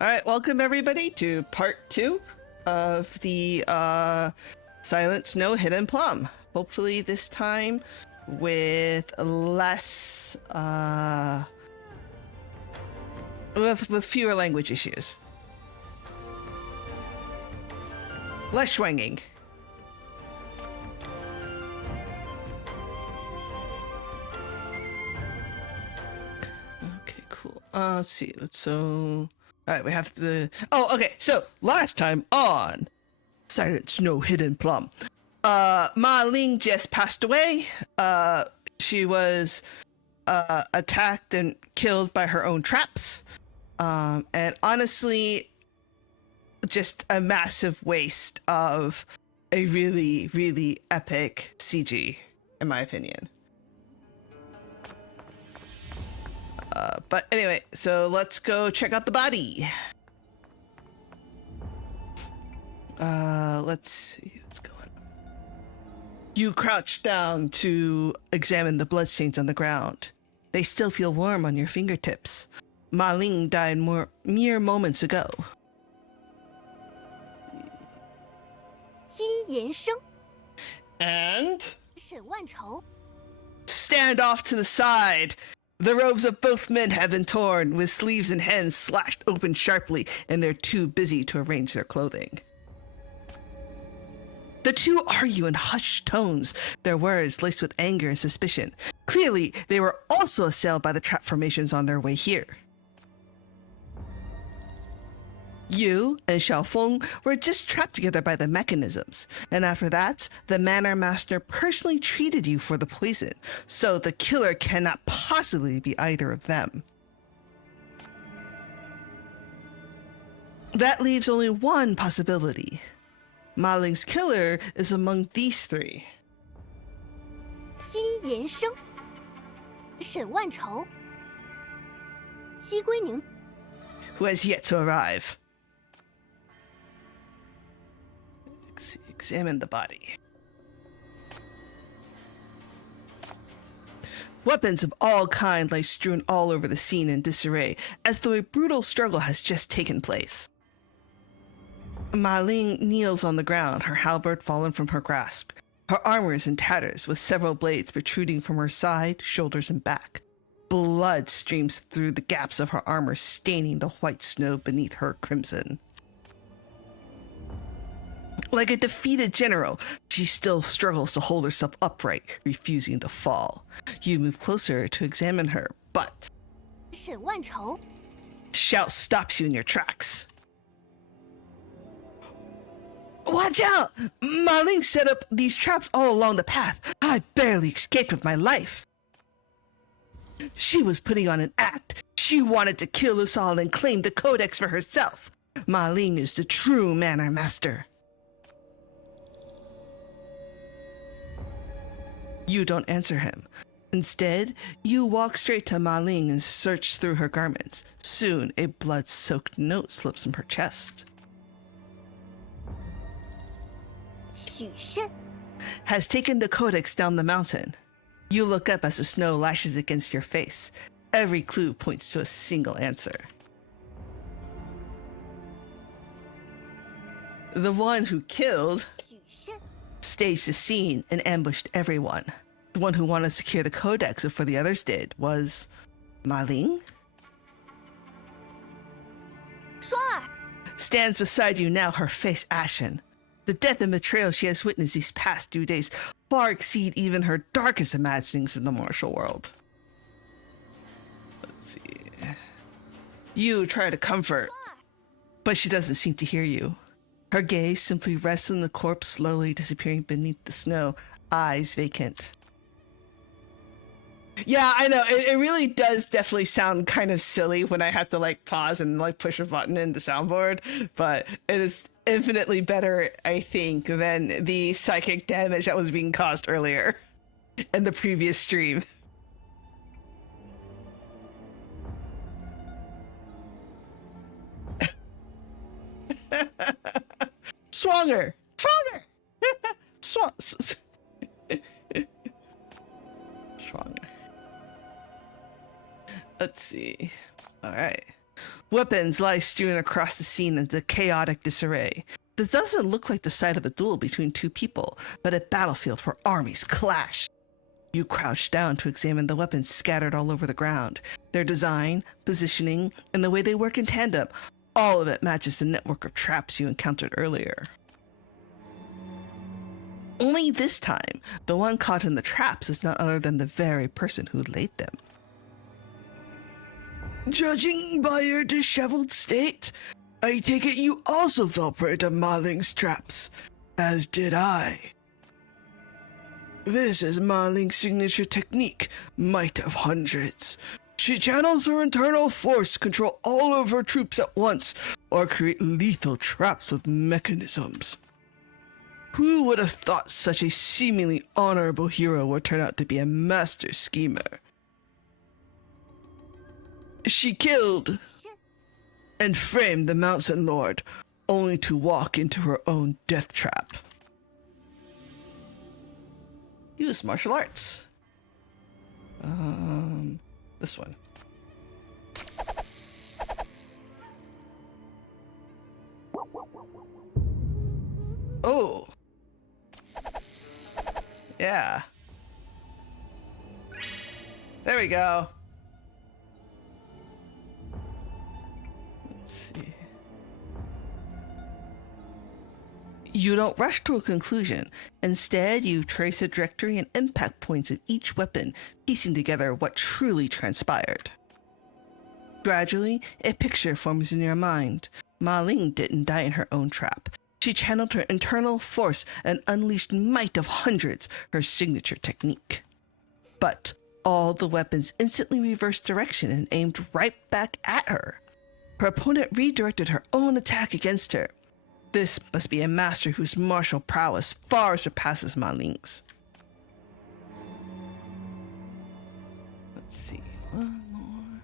All right, welcome everybody to part 2 of the Silent Snow Hidden Plum. Hopefully this time with less with fewer language issues. Less swinging. Okay, cool. Let's see. All right, we have to. Oh, okay. So last time on Silent Snow Hidden Plum, Ma Ling just passed away. She was attacked and killed by her own traps. And honestly, just a massive waste of a really, really epic CG, in my opinion. But anyway, so let's go check out the body. Let's see what's going on. You crouch down to examine the bloodstains on the ground. They still feel warm on your fingertips. Ma Ling died mere moments ago. And stand off to the side. The robes of both men have been torn, with sleeves and hands slashed open sharply, and they're too busy to arrange their clothing. The two argue in hushed tones, their words laced with anger and suspicion. Clearly, they were also assailed by the trap formations on their way here. You and Xiaofeng were just trapped together by the mechanisms, and after that, the Manor Master personally treated you for the poison, so the killer cannot possibly be either of them. That leaves only one possibility. Ma Ling's killer is among these three. Who has yet to arrive. Examine the body. Weapons of all kinds lie strewn all over the scene in disarray, as though a brutal struggle has just taken place. Ma Ling kneels on the ground, her halberd fallen from her grasp. Her armor is in tatters, with several blades protruding from her side, shoulders, and back. Blood streams through the gaps of her armor, staining the white snow beneath her crimson. Like a defeated general, she still struggles to hold herself upright, refusing to fall. You move closer to examine her, but shout stops you in your tracks. Watch out! Ma Ling set up these traps all along the path. I barely escaped with my life. She was putting on an act. She wanted to kill us all and claim the codex for herself. Ma Ling is the true Manor Master. You don't answer him. Instead, you walk straight to Ma Ling and search through her garments. Soon, a blood-soaked note slips from her chest. Has taken the codex down the mountain. You look up as the snow lashes against your face. Every clue points to a single answer. The one who killed staged the scene and ambushed everyone. The one who wanted to secure the codex before the others did was Ma Ling. Stands beside you now, her face ashen. The death and betrayal she has witnessed these past 2 days far exceed even her darkest imaginings in the martial world. Let's see. You try to comfort, but she doesn't seem to hear you. Her gaze simply rests on the corpse slowly disappearing beneath the snow, eyes vacant. Yeah, I know. It really does definitely sound kind of silly when I have to like pause and like push a button in the soundboard, but it is infinitely better, I think, than the psychic damage that was being caused earlier in the previous stream. Stronger! Stronger. Let's see. All right. Weapons lie strewn across the scene in the chaotic disarray. This doesn't look like the site of a duel between two people, but a battlefield where armies clash. You crouch down to examine the weapons scattered all over the ground. Their design, positioning, and the way they work in tandem, all of it matches the network of traps you encountered earlier. Only this time, the one caught in the traps is none other than the very person who laid them. Judging by your disheveled state, I take it you also fell prey to Ma Ling's traps, as did I. This is Ma Ling's signature technique, Might of Hundreds. She channels her internal force to control all of her troops at once, or create lethal traps with mechanisms. Who would have thought such a seemingly honorable hero would turn out to be a master schemer? She killed and framed the Mountain Lord, only to walk into her own death trap. Use martial arts. This one. Oh. Yeah. There we go. Let's see. You don't rush to a conclusion. Instead, you trace a trajectory and impact points of each weapon, piecing together what truly transpired. Gradually, a picture forms in your mind. Ma Ling didn't die in her own trap. She channeled her internal force and unleashed Might of Hundreds, her signature technique. But all the weapons instantly reversed direction and aimed right back at her. Her opponent redirected her own attack against her. This must be a master whose martial prowess far surpasses Ma Ling's. Let's see, one more.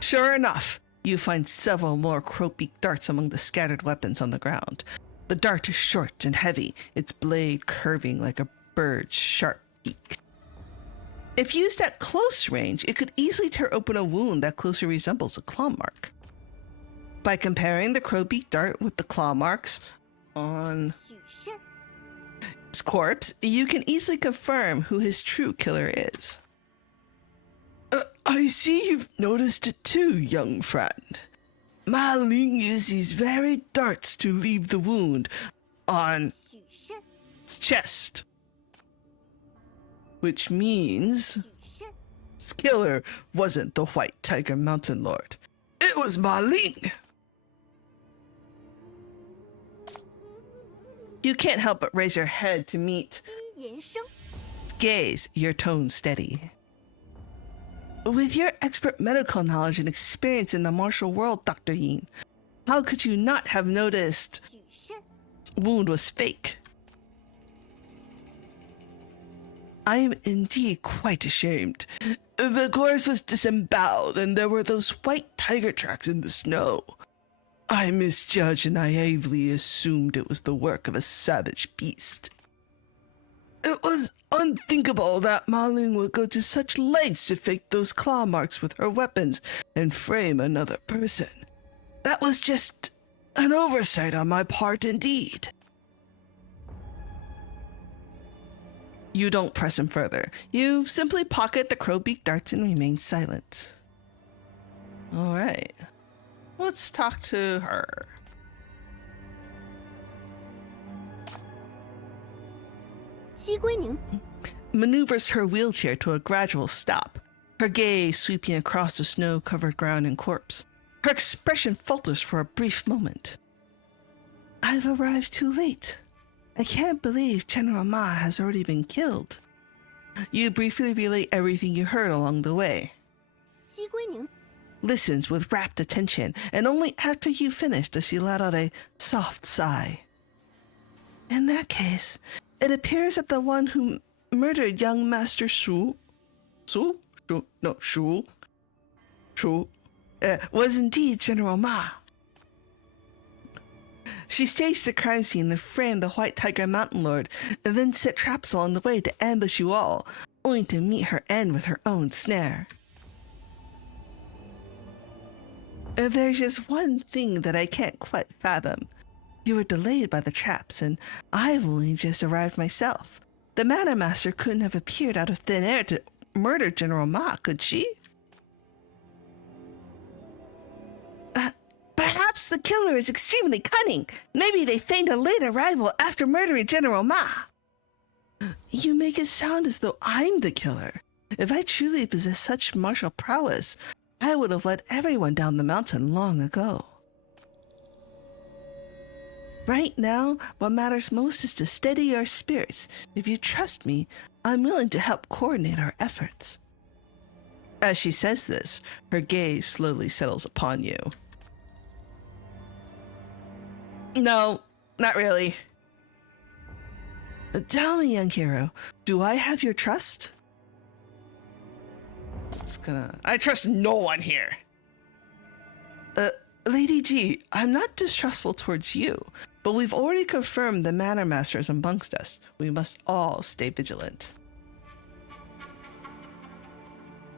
Sure enough, you find several more crow-beak darts among the scattered weapons on the ground. The dart is short and heavy, its blade curving like a bird's sharp beak. If used at close range, it could easily tear open a wound that closely resembles a claw mark. By comparing the crow-beak dart with the claw marks on his corpse, you can easily confirm who his true killer is. I see you've noticed it too, young friend. Ma Ling used these very darts to leave the wound on his chest. Which means his killer wasn't the White Tiger Mountain Lord. It was Ma Ling. You can't help but raise your head to meet his gaze, your tone steady. With your expert medical knowledge and experience in the martial world, Dr. Yin, how could you not have noticed his wound was fake? I am indeed quite ashamed. The corpse was disemboweled and there were those white tiger tracks in the snow. I misjudged and naively assumed it was the work of a savage beast. It was unthinkable that Ma Ling would go to such lengths to fake those claw marks with her weapons and frame another person. That was just an oversight on my part indeed. You don't press him further. You simply pocket the crow-beak darts and remain silent. Alright. Let's talk to her. Maneuvers her wheelchair to a gradual stop, her gaze sweeping across the snow-covered ground and corpse. Her expression falters for a brief moment. I've arrived too late. I can't believe General Ma has already been killed. You briefly relate everything you heard along the way. Listens with rapt attention, and only after you finish does she let out a soft sigh. In that case, it appears that the one who murdered young Master Shu was indeed General Ma. She staged the crime scene and framed the White Tiger Mountain Lord, and then set traps along the way to ambush you all. only to meet her end with her own snare. There's just one thing that I can't quite fathom. You were delayed by the traps, and I've only just arrived myself. The Mana Master couldn't have appeared out of thin air to murder General Ma, could she? Perhaps the killer is extremely cunning. Maybe they feigned a late arrival after murdering General Ma. You make it sound as though I'm the killer. If I truly possess such martial prowess, I would have led everyone down the mountain long ago. Right now, what matters most is to steady your spirits. If you trust me, I'm willing to help coordinate our efforts. As she says this, her gaze slowly settles upon you. No, not really. Tell me, young hero, do I have your trust? I trust no one here. Lady G, I'm not distrustful towards you, but we've already confirmed the Manor Master is amongst us. We must all stay vigilant.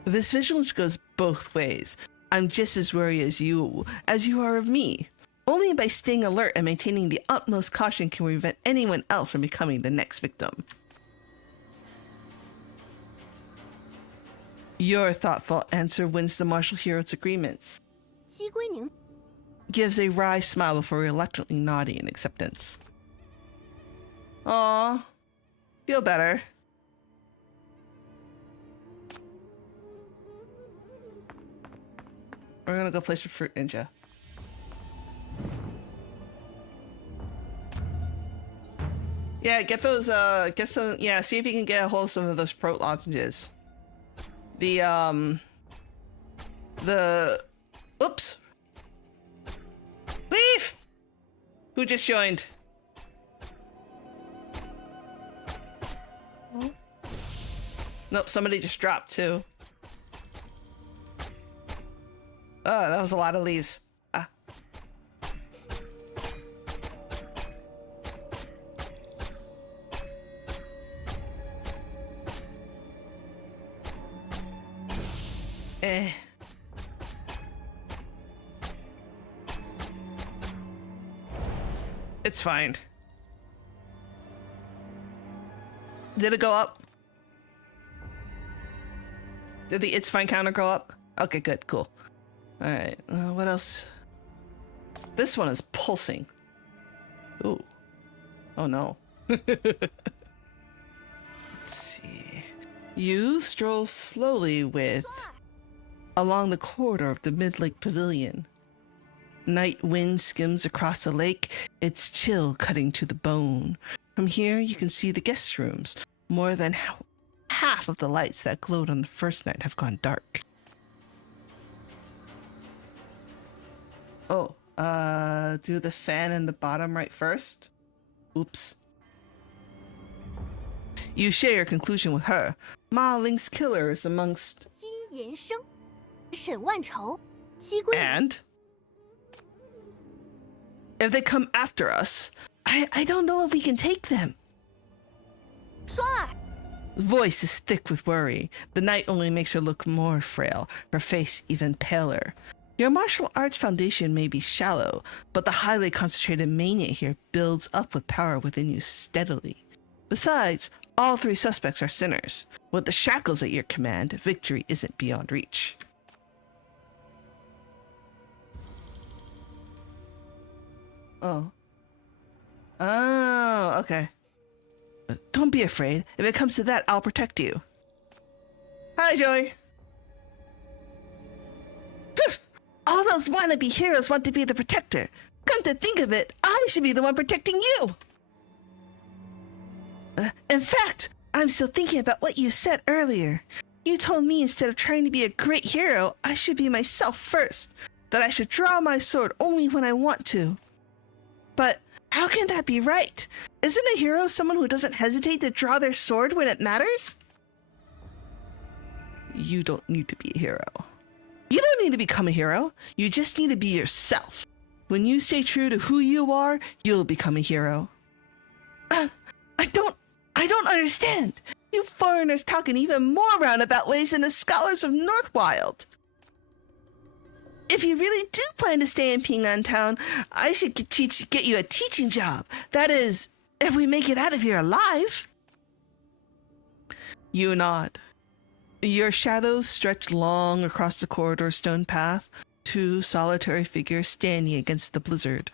This vigilance goes both ways. I'm just as worried as you are of me. Only by staying alert and maintaining the utmost caution can we prevent anyone else from becoming the next victim. Your thoughtful answer wins the martial hero's agreements. Gives a wry smile before reluctantly nodding in acceptance. Aww. Feel better. We're gonna go play some Fruit Ninja. Yeah, get those, get some, yeah, see if you can get a hold of some of those Prot lozenges. Oops! Leave! Who just joined? Nope, somebody just dropped too. Oh, that was a lot of leaves. Ah. It's fine. Did it go up? Did the it's fine counter go up? Okay, good, cool. Alright, what else? This one is pulsing. Ooh. Oh no. Let's see. You stroll slowly along the corridor of the Mid-Lake Pavilion. Night wind skims across the lake, its chill cutting to the bone. From here, you can see the guest rooms. More than half of the lights that glowed on the first night have gone dark. Oh, do the fan in the bottom right first? Oops. You share your conclusion with her. Ma Ling's killer is amongst... And? If they come after us, I don't know if we can take them. The voice is thick with worry. The night only makes her look more frail, her face even paler. Your martial arts foundation may be shallow, but the highly concentrated mania here builds up with power within you steadily. Besides, all three suspects are sinners. With the shackles at your command, victory isn't beyond reach. Oh. Oh, okay. Don't be afraid. If it comes to that, I'll protect you. Hi, Joey. All those wannabe heroes want to be the protector. Come to think of it, I should be the one protecting you. In fact, I'm still thinking about what you said earlier. You told me instead of trying to be a great hero, I should be myself first. That I should draw my sword only when I want to. But how can that be right? Isn't a hero someone who doesn't hesitate to draw their sword when it matters? You don't need to be a hero. You don't need to become a hero. You just need to be yourself. When you stay true to who you are, you'll become a hero. I don't understand. You foreigners talk in even more roundabout ways than the scholars of Northwild. If you really do plan to stay in Ping'an Town, I should get you a teaching job. That is, if we make it out of here alive. You nod. Your shadows stretch long across the corridor stone path, two solitary figures standing against the blizzard.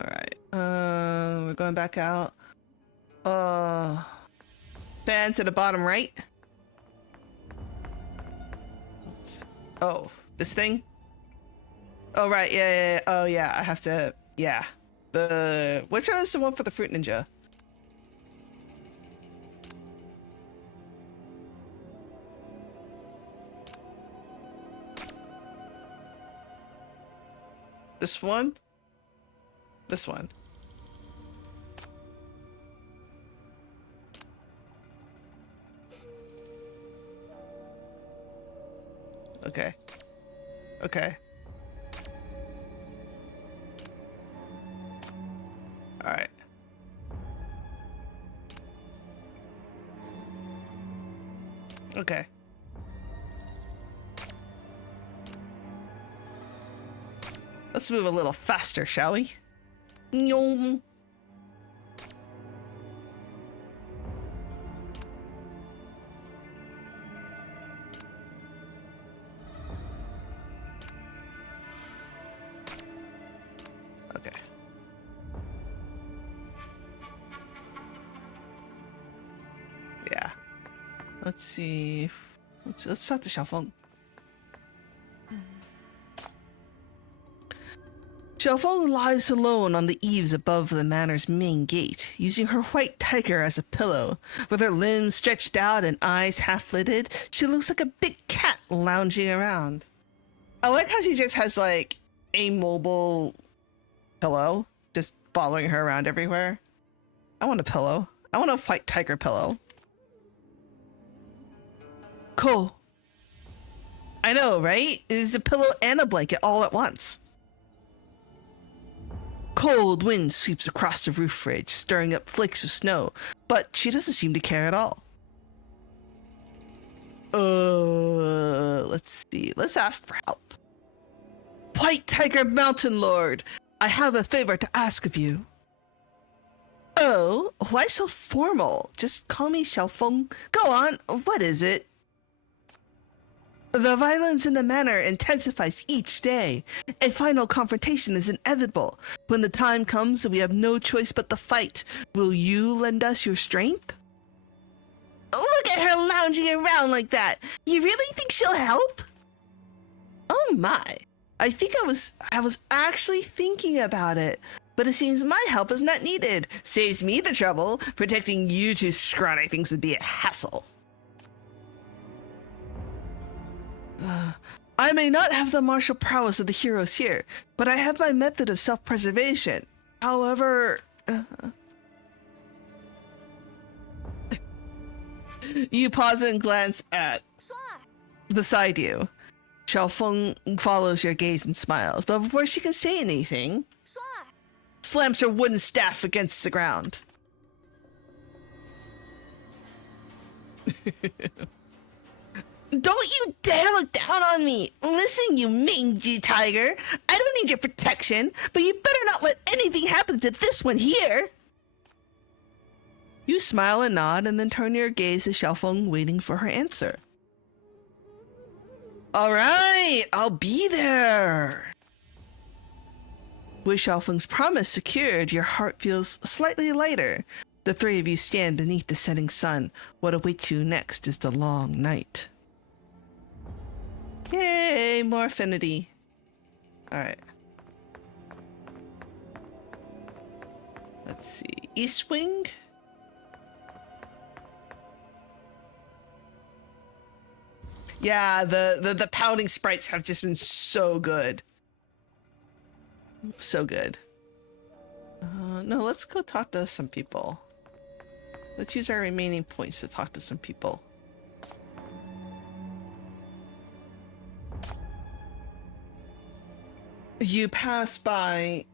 Alright, we're going back out. Fan to the bottom right. Oh, this thing? Oh, right, yeah. Oh, yeah, I have to, yeah. Which one is the one for the fruit ninja? This one? This one. Okay. Okay. Alright. Okay. Let's move a little faster, shall we? Nyom. Okay. Yeah. Let's see. Let's talk to Xiaofeng. Xiaofeng lies alone on the eaves above the manor's main gate, using her white tiger as a pillow. With her limbs stretched out and eyes half-lidded, she looks like a big cat lounging around. I like how she just has, like, a mobile pillow, just following her around everywhere. I want a pillow. I want a white tiger pillow. Cool. I know, right? It's a pillow and a blanket all at once. Cold wind sweeps across the roof ridge, stirring up flakes of snow, but she doesn't seem to care at all. Let's see. Let's ask for help. White Tiger Mountain Lord, I have a favor to ask of you. Oh, why so formal? Just call me Xiaofeng. Go on, what is it? The violence in the manor intensifies each day. A final confrontation is inevitable. When the time comes, we have no choice but to fight. Will you lend us your strength? Look at her lounging around like that. You really think she'll help? Oh my. I think I was actually thinking about it. But it seems my help is not needed. Saves me the trouble. Protecting you two scrawny things would be a hassle. I may not have the martial prowess of the heroes here, but I have my method of self-preservation. However... You pause and glance at... beside you. Xiaofeng follows your gaze and smiles, but before she can say anything... slams her wooden staff against the ground. Don't you dare look down on me! Listen, you mangy tiger! I don't need your protection, but you better not let anything happen to this one here! You smile and nod, and then turn your gaze to Xiaofeng, waiting for her answer. Alright, I'll be there! With Xiaofeng's promise secured, your heart feels slightly lighter. The three of you stand beneath the setting sun. What awaits you next is the long night. Yay, more affinity. Alright. Let's see. East Wing? Yeah, the pouting sprites have just been so good. So good. No, let's go talk to some people. Let's use our remaining points to talk to some people. You pass by...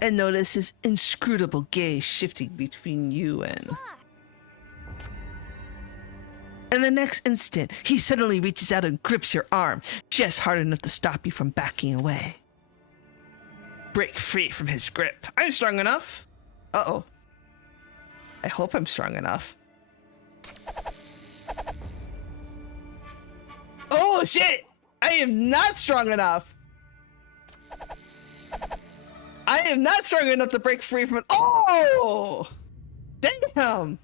and notice his inscrutable gaze shifting between you and... In the next instant, he suddenly reaches out and grips your arm, just hard enough to stop you from backing away. Break free from his grip. I'm strong enough. Uh-oh. I hope I'm strong enough. Oh, shit! I am not strong enough! I am not strong enough to break free from it. Oh! Damn!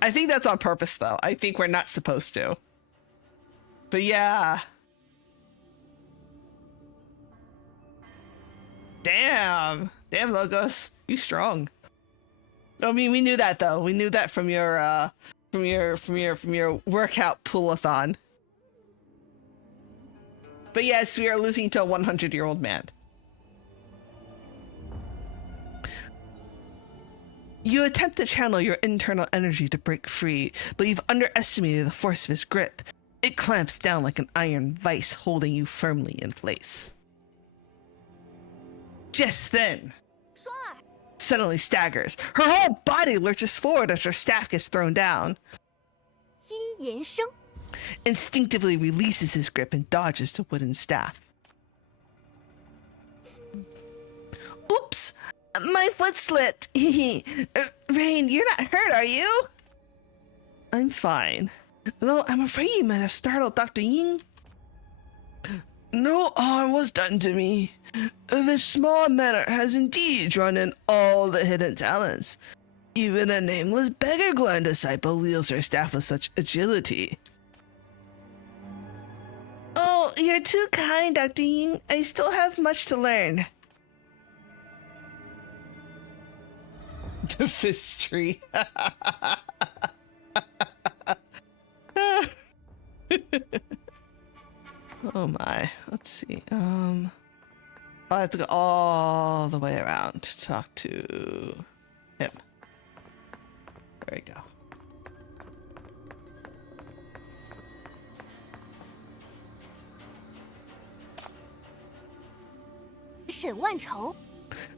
I think that's on purpose, though. I think we're not supposed to. But yeah. Damn. Damn, Logos. You strong. I mean, we knew that, though. We knew that from your workout pull-a-thon. But yes, we are losing to a 100-year-old man. You attempt to channel your internal energy to break free, but you've underestimated the force of his grip. It clamps down like an iron vice, holding you firmly in place. Just then, suddenly staggers. Her whole body lurches forward as her staff gets thrown down. Instinctively releases his grip and dodges the wooden staff. Oops! My foot slipped! Rain, you're not hurt, are you? I'm fine. Though I'm afraid you might have startled Dr. Ying. No harm was done to me. This small matter has indeed drawn in all the hidden talents. Even a nameless beggar gland disciple wields her staff with such agility. Oh, you're too kind, Dr. Ying. I still have much to learn. The fist tree. Oh my. Let's see. I have to go all the way around to talk to him. There we go.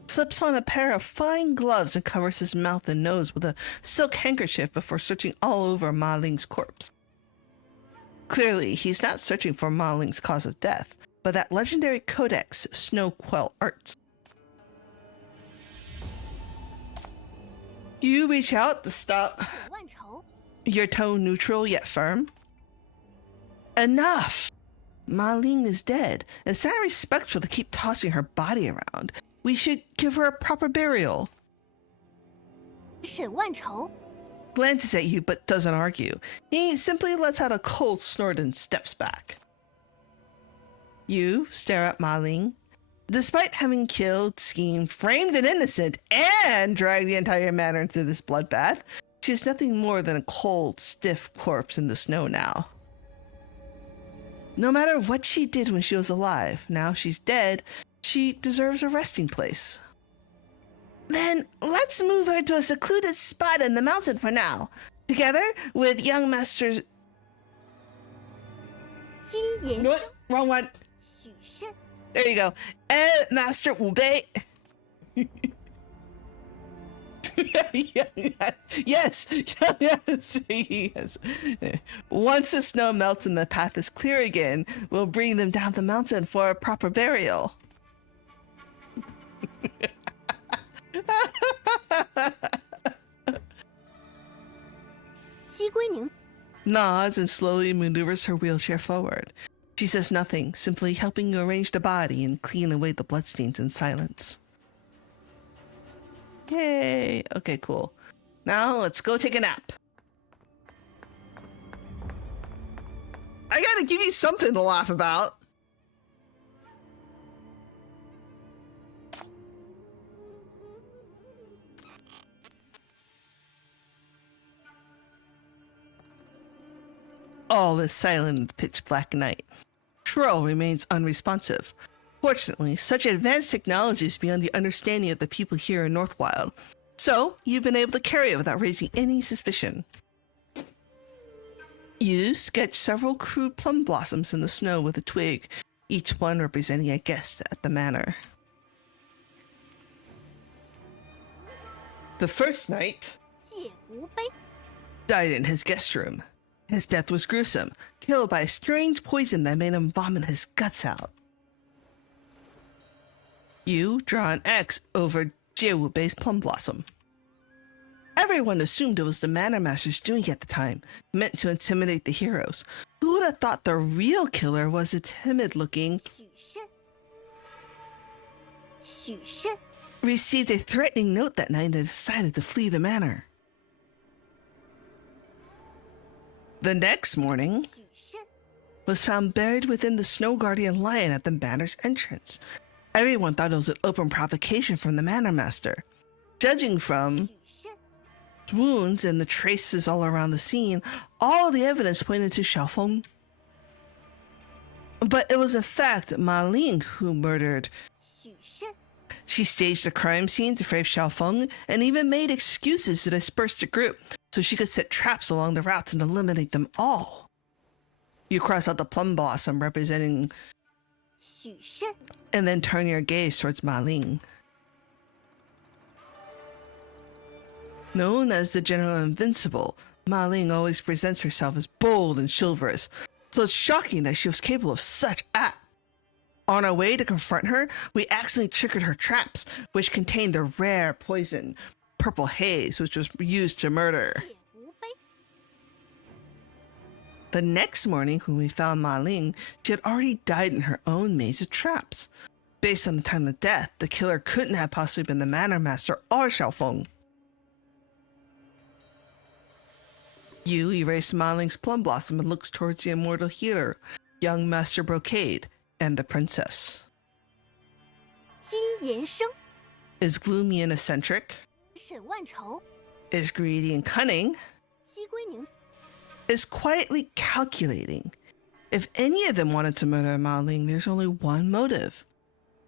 Slips on a pair of fine gloves and covers his mouth and nose with a silk handkerchief before searching all over Ma Ling's corpse. Clearly, he's not searching for Ma Ling's cause of death, but that legendary codex, Snow Quell Arts. You reach out to stop, your tone neutral yet firm. Enough! Ma Ling is dead. It's not respectful to keep tossing her body around. We should give her a proper burial. Glances at you but doesn't argue. He simply lets out a cold snort and steps back. You stare at Ma Ling. Despite having killed, schemed, framed an innocent, and dragged the entire matter into this bloodbath, she is nothing more than a cold, stiff corpse in the snow now. No matter what she did when she was alive, now she's dead, she deserves a resting place. Then let's move her to a secluded spot in the mountain for now, together with young Master... What? Wrong one. There you go. Master Wu Bei. Yes. Yes. Once the snow melts and the path is clear again, we'll bring them down the mountain for a proper burial. Nods and slowly maneuvers her wheelchair forward. She says nothing, simply helping you arrange the body and clean away the bloodstains in silence. Yay! Okay, cool. Now let's go take a nap. I gotta give you something to laugh about. All is silent in the pitch black night. Troll remains unresponsive. Fortunately, such advanced technology is beyond the understanding of the people here in Northwild, so you've been able to carry it without raising any suspicion. You sketch several crude plum blossoms in the snow with a twig, each one representing a guest at the manor. The first knight died in his guest room. His death was gruesome, killed by a strange poison that made him vomit his guts out. You draw an X over Jiewubei's plum blossom. Everyone assumed it was the Manor Master's doing at the time, meant to intimidate the heroes. Who would have thought the real killer was a timid-looking... received a threatening note that night and decided to flee the manor. The next morning was found buried within the Snow Guardian lion at the manor's entrance. Everyone thought it was an open provocation from the Manor Master. Judging from wounds and the traces all around the scene, all the evidence pointed to Xiaofeng. But it was in fact Ma Ling who murdered. She staged the crime scene to frame Xiaofeng and even made excuses to disperse the group so she could set traps along the routes and eliminate them all. You cross out the plum blossom representing and then turn your gaze towards Ma Ling. Known as the General Invincible, Ma Ling always presents herself as bold and chivalrous, so it's shocking that she was capable of such act. On our way to confront her, we accidentally triggered her traps, which contained the rare poison, purple haze, which was used to murder. The next morning, when we found Ma Ling, she had already died in her own maze of traps. Based on the time of death, the killer couldn't have possibly been the Manor Master or Xiaofeng. You erase Ma Ling's plum blossom and looks towards the immortal healer, young Master Brocade, and the princess. Is gloomy and eccentric. Is greedy and cunning. Is quietly calculating. If any of them wanted to murder Ma Ling, there's only one motive: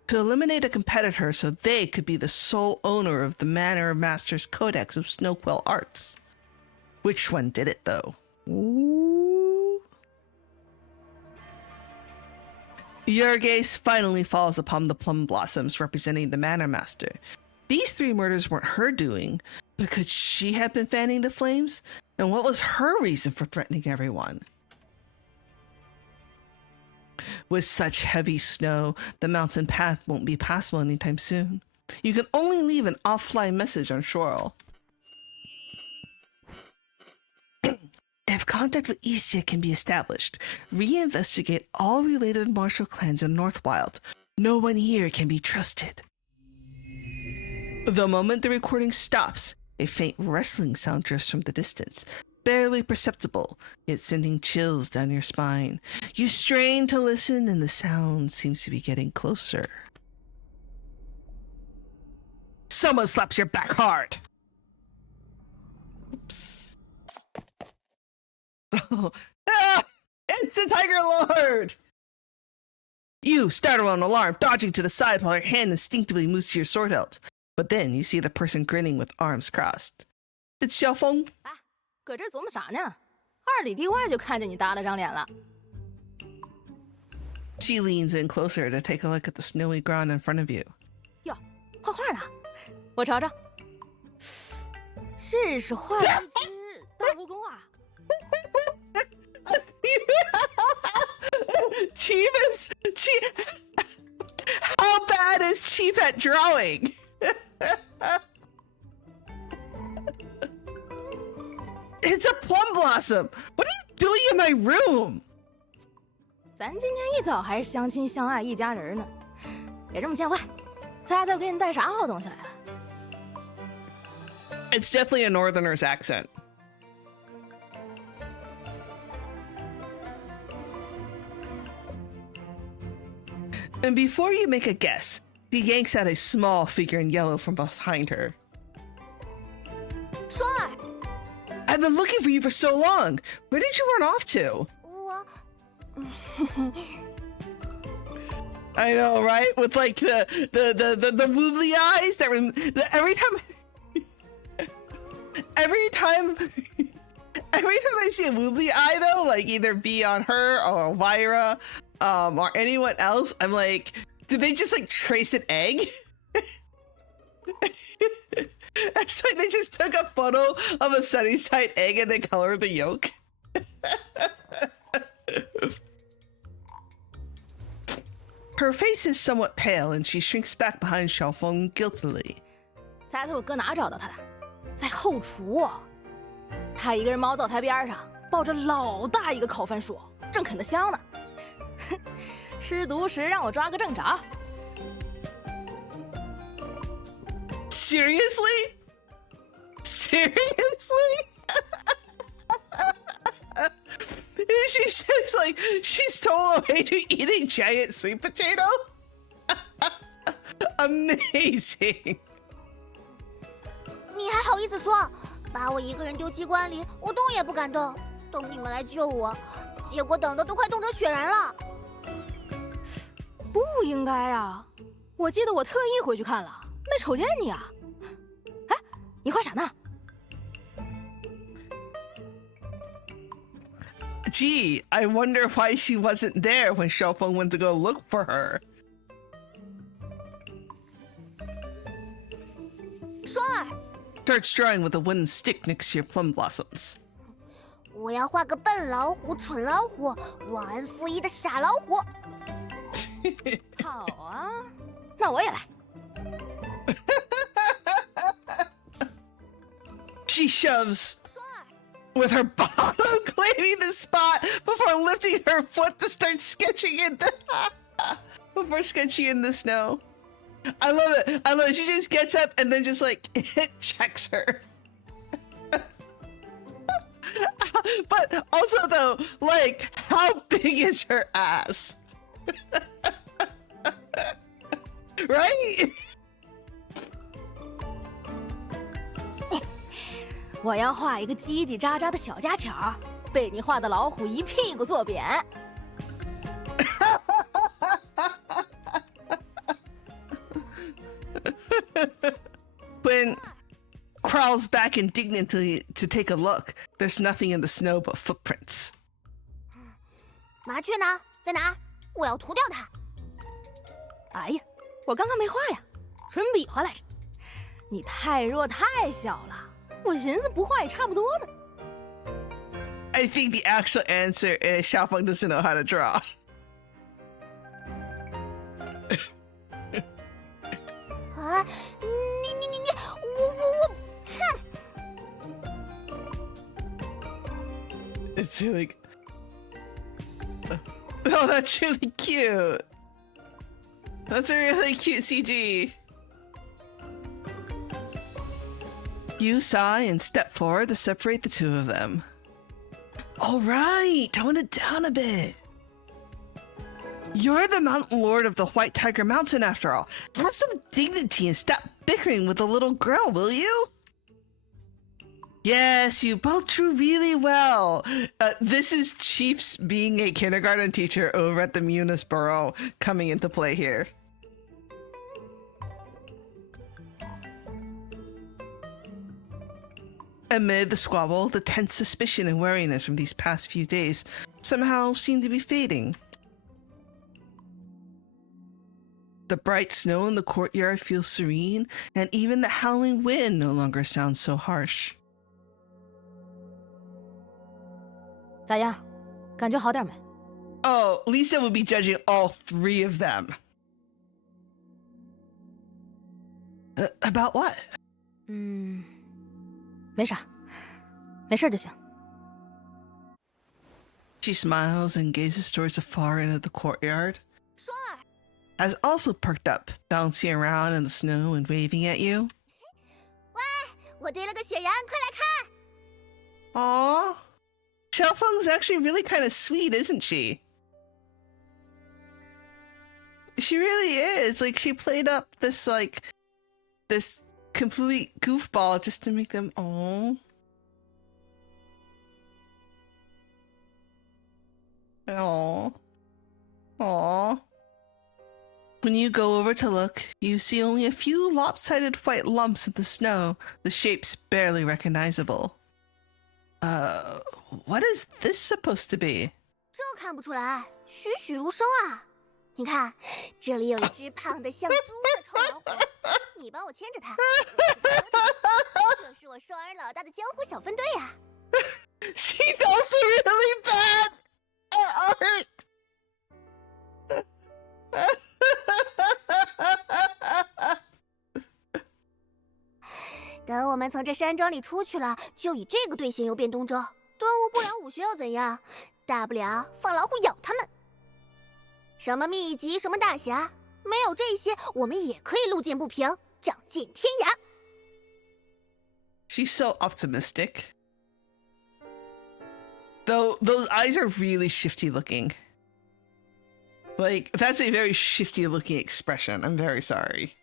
to eliminate a competitor so they could be the sole owner of the Manor Master's Codex of Snowquill Arts. Which one did it, though? Ooh. Your gaze finally falls upon the plum blossoms representing the Manor Master. These three murders weren't her doing, but could she have been fanning the flames? And what was her reason for threatening everyone? With such heavy snow, the mountain path won't be passable anytime soon. You can only leave an offline message on Shorel. If contact with Isia can be established, reinvestigate all related martial clans in Northwild. No one here can be trusted. The moment the recording stops, a faint rustling sound drifts from the distance, barely perceptible, yet sending chills down your spine. You strain to listen, and the sound seems to be getting closer. Someone slaps your back hard! Oops. Oh, ah! It's a Tiger Lord! You startle an alarm, dodging to the side while your hand instinctively moves to your sword hilt. But then you see the person grinning with arms crossed. It's Xiaofeng. 搁这琢磨啥呢？2里地外就看见你耷拉张脸了。 She leans in closer to take a look at the snowy ground in front of you. 哟，画画呢？我瞅瞅。这是画一只大蜈蚣啊！ How bad is Chief at drawing? It's a plum blossom. What are you doing in my room? 咱今天一早还是相亲相爱一家人呢，别这么见外。猜猜我给你带啥好东西来了？ It's definitely a northerner's accent. And before you make a guess, he yanks out a small figure in yellow from behind her. 双儿， I've been looking for you for so long. Where did you run off to? 我 I know, right? With like the woobly eyes that were every time I see a woobly eye though, like either be on her or Elvira or anyone else, I'm like, did they just like trace an egg? It's like they just took a photo of a Sunnyside egg and they colored the yolk. Her face is somewhat pale and she shrinks back behind Xiaofeng guiltily. 猜猜我搁哪找到他的？在后厨。他一个人猫灶台边上，抱着老大一个烤番薯，正啃得香呢。吃独食让我抓个正着。Seriously? Seriously? She says like she stole away to eating giant sweet potato? Amazing. 你还好意思说？把我一个人丢机关里，我动也不敢动，等你们来救我，结果等的都快冻成雪人了。不应该啊！我记得我特意回去看了，没瞅见你啊。哎，你画啥呢？ Gee, I wonder why she wasn't there when Xiaofeng went to go look for her. 双儿， Starts drawing with a wooden stick next to your plum blossoms. 我要画个笨老虎、蠢老虎、忘恩负义的傻老虎。好啊，那我也来。She shoves 双儿， with her bottom claiming the spot before lifting her foot to start sketching in the before sketching in the snow. I love it. I love it. She just gets up and then just like checks her. But also though, like, how big is her ass? Right? 我要画一个叽叽喳喳的小家巧，被你画的老虎一屁股坐扁。When crawls back indignantly to take a look, there's nothing in the snow but footprints. 麻雀呢？在哪儿？我要涂掉它。哎呀，我刚刚没画呀，纯比划来着。你太弱太小了，我寻思不画也差不多呢。 I think the actual answer is Xiaofeng doesn't know how to draw. 啊，你，我，哼！ It's really... Oh, that's really cute. That's a really cute CG. You sigh and step forward to separate the two of them. All right, tone it down a bit. You're the Mountain Lord of the White Tiger Mountain, after all. Have some dignity and stop bickering with the little girl, will you? Yes, you both drew really well. This is Chief's being a kindergarten teacher over at the Munis Borough coming into play here. Amid the squabble, the tense suspicion and wariness from these past few days somehow seem to be fading. The bright snow in the courtyard feels serene, and even the howling wind no longer sounds so harsh. 咋样？感觉好点没？ Oh, Lisa would be judging all three of them. About what? 没啥，没事就行。 She smiles and gazes towards the far end of the courtyard. 双儿， Has also perked up, bouncing around in the snow and waving at you. 喂，我堆了个雪人，快来看！ Aww. Xiaofeng's actually really kind of sweet, isn't she? She really is. Like, she played up this, like, this complete goofball just to make them, aww. Aww. Aww. When you go over to look, you see only a few lopsided white lumps in the snow, the shapes barely recognizable. What is this supposed to be? 这看不出来，栩栩如生啊！你看，这里有一只胖得像猪的臭老虎，你帮我牵着它。这是我双儿老大的江湖小分队呀。She's also really bad at art. 等我们从这山庄里出去了，就以这个队形游遍东周，端无不良武学又怎样？大不了放老虎咬他们。什么秘籍，什么大侠，没有这些，我们也可以路见不平，仗剑天涯。She's so optimistic. Though those eyes are really shifty looking. Like, that's a very shifty looking expression. I'm very sorry.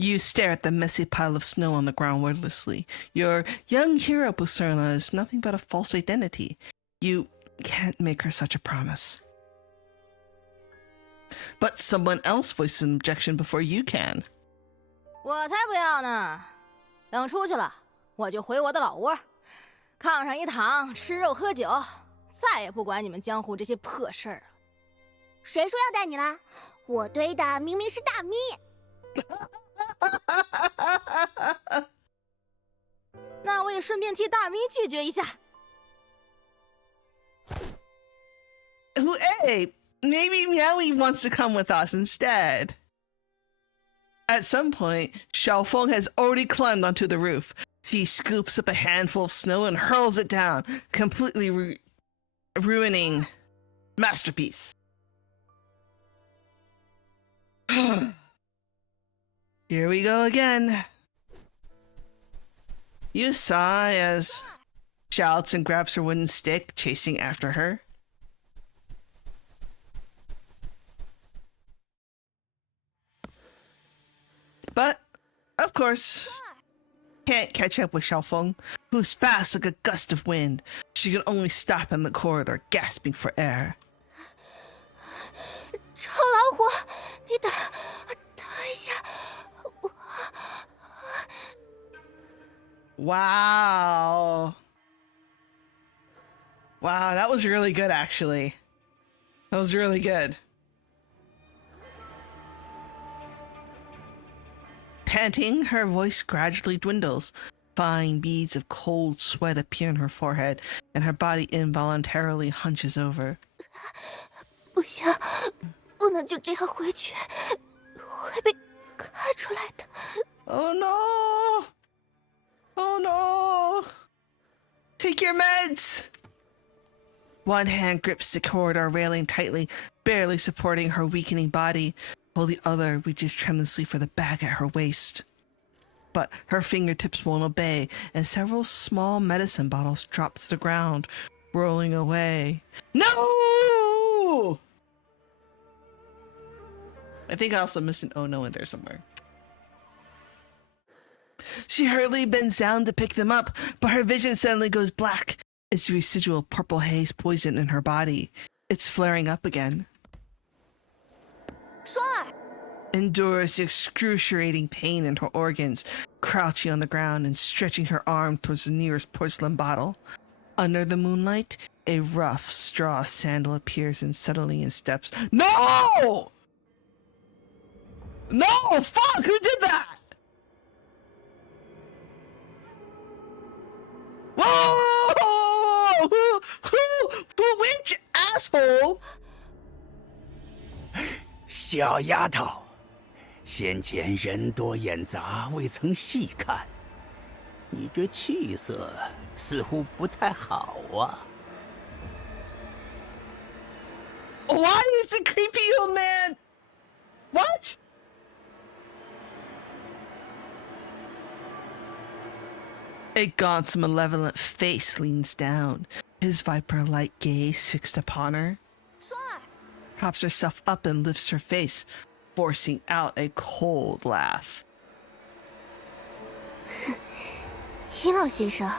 You stare at the messy pile of snow on the ground wordlessly. Your young hero, Buserla, is nothing but a false identity. You can't make her such a promise. But someone else voices an objection before you can. 我才不要呢！等出去了，我就回我的老窝，炕上一躺，吃肉喝酒，再也不管你们江湖这些破事儿了。谁说要带你啦？我堆的明明是大咪。那我也顺便替大咪拒绝一下。Hey, maybe Meowie wants to come with us instead. At some point, Xiaofeng has already climbed onto the roof. He scoops up a handful of snow and hurls it down, completely ruining masterpiece. Here we go again. You sigh as shouts and grabs her wooden stick, chasing after her. But, of course, can't catch up with Xiaofeng, who's fast like a gust of wind. She can only stop in the corridor, gasping for air. 臭老虎，你等一下，我。Wow. Wow, that was really good, actually. That was really good. Panting, her voice gradually dwindles. Fine beads of cold sweat appear on her forehead, and her body involuntarily hunches over. 不行，不能就这样回去，会被看出来的。Oh no! Oh no! Take your meds! One hand grips the corridor railing tightly, barely supporting her weakening body, while the other reaches tremulously for the bag at her waist. But her fingertips won't obey, and several small medicine bottles drop to the ground, rolling away. No! I think I also missed an oh no in there somewhere. She hurriedly bends down to pick them up, but her vision suddenly goes black. It's residual purple haze poison in her body. It's flaring up again. 双儿， Endures excruciating pain in her organs, crouching on the ground and stretching her arm towards the nearest porcelain bottle. Under the moonlight, a rough straw sandal appears and suddenly in steps. No! No! Fuck! Who did that? Whoa! Which asshole? 小丫头，先前人多眼杂，未曾细看，你这气色似乎不太好啊。Why is the creepy old man? What? A gaunt, malevolent face leans down, his viper-like gaze fixed upon her. 双儿， Props herself up and lifts her face, forcing out a cold laugh. 尹老先生，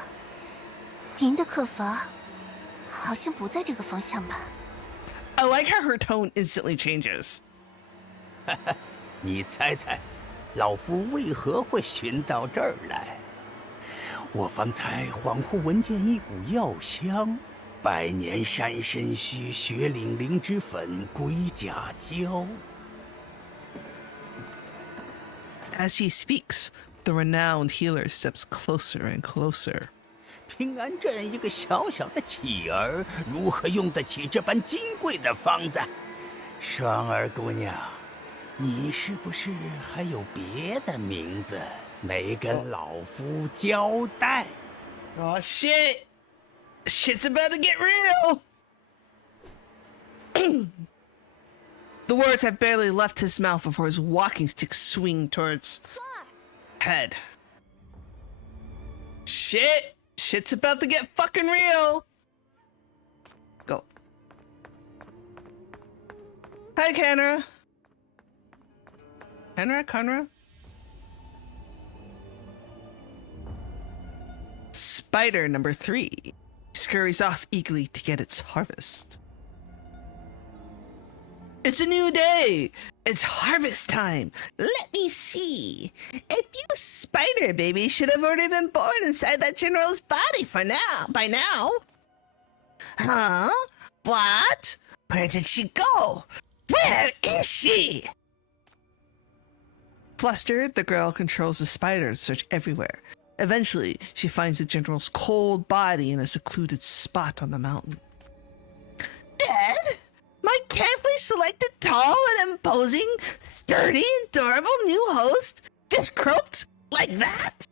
您的客房好像不在这个方向吧？ I like how her tone instantly changes. 你猜猜，老夫为何会寻到这儿来？我方才恍惚闻见一股药香，百年山参须、雪岭灵芝粉、龟甲胶。 As he speaks, the renowned healer steps closer and closer. 平安镇一个小小的乞儿，如何用得起这般金贵的方子？双儿姑娘，你是不是还有别的名字没跟老夫交代？ Oh shit! Shit's about to get real! The words have barely left his mouth before his walking stick swing towards head. Shit! Shit's about to get fucking real! Go. Hi, Kanra. Kanra? Spider number 3 scurries off eagerly to get its harvest. It's a new day! It's harvest time! Let me see. If you spider baby should have already been born inside that general's body by now. Huh? What? Where did she go? Where is she? Flustered, the girl controls the spider to search everywhere. Eventually, she finds the general's cold body in a secluded spot on the mountain. Dead? My carefully selected, tall and imposing, sturdy, adorable new host just croaked like that?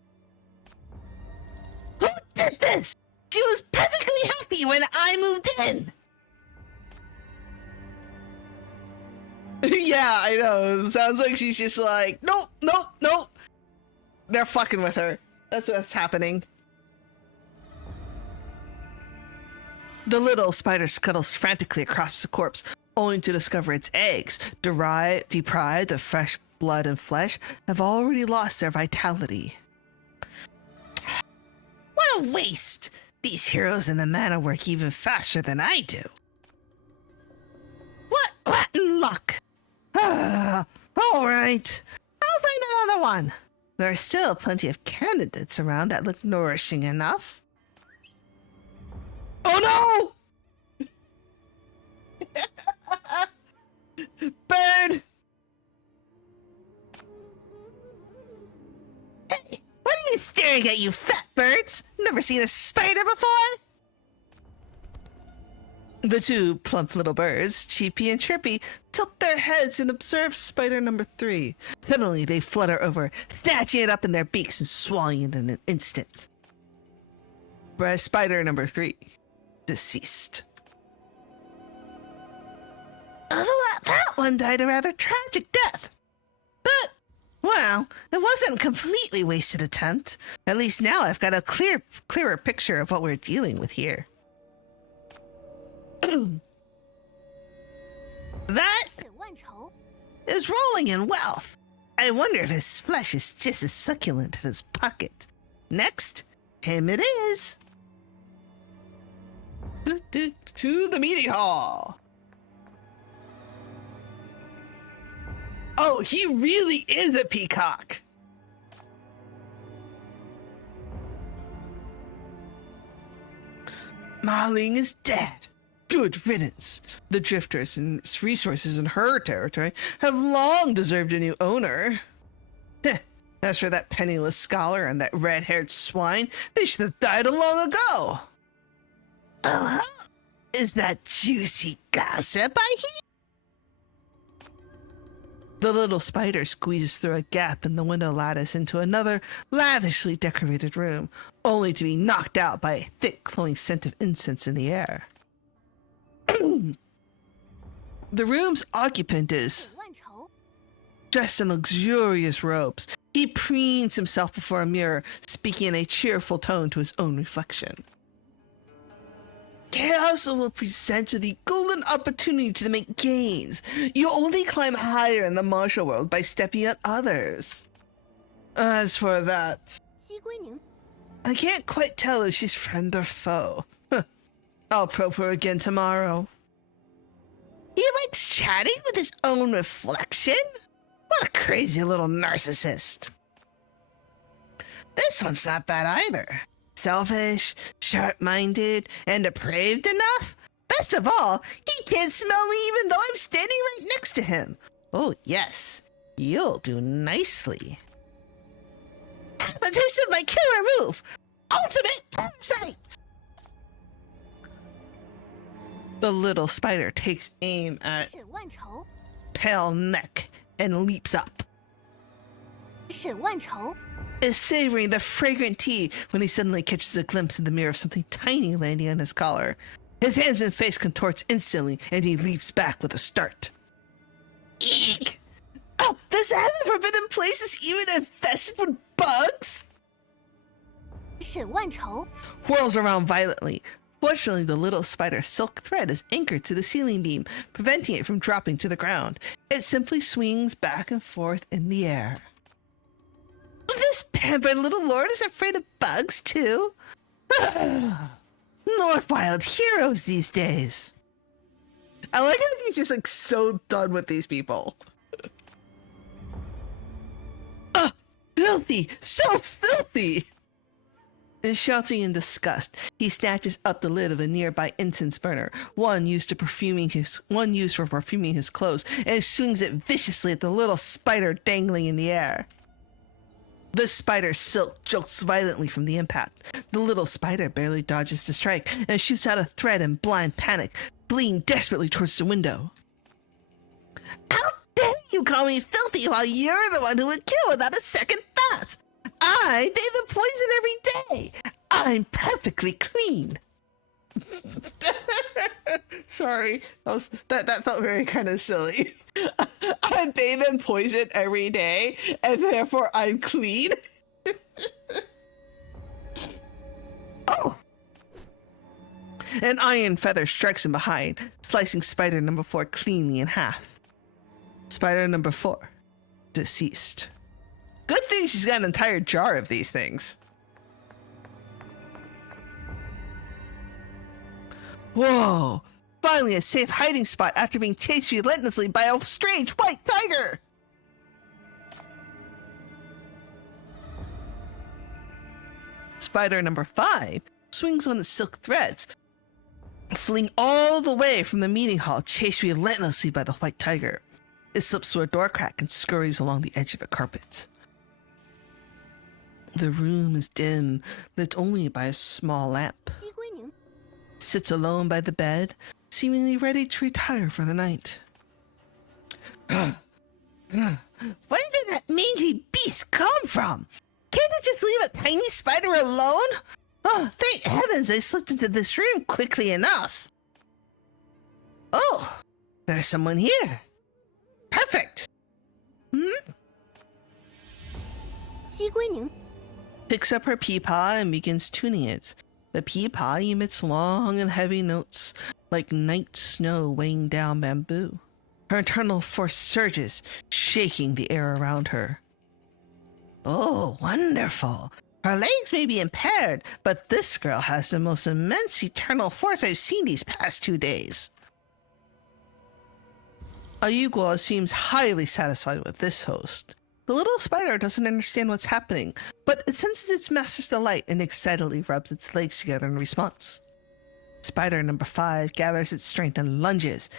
Who did this? She was perfectly happy when I moved in. Yeah, I know. It sounds like she's just like, nope. They're fucking with her. That's what's happening. The little spider scuttles frantically across the corpse, only to discover its eggs, deprived of fresh blood and flesh, have already lost their vitality. What a waste! These heroes in the manor work even faster than I do. What rotten luck! All right, I'll bring another one. There are still plenty of candidates around that look nourishing enough. Oh no! Bird! Hey, what are you staring at, you fat birds? Never seen a spider before? The two plump little birds, Cheepy and Chirpy, tilt their heads and observe spider number 3. Suddenly, they flutter over, snatching it up in their beaks and swallowing it in an instant. Spider number 3, deceased. That one died a rather tragic death. But, well, it wasn't a completely wasted attempt. At least now I've got a clearer picture of what we're dealing with here. That is rolling in wealth. I wonder if his flesh is just as succulent as his pocket. Next, him it is. To the meeting hall. Oh, he really is a peacock. Ma Ling is dead. Good riddance. The drifters and resources in her territory have long deserved a new owner. Heh. As for that penniless scholar and that red-haired swine, they should have died long ago. Uh-huh. Is that juicy gossip I hear? The little spider squeezes through a gap in the window lattice into another lavishly decorated room, only to be knocked out by a thick, glowing scent of incense in the air. The room's occupant is dressed in luxurious robes. He preens himself before a mirror, speaking in a cheerful tone to his own reflection. Chaos will present you the golden opportunity to make gains. You only climb higher in the martial world by stepping on others. As for that, I can't quite tell if she's friend or foe. I'll probe her again tomorrow. He likes chatting with his own reflection? What a crazy little narcissist. this one's not bad either. Selfish, sharp-minded, and depraved enough? Best of all, he can't smell me even though I'm standing right next to him. Oh, yes. You'll do nicely. Have a taste of my killer move! Ultimate Parasite! The little spider takes aim at 沈万愁， pale neck and leaps up, 沈万愁， is savoring the fragrant tea when he suddenly catches a glimpse in the mirror of something tiny landing on his collar. His hands and face contorts instantly, and he leaps back with a start. Eek! Oh, this heaven-forbidden place is even infested with bugs? 沈万愁， Whirls around violently. Fortunately, the little spider's silk thread is anchored to the ceiling beam, preventing it from dropping to the ground. It simply swings back and forth in the air. This pampered little lord is afraid of bugs, too? North Wild heroes these days. I like how he's just like so done with these people. Filthy! So filthy! And shouting in disgust, he snatches up the lid of a nearby incense burner, one used for perfuming his clothes, and swings it viciously at the little spider dangling in the air. The spider's silk jolts violently from the impact. The little spider barely dodges the strike and shoots out a thread in blind panic, fleeing desperately towards the window. How dare you call me filthy while you're the one who would kill without a second thought? I bathe in poison every day. I'm perfectly clean. Sorry, that felt very kind of silly. I bathe in poison every day, and therefore I'm clean. Oh! An iron feather strikes him behind, slicing spider number 4 cleanly in half. Spider number 4, deceased. Good thing she's got an entire jar of these things. Whoa! Finally a safe hiding spot after being chased relentlessly by a strange white tiger! Spider number 5 swings on its silk threads, fleeing all the way from the meeting hall, chased relentlessly by the white tiger. It slips through a door crack and scurries along the edge of a carpet. The room is dim, lit only by a small lamp. 姬归宁， Sits alone by the bed, seemingly ready to retire for the night. Where did that mangy beast come from? Can't I just leave a tiny spider alone? Oh, thank heavens I slipped into this room quickly enough. Oh, there's someone here. Perfect. 姬归宁， Picks up her peapaw and begins tuning it. The peapaw emits long and heavy notes, like night snow weighing down bamboo. Her internal force surges, shaking the air around her. Oh, wonderful. Her legs may be impaired, but this girl has the most immense eternal force I've seen these past 2 days. Ayugwa seems highly satisfied with this host. The little spider doesn't understand what's happening, but it senses its master's delight and excitedly rubs its legs together in response. Spider number 5 gathers its strength and lunges,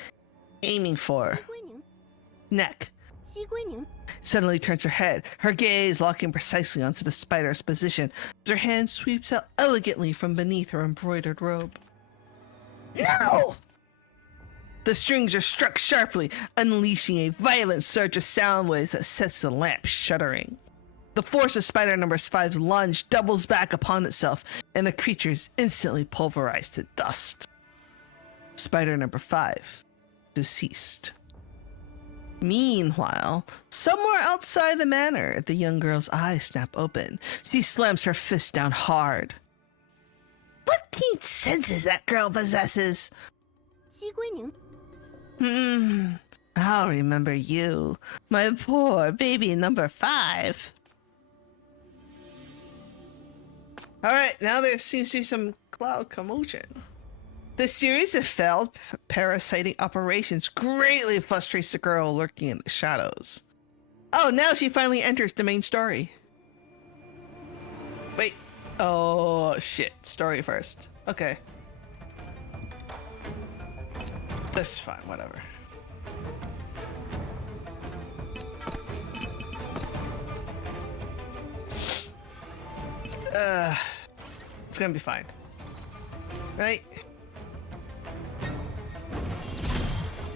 aiming for 姬归宁， neck. 姬归宁， Suddenly turns her head, her gaze locking precisely onto the spider's position as her hand sweeps out elegantly from beneath her embroidered robe. No! The strings are struck sharply, unleashing a violent surge of sound waves that sets the lamp shuddering. The force of spider number 5's lunge doubles back upon itself, and the creature is instantly pulverized to dust. Spider number 5, deceased. Meanwhile, somewhere outside the manor, the young girl's eyes snap open. She slams her fist down hard. What keen senses that girl possesses? 姬归宁， I'll remember you, my poor baby number 5. Alright, now there seems to be some cloud commotion. The series of failed parasiting operations greatly frustrates the girl lurking in the shadows. Oh, now she finally enters the main story. Wait. Oh, shit. Story first. Okay. That's fine, whatever. It's gonna be fine. Right?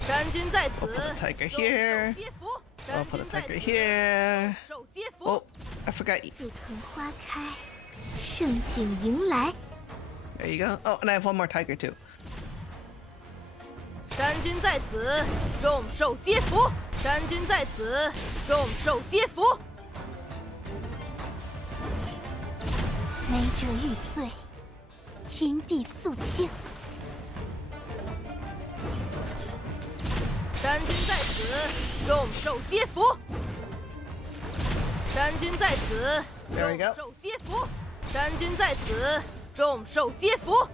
山君在此， I'll put the tiger 众 here. 受皆福。 I'll 山 put the 君在 tiger 此， here. 众受皆福。 Oh, I forgot. 自桐花开，盛景迎来。 There you go. Oh, and I have one more tiger too. 山君在此，众受皆福。山君在此，众受皆福。 梅者玉碎，天地肃清。 山君在此，众受皆福。山君在此， There we 众 go. 受皆福。山君在此，众受皆福。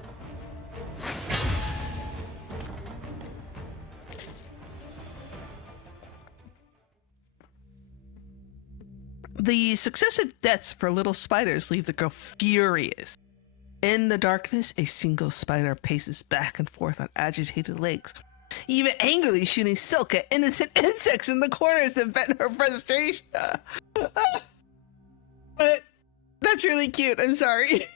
The successive deaths for little spiders leave the girl furious. In the darkness, a single spider paces back and forth on agitated legs, even angrily shooting silk at innocent insects in the corners to vent her frustration. But that's really cute. I'm sorry.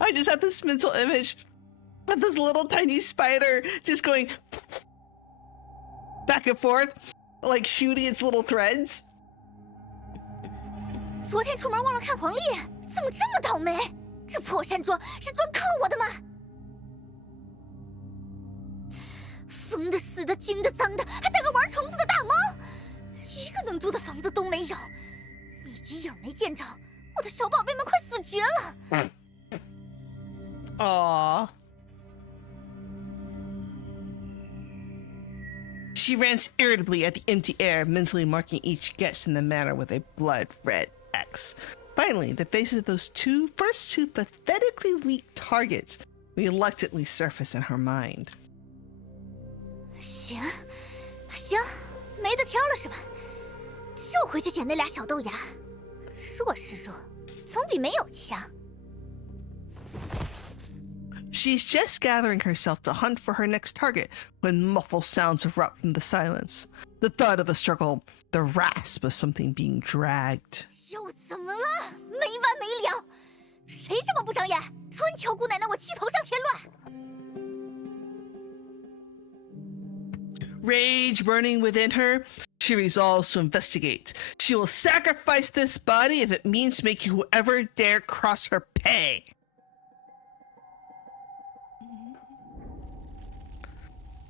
I just have this mental image of this little tiny spider just going back and forth, like shooting its little threads. 昨天出门忘了看黄历，怎么这么倒霉？这破山庄是专克我的吗？疯的、死的、惊的、脏的，还带个玩虫子的大猫，一个能住的房子都没有，秘籍影没见着，我的小宝贝们快死绝了！ Aww. She rants irritably at the empty air, mentally marking each guest in the manor with a blood-red X. Finally, the faces of those first two pathetically weak targets reluctantly surface in her mind. 行，行，没得挑了是吧？就回去捡那俩小豆芽，弱是弱，总比没有强。 She's just gathering herself to hunt for her next target when muffled sounds erupt from the silence. The thud of a struggle, the rasp of something being dragged. 又怎么了？没完没了！谁这么不长眼？专挑姑奶奶我气头上添乱！ Rage burning within her, she resolves to investigate. She will sacrifice this body if it means making whoever dare cross her pay.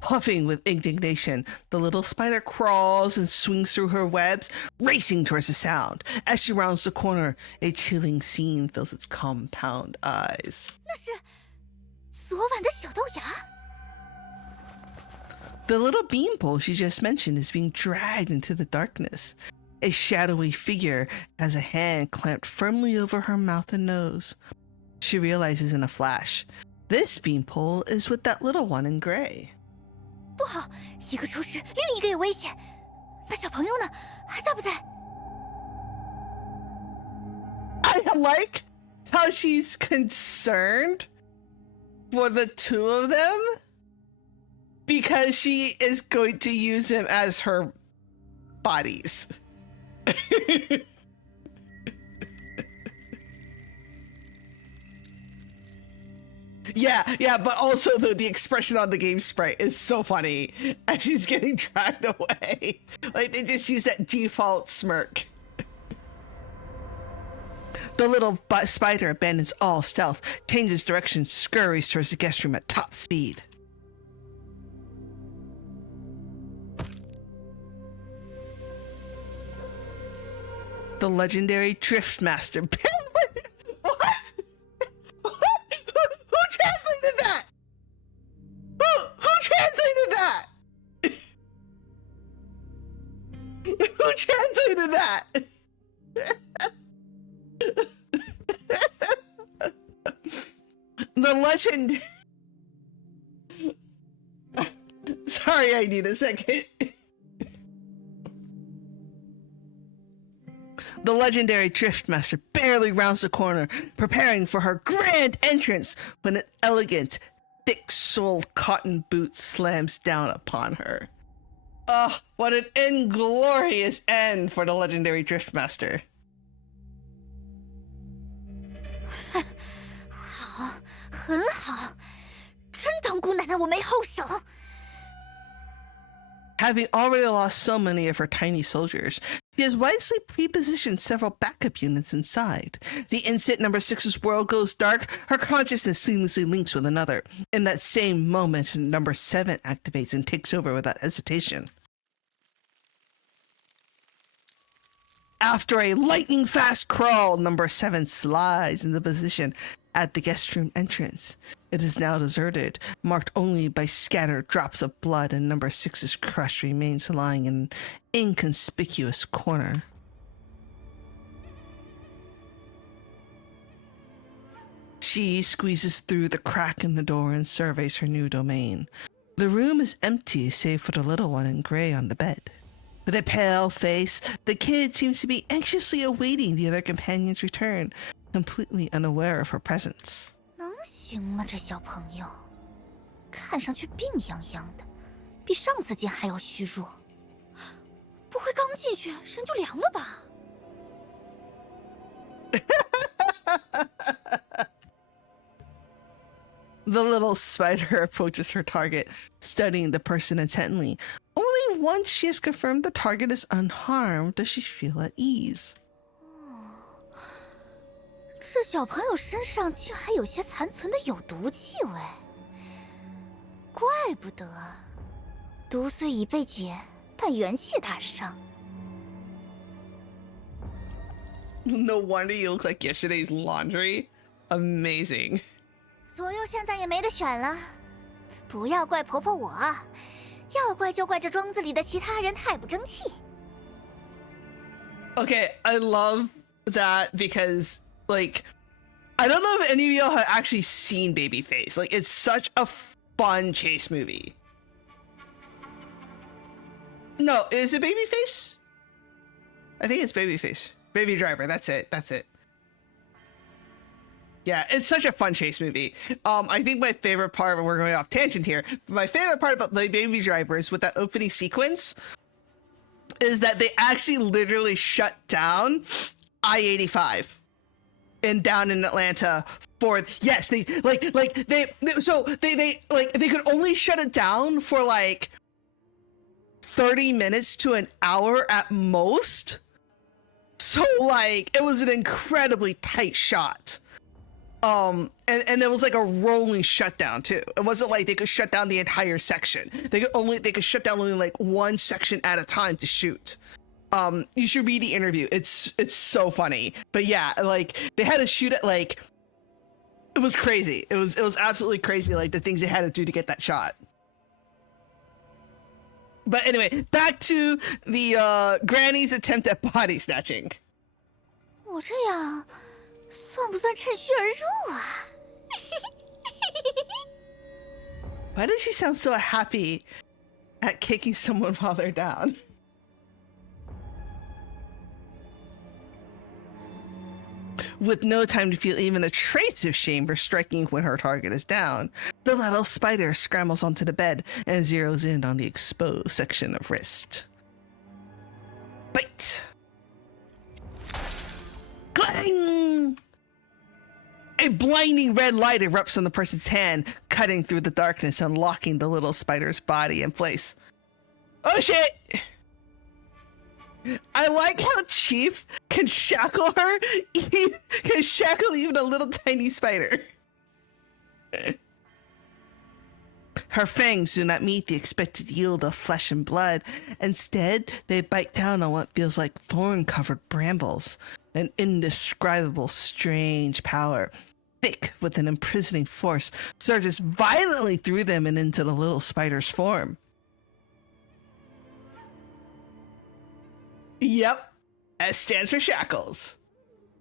Puffing with indignation, the little spider crawls and swings through her webs, racing towards the sound. As she rounds the corner, a chilling scene fills its compound eyes. 那是昨晚的小豆芽。 The little beanpole she just mentioned is being dragged into the darkness. A shadowy figure has a hand clamped firmly over her mouth and nose. She realizes in a flash, this beanpole is with that little one in gray. 不好，一个出事，另一个有危险。那小朋友呢？还在不在？ I like how she's concerned for the two of them because she is going to use them as her bodies. Yeah, but also the expression on the game sprite is so funny as she's getting dragged away. Like, they just use that default smirk. The little spider abandons all stealth, changes direction, scurries towards the guest room at top speed. The legendary Driftmaster. What? Who translated that? Who translated that? Who translated that? The legend. Sorry, I need a second. the legendary Driftmaster barely rounds the corner, preparing for her grand entrance when an elegant, thick-soled cotton boot slams down upon her. Oh, what an inglorious end for the legendary Driftmaster. 好，很好，真当姑奶奶我没后手。 Having already lost so many of her tiny soldiers, she has wisely pre-positioned several backup units inside. The instant number 6's world goes dark, her consciousness seamlessly links with another. In that same moment, number 7 activates and takes over without hesitation. After a lightning-fast crawl, number 7 slides into position at the guest room entrance. It is now deserted, marked only by scattered drops of blood, and number 6's crush remains lying in an inconspicuous corner. She squeezes through the crack in the door and surveys her new domain. The room is empty save for the little one in gray on the bed. With a pale face, the kid seems to be anxiously awaiting the other companion's return, completely unaware of her presence. 能行吗？这小朋友，看上去病殃殃的，比上次见还要虚弱。不会刚进去人就凉了吧？ The little spider approaches her target, studying the person intently. Only once she has confirmed the target is unharmed does she feel at ease. 这小朋友身上竟还有些残存的有毒气味，怪不得，毒虽已被解，但元气大伤。 No wonder you look like yesterday's laundry. Amazing. 左右现在也没得选了，不要怪婆婆我，要怪就怪这庄子里的其他人太不争气。 Okay, I love that because, like, I don't know if any of y'all have actually seen Babyface. Like, it's such a fun chase movie. No, is it Babyface? I think it's Babyface. Baby Driver, that's it. That's it. Yeah, it's such a fun chase movie. I think my favorite part, we're going off tangent here, but my favorite part about the Baby Driver is with that opening sequence is that they actually literally shut down I-85 down in Atlanta for, yes, they could only shut it down for like 30 minutes to an hour at most. So like it was an incredibly tight shot. And it was like a rolling shutdown too. It wasn't like they could shut down the entire section. They could shut down only like one section at a time to shoot. You should read the interview. It's so funny. But yeah, like they had to shoot it like it was crazy. It was absolutely crazy, like the things they had to do to get that shot. But anyway, back to the Granny's attempt at body snatching. 我这样算不算趁虚而入啊？ Why does she sound so happy at kicking someone while they're down? With no time to feel even a trace of shame for striking when her target is down, the little spider scrambles onto the bed and zeroes in on the exposed section of wrist. Bite! Clang! A blinding red light erupts on the person's hand, cutting through the darkness and locking the little spider's body in place. Oh shit! I like how Chief can shackle her, can shackle even a little tiny spider. Her fangs do not meet the expected yield of flesh and blood. Instead, they bite down on what feels like thorn-covered brambles, an indescribable strange power, thick with an imprisoning force, surges violently through them and into the little spider's form. Yep, S stands for shackles.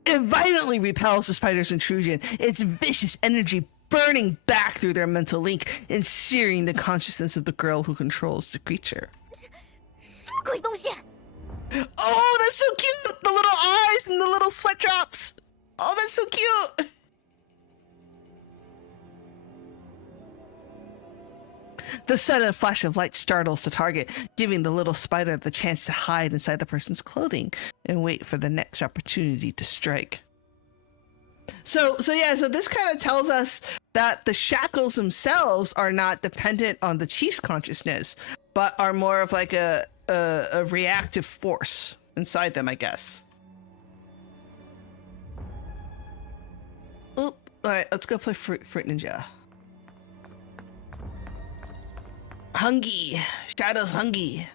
It violently repels the spider's intrusion, its vicious energy burning back through their mental link and searing the consciousness of the girl who controls the creature. 什么鬼东西？ Oh, that's so cute! The little eyes and the little sweat drops. Oh, that's so cute. The sudden flash of light startles the target, giving the little spider the chance to hide inside the person's clothing and wait for the next opportunity to strike. So this kind of tells us that the shackles themselves are not dependent on the chief's consciousness, but are more of like a reactive force inside them, I guess. Oop. All right, let's go play Fruit Ninja. Hungry. Shadow's hungry.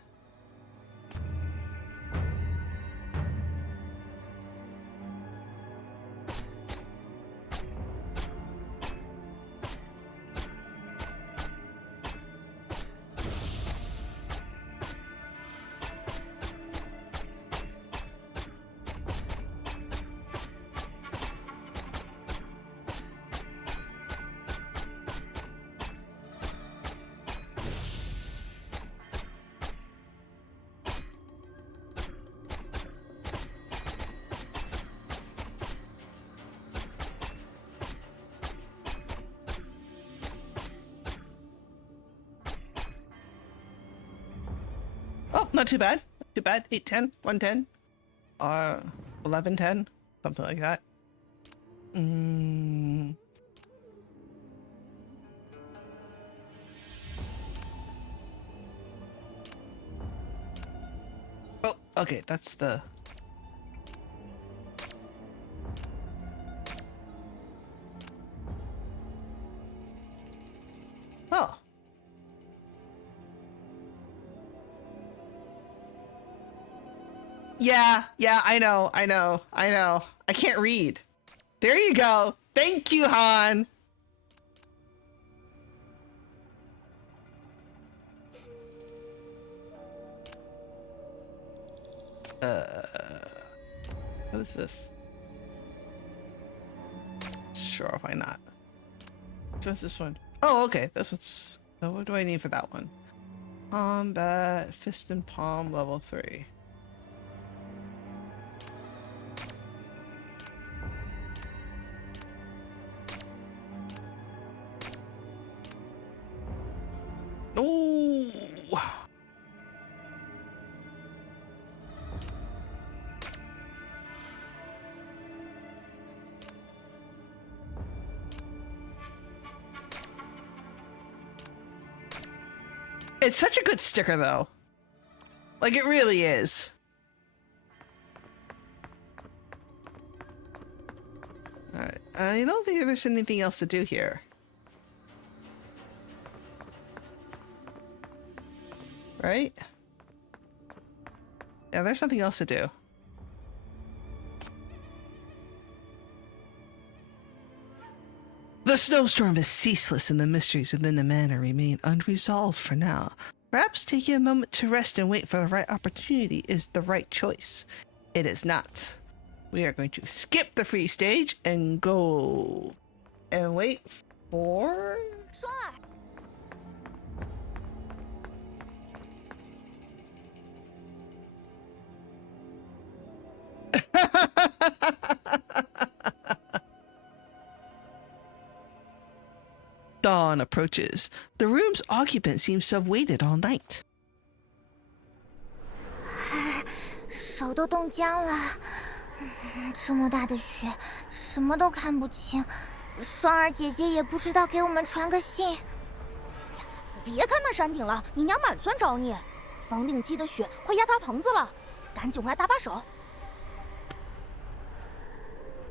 Oh, not too bad. Not too bad. 810, 110, 1110, something like that. Oh, okay, that's the... Oh. Yeah, I know. I can't read. There you go. Thank you, Han. What is this? Sure, why not? What's this one? Oh, okay. This one's... So what do I need for that one? Combat, fist and palm, level 3. Ooh. It's such a good sticker, though. Like, it really is. Alright, I don't think there's anything else to do here. Right? Yeah, there's nothing else to do. The snowstorm is ceaseless and the mysteries within the manor remain unresolved for now. Perhaps taking a moment to rest and wait for the right opportunity is the right choice. It is not. We are going to skip the free stage and go and wait for... Sure. Dawn approaches. The room's occupant seems to have waited all night. 手都冻僵了，这么大的雪，什么都看不清。双儿姐姐也不知道给我们传个信。别看那山顶了，你娘满算找你。房顶积的雪快压塌棚子了，赶紧回来搭把手。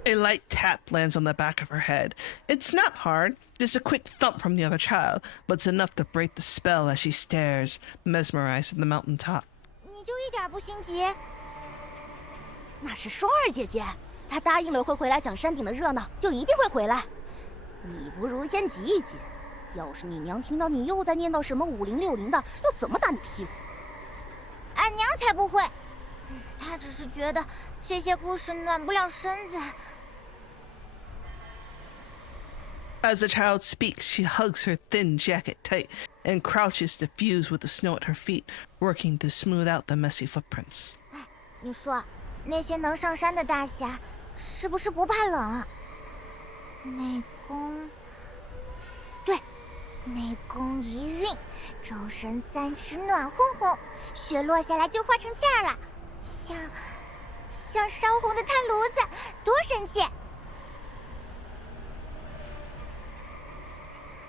A light tap lands on the back of her head. It's not hard, just a quick thump from the other child, but it's enough to break the spell as she stares, mesmerized at the mountaintop. 你就一点不心急？那是双儿姐姐，她答应了会回来讲山顶的热闹，就一定会回来。你不如先急一急，要是你娘听到你又在念叨什么5060的，要怎么打你屁股？俺娘才不会。 他只是觉得这些故事暖不了身子。As the child speaks, she hugs her thin jacket tight and crouches to fuse with the snow at her feet, working to smooth out the messy footprints. 你说，那些能上山的大侠，是不是不怕冷？内功，对，内功一运，周身3尺暖烘烘，雪落下来就化成气儿了，像烧红的炭炉子，多神气！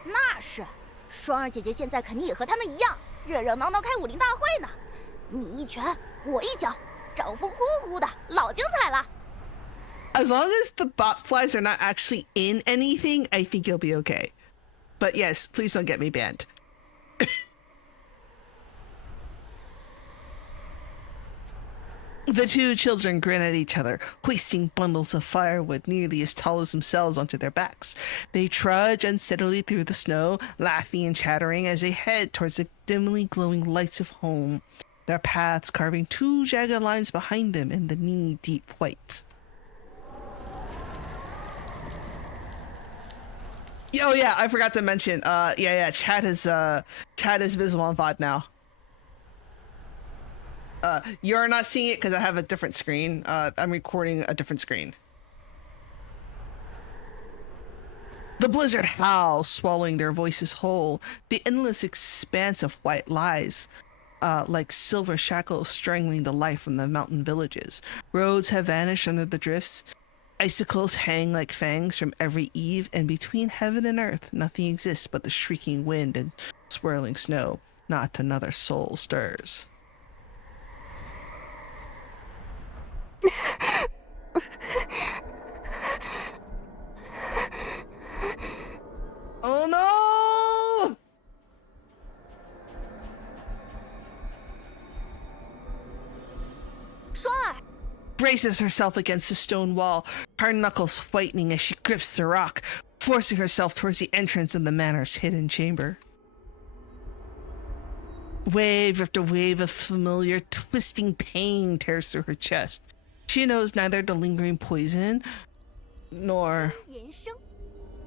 那是，双儿姐姐现在肯定也和他们一样，热热闹闹开武林大会呢。你一拳，我一脚，招风呼呼的，老精彩了。As long as the botflies are not actually in anything, I think you'll be okay. But yes, please don't get me banned. The two children grin at each other, hoisting bundles of firewood nearly as tall as themselves onto their backs. They trudge unsteadily through the snow, laughing and chattering as they head towards the dimly glowing lights of home, their paths carving 2 jagged lines behind them in the knee-deep white. Oh yeah, I forgot to mention. Chat is visible on VOD now. You're not seeing it because I have a different screen. I'm recording a different screen. The blizzard howls, swallowing their voices whole. The endless expanse of white lies, like silver shackles strangling the life from the mountain villages. Roads have vanished under the drifts. Icicles hang like fangs from every eave, and between heaven and earth nothing exists but the shrieking wind and swirling snow. Not another soul stirs. Oh no! Braces herself against the stone wall, her knuckles whitening as she grips the rock, forcing herself towards the entrance of the manor's hidden chamber. Wave after wave of familiar, twisting pain tears through her chest. She knows neither the lingering poison nor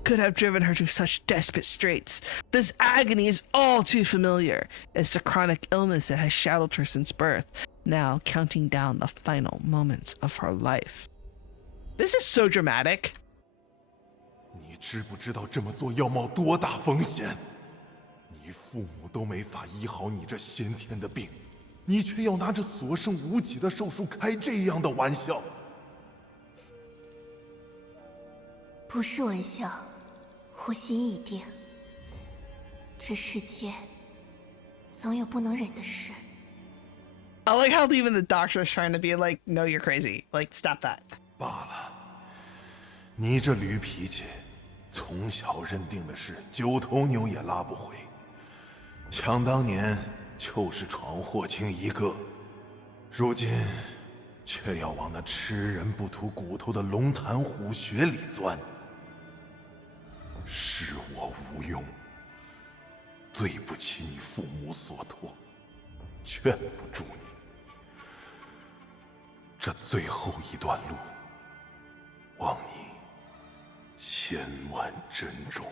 could have driven her to such desperate straits. This agony is all too familiar. It's the chronic illness that has shadowed her since birth, now counting down the final moments of her life. This is so dramatic. 你知不知道这么做要冒多大风险？你父母都没法医好你这先天的病，你却要拿着所剩无几的寿数开这样的玩笑。不是玩笑，我心已定。这世界总有不能忍的事。I like how even the doctor is trying to be like, no, you're crazy. Like, stop that. 罢了，你这驴脾气，从小认定的事，9头牛也拉不回。想当年就是闯祸精一个，如今却要往那吃人不吐骨头的龙潭虎穴里钻。是我无用，对不起你父母所托，劝不住你。这最后一段路，望你千万珍重。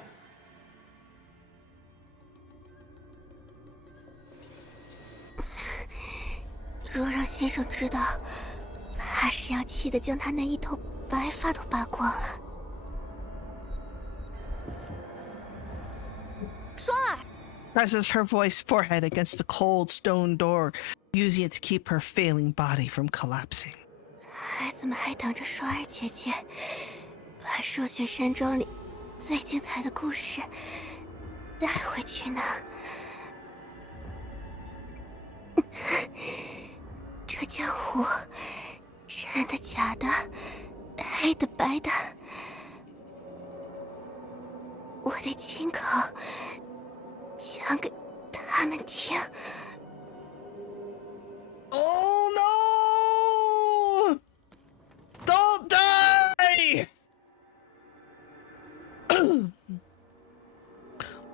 若让先生知道，怕是要气得将他那一头白发都拔光了。双儿 Presses her voice forehead against the cold stone door, using it to keep her failing body from collapsing. 孩子们还等着双儿姐姐把朔雪山庄里最精彩的故事带回去呢。这江湖，真的假的，黑的白的，我得亲口讲给他们听。Oh no! Don't die!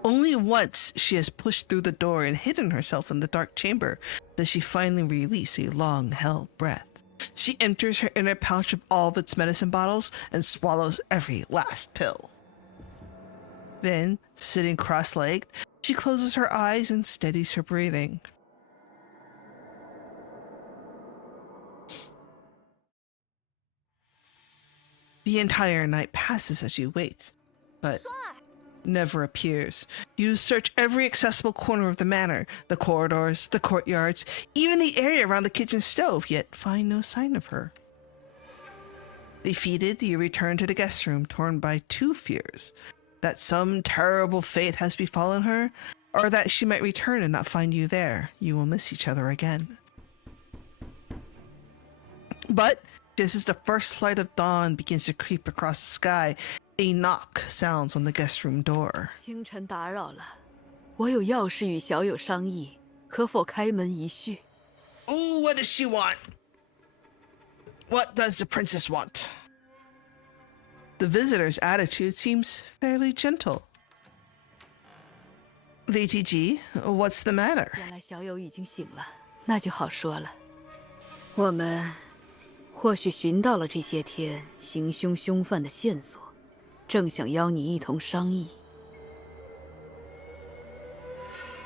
Only once she has pushed through the door and hidden herself in the dark chamber does she finally release a long-held breath. She empties her inner pouch of all of its medicine bottles and swallows every last pill. Then, sitting cross-legged, she closes her eyes and steadies her breathing. The entire night passes as you wait, but never appears. You search every accessible corner of the manor, the corridors, the courtyards, even the area around the kitchen stove, yet find no sign of her. Defeated, you return to the guest room, torn by two fears: that some terrible fate has befallen her, or that she might return and not find you there. You will miss each other again. But just as the first light of dawn begins to creep across the sky, a knock sounds on the guest room door. 清晨打扰了，我有要事与小友商议，可否开门一叙？ Oh, what does she want? What does the princess want? The visitor's attitude seems fairly gentle. VTG, what's the matter? 原来小友已经醒了，那就好说了。我们或许寻到了这些天行凶凶犯的线索，正想邀你一同商议。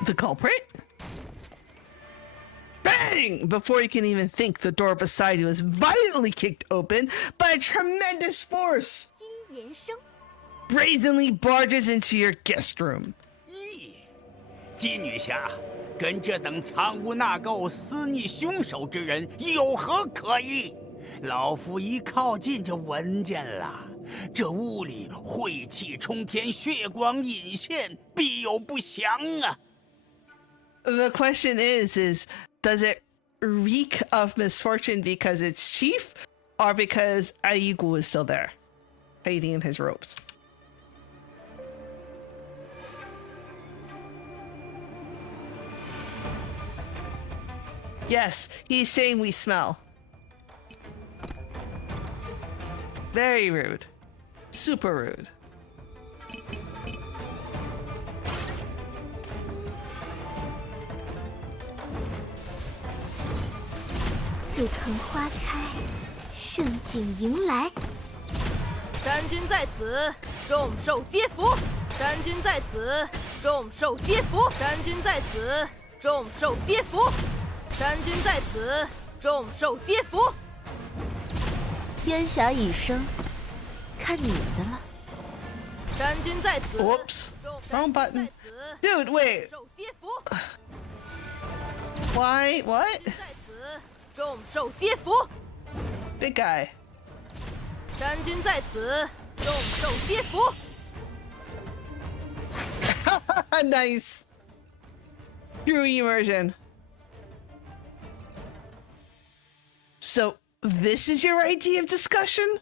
The culprit? Bang! Before you can even think, the door beside you is violently kicked open by a tremendous force. 阴言声， Brazenly barges into your guest room. 金女侠，跟这等藏污纳垢、私匿凶手之人有何可议？老夫一靠近就闻见了，这屋里晦气冲天，血光隐现，必有不祥啊！ The question is does it reek of misfortune because it's Chief, or because Aigu is still there, hiding in his robes? Yes, he's saying we smell. Very rude. Super rude. 自藤花开，盛景迎来。山君在此，众兽皆服。山君在此，众兽皆服。山君在此，众兽皆服。山君在此，众兽皆服。烟霞已生，看你的了。山君在此。 Whoops. Wrong button. Dude, wait. 兽皆服。 Why? What? 在此，众兽皆服。 Big guy. 山君在此，众兽皆服。 Nice. True immersion. So, this is your idea of discussion?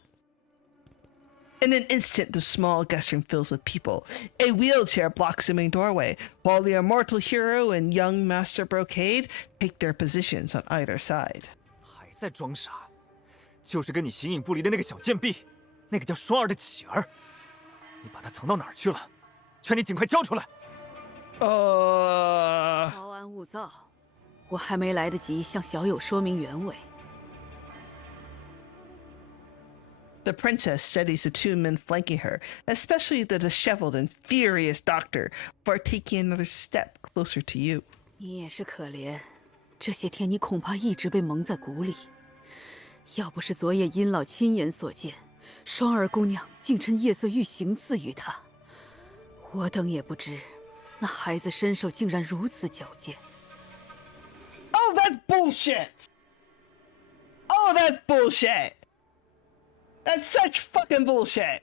In an instant, the small guest room fills with people. A wheelchair blocks the main doorway, while the immortal hero and young Master Brocade take their positions on either side. 还在装傻，就是跟你形影不离的那个小贱婢，那个叫双儿的乞儿，你把她藏到哪儿去了？劝你尽快交出来。稍安勿躁，我还没来得及向小友说明原委。 The princess studies the two men flanking her, especially the disheveled and furious doctor, before taking another step closer to you. 你也是可怜，这些天你恐怕一直被蒙在鼓里。要不是昨夜殷老亲眼所见，双儿姑娘竟趁夜色欲行赐予他，我等也不知，那孩子身手竟然如此矫健。 Oh, that's bullshit! Oh, that's bullshit! That's such fucking bullshit!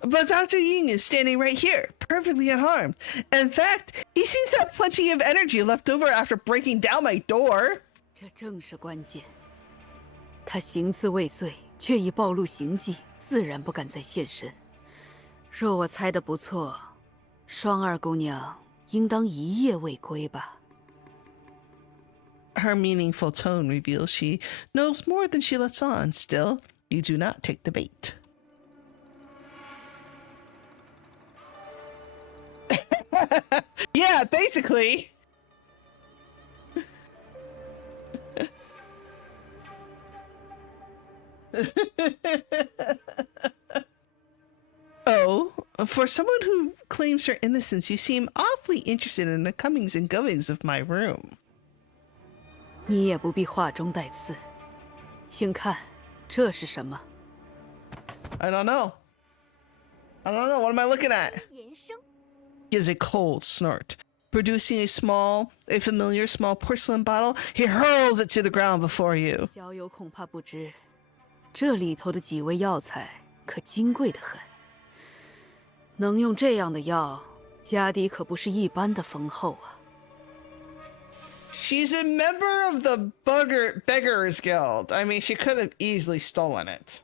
But Dr. Ying is standing right here, perfectly unharmed. In fact, he seems to have plenty of energy left over after breaking down my door. 这正是关键。他行刺未遂，却已暴露行迹，自然不敢再现身。若我猜得不错，双儿姑娘应当一夜未归吧。 Her meaningful tone reveals she knows more than she lets on. Still, you do not take the bait. Yeah, basically. Oh, for someone who claims her innocence, you seem awfully interested in the comings and goings of my room. 你也不必话中带刺。请看，这是什么？ I don't know. I don't know. What am I looking at? 延伸。 He has a cold snort. Producing a familiar small porcelain bottle, he hurls it to the ground before you. 小友恐怕不知，这里头的几味药材可金贵得很。能用这样的药，家底可不是一般的丰厚啊。 She's a member of the Beggars Guild. I mean, she could have easily stolen it.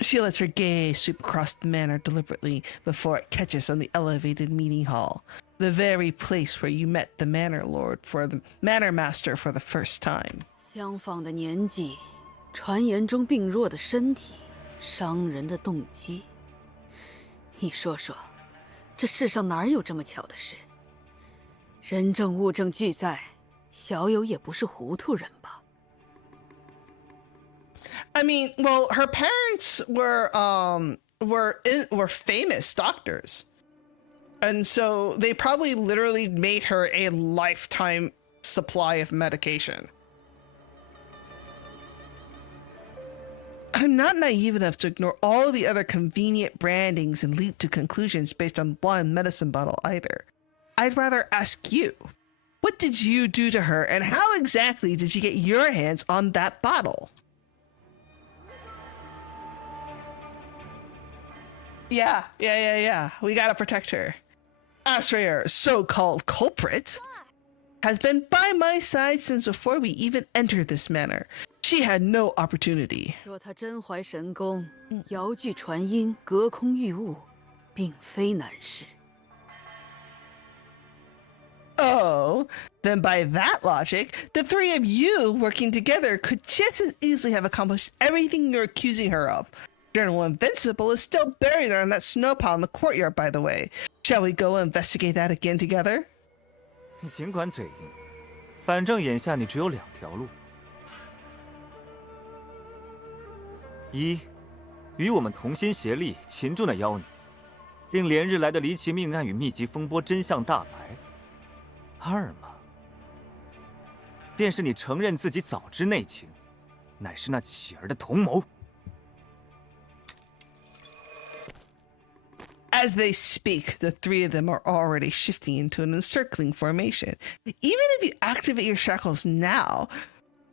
She lets her gaze sweep across the manor deliberately before it catches on the elevated meeting hall, the very place where you met the manor master for the first time. 相仿的年纪，传言中病弱的身体，伤人的动机。你说说，这世上哪有这么巧的事？人证物证俱在，小友也不是糊涂人吧？ I mean, well, her parents were famous doctors, and so they probably literally made her a lifetime supply of medication. I'm not naive enough to ignore all the other convenient brandings and leap to conclusions based on one medicine bottle either. I'd rather ask you, what did you do to her, and how exactly did you get your hands on that bottle? Yeah. We gotta protect her. As for your so-called culprit, has been by my side since before we even entered this manor. She had no opportunity. 若他真怀神功，遥距传音，隔空御物，并非难事。 Oh, then by that logic, the three of you working together could just as easily have accomplished everything you're accusing her of. General Invincible is still buried on that snow pile in the courtyard, by the way. Shall we go investigate that again together? 你尽管嘴硬，反正眼下你只有2条路：一，与我们同心协力擒住那妖女，令连日来的离奇命案与秘籍风波真相大白；二嘛，便是你承认自己早知内情，乃是那乞儿的同谋。 As they speak, the three of them are already shifting into an encircling formation. Even if you activate your shackles now,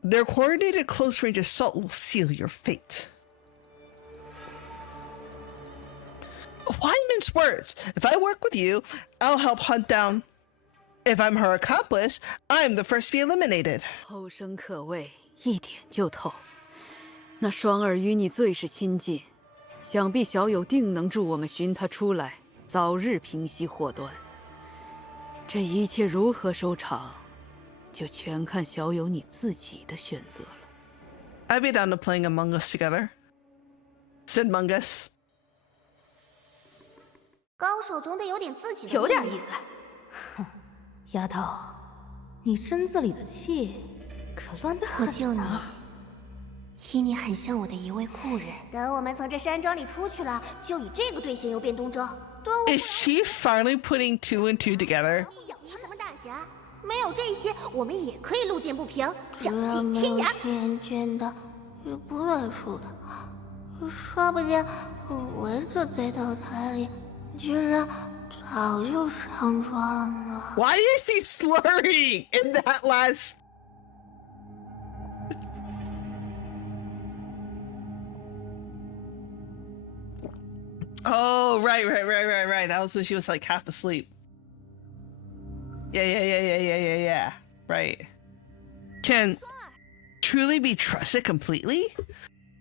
their coordinated close-range assault will seal your fate. Why mince words? If I work with you, I'll help hunt down. If I'm her accomplice, I'm the first to be eliminated. 后生可畏，一点就透。那双儿与你最是亲近。 想必小友定能助我们寻他出来，早日平息祸端。这一切如何收场，就全看小友你自己的选择了。I'd be down to playing Among Us together. Said Mungus. 高手总得有点自己的。有点意思。哼，丫头，你身子里的气可乱得很。我救你。 依你很像我的一位故人。等我们从这山庄里出去了，就以这个队形游遍东周。Is she finally putting 2 and 2 together? 及什么大侠？没有这些，我们也可以路见不平，长尽天涯。尖尖的，也不认输的，说不定围着贼头台里，其实早就上桌了呢。Why is she slurring in that last? Oh, right. That was when she was like half asleep. Yeah. Right. Can truly be trusted completely?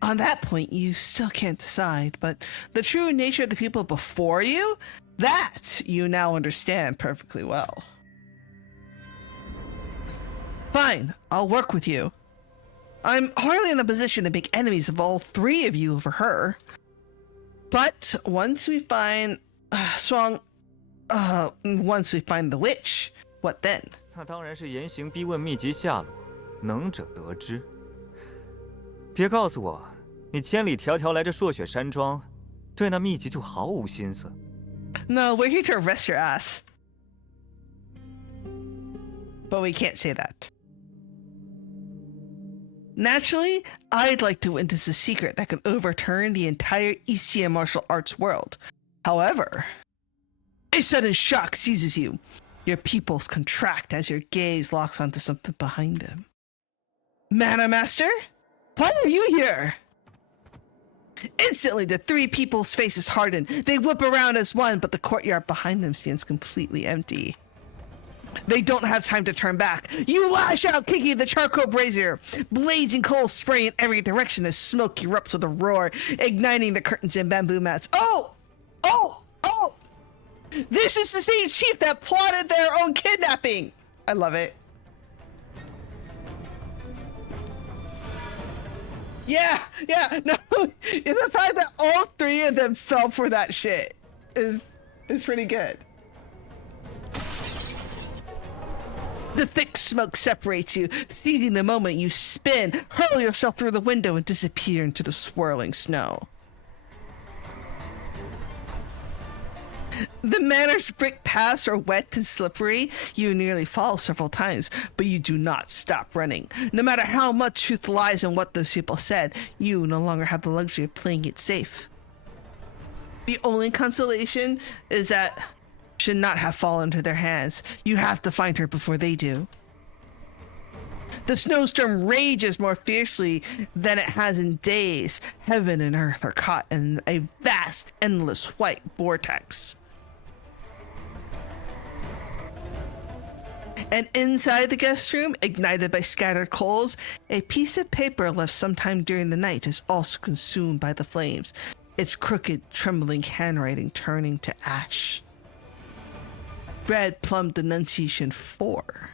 On that point, you still can't decide, but the true nature of the people before you, that you now understand perfectly well. Fine, I'll work with you. I'm hardly in a position to make enemies of all three of you over her. But once we find once we find the witch, what then? 那当然是严刑逼问秘籍下落，能者得之。别告诉我，你千里迢迢来这朔雪山庄，对那秘籍就毫无心思。No, we're here to arrest your ass. but we can't say that. Naturally, I'd like to witness a secret that could overturn the entire AISNO martial arts world. However, a sudden shock seizes you. Your pupils contract as your gaze locks onto something behind them. Mana Master? Why are you here? Instantly, the three people's faces harden. They whip around as one, but the courtyard behind them stands completely empty. They don't have time to turn back. You lash out, kicking the charcoal brazier. Blades and coals spray in every direction as smoke erupts with a roar, igniting the curtains and bamboo mats. Oh! Oh! Oh! This is the same chief that plotted their own kidnapping! I love it. Yeah, no. The fact that all three of them fell for that shit is pretty good. The thick smoke separates you, seizing the moment you spin, hurl yourself through the window, and disappear into the swirling snow. The manor's brick paths are wet and slippery. You nearly fall several times, but you do not stop running. No matter how much truth lies in what those people said, you no longer have the luxury of playing it safe. The only consolation is that should not have fallen into their hands. You have to find her before they do. The snowstorm rages more fiercely than it has in days. Heaven and earth are caught in a vast, endless white vortex. And inside the guest room, ignited by scattered coals, a piece of paper left sometime during the night is also consumed by the flames, its crooked, trembling handwriting turning to ash. Red Plum Denunciation 4.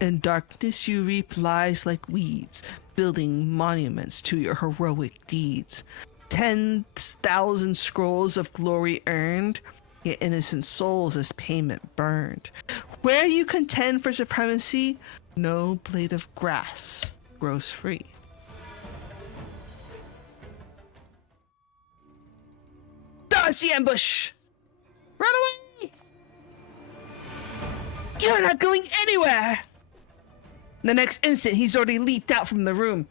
In darkness you reap lies like weeds, building monuments to your heroic deeds. 10,000 scrolls of glory earned, your innocent souls as payment burned. Where you contend for supremacy, no blade of grass grows free. Dodge the ambush! Run away! You're not going anywhere! The next instant, he's already leaped out from the room.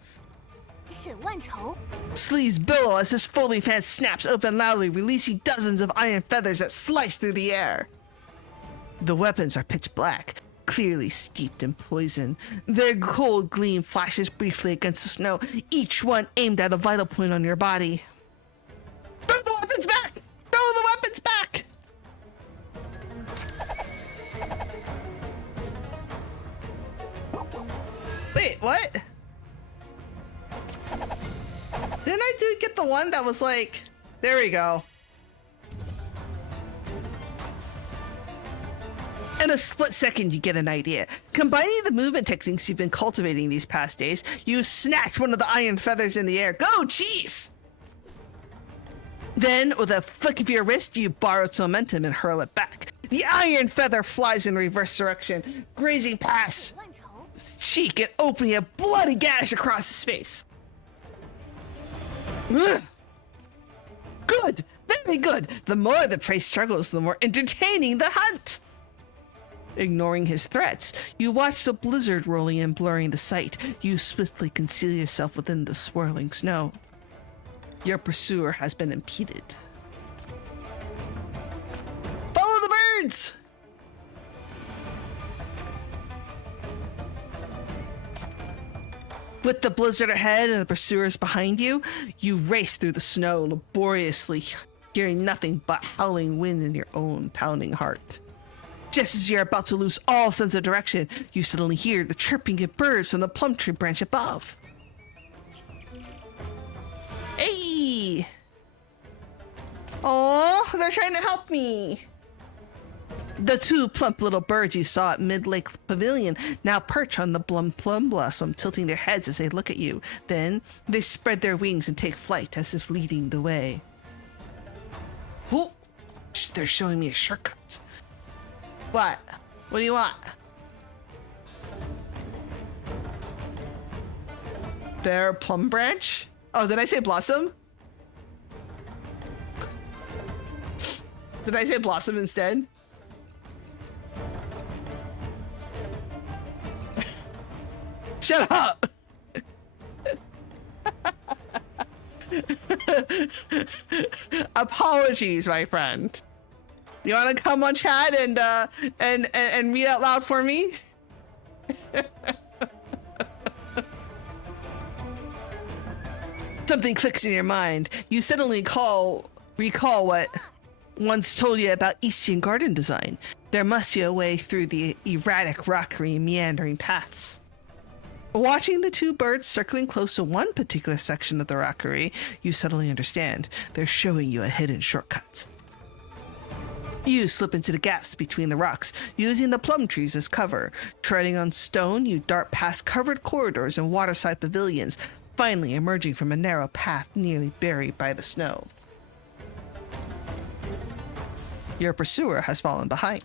沈万愁 Sleeves billow as his fully fan snaps open loudly, releasing dozens of iron feathers that slice through the air. The weapons are pitch black, clearly steeped in poison. Their cold gleam flashes briefly against the snow, each one aimed at a vital point on your body. Throw the weapons back! Throw the weapons back! Wait, what? Didn't I get the one that was like... There we go. In a split second, you get an idea. Combining the movement techniques you've been cultivating these past days, you snatch one of the iron feathers in the air. Go, Chief! Then, with a flick of your wrist, you borrow its momentum and hurl it back. The iron feather flies in reverse direction, grazing past 万愁 cheek and opening a bloody gash across his face. Ugh. Good! Very good! The more the prey struggles, the more entertaining the hunt! Ignoring his threats, you watch the blizzard rolling in, blurring the sight. You swiftly conceal yourself within the swirling snow. Your pursuer has been impeded. Follow the birds! With the blizzard ahead and the pursuers behind you, you race through the snow laboriously, hearing nothing but howling wind in your own pounding heart. Just as you're about to lose all sense of direction, you suddenly hear the chirping of birds from the plum tree branch above. Hey! Oh, they're trying to help me. The two plump little birds you saw at Mid-Lake Pavilion now perch on the plum blossom, tilting their heads as they look at you. Then they spread their wings and take flight as if leading the way. Oh, they're showing me a shortcut. What? What do you want? Their plum branch? Oh, did I say blossom? Did I say blossom instead? Shut up. Apologies, my friend. You want to come on chat and read out loud for me? Something clicks in your mind. You suddenly recall what once told you about Eastern garden design. There must be a way through the erratic, rockery, meandering paths. Watching the two birds circling close to one particular section of the rockery, you suddenly understand. They're showing you a hidden shortcut. You slip into the gaps between the rocks, using the plum trees as cover. Treading on stone, you dart past covered corridors and waterside pavilions, finally emerging from a narrow path nearly buried by the snow. Your pursuer has fallen behind.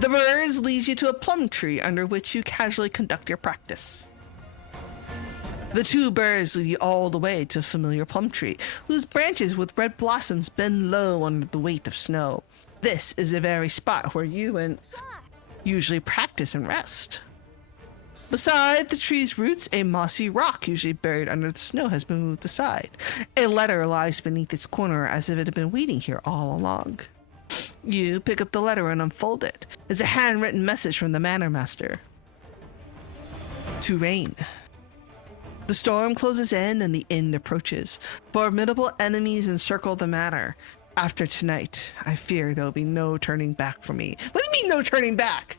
The birds lead you to a plum tree under which you casually conduct your practice. The two birds lead you all the way to a familiar plum tree, whose branches with red blossoms bend low under the weight of snow. This is the very spot where you and usually practice and rest. Beside the tree's roots, a mossy rock usually buried under the snow has been moved aside. A letter lies beneath its corner as if it had been waiting here all along. You pick up the letter and unfold it. It's a handwritten message from the Manor Master. To Rain. The storm closes in and the end approaches. Formidable enemies encircle the manor. After tonight, I fear there'll be no turning back for me. What do you mean no turning back?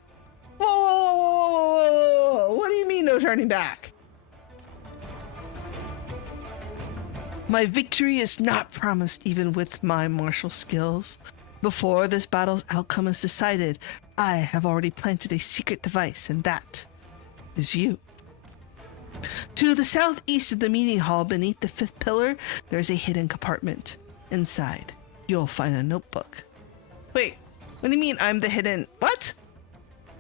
Whoa, whoa, whoa, whoa, whoa, whoa. What do you mean no turning back? My victory is not promised even with my martial skills. Before this battle's outcome is decided, I have already planted a secret device, and that is you. To the southeast of the meeting hall, beneath the fifth pillar, there's a hidden compartment. Inside, you'll find a notebook. Wait, what do you mean I'm the hidden... What?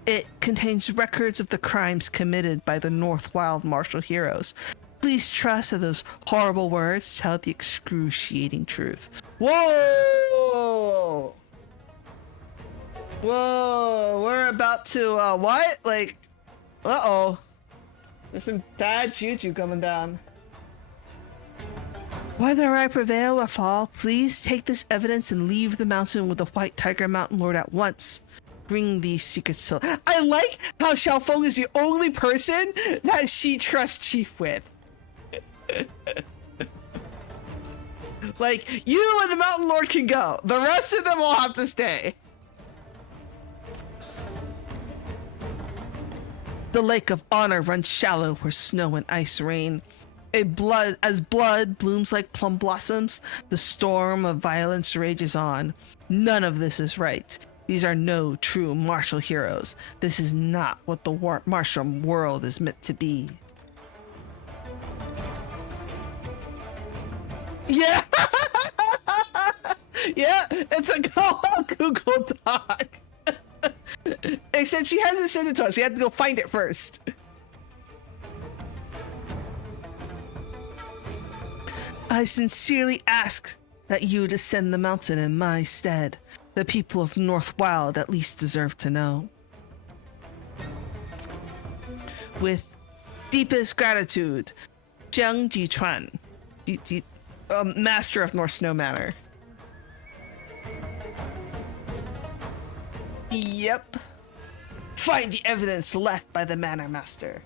It contains records of the crimes committed by the North Wild martial heroes. Please trust that those horrible words tell the excruciating truth. Whoa! Whoa, we're about to, what? Like, uh-oh. There's some bad juju coming down. Whether I prevail or fall, please take this evidence and leave the mountain with the White Tiger Mountain Lord at once. Bring these secrets to... I like how Xiaofeng is the only person that she trusts Chief with. Like, you and the Mountain Lord can go. The rest of them will have to stay. The Lake of Honor runs shallow where snow and ice reign. As blood blooms like plum blossoms, the storm of violence rages on. None of this is right. These are no true martial heroes. This is not what the martial world is meant to be. Yeah! Yeah, it's a Google Doc. Except she hasn't sent it to us. We have to go find it first. I sincerely ask that you descend the mountain in my stead. The people of North Wild at least deserve to know. With deepest gratitude, Jiang Jichuan, Master of North Snow Manor. Yep. Find the evidence left by the Manor Master.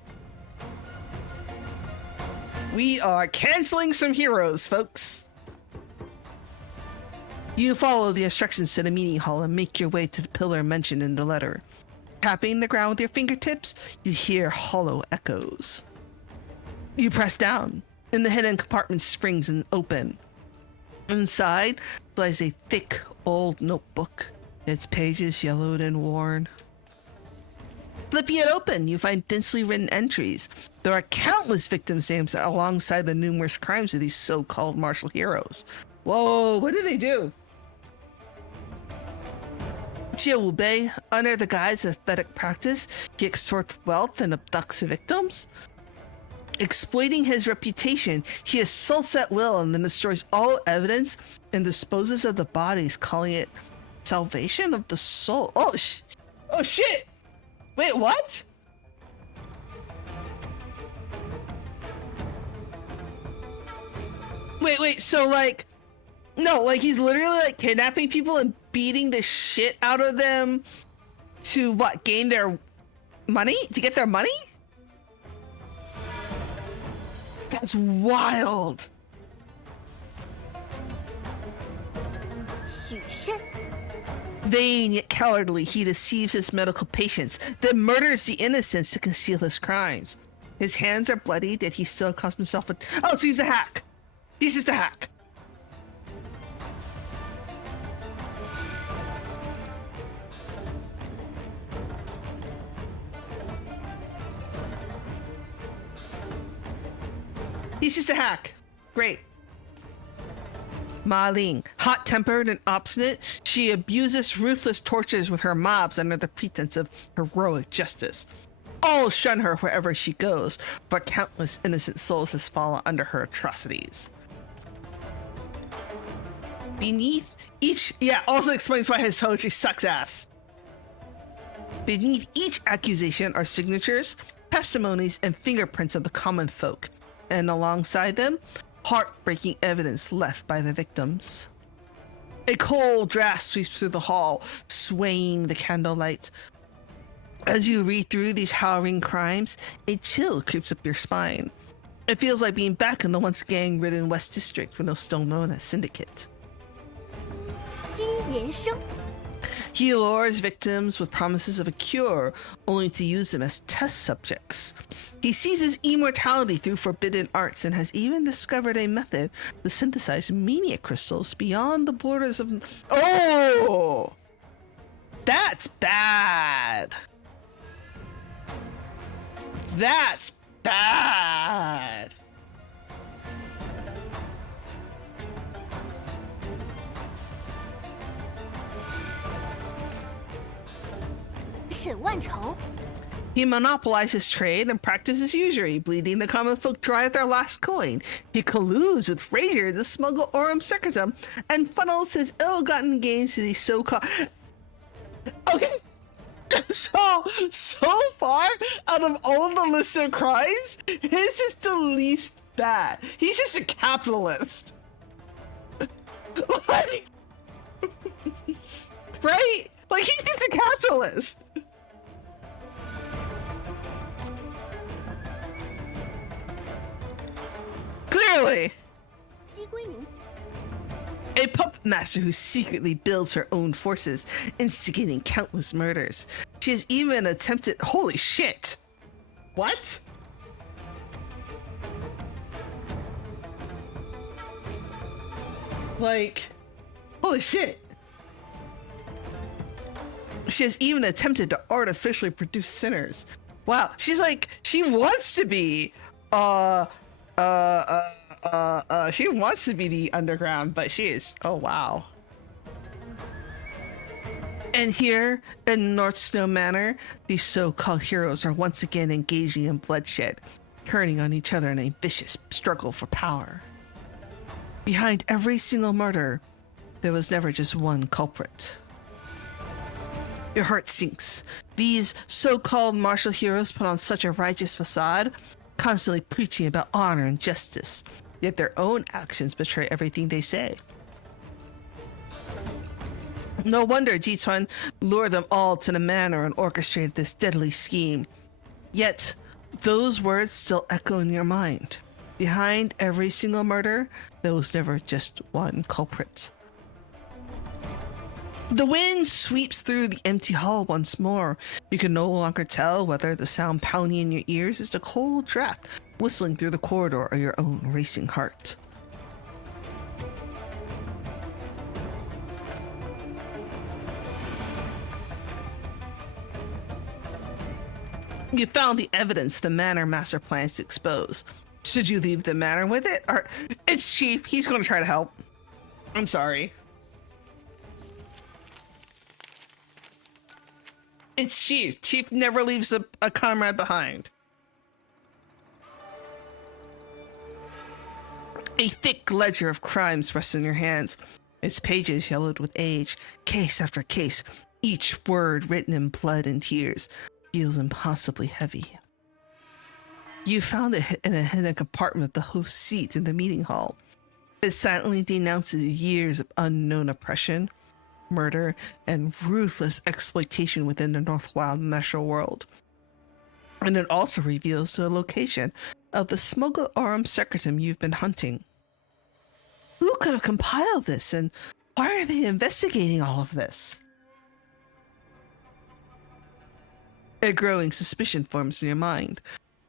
We are canceling some heroes, folks. You follow the instructions to the meeting hall and make your way to the pillar mentioned in the letter. Tapping the ground with your fingertips, you hear hollow echoes. You press down, and the hidden compartment springs and open. Inside lies a thick, old notebook, its pages yellowed and worn. Flipping it open, you find densely written entries. There are countless victims' names alongside the numerous crimes of these so-called martial heroes. Whoa, what did they do? Jia Wubei, under the guise of aesthetic practice, he extorts wealth and abducts victims. Exploiting his reputation, he assaults at will and then destroys all evidence and disposes of the bodies, calling it Salvation of the soul. Oh shit! Wait, what? Wait, so like, no, like he's literally like kidnapping people and beating the shit out of them to what, gain their money? To get their money? That's wild. 许慎， Vain yet cowardly, he deceives his medical patients, then murders the innocents to conceal his crimes. His hands are bloody, yet he still calls himself a... Oh, so he's a hack. He's just a hack. He's just a hack. Great. Ma Ling, hot-tempered and obstinate, she abuses ruthless tortures with her mobs under the pretense of heroic justice. All shun her wherever she goes, but countless innocent souls has fallen under her atrocities. Beneath each... Yeah, also explains why his poetry sucks ass. Beneath each accusation are signatures, testimonies, and fingerprints of the common folk, and alongside them, heartbreaking evidence left by the victims. A cold draft sweeps through the hall, swaying the candlelight. As you read through these harrowing crimes, a chill creeps up your spine. It feels like being back in the once gang-ridden West District when it was still known as Syndicate. 殷延生， He lures victims with promises of a cure, only to use them as test subjects. He seizes immortality through forbidden arts and has even discovered a method to synthesize mania crystals beyond the borders of... Oh! That's bad! That's bad! 沈万愁， He monopolizes trade and practices usury, bleeding the common folk dry of their last coin. He colludes with Frazier to smuggle Aurum Secretum and funnels his ill-gotten gains to the so-called... Okay, so far, out of all the list of crimes, his is the least bad. He's just a capitalist. Like... right? Like, he's just a capitalist. Clearly. 姬归宁， A puppet master who secretly builds her own forces, instigating countless murders. She has even attempted... Holy shit! What? Like... Holy shit! She has even attempted to artificially produce sinners. Wow, she's like... She wants to be... she wants to be the underground, but she is... Oh, wow. And here, in North Snow Manor, these so-called heroes are once again engaging in bloodshed, turning on each other in a vicious struggle for power. Behind every single murder, there was never just one culprit. Your heart sinks. These so-called martial heroes put on such a righteous facade, constantly preaching about honor and justice, yet their own actions betray everything they say. No wonder Ji Chuan lured them all to the manor and orchestrated this deadly scheme. Yet, those words still echo in your mind. Behind every single murder, there was never just one culprit. The wind sweeps through the empty hall once more. You can no longer tell whether the sound pounding in your ears is the cold draft whistling through the corridor or your own racing heart. You found the evidence the manor master plans to expose. Should you leave the manor with it? Or it's Chief, he's going to try to help. I'm sorry. It's Chief. Chief never leaves a comrade behind. A thick ledger of crimes rests in your hands. its pages yellowed with age, case after case, each word written in blood and tears, feels impossibly heavy. You found it in a hidden compartment of the host's seat in the meeting hall. It silently denounces years of unknown oppression, murder, and ruthless exploitation within the Northwild metro world. And it also reveals the location of the smuggle-armed secretum you've been hunting. Who could have compiled this, and why are they investigating all of this? A growing suspicion forms in your mind,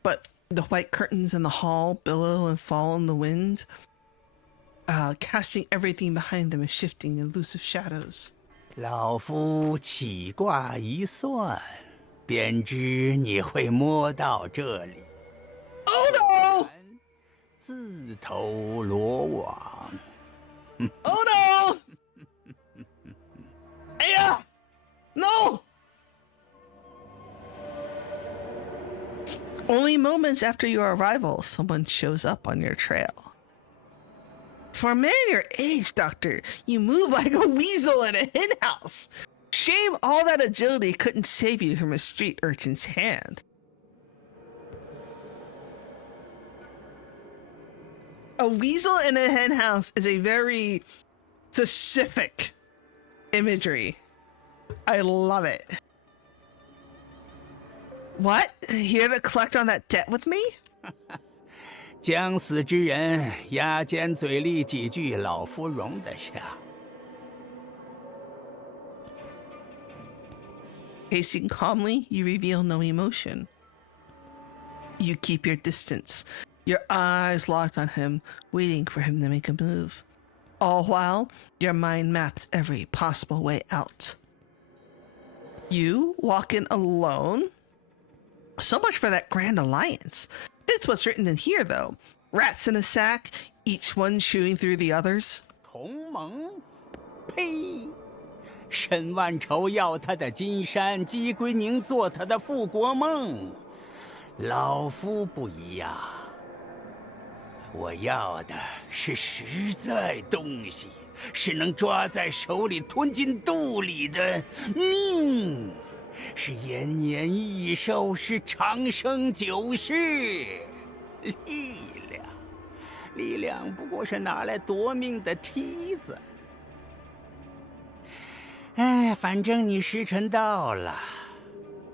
but the white curtains in the hall billow and fall in the wind, casting everything behind them in shifting, elusive shadows. 老夫起卦一算，便知你会摸到这里。Oh no! 自投罗网。Oh no! Aya! No! Only moments after your arrival, someone shows up on your trail. For a man your age, Doctor, you move like a weasel in a henhouse. Shame all that agility couldn't save you from a street urchin's hand. A weasel in a henhouse is a very specific imagery. I love it. What? Here to collect on that debt with me? 将死之人牙尖嘴利几句，老夫容得下。Pacing calmly, you reveal no emotion. You keep your distance, your eyes locked on him, waiting for him to make a move. All while, your mind maps every possible way out. You walk in alone? So much for that grand alliance. Fits what's written in here, though. Rats in a sack, each one chewing through the others. 同盟？呸！沈万愁要他的金山，姬归宁做他的复国梦。老夫不一样，我要的是实在东西，是能抓在手里吞进肚里的命。 是延年益寿，是长生久世。力量不过是拿来夺命的梯子。哎，反正你时辰到了，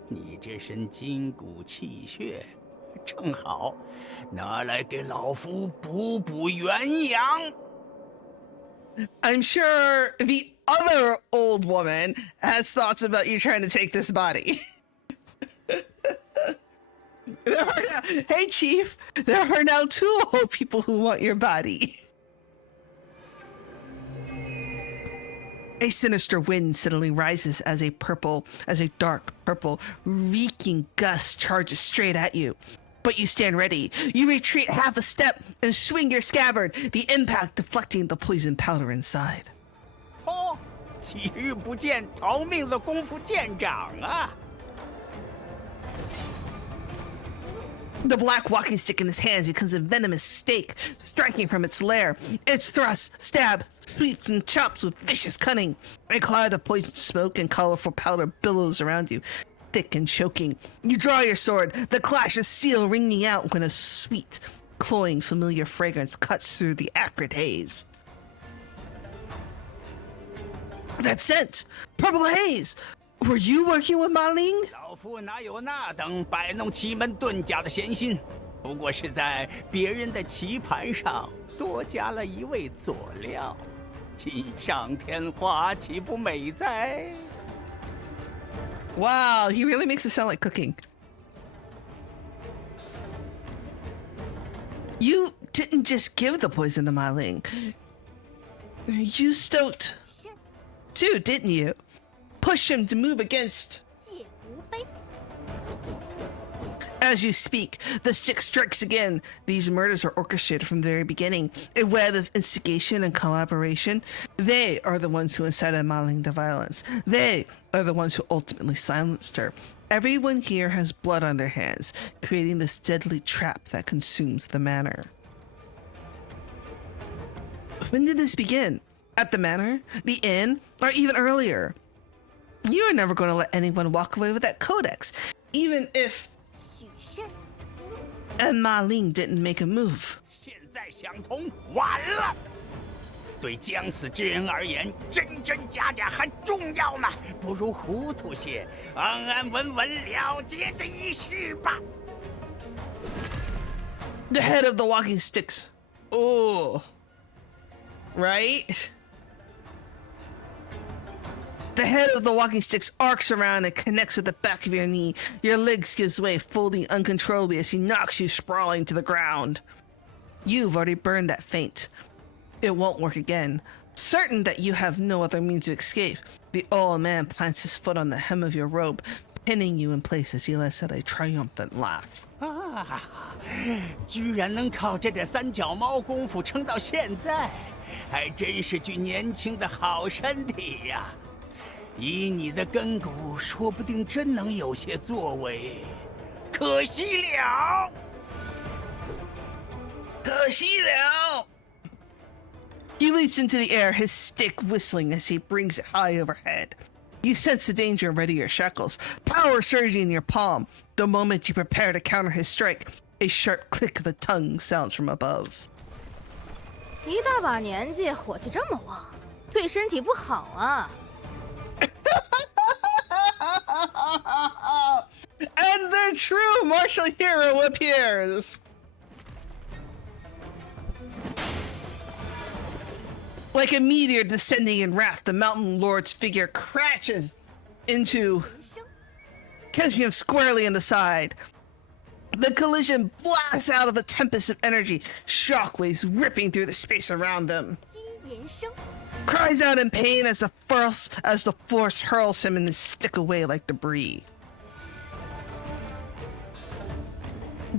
你这身筋骨气血，正好拿来给老夫补补元阳。 I'm sure the other old woman has thoughts about you trying to take this body. Hey, Chief, there are now 2 old people who want your body. A sinister wind suddenly rises as a dark purple, reeking gust charges straight at you. But you stand ready. You retreat half a step and swing your scabbard, the impact deflecting the poison powder inside. 哦，几日不见，逃命的功夫见长啊！ The black walking stick in his hands becomes a venomous stake, striking from its lair. Its thrusts, stabs, sweeps, and chops with vicious cunning. A cloud of poison smoke and colorful powder billows around you, thick and choking. You draw your sword, the clash of steel ringing out when a sweet, cloying, familiar fragrance cuts through the acrid haze. That scent! Purple haze! Were you working with Ma Ling? 老夫哪有那等摆弄奇门遁甲的闲心？不过是在别人的棋盘上多加了一味佐料，锦上添花，岂不美哉？ Wow, he really makes it sound like cooking. You didn't just give the poison to Ma Ling. You stoked too, didn't you? Push him to move against. As you speak, the stick strikes again. These murders are orchestrated from the very beginning. A web of instigation and collaboration. They are the ones who incited Ma Ling to violence. They are the ones who ultimately silenced her. Everyone here has blood on their hands, creating this deadly trap that consumes the manor. When did this begin? at the manor, the inn, or even earlier. You are never going to let anyone walk away with that codex, even if 许慎， and Ma Ling didn't make a move. 现在想通，晚了。对将死之人而言，真真假假还重要吗？不如糊涂些，安安稳稳了结这一世吧。 The head of the walking sticks. Oh. Right? The head of the walking sticks arcs around and connects with the back of your knee. Your legs gives way, folding uncontrollably as he knocks you sprawling to the ground. You've already burned that feint. It won't work again. Certain that you have no other means of escape, the old man plants his foot on the hem of your robe, pinning you in place as he lets out a triumphant laugh. 啊！居然能靠着这三脚猫功夫撑到现在，还真是具年轻的好身体呀！以你的根骨，说不定真能有些作为。可惜了，可惜了! He leaps into the air, his stick whistling as he brings it high overhead. You sense the danger and ready your shackles, power surging in your palm. The moment you prepare to counter his strike, a sharp click of the tongue sounds from above. 一大把年纪，火气这么旺，对身体不好啊！ And the true martial hero appears! Like a meteor descending in wrath, the mountain lord's figure crashes into, catching him squarely in the side. The collision blasts out of a tempest of energy, shockwaves ripping through the space around them. 一言生， Cries out in pain as the force hurls him and his stick away like debris.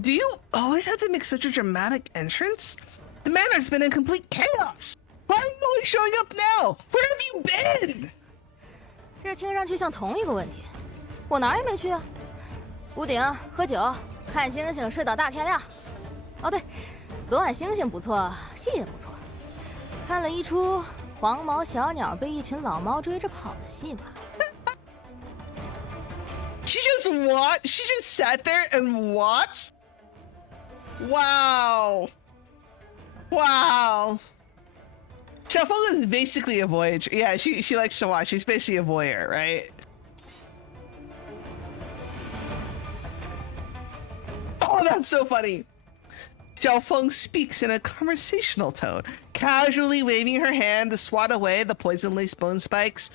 Do you always have to make such a dramatic entrance? The manor's been in complete chaos. Why are you always showing up now? Where have you been? 这听上去像同一个问题，我哪儿也没去啊。屋顶喝酒，看星星，睡到大天亮。哦对，昨晚星星不错，戏也不错，看了一出黄毛小鸟被一群老猫追着跑的戏吧。She just watched? She just sat there and watched? Wow. Wow. Xiaofeng is basically a voyager. Yeah, she likes to watch. She's basically a voyeur, right? Oh, that's so funny. Xiaofeng speaks in a conversational tone, casually waving her hand to swat away the poison-laced bone spikes.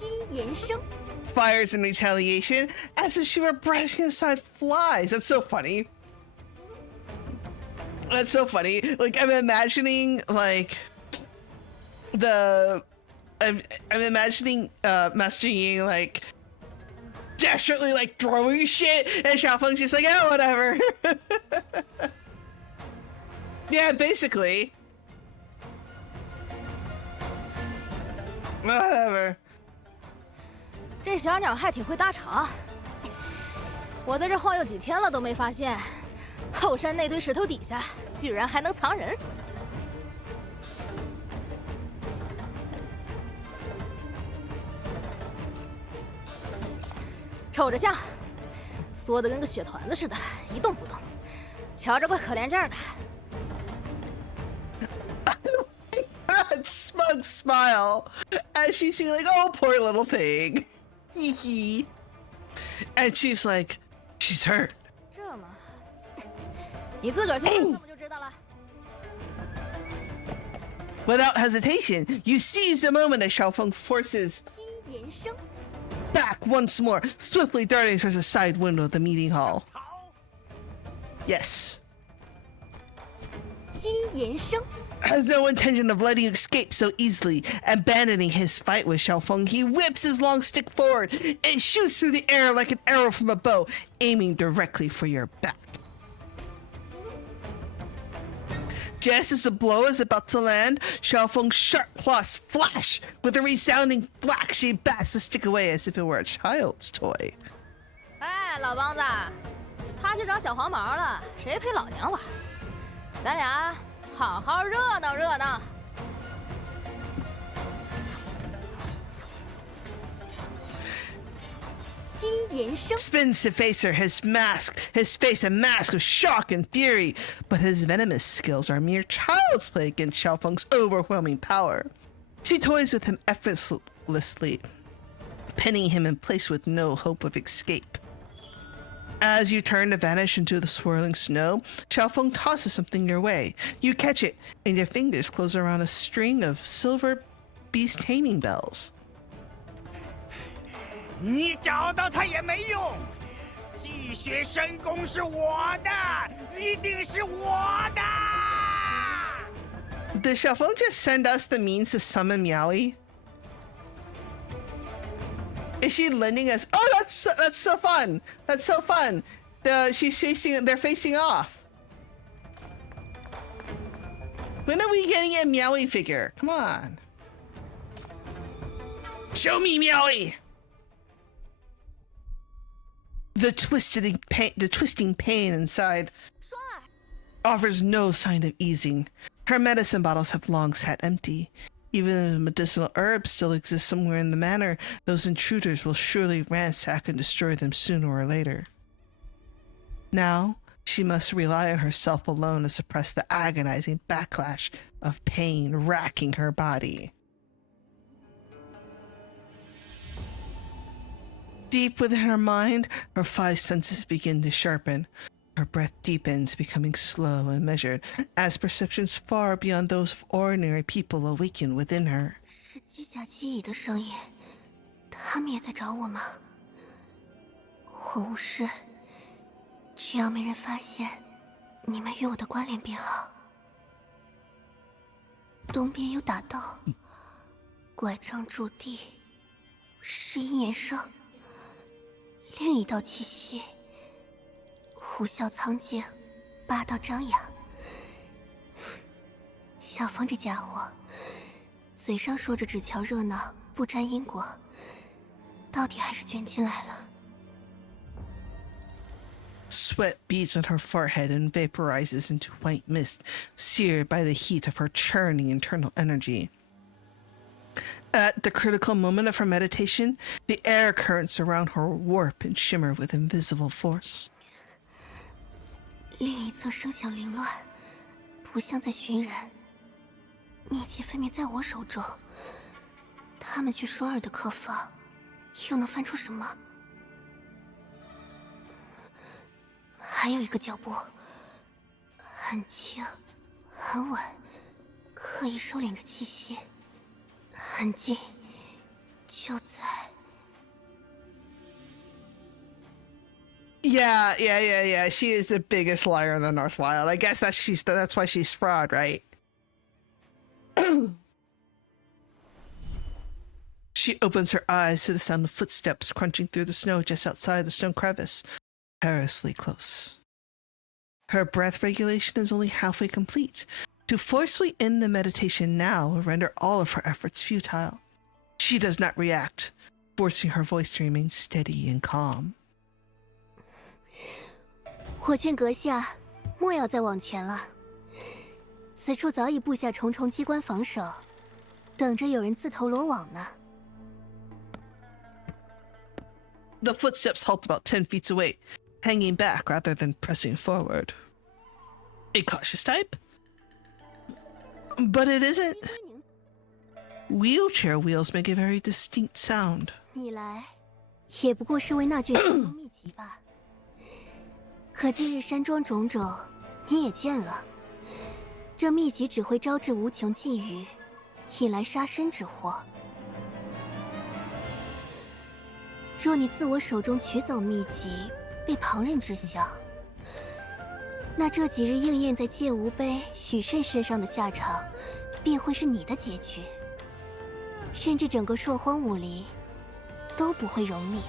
一言生， Fires in retaliation as if she were brushing aside flies. That's so funny. That's so funny. Like, I'm imagining, like, I'm imagining Master Yi, like, desperately, like, throwing shit, and Xiaofeng's just like, oh, whatever. Yeah, basically. Whatever. 这小鸟还挺会搭茬，我在这晃悠几天了都没发现，后山那堆石头底下居然还能藏人。瞅着像，缩得跟个雪团子似的，一动不动，瞧着怪可怜劲儿的。 That smug smile as she's feeling like, oh, poor little thing. Hee hee. And she's like, she's hurt. 这么，你自个儿去看看不就知道了。 Without hesitation, you seize the moment as Xiaofeng forces 一言生， back once more, swiftly darting towards the side window of the meeting hall. Yes. 一言生， Has no intention of letting you escape so easily. Abandoning his fight with Xiaofeng, he whips his long stick forward and shoots through the air like an arrow from a bow, aiming directly for your back. Just as the blow is about to land, Xiaofeng's sharp claws flash. With a resounding thwack, she bats the stick away as if it were a child's toy. 哎，老梆子，他去找小黄毛了，谁陪老娘玩？咱俩好好热闹热闹。阴炎生。 Spins to face her, his face a mask of shock and fury, but his venomous skills are mere child's play against Xiaofeng's overwhelming power. She toys with him effortlessly, pinning him in place with no hope of escape. As you turn to vanish into the swirling snow, Xiaofeng tosses something your way. You catch it, and your fingers close around a string of silver beast taming bells. 你找到他也没用，积雪神功是我的，一定是我的。 Did Xiaofeng just send us the means to summon Miaoi? Is she lending us? Oh, that's so fun. That's so fun. They're facing off. When are we getting a Miaoi figure? Come on. Show me Miaoi. The twisting pain inside offers no sign of easing. Her medicine bottles have long sat empty. Even if medicinal herbs still exist somewhere in the manor, those intruders will surely ransack and destroy them sooner or later. Now, she must rely on herself alone to suppress the agonizing backlash of pain racking her body. Deep within her mind, her 5 senses begin to sharpen. Her breath deepens, becoming slow and measured, as perceptions far beyond those of ordinary people awaken within her. 是机甲机蚁的声音，他们也在找我吗？我无视，只要没人发现你们与我的关联便好。东边有打斗，拐杖驻地，是阴炎生。另一道气息。 虎啸苍劲，霸道张扬。小峰这家伙，嘴上说着只瞧热闹，不沾因果，到底还是卷进来了。Sweat beads on her forehead and vaporizes into white mist, seared by the heat of her churning internal energy. At the critical moment of her meditation, the air currents around her warp and shimmer with invisible force. 另一侧声响凌乱，不像在寻人。秘籍分明在我手中，他们去双儿的客房，又能翻出什么？还有一个脚步，很轻，很稳，刻意收敛着气息，很近，就在。 Yeah. She is the biggest liar in the North Wild. I guess that's why she's fraud, right? She opens her eyes to the sound of footsteps crunching through the snow just outside the stone crevice, perilously close. Her breath regulation is only halfway complete. To forcefully end the meditation now will render all of her efforts futile. She does not react, forcing her voice to remain steady and calm. 我劝阁下莫要再往前了，此处早已布下重重机关防守，等着有人自投罗网呢。The footsteps halt about 10 feet away, hanging back rather than pressing forward. A cautious type? But it isn't. Wheelchair wheels make a very distinct sound. 你来，也不过是为那卷神功秘籍吧？可今日山庄种种，你也见了。这秘籍只会招致无穷觊觎，引来杀身之祸。若你自我手中取走秘籍，被旁人知晓，那这几日应验在戒无碑、许慎身上的下场，便会是你的结局。甚至整个朔荒武林都不会容你。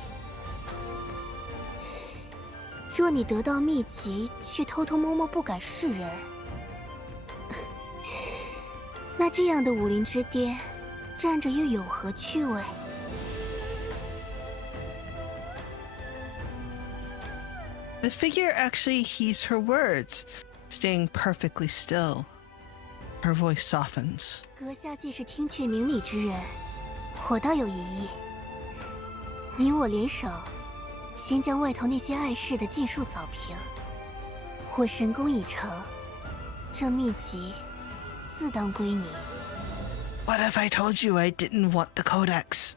若你得到秘籍，却偷偷摸摸不敢示人，那这样的武林之巅，站着又有何趣味？The figure actually heeds her words, staying perfectly still. Her voice softens. 阁下既是听却明理之人，我倒有一议。你我联手，先将外头那些碍事的尽数扫平。我神功已成，这秘籍自当归你。What if I told you I didn't want the codex?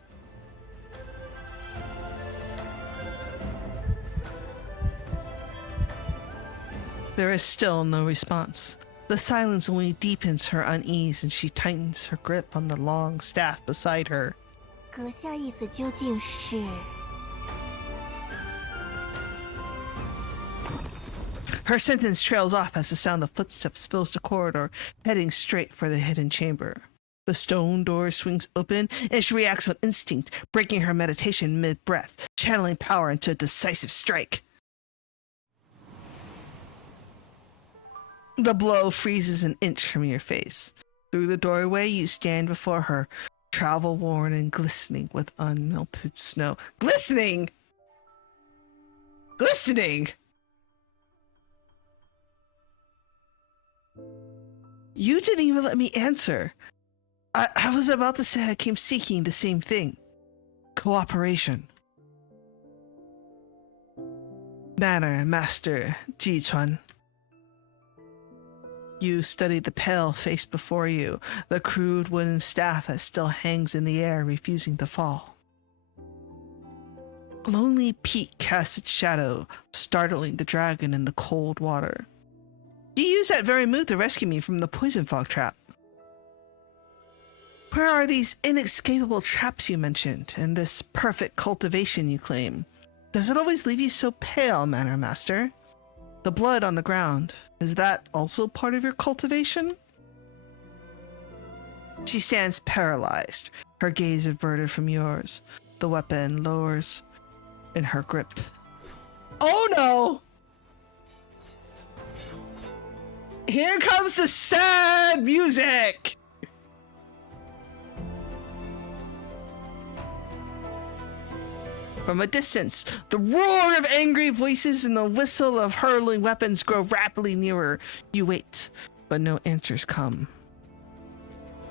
There is still no response. The silence only deepens her unease, and she tightens her grip on the long staff beside her. 阁下意思究竟是？ Her sentence trails off as the sound of footsteps fills the corridor, heading straight for the hidden chamber. The stone door swings open, and she reacts on instinct, breaking her meditation mid-breath, channeling power into a decisive strike. The blow freezes an inch from your face. Through the doorway, you stand before her, travel-worn and glistening with unmelted snow. Glistening! Glistening! You didn't even let me answer. I was about to say I came seeking the same thing. Cooperation. Manner, Master Jichuan. You study the pale face before you, the crude wooden staff that still hangs in the air, refusing to fall. Lonely Peak casts its shadow, startling the dragon in the cold water. You used that very move to rescue me from the poison fog trap. Where are these inescapable traps you mentioned, and this perfect cultivation you claim? Does it always leave you so pale, Manor Master? The blood on the ground, is that also part of your cultivation? She stands paralyzed, her gaze averted from yours. The weapon lowers in her grip. Oh no! Here comes the sad music! From a distance, the roar of angry voices and the whistle of hurling weapons grow rapidly nearer. You wait, but no answers come.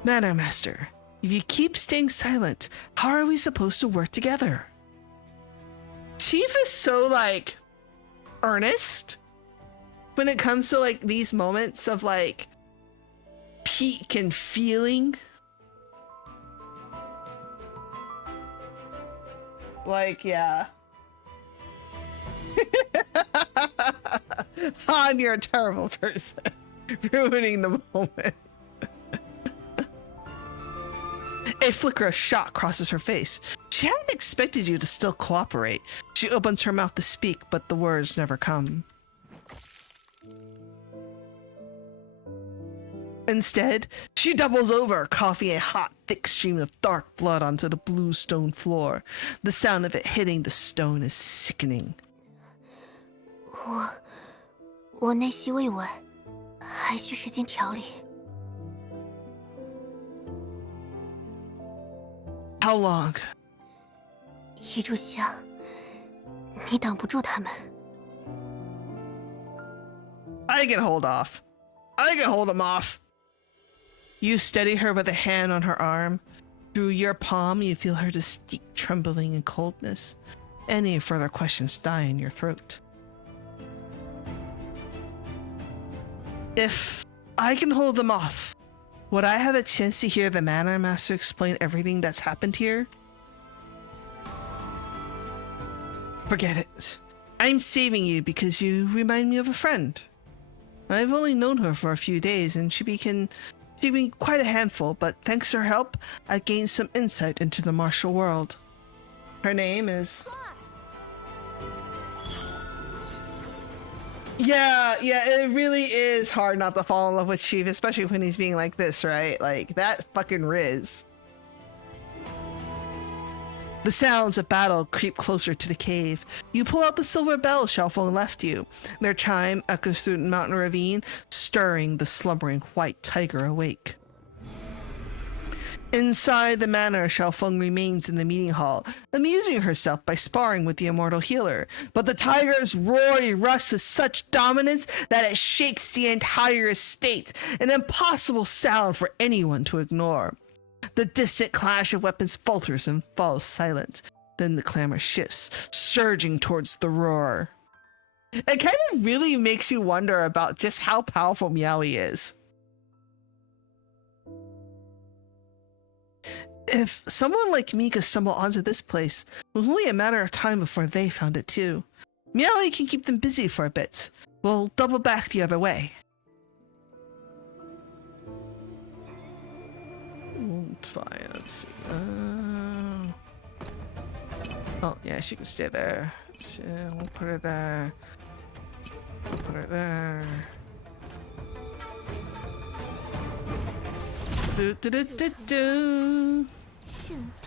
Manor Master, if you keep staying silent, how are we supposed to work together? Chief is so, like, earnest when it comes to, like, these moments of, like, peak and feeling. Like, yeah. Han, you're a terrible person. Ruining the moment. A flicker of shock crosses her face. She hadn't expected you to still cooperate. She opens her mouth to speak, but the words never come. Instead, she doubles over, coughing a hot, thick stream of dark blood onto the blue stone floor. The sound of it hitting the stone is sickening. 我内息未稳，还需时间调理。 How long? 一炷香，你挡不住他们。 I can hold off. I can hold him off. You steady her with a hand on her arm. Through your palm, you feel her distinct trembling and coldness. Any further questions die in your throat. If I can hold them off, would I have a chance to hear the Manor Master explain everything that's happened here? Forget it. I'm saving you because you remind me of a friend. I've only known her for a few days, and she became quite a handful, but thanks to her help, I gained some insight into the martial world. Her name is... Yeah, it really is hard not to fall in love with Chief, especially when he's being like this, right? Like, that fucking Riz. The sounds of battle creep closer to the cave. You pull out the silver bell Xiaofeng left you. Their chime echoes through the mountain ravine, stirring the slumbering white tiger awake. Inside the manor, Xiaofeng remains in the meeting hall, amusing herself by sparring with the immortal healer. But the tiger's roar erupts with such dominance that it shakes the entire estate, an impossible sound for anyone to ignore. The distant clash of weapons falters and falls silent. Then the clamor shifts, surging towards the roar. It kind of really makes you wonder about just how powerful Meowie is. If someone like me could stumble onto this place, it was only a matter of time before they found it too. Meowie can keep them busy for a bit. We'll double back the other way. It's fine. Let's see. Oh, yeah, she can stay there. We'll put her there. We'll put her there. Do do do do do.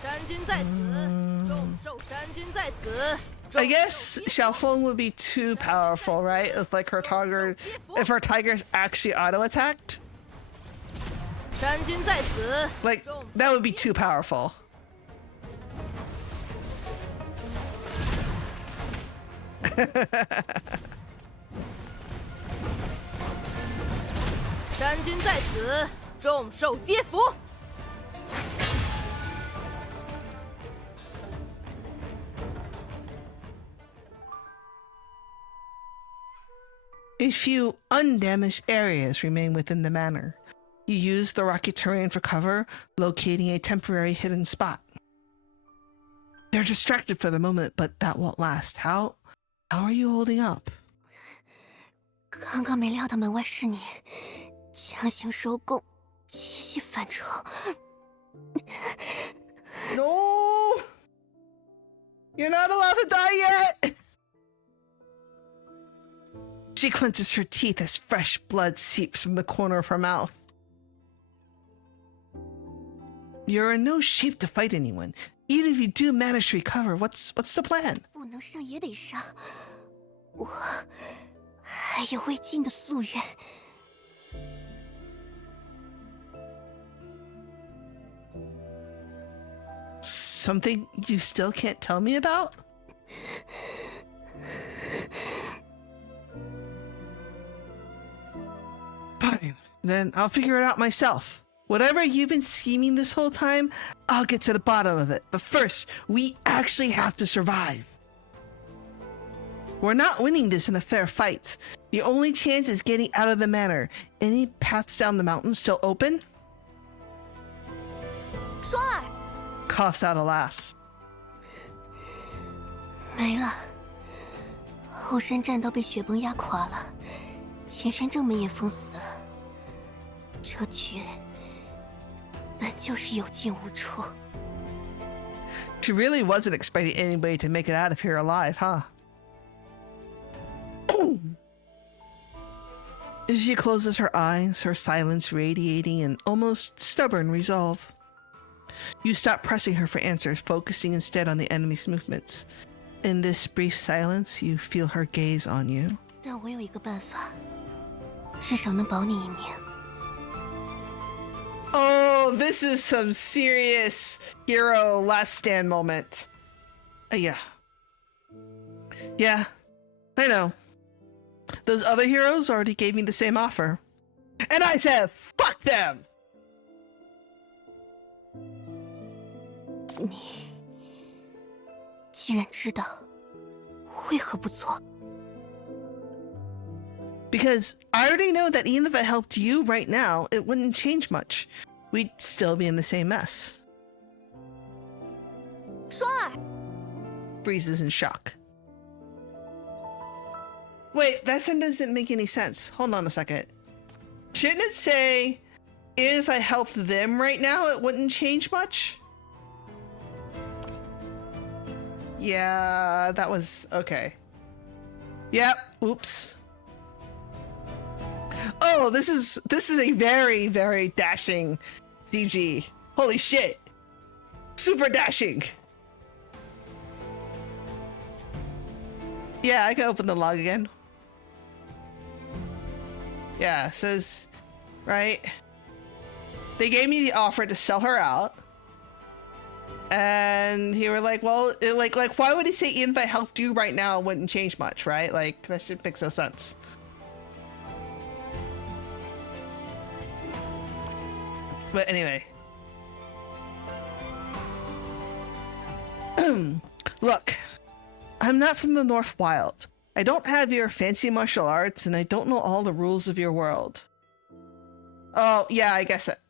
山君在此，众兽山君在此。 I guess Xiaofeng would be too powerful, right? If like her tiger, if her tiger's actually auto attacked, 山君在此， like that would be too powerful. 山君在此，众兽皆服。 A few undamaged areas remain within the manor. You use the rocky terrain for cover, locating a temporary hidden spot. They're distracted for the moment, but that won't last. How are you holding up? 刚刚没料到门外是你，强行收工，七夕反仇。No! You're not allowed to die yet! She clenches her teeth as fresh blood seeps from the corner of her mouth. You're in no shape to fight anyone. Even if you do manage to recover, what's the plan? 不能上也得上，我还有未尽的夙愿。 Something you still can't tell me about? Fine. Then I'll figure it out myself. Whatever you've been scheming this whole time, I'll get to the bottom of it. But first, we actually have to survive. We're not winning this in a fair fight. The only chance is getting out of the manor. Any paths down the mountain still open? 双儿， Coughs out a laugh. 没了。后山栈道被雪崩压垮了，前山正门也封死了。这局本就是有进无出。 She really wasn't expecting anybody to make it out of here alive, huh? She closes her eyes, her silence radiating an almost stubborn resolve. You stop pressing her for answers, focusing instead on the enemy's movements. In this brief silence, you feel her gaze on you. 但我有一个办法，至少能保你一命。 Oh, this is some serious hero last stand moment. Yeah. Yeah, I know. Those other heroes already gave me the same offer. And I said, fuck them! 你既然知道，为何不做？ Because I already know that even if I helped you right now, it wouldn't change much. We'd still be in the same mess. 双儿， Freezes in shock. Wait, that sentence didn't make any sense. Hold on a second. Shouldn't it say, even if I helped them right now, it wouldn't change much? Yeah, that was okay. Yep, oops. Oh, this is a very, very dashing CG. Holy shit. Super dashing. Yeah, I can open the log again. Yeah, it says, right? They gave me the offer to sell her out. And he were like, well, like why would he say even if I helped you right now it wouldn't change much, right? Like, that shit makes no sense. But anyway. Look, I'm not from the North Wild. I don't have your fancy martial arts, and I don't know all the rules of your world. Oh, yeah, I guess that.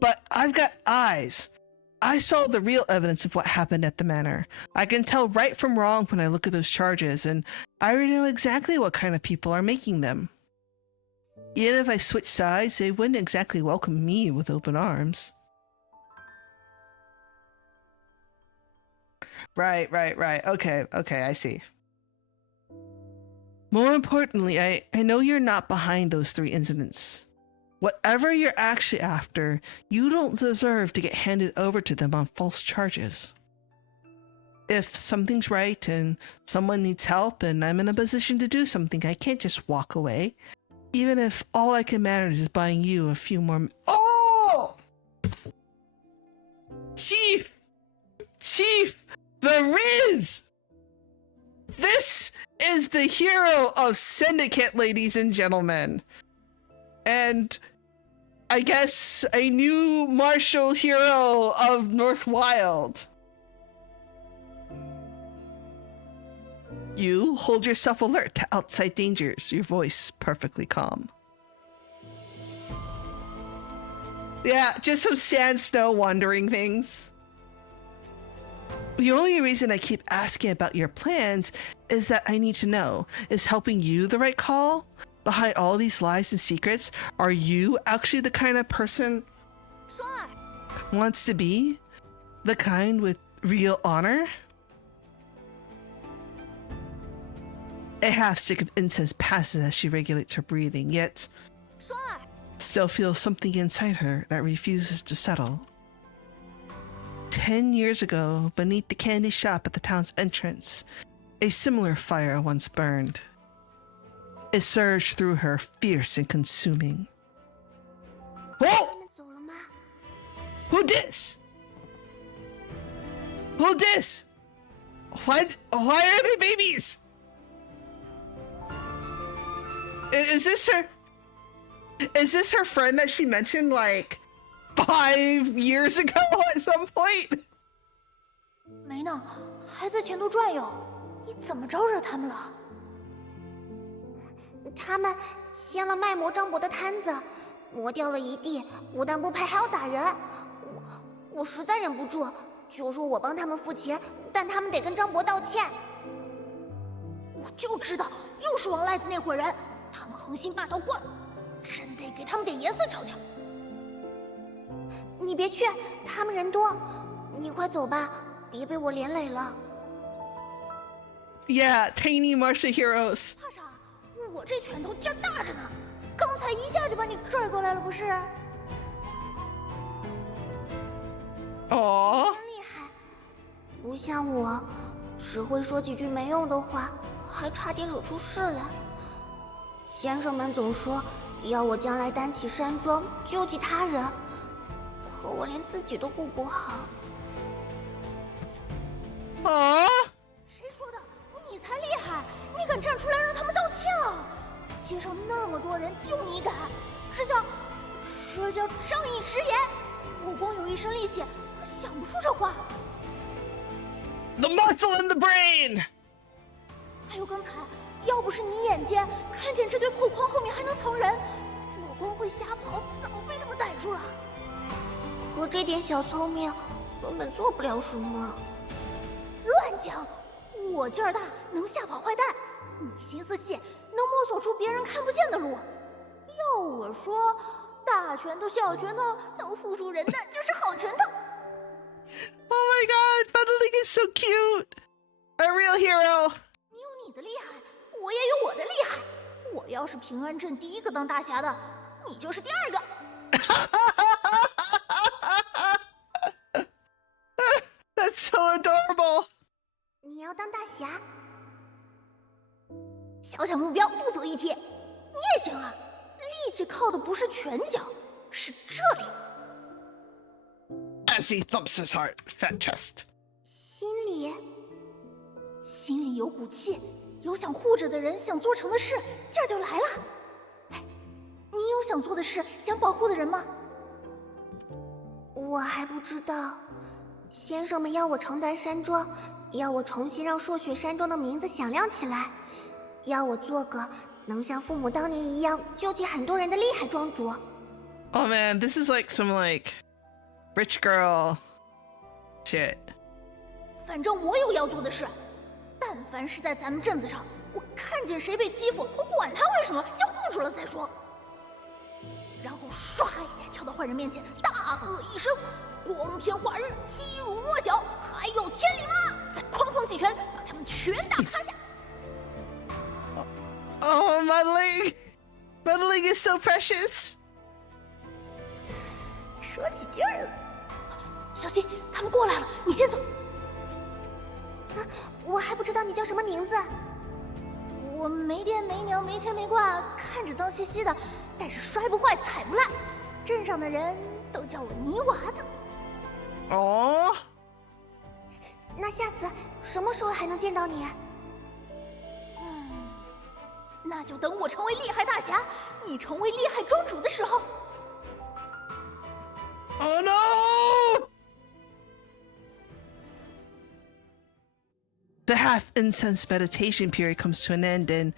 But I've got eyes. I saw the real evidence of what happened at the manor. I can tell right from wrong when I look at those charges, and I already know exactly what kind of people are making them. Even if I switch sides, they wouldn't exactly welcome me with open arms. Right. Okay, I see. More importantly, I know you're not behind those 3 incidents. Whatever you're actually after, you don't deserve to get handed over to them on false charges. If something's right and someone needs help and I'm in a position to do something, I can't just walk away. Even if all I can manage is buying you a few more... Oh! Chief! The Riz! This is the hero of Syndicate, ladies and gentlemen. And I guess a new martial hero of North Wild. You hold yourself alert to outside dangers, your voice perfectly calm. Yeah, just some sand snow wandering things. The only reason I keep asking about your plans is that I need to know, is helping you the right call? Behind all these lies and secrets, are you actually the kind of person wants to be? The kind with real honor? A half stick of incense passes as she regulates her breathing, yet still feels something inside her that refuses to settle. 10 years ago, beneath the candy shop at the town's entrance, a similar fire once burned. It surged through her, fierce and consuming. Whoa! Who dis? Who dis? Why are they babies? Is this her friend that she mentioned like 5 years ago at some point? 没呢，还在前头转悠。你怎么招惹他们了？他们掀了卖魔张伯的摊子，磨掉了一地，不但不赔，还要打人。我实在忍不住，就说我帮他们付钱，但他们得跟张伯道歉。我就知道，又是王赖子那伙人，他们横行霸道惯了，真得给他们点颜色瞧瞧。你别去，他们人多，你快走吧，别被我连累了。Yeah, tiny martial heroes. 怕啥？我这拳头劲大着呢，刚才一下就把你拽过来了，不是？哦，真厉害，不像我，只会说几句没用的话，还差点惹出事来。先生们总说要我将来担起山庄，救济他人，可我连自己都顾不好。啊！谁说的？你才厉害！你敢站出来让他们道歉啊？街上那么多人，就你敢？这叫仗义直言。我光有一身力气，可想不出这话。The muscle in the brain。还有刚才，要不是你眼尖看见这堆破筐后面还能藏人，我光会瞎跑，早被他们逮住了。和这点小聪明，根本做不了什么。乱讲！我劲儿大，能吓跑坏蛋。你心思细，能摸索出别人看不见的路。要我说，大拳头、小拳头，能缚住人的就是好拳头。Oh my god, Buttling is so cute! A real hero! 你有你的厉害，我也有我的厉害。我要是平安镇第一个当大侠的，你就是第二个。That's so adorable! 你要当大侠？小小目标，不足一提。你也行啊，力气靠的不是拳脚，是这里。As he thumps his heart, fat chest. 心里有股气，有想护着的人，想做成的事，劲儿就来了。哎，你有想做的事，想保护的人吗？我还不知道，先生们要我承担山庄，要我重新让朔雪山庄的名字响亮起来，要我做个能像父母当年一样救济很多人的厉害庄主。Oh man, this is like some like rich girl shit. 反正我有要做的事，但凡是在咱们镇子上，我看见谁被欺负，我管他为什么，先护住了再说。然后唰一下跳到坏人面前，大喝一声：“光天化日，欺辱弱小，还有天理吗？”再哐哐几拳，把他们全打趴下。Oh, muddling! Muddling is so precious! 说起劲儿了，小心，他们过来了，你先走。我还不知道你叫什么名字。我没爹没娘没牵没挂，看着脏兮兮的，但是摔不坏踩不烂，镇上的人都叫我泥娃子。哦，那下次什么时候还能见到你？那就等我成为厉害大侠，你成为厉害庄主的时候。Oh no! The half-incense meditation period comes to an end, and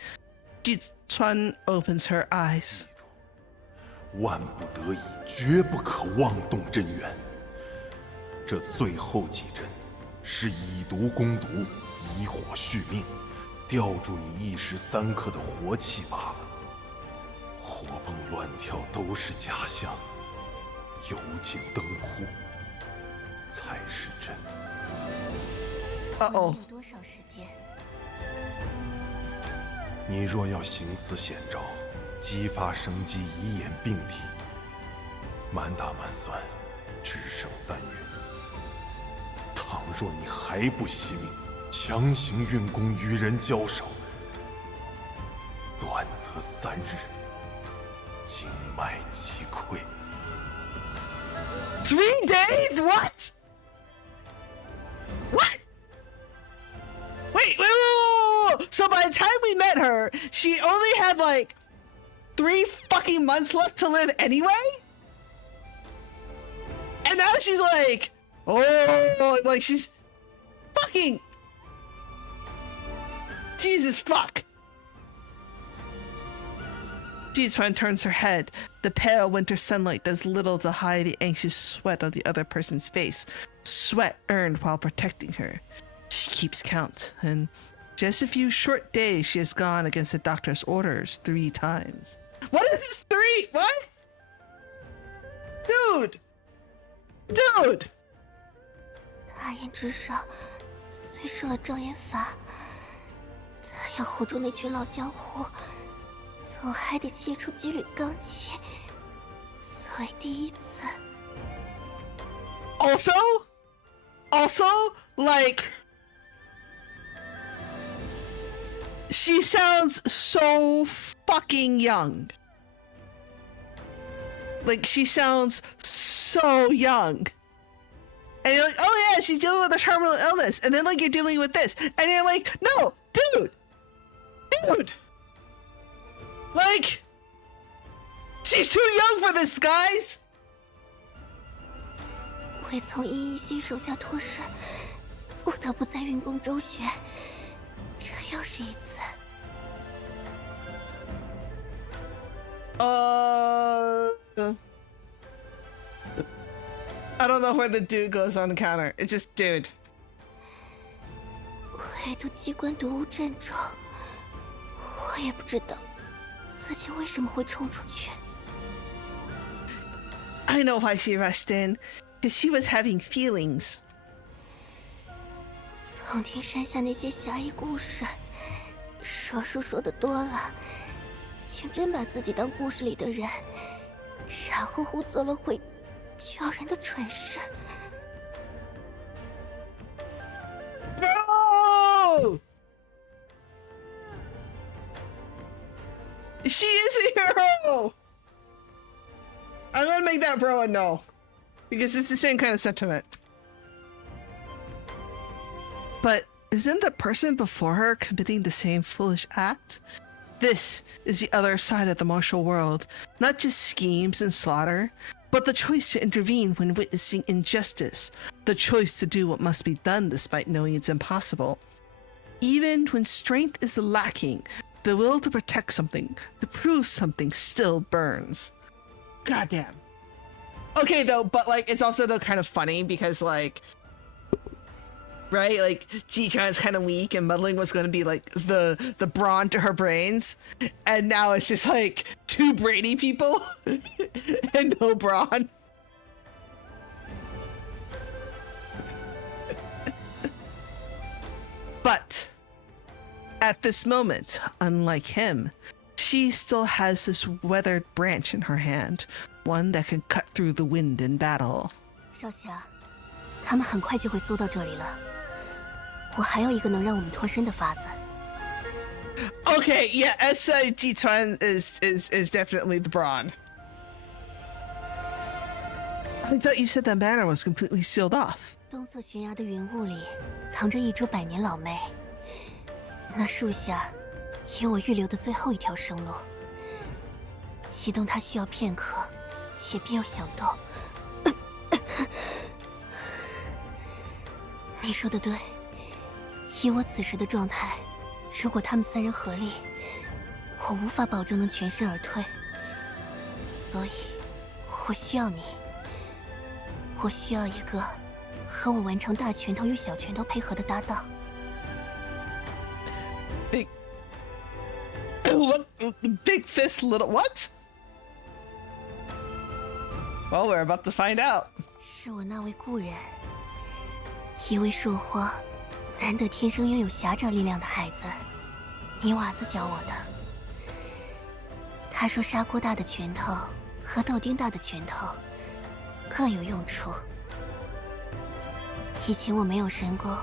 Jichuan opens her eyes. 万不得已，绝不可妄动真元。这最后几针，是以毒攻毒，以火续命，吊住你一时三刻的活气罢了。活蹦乱跳都是假象，油尽灯枯才是真。Uh-oh. 有多少时间？你若要行此险招，激发生机，以掩病体，满打满算，只剩3月。倘若你还不惜命，强行运功与人交手，短则3日，经脉即溃。3 days? What? What? Wait. So by the time we met her, she only had like 3 fucking months left to live anyway? And now she's like, oh, like she's fucking Jesus fuck. Jichuan turns her head. The pale winter sunlight does little to hide the anxious sweat on the other person's face. Sweat earned while protecting her. She keeps count, and just a few short days she has gone against the doctor's orders 3 times. What is this 3? What? Dude! 大燕之上，虽施了障眼法，但要 hold 住那群老江湖，总还得泄出几缕刚气，作为第一次。Also, like, she sounds so fucking young. Like, she sounds so young. And you're like, oh yeah, she's dealing with a terminal illness. And then, like, you're dealing with this. And you're like, no, dude. Like, she's too young for this, guys. 为从殷一心手下脱身，不得不再运功周旋，这又是一次。I don't know where the dude goes on the counter. It's just dude. 唯独机关毒物阵中，我也不知道自己为什么会冲出去。I know why she rushed in, because she was having feelings. 从听山下那些侠义故事，说书说的多了，竟真把自己当故事里的人，傻乎乎做了会叫人的蠢事。Bro! She is a hero! I'm gonna make that bro a no. Because it's the same kind of sentiment. But isn't the person before her committing the same foolish act? This is the other side of the martial world. Not just schemes and slaughter, but the choice to intervene when witnessing injustice, the choice to do what must be done despite knowing it's impossible. Even when strength is lacking, the will to protect something, to prove something, still burns. Goddamn. Okay, though, but like, it's also though kind of funny because like, right, like Ji-chan's kind of weak, and muddling was going to be like the brawn to her brains, and now it's just like 2 brainy people and no brawn. But at this moment, unlike him, she still has this weathered branch in her hand, one that can cut through the wind in battle. 少侠，他们很快就会搜到这里了。我还有一个能让我们脱身的法子。Okay, yeah, Ji-chuan is definitely the brawn. I thought you said that banner was completely sealed off. 东侧悬崖的云雾里藏着一株百年老梅，那树下有我预留的最后一条生路。启动它需要片刻，且必有响动。你说的对，以我此时的状态，如果他们3人合力，我无法保证能全身而退。所以，我需要你，我需要一个和我完成大拳头与小拳头配合的搭档。What? Big fist, little what? Well, we're about to find out. 是我那位故人，一位朔荒，难得天生拥有侠者力量的孩子，泥娃子教我的。他说，砂锅大的拳头和豆丁大的拳头各有用处。以前我没有神功，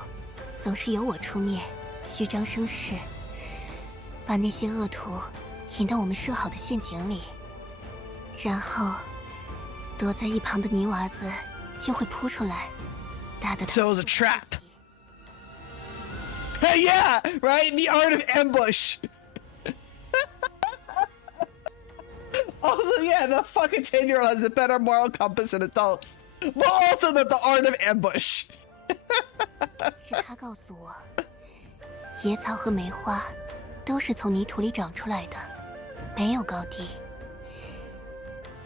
总是由我出面，虚张声势，把那些恶徒引到我们设好的陷阱里，然后躲在一旁的泥娃子就会扑出来，打得他。So it was a trap. Yeah, right? The art of ambush. Also, yeah, the fucking 10-year-old has a better moral compass than adults. But also the art of ambush. 是他告诉我，野草和梅花都是从泥土里长出来的，没有高低。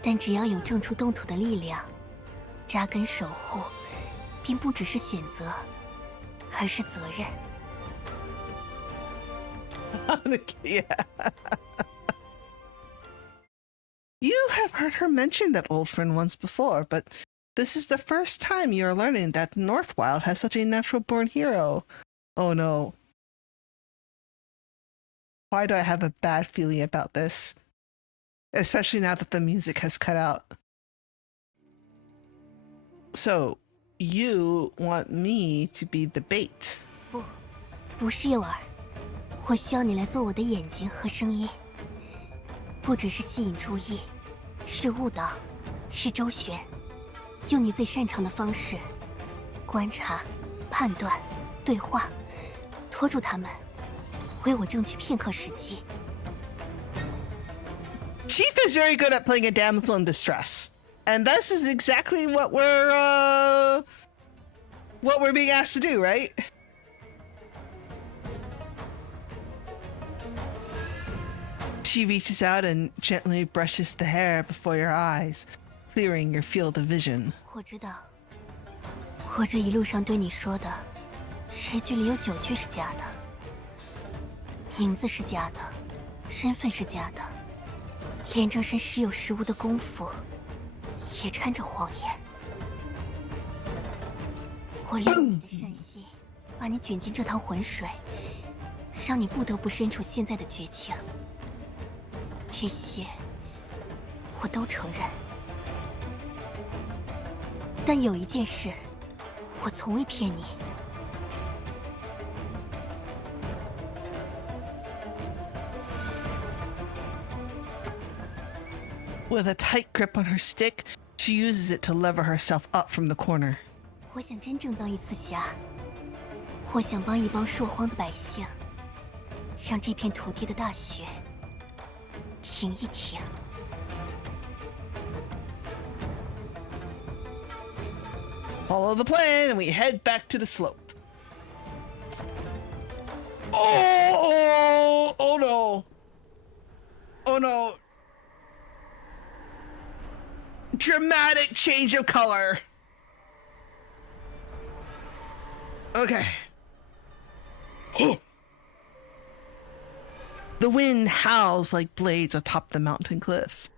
但只要有正出动土的力量，扎根守护，并不只是选择，而是责任。Yeah. You have heard her mention that old friend once before, but this is the first time you are learning that Northwild has such a natural-born hero. Oh no. Why do I have a bad feeling about this? Especially now that the music has cut out. So, you want me to be the bait? 不是诱饵，我需要你来做我的眼睛和声音，不只是吸引注意，是误导，是周旋，用你最擅长的方式，观察、判断、对话，拖住他们，为我争取片刻时机。Chief is very good at playing a damsel in distress, and this is exactly what we're being asked to do, right? She reaches out and gently brushes the hair before your eyes, clearing your field of vision. 我知道，我这一路上对你说的，10句里有9句是假的，名字是假的，身份是假的，连这身时有时无的功夫也掺着谎言。我利用你的善心，把你卷进这趟浑水，让你不得不身处现在的绝境。这些我都承认，但有一件事，我从未骗你。With a tight grip on her stick, she uses it to lever herself up from the corner. 我想真正当一次侠，我想帮一帮朔荒的百姓，让这片土地的大雪停一停。Follow the plan, and we head back to the slope. Oh no. Oh no. Dramatic change of color. Okay. The wind howls like blades atop the mountain cliff.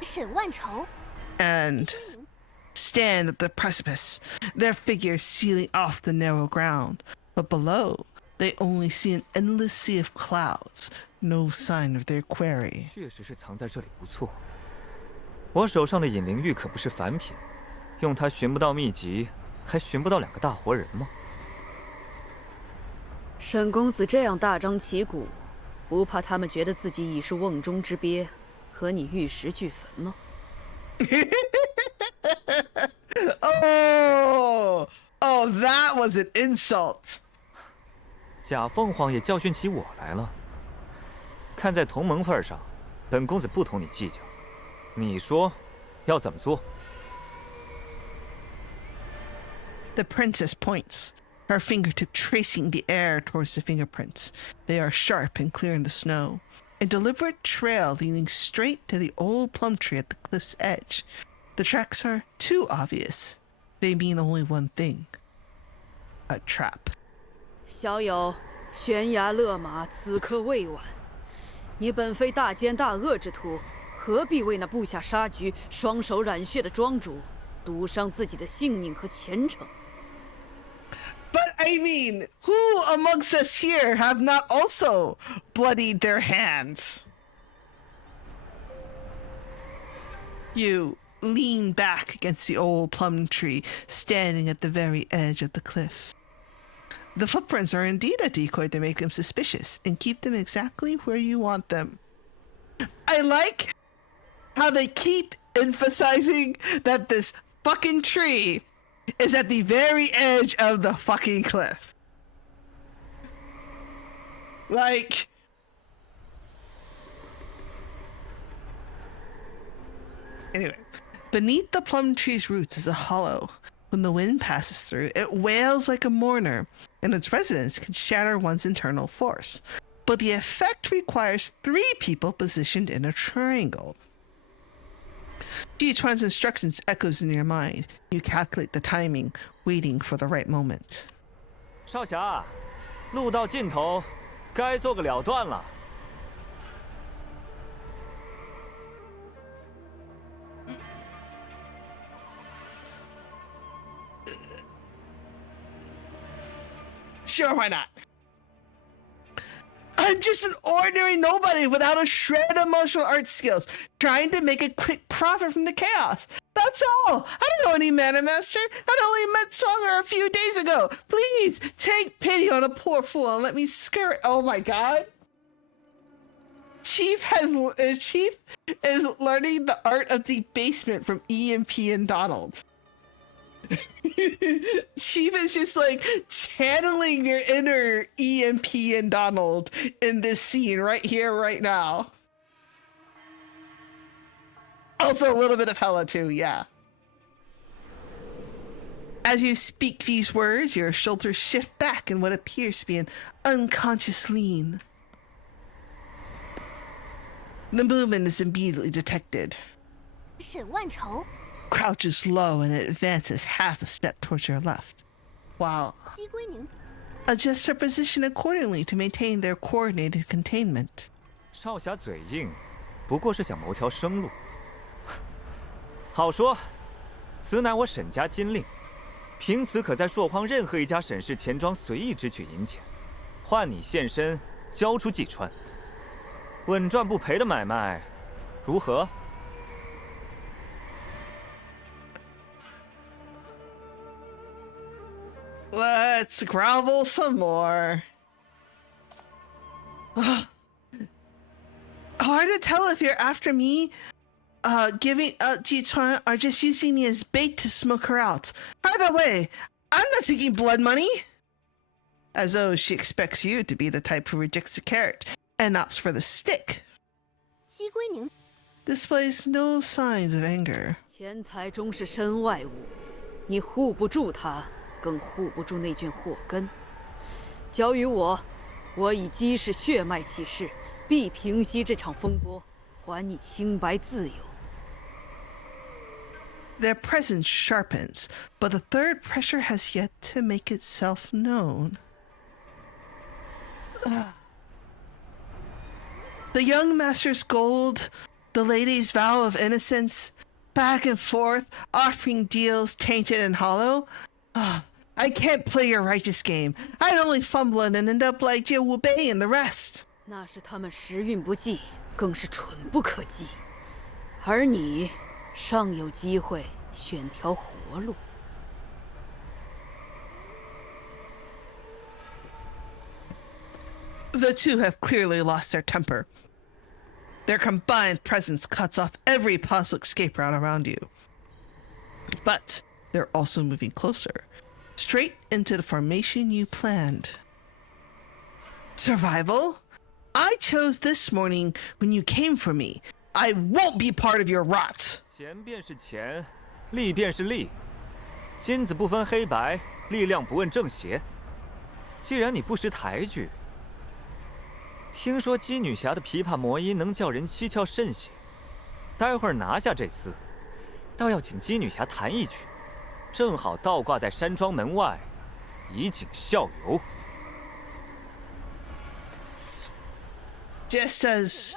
沈万愁 And stand at the precipice, their figures sealing off the narrow ground. But below, they only see an endless sea of clouds, no sign of their quarry. 确实是藏在这里不错。我手上的引灵玉可不是凡品，用它寻不到秘籍，还寻不到2个大活人吗？沈公子这样大张旗鼓，不怕他们觉得自己已是瓮中之鳖，和你玉石俱焚吗？Oh, that was an insult. 假凤凰也教训起我来了。看在同盟份上，本公子不同你计较。你说要怎么做？ The princess points, her fingertip tracing the air towards the fingerprints. They are sharp and clear in the snow. A deliberate trail leading straight to the old plum tree at the cliff's edge. The tracks are too obvious. They mean only one thing. A trap. 小友，悬崖勒马，此刻未晚。你本非大奸大恶之徒，何必为那布下杀局、双手染血的庄主，赌上自己的性命和前程？ But I mean, who amongst us here have not also bloodied their hands? You lean back against the old plum tree, standing at the very edge of the cliff. The footprints are indeed a decoy to make them suspicious and keep them exactly where you want them. I like how they keep emphasizing that this fucking tree is at the very edge of the fucking cliff. Like... Anyway, beneath the plum tree's roots is a hollow. When the wind passes through, it wails like a mourner, and its resonance can shatter one's internal force. But the effect requires 3 people positioned in a triangle. Jichuan's instructions echoes in your mind. You calculate the timing, waiting for the right moment. 少侠，路到尽头，该做个了断了。Sure, why not? I'm just an ordinary nobody without a shred of martial arts skills, trying to make a quick profit from the chaos. That's all. I don't know any mana master. I only met Songer a few days ago. Please take pity on a poor fool and let me scurry. Oh my god. Chief is learning the art of debasement from EMP and Donald. Chief is just like channeling your inner EMP and Donald in this scene right here, right now. Also a little bit of Hella too, yeah. As you speak these words, your shoulders shift back in what appears to be an unconscious lean. The movement is immediately detected. 沈万愁 Crouches low and it advances half a step towards your left. While 姬归宁 adjusts her position accordingly to maintain their coordinated containment. 少侠嘴硬，不过是想谋条生路。好说，此乃我沈家金令，凭此可在朔荒任何一家沈氏钱庄随意支取银钱，换你现身交出济川。稳赚不赔的买卖，如何？ Let's grovel some more. Hard to tell if you're after me, giving Jichuan, or just using me as bait to smoke her out. Either way, I'm not taking blood money. As though she expects you to be the type who rejects the carrot and opts for the stick. 姬归宁 Displays no signs of anger. 钱财终是身外物，你护不住它，更护不住那卷祸根。交于我，我以姬氏血脉起誓，必平息这场风波，还你清白自由。 Their presence sharpens, but the third pressure has yet to make itself known. The young master's gold, the lady's vow of innocence, back and forth, offering deals tainted and hollow. I can't play your righteous game. I'd only fumble and end up like Jiu Wu Bei and the rest. 那是他们时运不济，更是蠢不可及。而你，尚有机会选条活路。 The two have clearly lost their temper. Their combined presence cuts off every possible escape route around you. But they're also moving closer, straight into the formation you planned. Survival? I chose this morning when you came for me. I won't be part of your rot. 钱便是钱，利便是利，金子不分黑白，力量不问正邪。既然你不识抬举，听说姬女侠的琵琶魔音能叫人七窍渗血，待会儿拿下这厮，倒要请姬女侠弹一曲，正好倒挂在山庄门外，以儆效尤。 Just as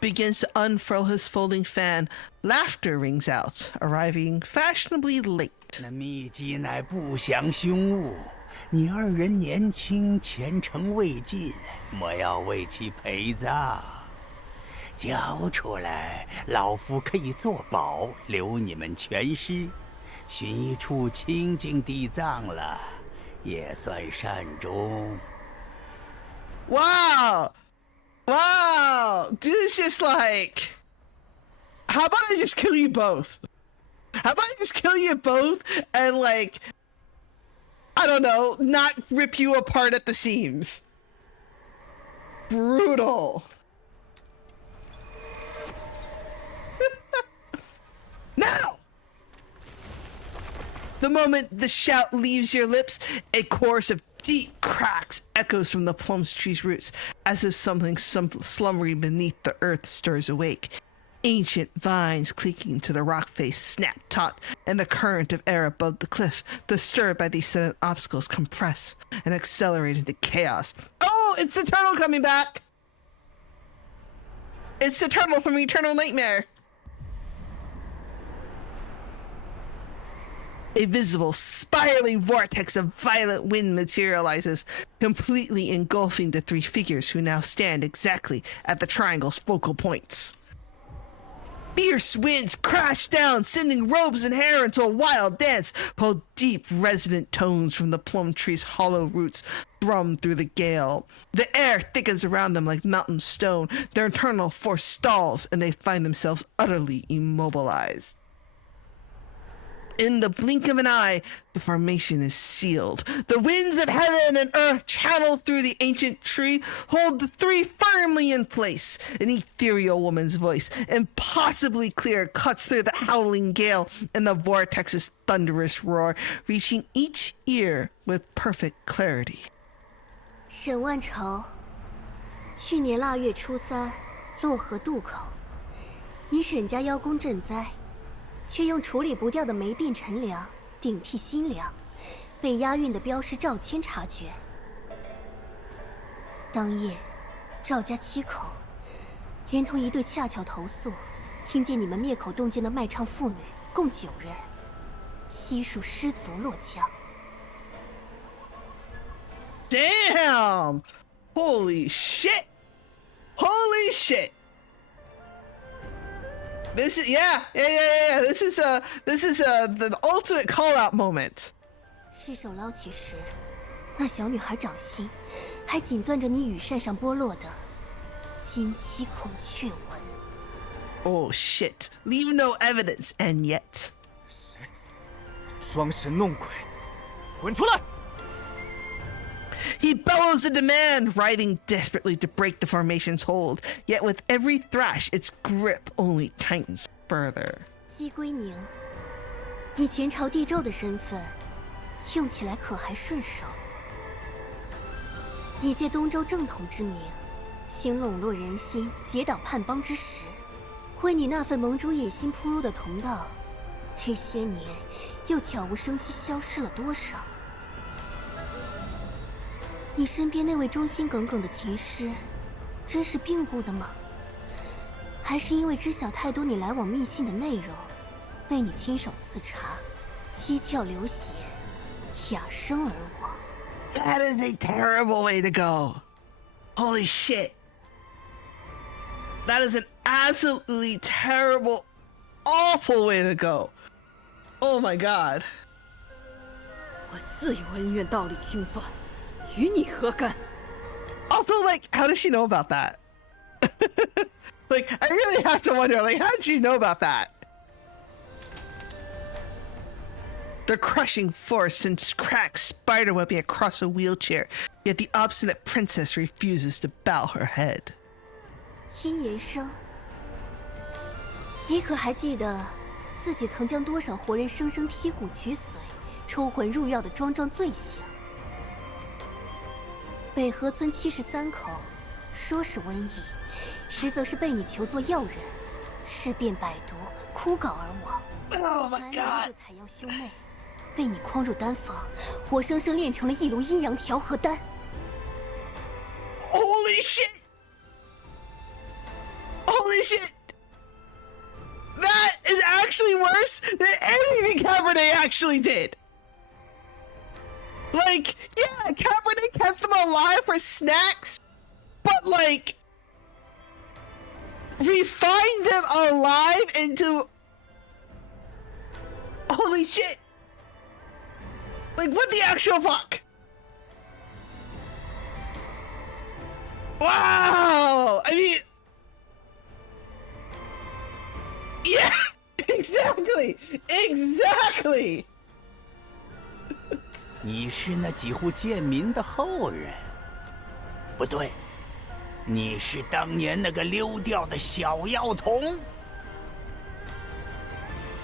begins to unfurl his folding fan, laughter rings out, arriving fashionably late. 那秘籍乃不祥凶物，你二人年轻，前程未尽，莫要为其陪葬。交出来，老夫可以作保，留你们全尸，寻一处清静地葬了，也算善终。 Wow! Wow! Dude's just like, how about I just kill you both? How about I just kill you both and, like, I don't know, not rip you apart at the seams? Brutal. Now! The moment the shout leaves your lips, a chorus of deep cracks echoes from the plum tree's roots, as if something slumbering beneath the earth stirs awake. Ancient vines clicking to the rock face snap taut, and the current of air above the cliff, disturbed by these sudden obstacles, compress and accelerate into chaos. Oh, it's the turtle coming back! It's the turtle from Eternal Nightmare! A visible, spiraling vortex of violent wind materializes, completely engulfing the three figures who now stand exactly at the triangle's focal points. Fierce winds crash down, sending robes and hair into a wild dance, while deep, resonant tones from the plum tree's hollow roots thrum through the gale. The air thickens around them like mountain stone, their internal force stalls, and they find themselves utterly immobilized. In the blink of an eye, the formation is sealed. The winds of heaven and earth channel through the ancient tree, hold the three firmly in place. An ethereal woman's voice, impossibly clear, cuts through the howling gale and the vortex's thunderous roar, reaching each ear with perfect clarity. 沈万愁，去年腊月初3，洛河渡口，你沈家邀功赈灾。 却用处理不掉的霉变陈粮顶替新粮，被押运的镖师赵谦察觉。当夜，赵家7口，连同一对恰巧投宿，听见你们灭口洞见的卖唱妇女共9人，悉数失足落江。Damn! Holy shit! Holy shit! This is yeah. This is the ultimate call out moment. 失手捞起时，那小女孩掌心还紧攥着你羽扇上剥落的金漆孔雀纹。Oh shit! Leave no evidence, and yet. 谁？装神弄鬼！滚出来！ He bellows a demand, writhing desperately to break the formation's hold. Yet with every thrash, its grip only tightens further. 姬归宁，你前朝帝胄的身份，用起来可还顺手？你借东周正统之名，兴笼络人心、结党叛邦之实，为你那份盟主野心铺路的同道，这些年又悄无声息消失了多少？你身边那位忠心耿耿的琴师，真是病故的吗？还是因为知晓太多你来往密信的内容，被你亲手刺查，七窍流血，哑生而亡？ That is a terrible way to go. Holy shit. That is an absolutely terrible, awful way to go. Oh my god. 我自有恩怨，道理清算，与你何干？ Also, like, how does she know about that? Like, I really have to wonder, like, how did she know about that? The crushing force sends cracks spiderwebbing across a wheelchair, yet the obstinate princess refuses to bow her head. 殷延生，你可还记得自己曾将多少活人生生剔骨取髓、抽魂入药的桩桩罪行？北河村73口，说是瘟疫，实则是被你囚作药人，尸变百毒，枯槁而亡。 Oh my 南 god. 个采药兄妹，被你诓入丹房，活生生炼成了一炉阴阳调和丹。 Holy shit! Holy shit! That is actually worse than anything Cabernet actually did! Like, yeah, Cabernet kept them alive for snacks, but like, refined them alive into... Holy shit! Like, what the actual fuck? Wow! I mean... Yeah! Exactly! Exactly! 你是那几户贱民的后人？不对，你是当年那个溜掉的小药童。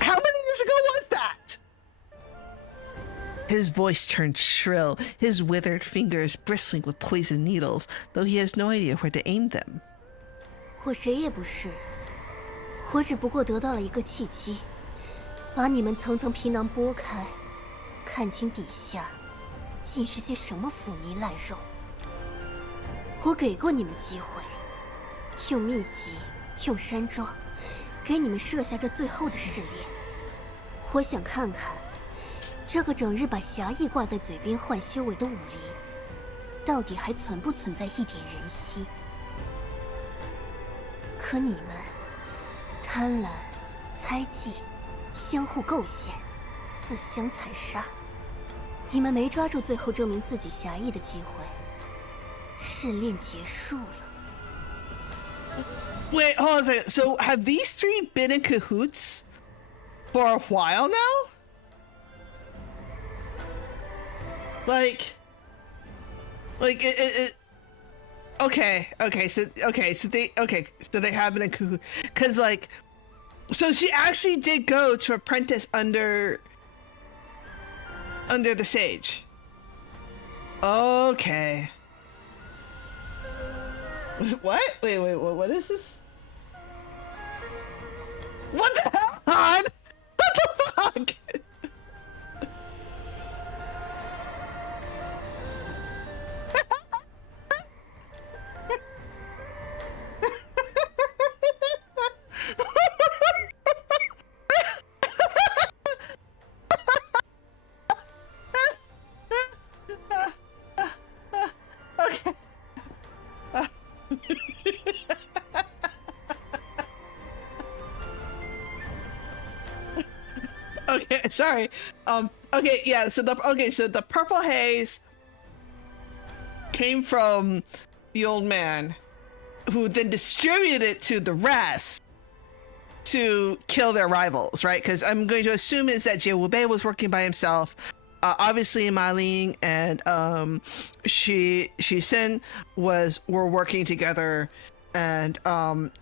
How many years ago was that? His voice turned shrill, his withered fingers bristling with poison needles, though he has no idea where to aim them. 我谁也不是，我只不过得到了一个契机，把你们层层皮囊剥开，看清底下尽是些什么腐泥烂肉。我给过你们机会，用秘籍，用山庄，给你们设下这最后的试炼。我想看看，这个整日把侠义挂在嘴边换修为的武林，到底还存不存在一点人心？可你们贪婪、猜忌、相互构陷、自相残杀，你们没抓住最后证明自己侠义的机会，试炼结束了。 Wait, hold on a second. So have these three been in cahoots for a while now? Like it okay, so they have been in cahoots. Cause like, so she actually did go to apprentice under the sage. Okay. What? Wait, what is this? What the hell? What the fuck? Okay. Okay, sorry. Okay, yeah. So the purple haze came from the old man, who then distributed it to the rest to kill their rivals, right? Because I'm going to assume is that Jie Wubei was working by himself. Obviously, Ma Ling and Shi Sen were working together, and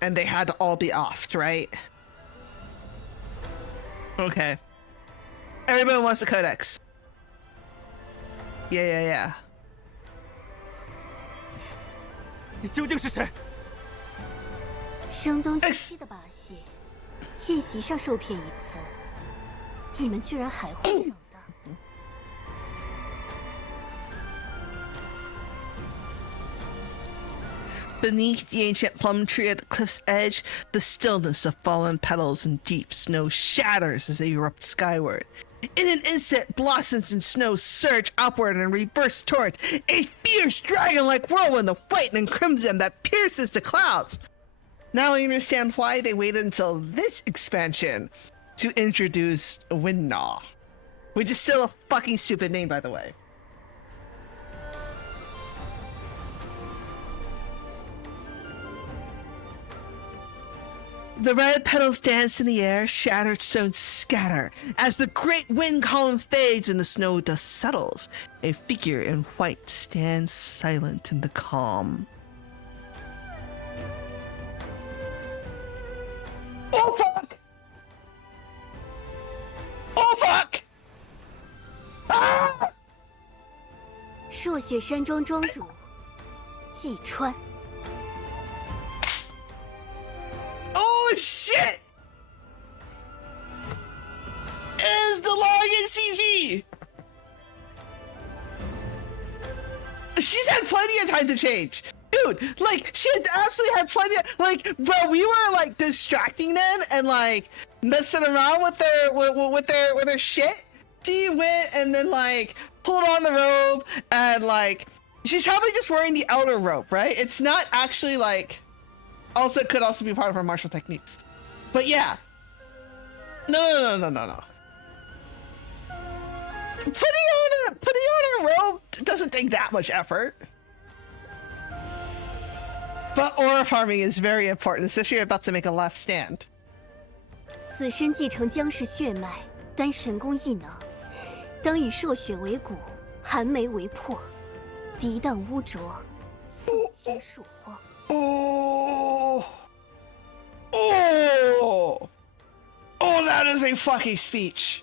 they had to all be offed, right? Okay. Everybody wants the codex. Yeah. 你究竟是谁？声东击西的把戏，宴席上受骗一次，你们居然还会上当？ Beneath the ancient plum tree at the cliff's edge, the stillness of fallen petals and deep snow shatters as they erupt skyward. In an instant, blossoms and snow surge upward and reverse toward a fierce dragon-like whirlwind of white and crimson that pierces the clouds. Now I understand why they waited until this expansion to introduce Windgnaw, which is still a fucking stupid name, by the way. The red petals dance in the air, shattered stones scatter. As the great wind column fades and the snow dust settles, a figure in white stands silent in the calm. Oh fuck! Oh fuck! Ah! 朔雪山庄庄主季川。 Oh shit! Is the log in CG? She's had plenty of time to change. Dude, like, she had absolutely had plenty of, like, bro, we were, like, distracting them and, like, messing around with their shit. She went and then, like, pulled on the robe and, like, she's probably just wearing the outer robe, right? It's not actually, like... Also, it could also be part of her martial techniques. But yeah. No. Putting on a robe doesn't take that much effort. But aura farming is very important, especially if you're about to make a last stand. 此身继承姜氏血脉，单神功异能，当以朔雪为骨，寒梅为魄，涤荡污浊，素洁曙光。 Oh, that is a fucking speech.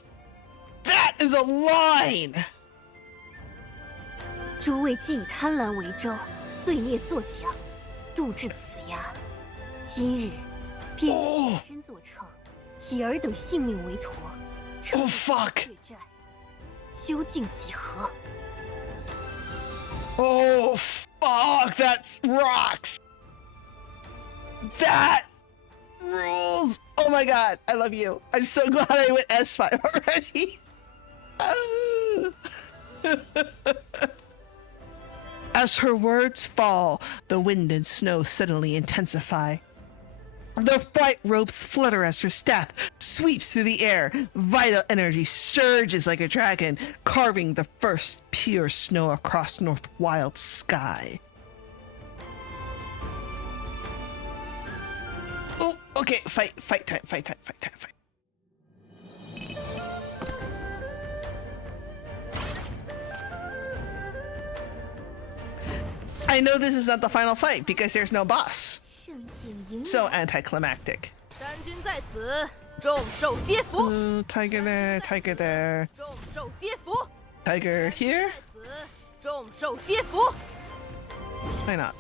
That is a line. 诸位既以贪婪为招，罪孽作假，度至此涯。今日便以身作成，以尔等性命为托。Oh fuck. 血债究竟几何？ Oh fuck, that rocks. That rules! Oh my god, I love you. I'm so glad I went S5 already. As her words fall, the wind and snow suddenly intensify. The white ropes flutter as her staff sweeps through the air. Vital energy surges like a dragon, carving the first pure snow across North Wild sky. Oh, okay, fight time. I know this is not the final fight because there's no boss. So anticlimactic. 山君在此，众兽皆服。 Tiger there. 众兽皆服。 Tiger here? 在此，众兽皆服。 Why not?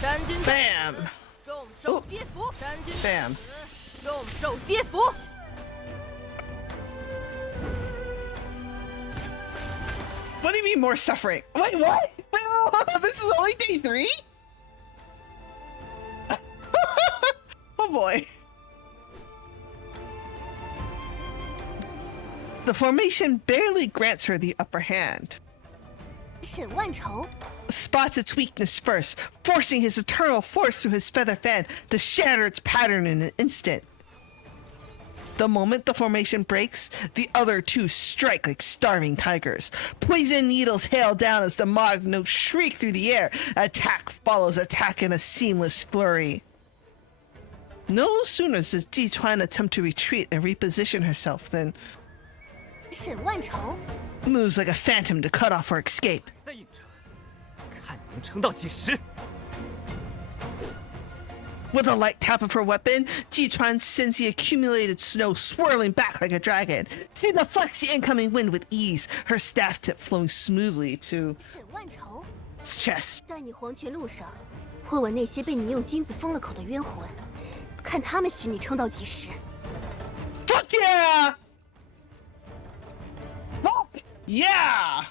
山君在 Bam! 此，众兽皆服。山君在 Bam! 此，众兽皆服。 What do you mean more suffering? Wait, what? Wait, this is only day 3? Oh boy. The formation barely grants her the upper hand. 沈万愁， Spots its weakness first, forcing his eternal force through his feather fan to shatter its pattern in an instant. The moment the formation breaks, the other two strike like starving tigers. Poison needles hail down as the Mog notes shriek through the air. Attack follows attack in a seamless flurry. No sooner does Ji Chuan attempt to retreat and reposition herself than 沈万愁， moves like a phantom to cut off her escape. 再硬撑，看你能撑到几时！ With a light tap of her weapon, Jichuan sends the accumulated snow swirling back like a dragon. She deflects the incoming wind with ease, her staff tip flowing smoothly to 沈万愁， his chest. 带你黄泉路上，问问那些被你用金子封了口的冤魂，看他们许你撑到几时。 Fuck yeah! Fuck yeah!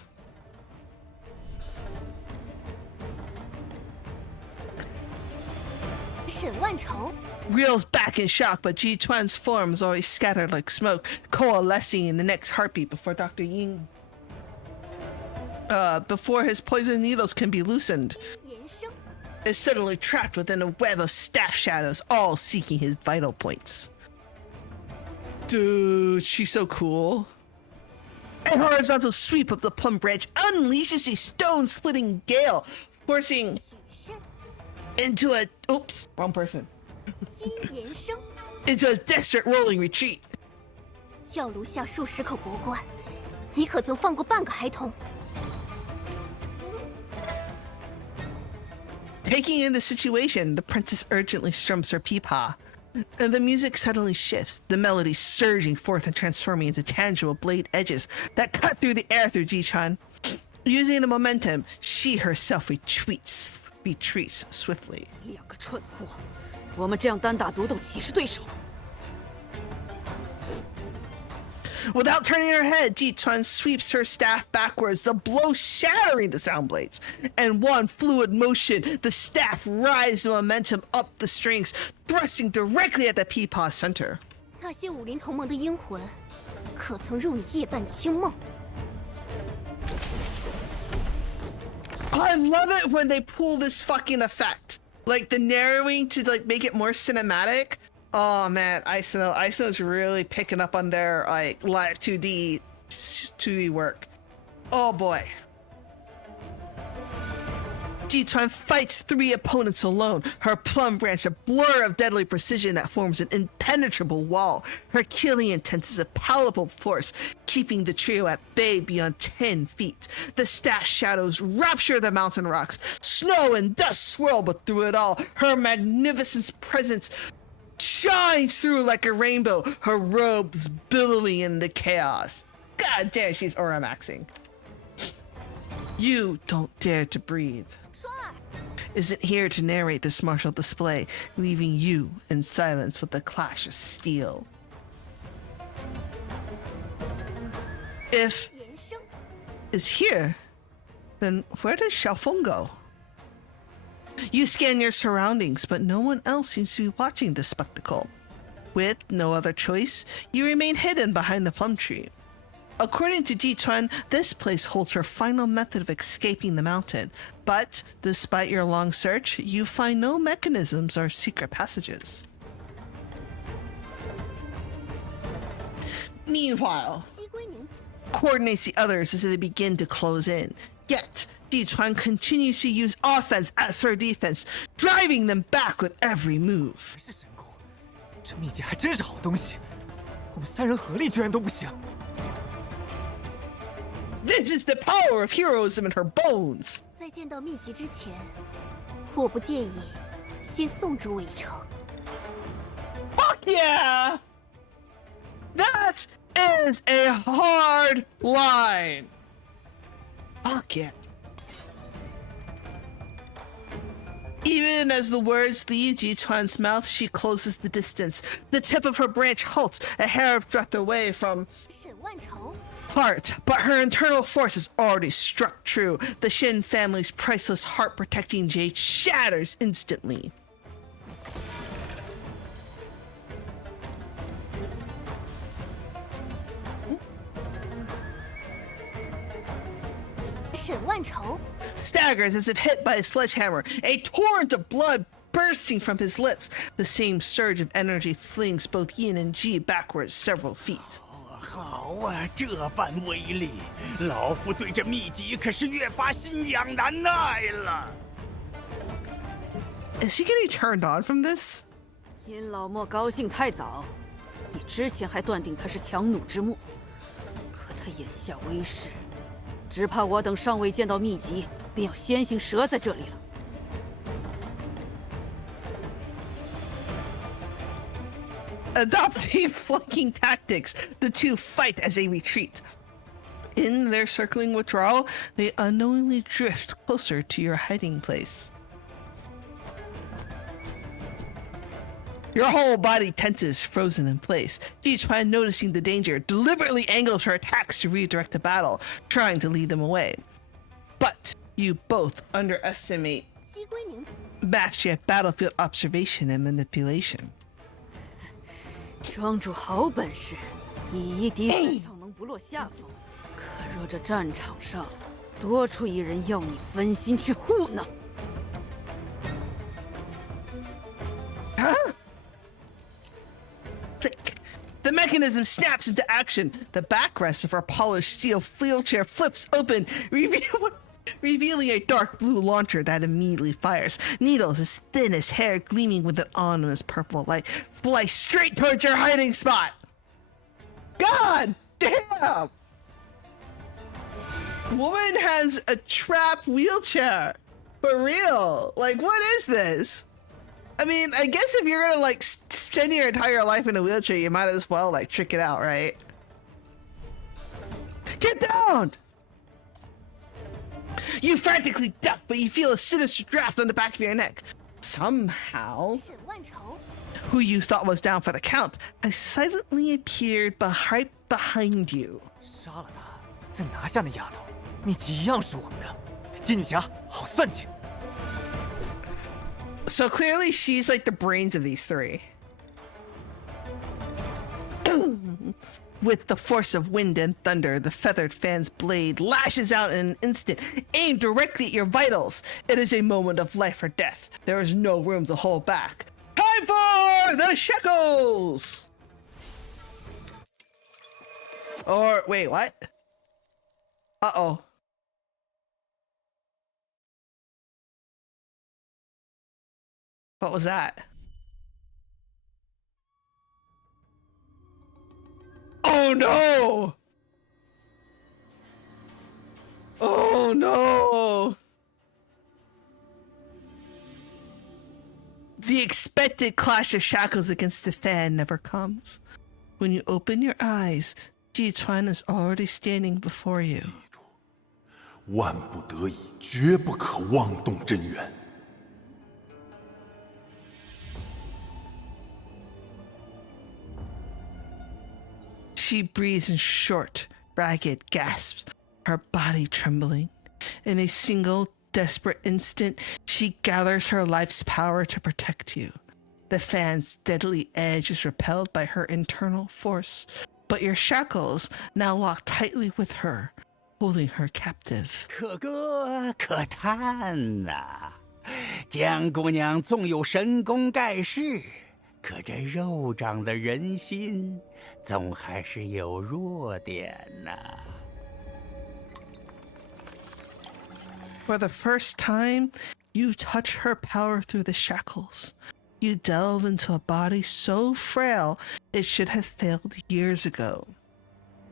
Reels back in shock, but Ji-Chuan's form is always scattered like smoke, coalescing in the next heartbeat before Dr. Ying. Before his poison needles can be loosened, is suddenly trapped within a web of staff shadows, all seeking his vital points. Dude, she's so cool. A horizontal sweep of the plum branch unleashes a stone-splitting gale, forcing into a... Oops, wrong person. Into a desperate rolling retreat. 要炉下数十口薄棺，你可曾放过半个孩童？ Taking in the situation, the princess urgently strums her peepaw. And the music suddenly shifts, the melody surging forth and transforming into tangible blade edges that cut through the air through Ji-Chuan. Using the momentum, she herself retreats swiftly. 两个蠢货，我们这样单打独斗岂是对手？ Without turning her head, Ji-Chuan sweeps her staff backwards, the blow shattering the sound blades. In one fluid motion, the staff rides the momentum up the strings, thrusting directly at the peepaw's center. 那些武林同盟的英魂，可曾入你夜半清梦？ I love it when they pull this fucking effect. Like the narrowing to like make it more cinematic. Oh man, AISNO's really picking up on their like live 2D work. Oh boy. Ji-Chuan fights 3 opponents alone, her plum branch a blur of deadly precision that forms an impenetrable wall. Her killing intent is a palpable force, keeping the trio at bay beyond 10 feet. The staff shadows rapture the mountain rocks. Snow and dust swirl, but through it all, her magnificent presence shines through like a rainbow, her robes billowing in the chaos. God damn, she's aura maxing. You don't dare to breathe. Isn't here to narrate this martial display, leaving you in silence with the clash of steel. If is here, then where does Xiaofeng go? You scan your surroundings, but no one else seems to be watching this spectacle. With no other choice, you remain hidden behind the plum tree. According to Ji-Chuan, this place holds her final method of escaping the mountain. But despite your long search, you find no mechanisms or secret passages. Meanwhile, coordinates the others as they begin to close in. Yet, Ji-Chuan continues to use offense as her defense, driving them back with every move. 是神功，这秘籍还真是好东西，我们3人合力居然都不行。 This is the power of heroism in her bones. 在见到秘籍之前，我不介意先送诸我一程。 Fuck yeah! That is a hard line. Fuck yeah. Even as the words leave Ji-Chuan's mouth, she closes the distance. The tip of her branch halts, a hair breadth away from 沈万愁， heart, but her internal force has already struck true. The Shin family's priceless heart-protecting jade shatters instantly. Staggers as if hit by a sledgehammer, a torrent of blood bursting from his lips. The same surge of energy flings both Yin and Ji backwards several feet. 好啊，这般威力，老夫对这秘籍可是越发心痒难耐了。 Is he getting turned on from this? 殷老莫高兴太早，你之前还断定他是强弩之末，可他眼下威势，只怕我等尚未见到秘籍，便要先行折在这里了。Adopting flanking tactics, the two fight as they retreat. In their circling withdrawal, they unknowingly drift closer to your hiding place. Your whole body tenses, frozen in place. Jichuan, noticing the danger, deliberately angles her attacks to redirect the battle, trying to lead them away. But you both underestimate 姬归宁 matched at battlefield observation and manipulation. 庄主好本事，以一敌三尚能不落下风。可若这战场上多出一人要你分心去糊弄， Huh? The mechanism snaps into action. The backrest of her polished steel wheelchair flips open, revealing a dark blue launcher that immediately fires. Needles as thin as hair gleaming with an ominous purple light fly straight towards your hiding spot. God damn! Woman has a trap wheelchair. For real. Like, what is this? I mean, I guess if you're gonna, like, spend your entire life in a wheelchair, you might as well, like, trick it out, right? Get down! You frantically duck, but you feel a sinister draft on the back of your neck. Somehow, 沈万愁 who you thought was down for the count has silently appeared right behind you. 杀了他，再拿下那丫头，秘籍一样是我们的。进你家，好算计。 So clearly she's like the brains of these three. With the force of wind and thunder, the feathered fan's blade lashes out in an instant, aimed directly at your vitals. It is a moment of life or death. There is no room to hold back. Time for the shackles! Or, wait, what? Uh-oh. What was that? Oh no! Oh no! The expected clash of shackles against the fan never comes. When you open your eyes, Jichuan is already standing before you. 记住，万不得已，绝不可妄动真元。 She breathes in short, ragged gasps, her body trembling. In a single, desperate instant, she gathers her life's power to protect you. The fan's deadly edge is repelled by her internal force, but your shackles now lock tightly with her, holding her captive. 可歌可叹呐、江姑娘纵有神功盖世，可这肉长的人心，总还是有弱点呐、For the first time, you touch her power through the shackles. You delve into a body so frail it should have failed years ago.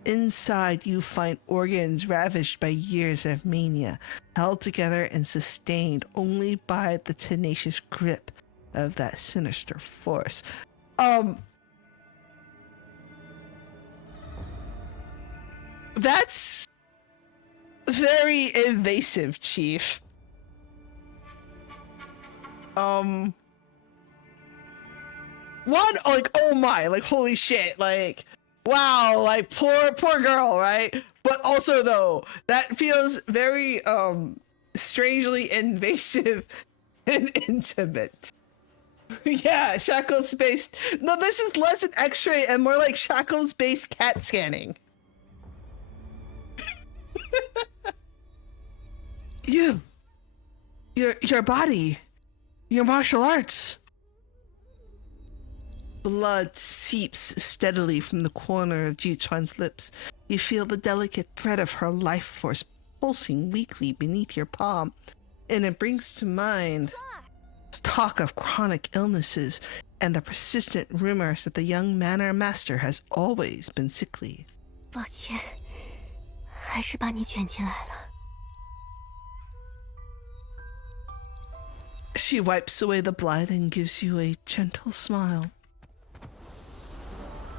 Inside, you find organs ravaged by years of mania, held together and sustained only by the tenacious grip of that sinister force. That's very invasive, Chief. One, like, oh my, like, holy shit, like, wow, like, poor girl, right? But also, though, that feels very, strangely invasive and intimate. Yeah, shackles-based. No, this is less an x-ray and more like shackles-based CAT scanning. Your body, your martial arts. Blood seeps steadily from the corner of Jichuan's lips. You feel the delicate thread of her life force pulsing weakly beneath your palm, and it brings to mind talk of chronic illnesses and the persistent rumors that the young manor master has always been sickly. 抱歉，还是把你卷进来了。 She wipes away the blood and gives you a gentle smile.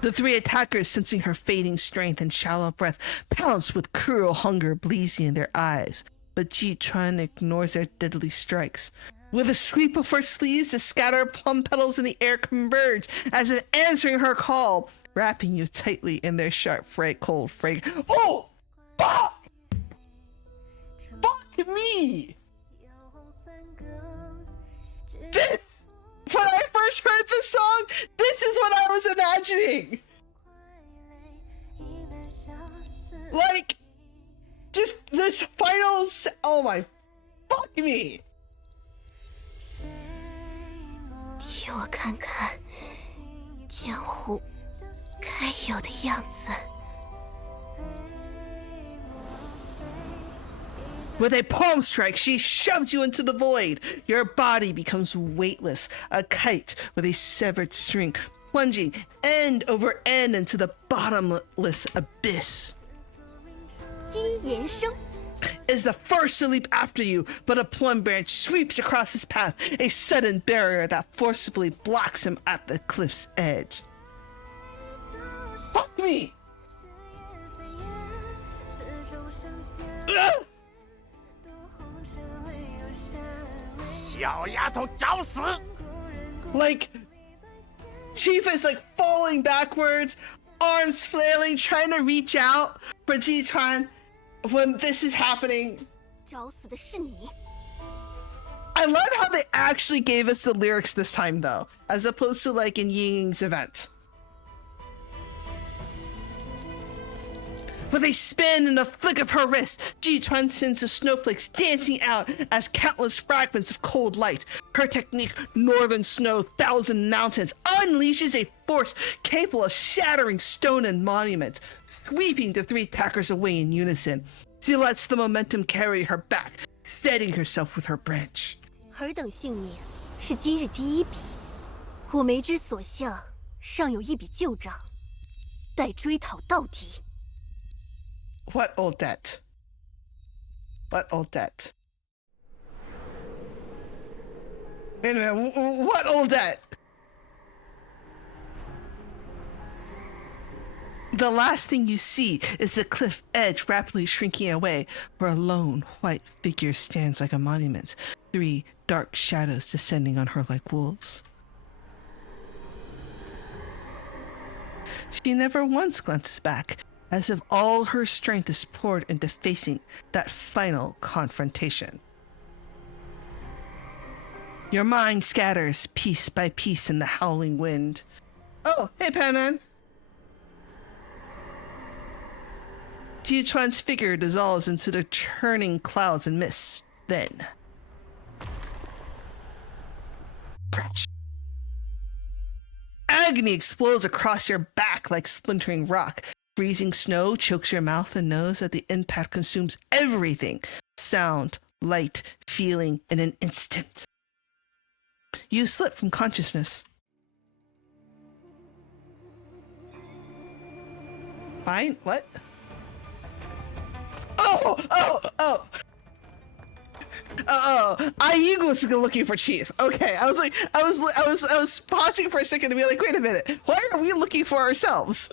The three attackers, sensing her fading strength and shallow breath, pounce with cruel hunger blazing in their eyes. But Ji-Chuan ignores their deadly strikes. With a sweep of her sleeves, the scattered plum petals in the air converge as if answering her call, wrapping you tightly in their sharp, cold fragrance. Oh! Fuck! Fuck me! This! When I first heard this song, this is what I was imagining! Like, just this final oh my... Fuck me! 替我看看江湖该有的样子。 With a palm strike, she shoves you into the void. Your body becomes weightless, a kite with a severed string, plunging end over end into the bottomless abyss. 一言生 Is the first to leap after you, but a plum branch sweeps across his path, a sudden barrier that forcibly blocks him at the cliff's edge. Fuck me! Ugh! 小丫头找死！ Like, Chief is like falling backwards, arms flailing, trying to reach out for Ji-Chuan when this is happening. 找死的是你。 I love how they actually gave us the lyrics this time, though, as opposed to like in Ying's event. With a spin and a flick of her wrist, Ji-Chuan sends the snowflakes dancing out as countless fragments of cold light. Her technique, Northern Snow, Thousand Mountains, unleashes a force capable of shattering stone and monuments, sweeping the three attackers away in unison. She lets the momentum carry her back, steadying herself with her branch. 尔等性命是今日第一笔，我梅之所向，尚有一笔旧账，待追讨到底。 What old debt? What old debt? Wait a minute, what old debt? The last thing you see is the cliff edge rapidly shrinking away, where a lone white figure stands like a monument, three dark shadows descending on her like wolves. She never once glances back, as if all her strength is poured into facing that final confrontation. Your mind scatters piece by piece in the howling wind. Oh, hey, Panman. Ji-Chuan's figure dissolves into the churning clouds and mists. Then, crash. Agony explodes across your back like splintering rock. Freezing snow chokes your mouth and nose as the impact consumes everything. Sound, light, feeling in an instant. You slip from consciousness. Fine? What? Oh! I was looking for Chief. Okay, I was pausing for a second to be like, wait a minute, why are we looking for ourselves?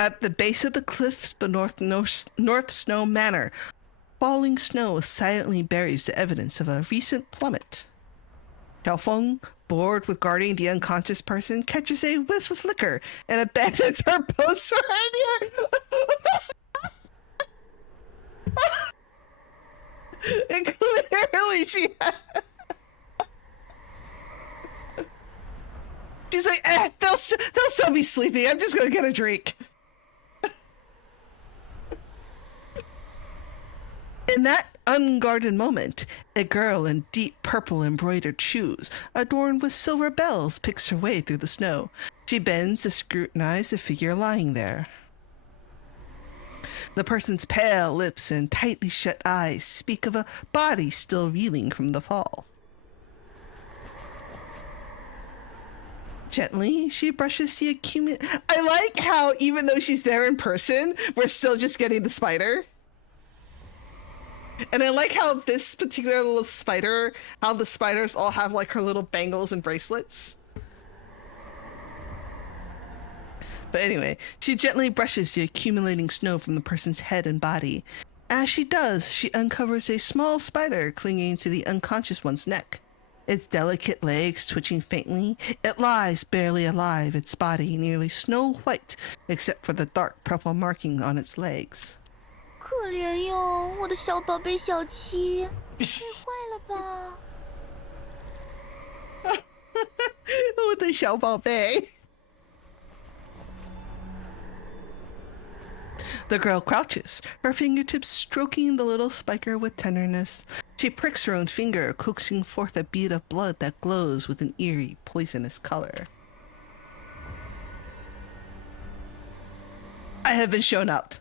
At the base of the cliffs beneath North Snow Manor, falling snow silently buries the evidence of a recent plummet. Xiaofeng, bored with guarding the unconscious person, catches a whiff of liquor and abandons her post right here. And clearly she's like, they'll still be sleeping. I'm just gonna get a drink. In that unguarded moment, a girl in deep purple embroidered shoes, adorned with silver bells, picks her way through the snow. She bends to scrutinize the figure lying there. The person's pale lips and tightly shut eyes speak of a body still reeling from the fall. Gently, she brushes the I like how, even though she's there in person, we're still just getting the spider. And I like how this particular little spider, how the spiders all have like her little bangles and bracelets. But anyway, she gently brushes the accumulating snow from the person's head and body. As she does, she uncovers a small spider clinging to the unconscious one's neck. Its delicate legs twitching faintly, it lies barely alive, its body nearly snow white, except for the dark purple marking on its legs. 可怜哟，我的小宝贝小七，累坏了吧？我的小宝贝。The girl crouches, her fingertips stroking the little spiker with tenderness. She pricks her own finger, coaxing forth a bead of blood that glows with an eerie, poisonous color. I have been shown up.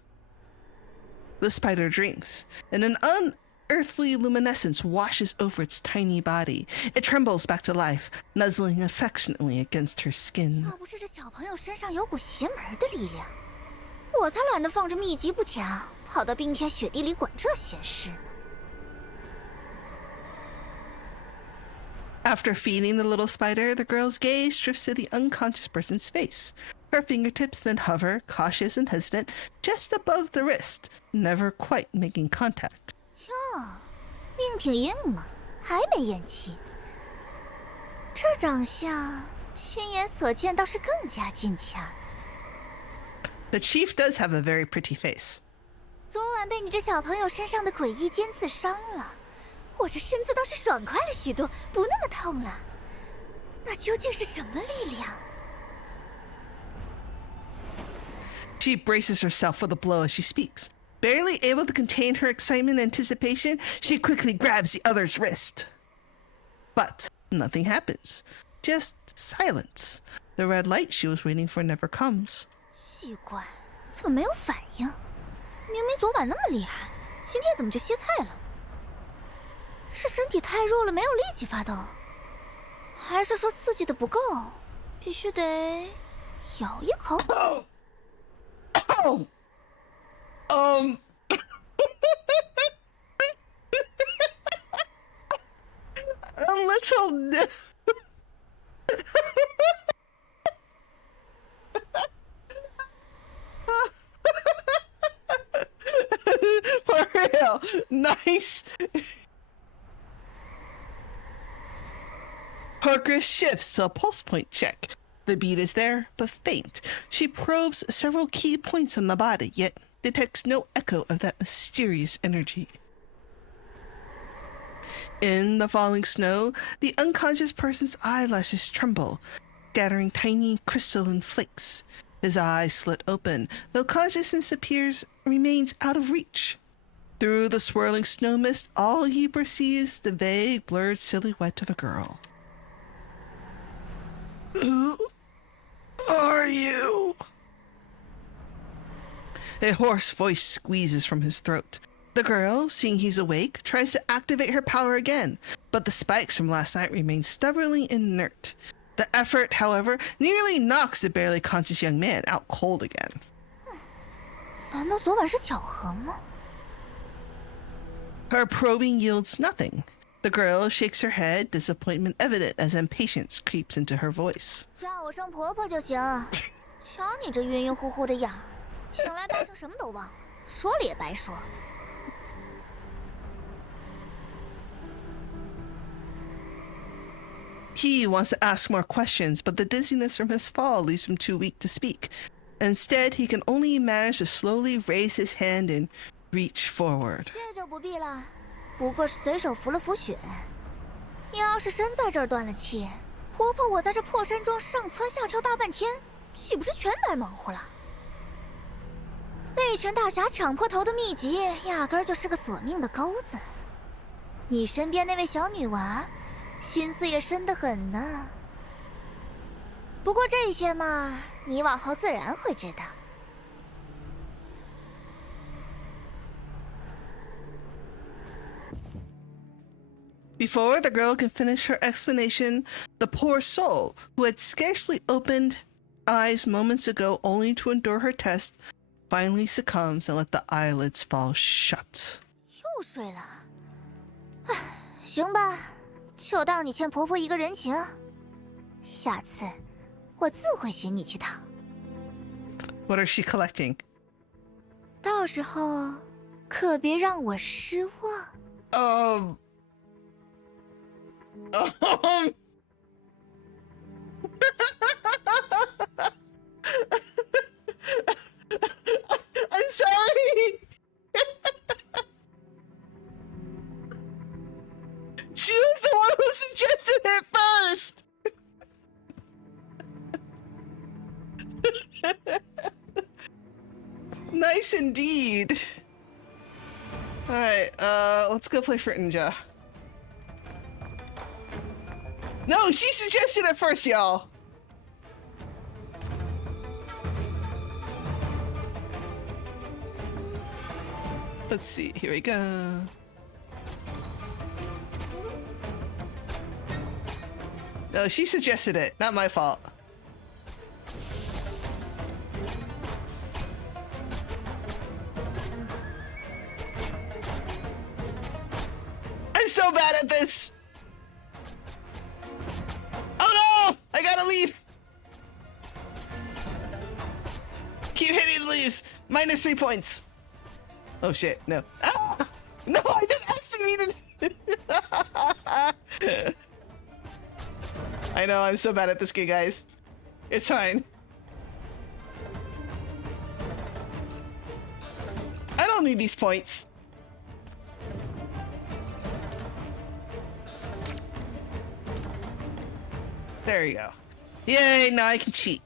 The spider drinks, and an unearthly luminescence washes over its tiny body. It trembles back to life, nuzzling affectionately against her skin. 要不是这小朋友身上有股邪门的力量，我才懒得放着秘籍不讲，跑到冰天雪地里管这闲事呢。 After feeding the little spider, the girl's gaze drifts to the unconscious person's face. Her fingertips then hover, cautious and hesitant, just above the wrist, never quite making contact. 哟，命挺硬嘛，还没咽气。这长相，亲眼所见倒是更加俊俏。 The chief does have a very pretty face. 昨晚被你这小朋友身上的诡异尖刺伤了。 我这身子倒是爽快了许多，不那么痛了。那究竟是什么力量？ She braces herself for the blow as she speaks. Barely able to contain her excitement and anticipation, she quickly grabs the other's wrist. But nothing happens. Just silence. The red light she was waiting for never comes. 奇怪，怎么没有反应？明明昨晚那么厉害，今天怎么就歇菜了？ 是身体太弱了，没有力气发动，还是说刺激的不够，必须得咬一口？A little. For real, nice. Parker shifts to a pulse point check. The beat is there, but faint. She probes several key points on the body, yet detects no echo of that mysterious energy. In the falling snow, the unconscious person's eyelashes tremble, scattering tiny crystalline flakes. His eyes slit open, though consciousness remains out of reach. Through the swirling snow mist, all he perceives is the vague, blurred silhouette of a girl. Who are you? A hoarse voice squeezes from his throat. The girl, seeing he's awake, tries to activate her power again, but the spikes from last night remain stubbornly inert. The effort, however, nearly knocks the barely conscious young man out cold again. 难道昨晚是巧合吗？ Her probing yields nothing. The girl shakes her head, disappointment evident as impatience creeps into her voice. 叫我声婆婆就行。瞧你这晕晕乎乎的样儿，醒来八成什么都忘了，说了也白说。 He wants to ask more questions, but the dizziness from his fall leaves him too weak to speak. Instead, he can only manage to slowly raise his hand and reach forward. 这就不必了，不过是随手扶了扶雪。你要是真在这儿断了气，婆婆我在这破山庄上蹿下跳大半天，岂不是全白忙活了？那群大侠抢破头的秘籍，压根儿就是个索命的钩子。你身边那位小女娃，心思也深得很呢。不过这些嘛，你往后自然会知道。 Before the girl can finish her explanation, the poor soul, who had scarcely opened eyes moments ago only to endure her test, finally succumbs and let the eyelids fall shut. 睡了。唉，行吧，就当你欠婆婆一个人情。下次我自会寻你去讨。What is she collecting? 到时候可别让我失望。I'm sorry. She was the one who suggested it first. Nice indeed. Alright, let's go play Fruit Ninja. No, she suggested it first, y'all. Let's see, here we go. No, she suggested it, not my fault. I'm so bad at this! Oh no! I gotta leave! Keep hitting the leaves! Minus 3 points! Oh shit, no. Ah! No, I didn't actually mean it! I know, I'm so bad at this game, guys. It's fine. I don't need these points. There you go. Yay, now I can cheat.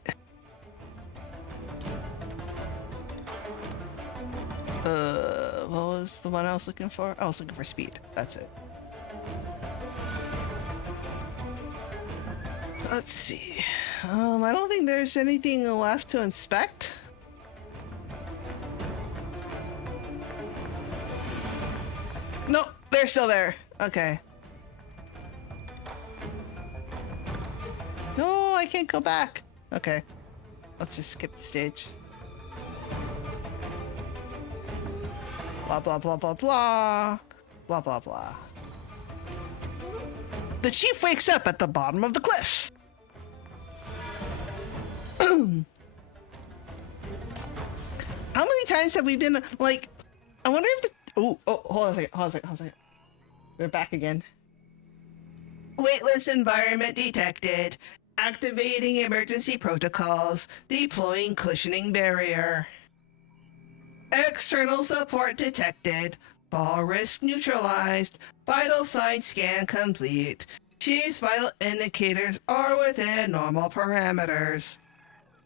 What was the one I was looking for? I was looking for speed. That's it. Let's see. I don't think there's anything left to inspect. Nope, they're still there. Okay. No, I can't go back. Okay. Let's just skip the stage. Blah, blah, blah, blah, blah. Blah, blah, blah. The chief wakes up at the bottom of the cliff. How many times have we been, like... I wonder if the... Oh, hold on a second. We're back again. Weightless environment detected. Activating emergency protocols. Deploying cushioning barrier. External support detected. Fall risk neutralized. Vital sign scan complete. Chief's vital indicators are within normal parameters.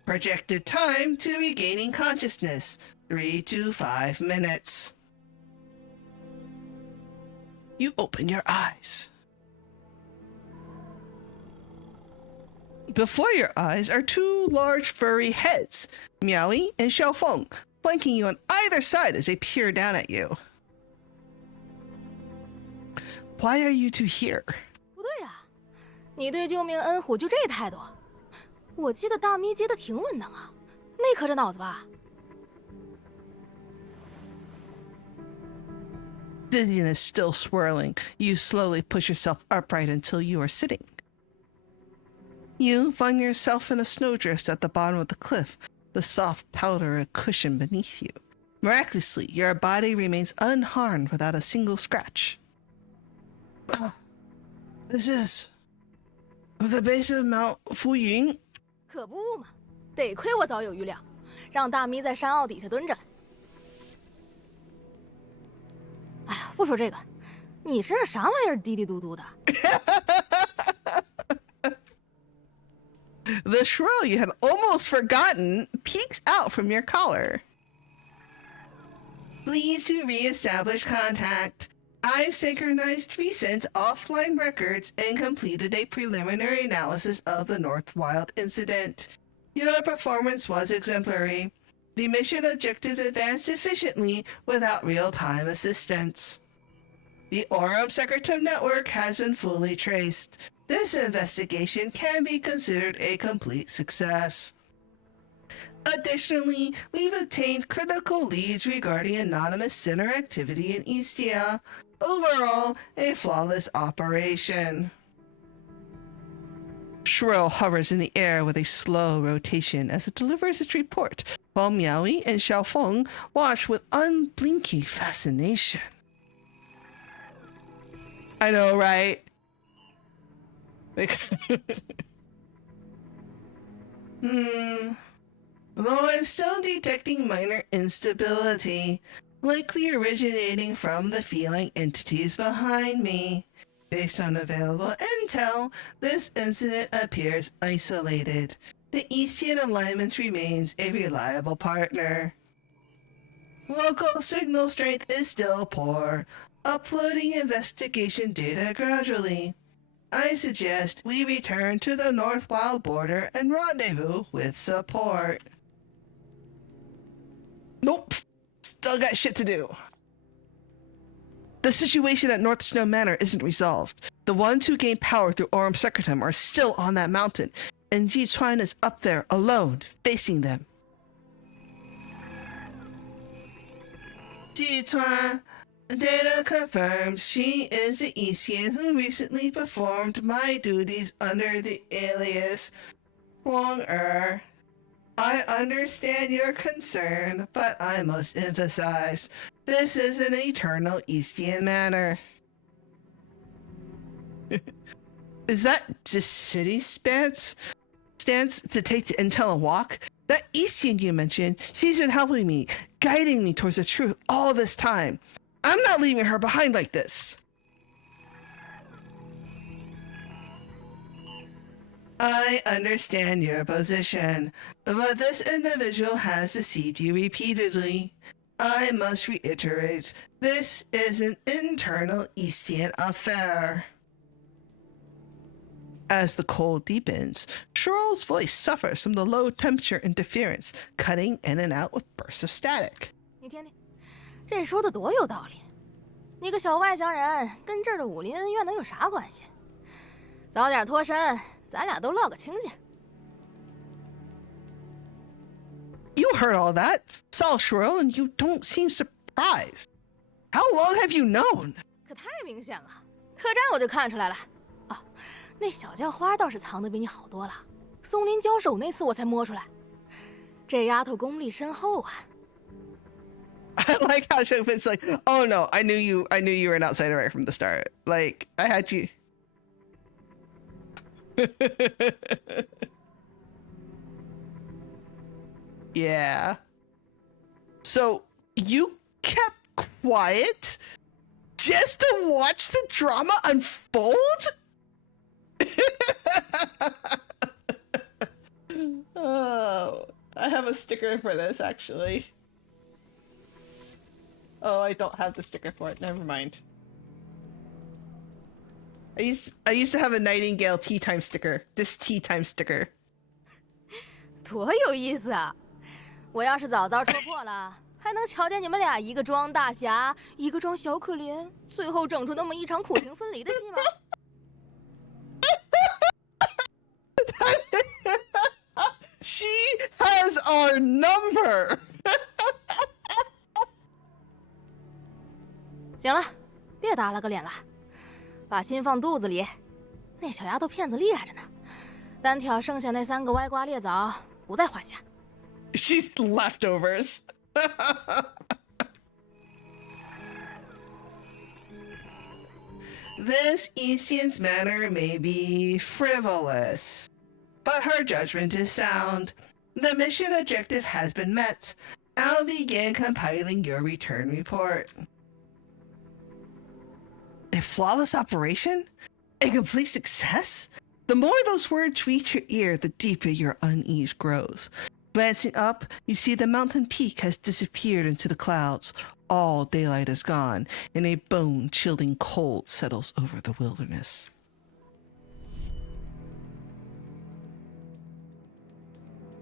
Projected time to regaining consciousness, 3 to 5 minutes. You open your eyes. Before your eyes are 2 large furry heads, Meowie and Xiaofeng, flanking you on either side as they peer down at you. Why are you two here? 不对呀，你对救命恩虎就这态度？我记得大咪接的挺稳当啊，没磕着脑子吧？ Dizziness still swirling, you slowly push yourself upright until you are sitting. You find yourself in a snowdrift at the bottom of the cliff, the soft powder a cushion beneath you. Miraculously, your body remains unharmed without a single scratch. This is the base of Mount Fuyun. 可不嘛，得亏我早有预料，让大咪在山坳底下蹲着了。哎呀，不说这个，你身上啥玩意儿滴滴嘟嘟的？ The shrill you had almost forgotten peeks out from your collar. Pleased to re-establish contact. I've synchronized recent offline records and completed a preliminary analysis of the North Wild incident. Your performance was exemplary. The mission objective advanced efficiently without real-time assistance. The Aurum Secretum network has been fully traced. This investigation can be considered a complete success. Additionally, we've obtained critical leads regarding anonymous center activity in Istia. Overall, a flawless operation. Shrill hovers in the air with a slow rotation as it delivers its report, while Miaoi and Xiaofeng watch with unblinking fascination. I know, right? Though I'm still detecting minor instability, likely originating from the feline entities behind me. Based on available intel, this incident appears isolated. The Eastern Alignment remains a reliable partner. Local signal strength is still poor, uploading investigation data gradually. I suggest we return to the North Wild border and rendezvous with support. Nope. Still got shit to do. The situation at North Snow Manor isn't resolved. The ones who gained power through Aurum Secretum are still on that mountain, and Ji Chuan is up there alone, facing them. Ji Chuan, data confirms she is the Isian who recently performed my duties under the alias Wong Er. I understand your concern, but I must emphasize, this is an eternal Eastian manor. Is that just city stance to take the intel and walk? That Eastian you mentioned, she's been helping me, guiding me towards the truth all this time. I'm not leaving her behind like this. I understand your position, but this individual has deceived you repeatedly. I must reiterate, this is an internal Eastian affair. As the cold deepens, Shrill's voice suffers from the low temperature interference, cutting in and out with bursts of static. 你听听，这说的多有道理。你个小外乡人，跟这儿的武林恩怨能有啥关系？早点脱身，咱俩都落个清净。You heard all that, saw Shrill, and you don't seem surprised. How long have you known? 可太明显了，客栈我就看出来了。哦，那小叫花倒是藏得比你好多了。松林交手那次我才摸出来，这丫头功力深厚啊。I like how Shogfin's like, oh no, I knew you were an outsider right from the start. Like, I had you. Yeah. So, you kept quiet just to watch the drama unfold? Oh, I have a sticker for this, actually. Oh, I don't have the sticker for it. Never mind. I used to have a Nightingale tea time sticker. This tea time sticker. 多有意思啊！我要是早戳破了，还能瞧见你们俩一个装大侠，一个装小可怜，最后整出那么一场苦情分离的戏吗？ She has our number. 行了，别耷拉个脸了，把心放肚子里。那小丫头片子厉害着呢，单挑剩下那3个歪瓜裂枣不在话下。She's leftovers. This Isian's manner may be frivolous, but her judgment is sound. The mission objective has been met. I'll begin compiling your return report. A flawless operation? A complete success? The more those words reach your ear, the deeper your unease grows. Glancing up, you see the mountain peak has disappeared into the clouds. All daylight is gone, and a bone-chilling cold settles over the wilderness.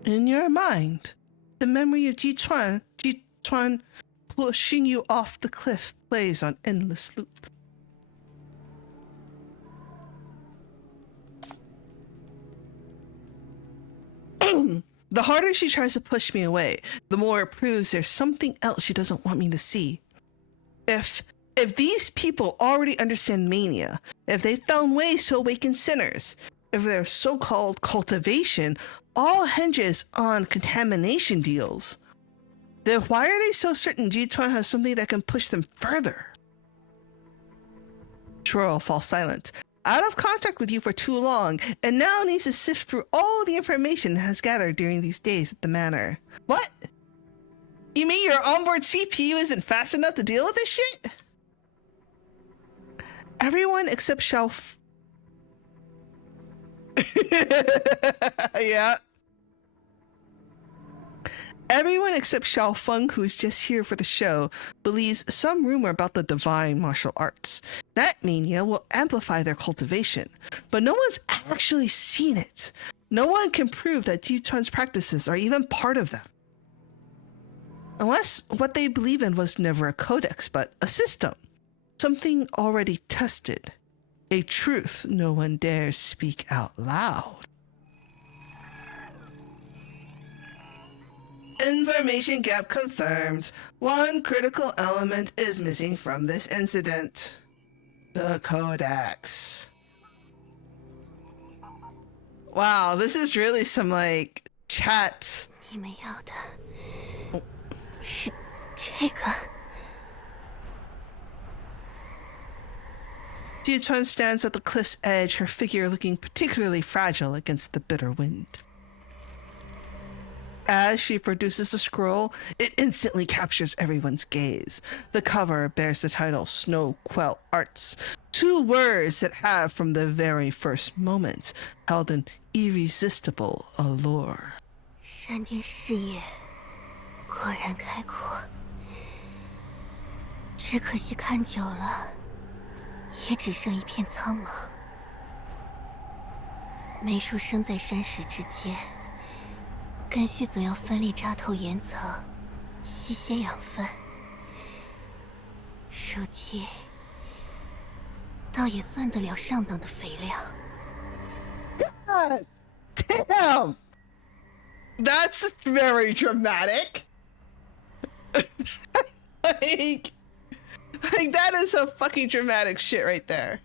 In your mind, the memory of Ji Chuan pushing you off the cliff plays on endless loop. The harder she tries to push me away, the more it proves there's something else she doesn't want me to see. If these people already understand mania, if they found ways to awaken sinners, if their so-called cultivation all hinges on contamination deals, then why are they so certain Ji-Chuan has something that can push them further? Troll falls silent. Out of contact with you for too long, and now needs to sift through all the information it has gathered during these days at the manor. What? You mean your onboard CPU isn't fast enough to deal with this shit? Everyone except yeah. Everyone except Xiao Feng, who is just here for the show, believes some rumor about the divine martial arts. That mania will amplify their cultivation, but no one's actually seen it. No one can prove that Ji-Chuan's practices are even part of them. Unless what they believe in was never a codex, but a system. Something already tested. A truth no one dares speak out loud. Information gap confirmed. One critical element is missing from this incident. The Codex. Wow, this is really some, like, chat. 你们要的是这个。 Ji-Chuan stands at the cliff's edge, her figure looking particularly fragile against the bitter wind. As she produces a scroll, it instantly captures everyone's gaze. The cover bears the title Snow Quell Arts, 2 words that have from the very first moment held an irresistible allure. 闪电视野果然开阔，只可惜看久了，也只剩一片苍茫。梅树生在山石之间。 根须总要分力扎透岩层，吸些养分。如今，倒也算得了上等的肥料。God damn! That's very dramatic. like that is some fucking dramatic shit right there.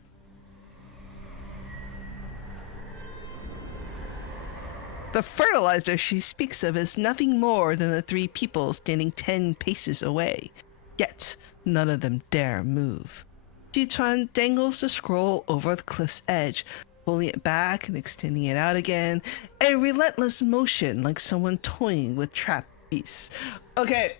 The fertilizer she speaks of is nothing more than the 3 people standing 10 paces away. Yet, none of them dare move. Ji-Chuan dangles the scroll over the cliff's edge, pulling it back and extending it out again. A relentless motion like someone toying with trapped beasts. Okay.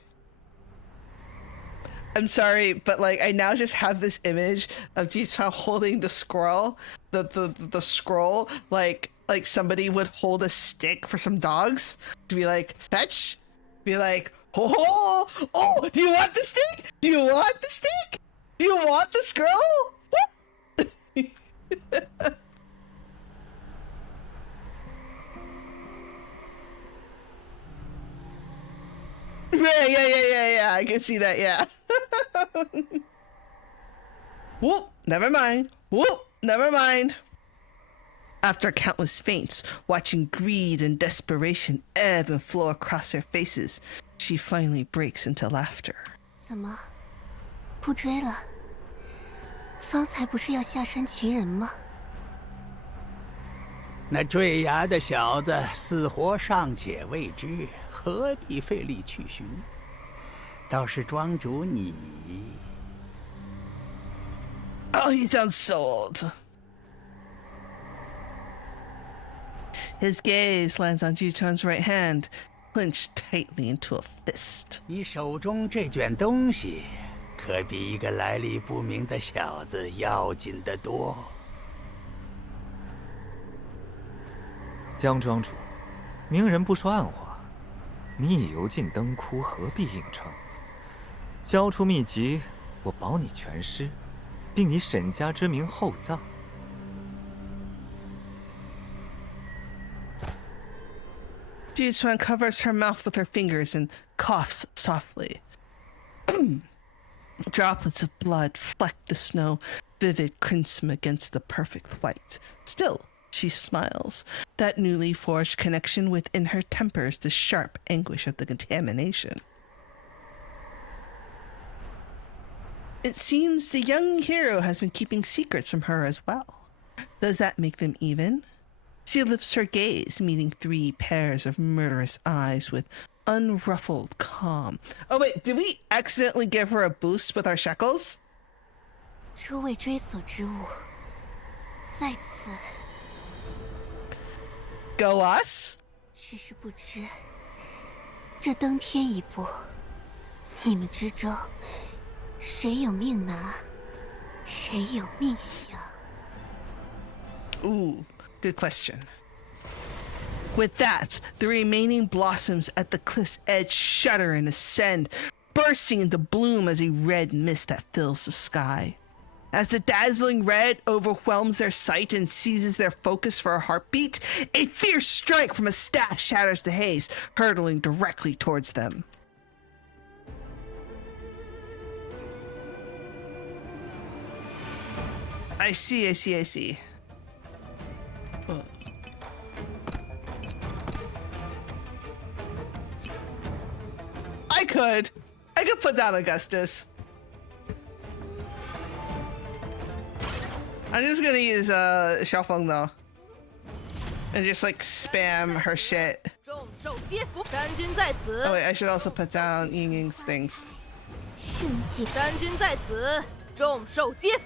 I'm sorry, but like I now just have this image of Ji-Chuan holding the scroll, the scroll, like somebody would hold a stick for some dogs to be like, fetch, be like, oh, do you want the stick? Do you want the stick? Do you want the scroll? Yeah, I can see that, yeah. Whoop, never mind. Whoop, never mind. After countless feints, watching greed and desperation ebb and flow across their faces, she finally breaks into laughter. 怎么，不追了？方才不是要下山擒人吗？那坠崖的小子死活尚且未知，何必费力去寻？倒是庄主你。Oh, he sounds so old. His gaze lands on Ji-Chuan's right hand, clenched tightly into a fist. 你手中这卷东西，可比一个来历不明的小子要紧得多。江庄主，明人不说暗话，你已油尽灯枯，何必硬撑？交出秘籍，我保你全尸，并以沈家之名厚葬。Ji-Chuan covers her mouth with her fingers and coughs softly. Droplets of blood fleck the snow, vivid crimson against the perfect white. Still, She smiles. That newly forged connection within her tempers the sharp anguish of the contamination. It seems the young hero has been keeping secrets from her as well. Does that make them even? She lifts her gaze, meeting 3 pairs of murderous eyes with unruffled calm. Oh wait, did we accidentally give her a boost with our shekels? 诸位追索之物，在此。 Go us? 只是不知，这登天一步，你们之中，谁有命拿，谁有命享。 Ooh, good question. With that, the remaining blossoms at the cliff's edge shudder and ascend, bursting into bloom as a red mist that fills the sky. As the dazzling red overwhelms their sight and seizes their focus for a heartbeat, a fierce strike from a staff shatters the haze, hurtling directly towards them. I see. Oh. I could put down Augustus. I'm just gonna use Xiaofeng though, and just like spam her shit. Oh wait, I should also put down Ying Ying's things.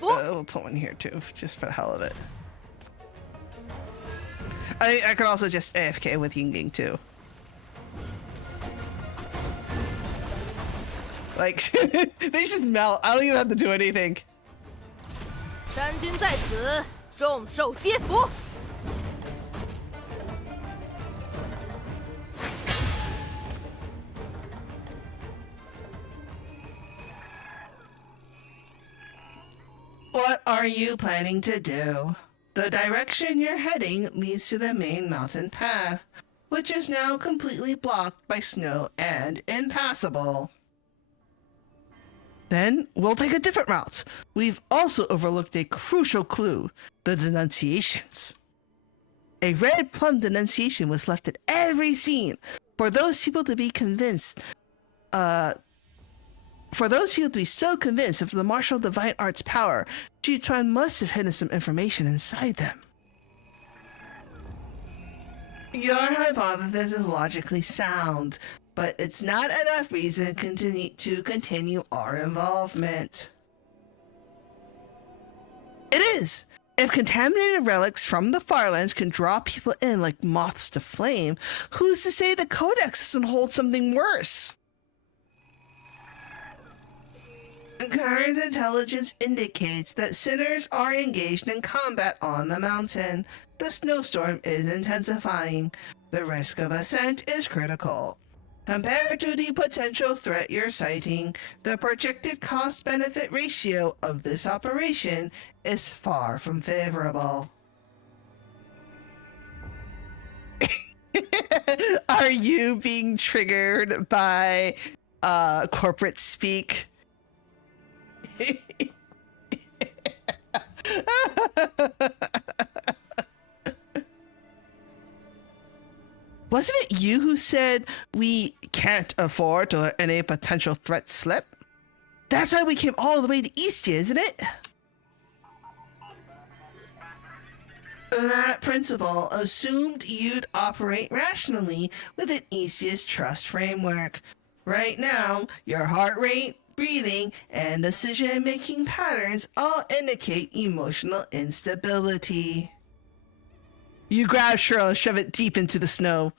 We'll put one here too, just for the hell of it. I could also just AFK with Ying Ying too. Like, they just melt. I don't even have to do anything. 山君在此，众兽皆服。 What are you planning to do? The direction you're heading leads to the main mountain path, which is now completely blocked by snow and impassable. Then we'll take a different route. We've also overlooked a crucial clue, the denunciations. A red plum denunciation was left at every scene for those people to be convinced, for those people to be so convinced of the martial divine art's power, Chuan must have hidden some information inside them. Your hypothesis is logically sound, but it's not enough reason to continue our involvement. It is! If contaminated relics from the Farlands can draw people in like moths to flame, who's to say the Codex doesn't hold something worse? Current intelligence indicates that sinners are engaged in combat on the mountain. The snowstorm is intensifying. The risk of ascent is critical. Compared to the potential threat you're citing, the projected cost-benefit ratio of this operation is far from favorable. Are you being triggered by corporate speak? Wasn't it you who said we can't afford to let any potential threat slip? That's why we came all the way to Eastia, isn't it? That principle assumed you'd operate rationally within Eastia's trust framework. Right now, your heart rate, breathing, and decision-making patterns all indicate emotional instability. You grab Cheryl and shove it deep into the snow.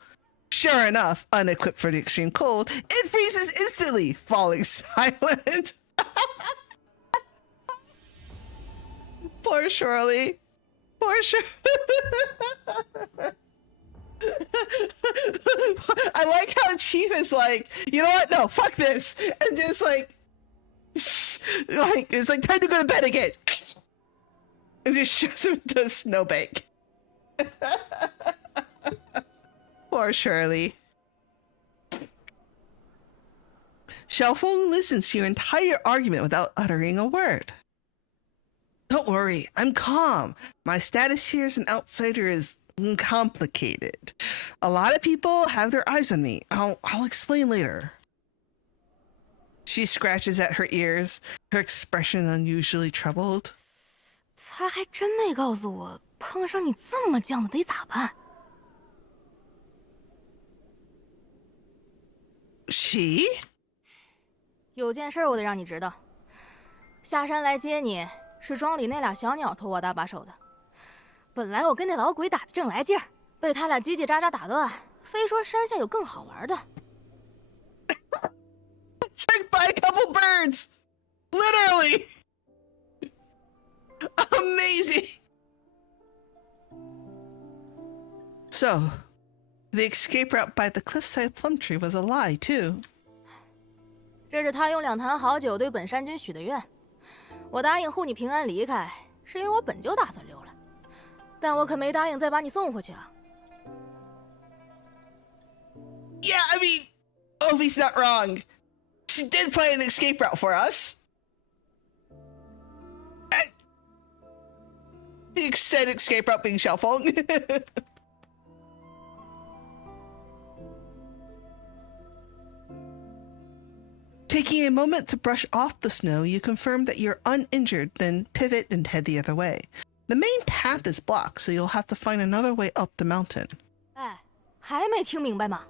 Sure enough, unequipped for the extreme cold, it freezes instantly, falling silent. Poor Shirley. Poor Shirley. I like how Chief is like, you know what? No, fuck this. And just like it's like time to go to bed again. And just shoves him into a snowbank. Poor Shirley. Xiaofeng listens to your entire argument without uttering a word. Don't worry, I'm calm. My status here as an outsider is complicated. A lot of people have their eyes on me. I'll explain later. She scratches at her ears, her expression unusually troubled. 他还真没告诉我，碰上你这么犟的得咋办。She? 有件事我得让你知道。下山来接你，是庄里那俩小鸟托我搭把手的。本来我跟那老鬼打的正来劲儿，被他俩叽叽喳喳打断，非说山下有更好玩的。Tricked by a couple birds! Literally! Amazing! So, the escape route by the cliffside plum tree was a lie, too. 这是他用2坛好酒对本山君许的愿。我答应护你平安离开，是因为我本就打算溜了，但我可没答应再把你送回去啊。Yeah, I mean, Ovi's not wrong. She did play an escape route for us. And the said escape route being Xiaofeng. Taking a moment to brush off the snow, you confirm that you're uninjured, then pivot and head the other way. The main path is blocked, so you'll have to find another way up the mountain. 哎，还没听明白吗？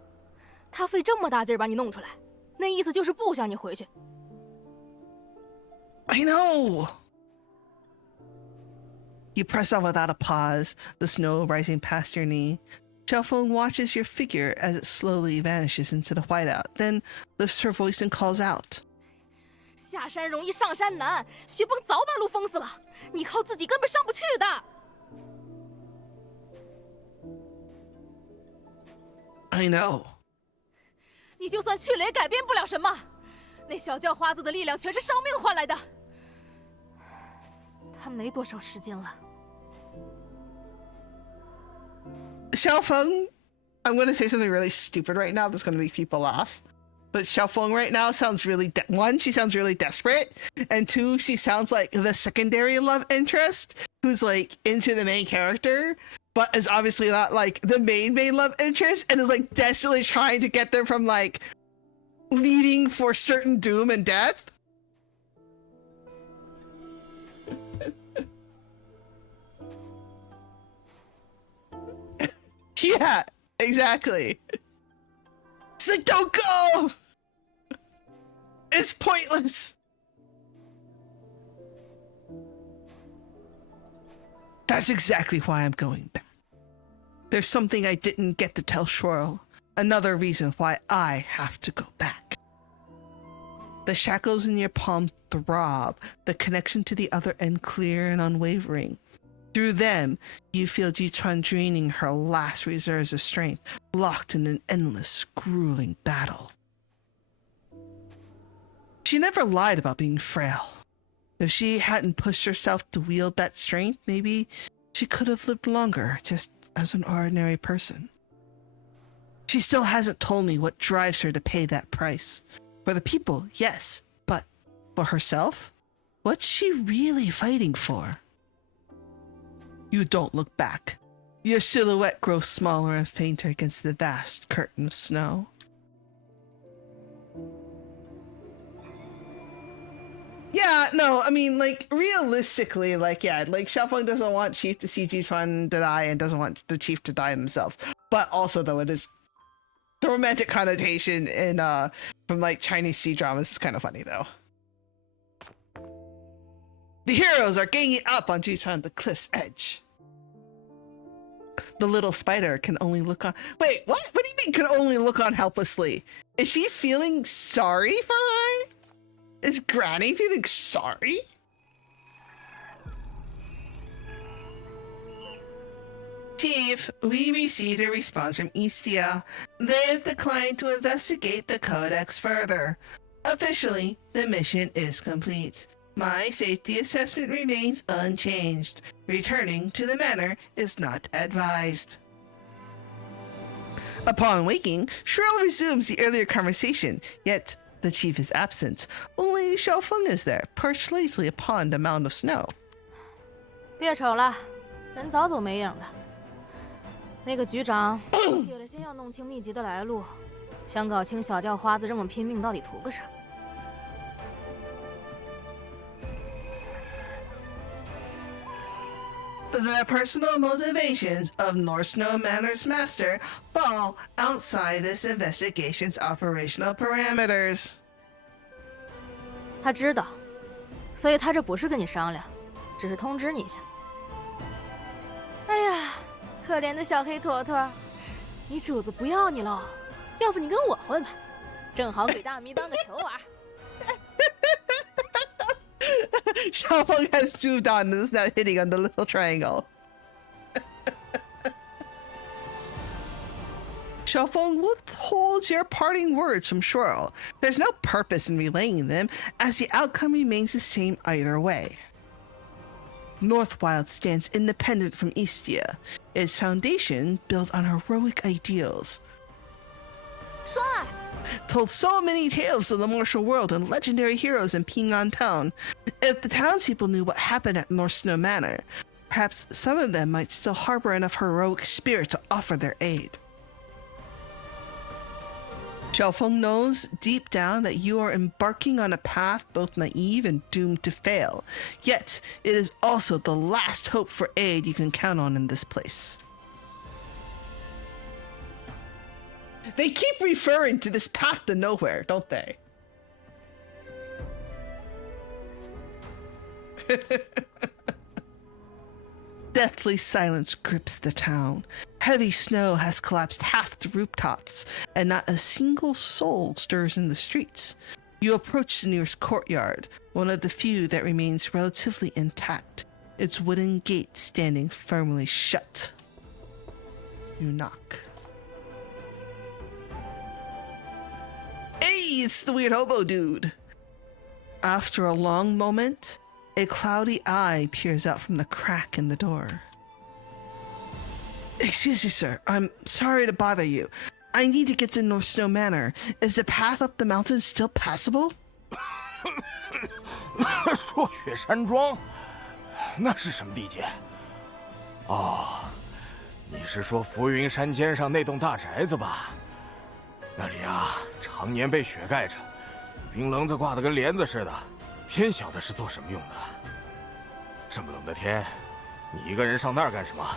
他费这么大劲儿把你弄出来，那意思就是不想你回去。I know! You press on without a pause, the snow rising past your knee. Xiaofeng watches your figure as it slowly vanishes into the whiteout, then lifts her voice and calls out. 下山容易上山难，雪崩早把路封死了，你靠自己根本上不去的。I know. 你就算去了也改变不了什么，那小叫花子的力量全是烧命换来的。他没多少时间了。Xiaofeng, I'm going to say something really stupid right now that's going to make people laugh. But Xiaofeng right now sounds really... One, she sounds really desperate. And two, she sounds like the secondary love interest who's like into the main character, but is obviously not like the main love interest and is like desperately trying to get them from like leading for certain doom and death. Yeah, exactly. She's like, don't go! It's pointless. That's exactly why I'm going back. There's something I didn't get to tell Schwarl. Another reason why I have to go back. The shackles in your palm throb, the connection to the other end clear and unwavering. Through them, you feel Jichuan draining her last reserves of strength, locked in an endless, grueling battle. She never lied about being frail. If she hadn't pushed herself to wield that strength, maybe she could have lived longer, just as an ordinary person. She still hasn't told me what drives her to pay that price. For the people, yes, but for herself? What's she really fighting for? You don't look back. Your silhouette grows smaller and fainter against the vast curtain of snow. Yeah, no, I mean, like, realistically, like, yeah, like, Xiaofeng doesn't want Chief to see Jichuan to die and doesn't want the Chief to die himself. But also, though, it is... The romantic connotation in, from, like, Chinese C-dramas is kind of funny, though. The heroes are ganging up on Jichuan at the cliff's edge. The little spider can only look on... Wait, what? What do you mean can only look on helplessly? Is she feeling sorry for her? Is Granny feeling sorry? Chief, we received a response from Istia. They've declined to investigate the Codex further. Officially, the mission is complete. My safety assessment remains unchanged. Returning to the manor is not advised. Upon waking, Shrill resumes the earlier conversation, yet the chief is absent. Only Xiaofeng is there, perched lazily upon the mound of snow. 别瞅了，人早走没影了。那个局长撇了先要弄清秘籍的来路，想搞清小叫花子这么拼命到底图个啥。The personal motivations of Northsnow Manor's master fall outside this investigation's operational parameters. 他知道，所以他这不是跟你商量，只是通知你一下。哎呀，可怜的小黑坨坨，你主子不要你喽，要不你跟我混吧，正好给大迷当个球玩。Xiaofeng has moved on and is now hitting on the little triangle. Xiaofeng withholds your parting words from Shorl. There's no purpose in relaying them, as the outcome remains the same either way. Northwild stands independent from Eastia. Its foundation builds on heroic ideals. 双儿， Told so many tales of the martial world and legendary heroes in Ping'an Town. If the townspeople knew what happened at North Snow Manor, perhaps some of them might still harbor enough heroic spirit to offer their aid. Xiaofeng knows deep down that you are embarking on a path both naive and doomed to fail. Yet, it is also the last hope for aid you can count on in this place. They keep referring to this path to nowhere, don't they? Deathly silence grips the town. Heavy snow has collapsed half the rooftops, and not a single soul stirs in the streets. You approach the nearest courtyard, one of the few that remains relatively intact, its wooden gate standing firmly shut. You knock. Hey, it's the weird hobo dude. After a long moment, a cloudy eye peers out from the crack in the door. Excuse me, sir. I'm sorry to bother you. I need to get to North Snow Manor. Is the path up the mountain still passable? 朔雪山庄，那是什么地界？哦，你是说浮云山尖上那栋大宅子吧？那里啊，常年被雪盖着，冰棱子挂得跟帘子似的，天晓得是做什么用的。这么冷的天，你一个人上那儿干什么？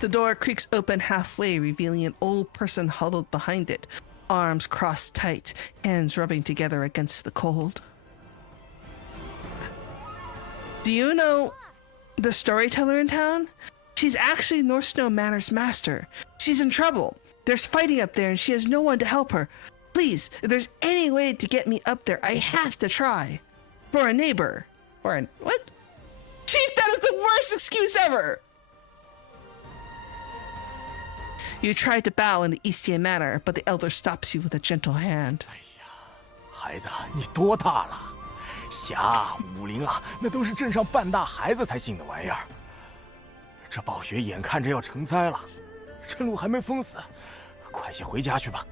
The door creaks open halfway, revealing an old person huddled behind it, arms crossed tight, hands rubbing together against the cold. Do you know the storyteller in town? She's actually North Snow Manor's master. She's in trouble. There's fighting up there and she has no one to help her. Please, if there's any way to get me up there, I have to try. For a neighbor. Or an... What? Chief, that is the worst excuse ever! You try to bow in the Eastian manner, but the elder stops you with a gentle hand. 哎呀，孩子，你多大了？侠、武林啊，那都是镇上半大孩子才信的玩意儿。这暴雪眼看着要成灾了，趁路还没封死，快些回家去吧。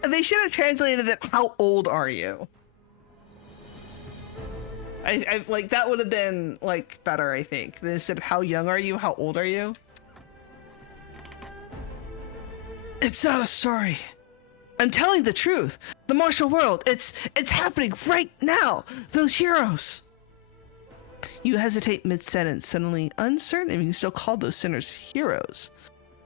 They should have translated it, how old are you? I like, that would have been, like, better, I think. Instead of how young are you, how old are you? It's not a story. I'm telling the truth. The martial world, it's happening right now. Those heroes. You hesitate mid-sentence, suddenly uncertain if you can still call those sinners heroes.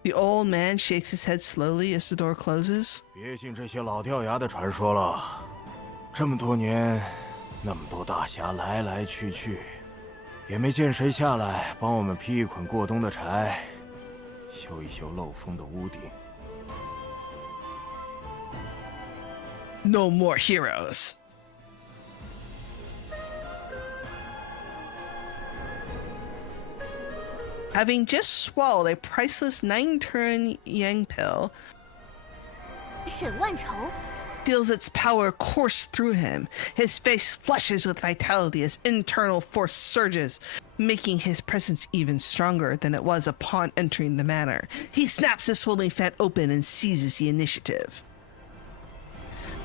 The old man shakes his head slowly as the door closes. 别信这些老掉牙的传说了。这么多年，那么多大侠来来去去，也没见谁下来帮我们劈一捆过冬的柴，修一修漏风的屋顶。 No more heroes. Having just swallowed a priceless 9-turn yang pill, 沈万愁， feels its power course through him. His face flushes with vitality as internal force surges, making his presence even stronger than it was upon entering the manor. He snaps his folding fan open and seizes the initiative.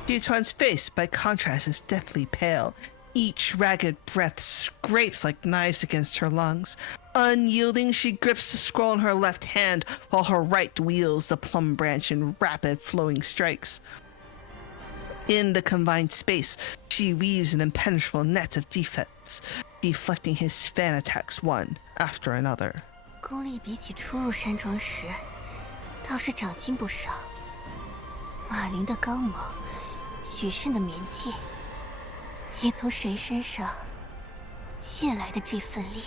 Yuchuan's face, by contrast, is deathly pale. Each ragged breath scrapes like knives against her lungs. Unyielding, she grips the scroll in her left hand while her right wields the plum branch in rapid flowing strikes. In the confined space, she weaves an impenetrable net of defense, deflecting his fan attacks one after another. 功力比起初入山庄时，倒是长进不少。马林的刚猛，许慎的绵劲，你从谁身上借来的这份力？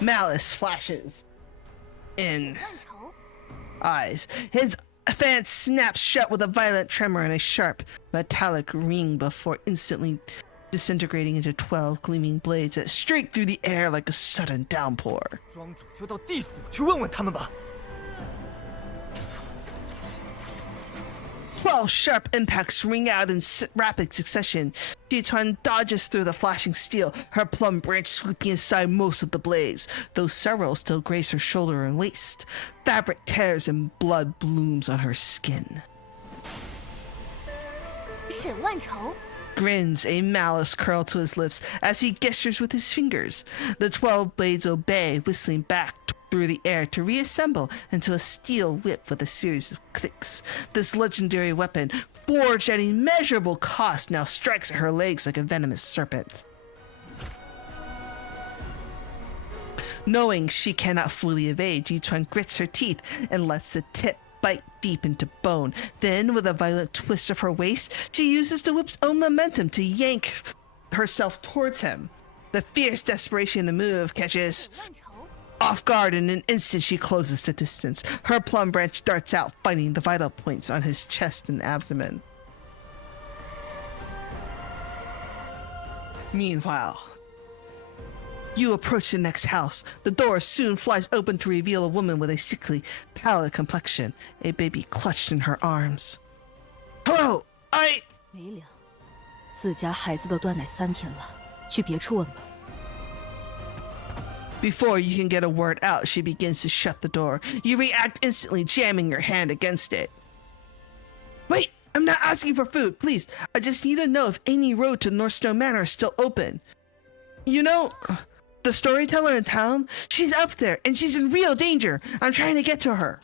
Malice flashes in eyes. His fan snaps shut with a violent tremor and a sharp, metallic ring before instantly disintegrating into 12 gleaming blades that streak through the air like a sudden downpour. 庄主就到地府去问问他们吧。 12 sharp impacts ring out in rapid succession. Jichuan dodges through the flashing steel, her plum branch sweeping aside most of the blades, though several still graze her shoulder and waist. Fabric tears and blood blooms on her skin. 沈万愁 Grins, a malice curl to his lips as he gestures with his fingers. The 12 blades obey, whistling back through the air to reassemble into a steel whip with a series of clicks. This legendary weapon, forged at immeasurable cost, now strikes at her legs like a venomous serpent. Knowing she cannot fully evade, Jichuan grits her teeth and lets the tip bite deep into bone. Then, with a violent twist of her waist, she uses the whip's own momentum to yank herself towards him. The fierce desperation in the move catches off guard. In an instant, she closes the distance. Her plum branch darts out, finding the vital points on his chest and abdomen. Meanwhile, you approach the next house. The door soon flies open to reveal a woman with a sickly, pallid complexion, a baby clutched in her arms. Hello, 没了，自家孩子都断奶3天了，去别处问吧。 Before you can get a word out, she begins to shut the door. You react instantly, jamming your hand against it. Wait, I'm not asking for food, please. I just need to know if any road to Northstone Manor is still open. You know, the storyteller in town? She's up there, and she's in real danger. I'm trying to get to her.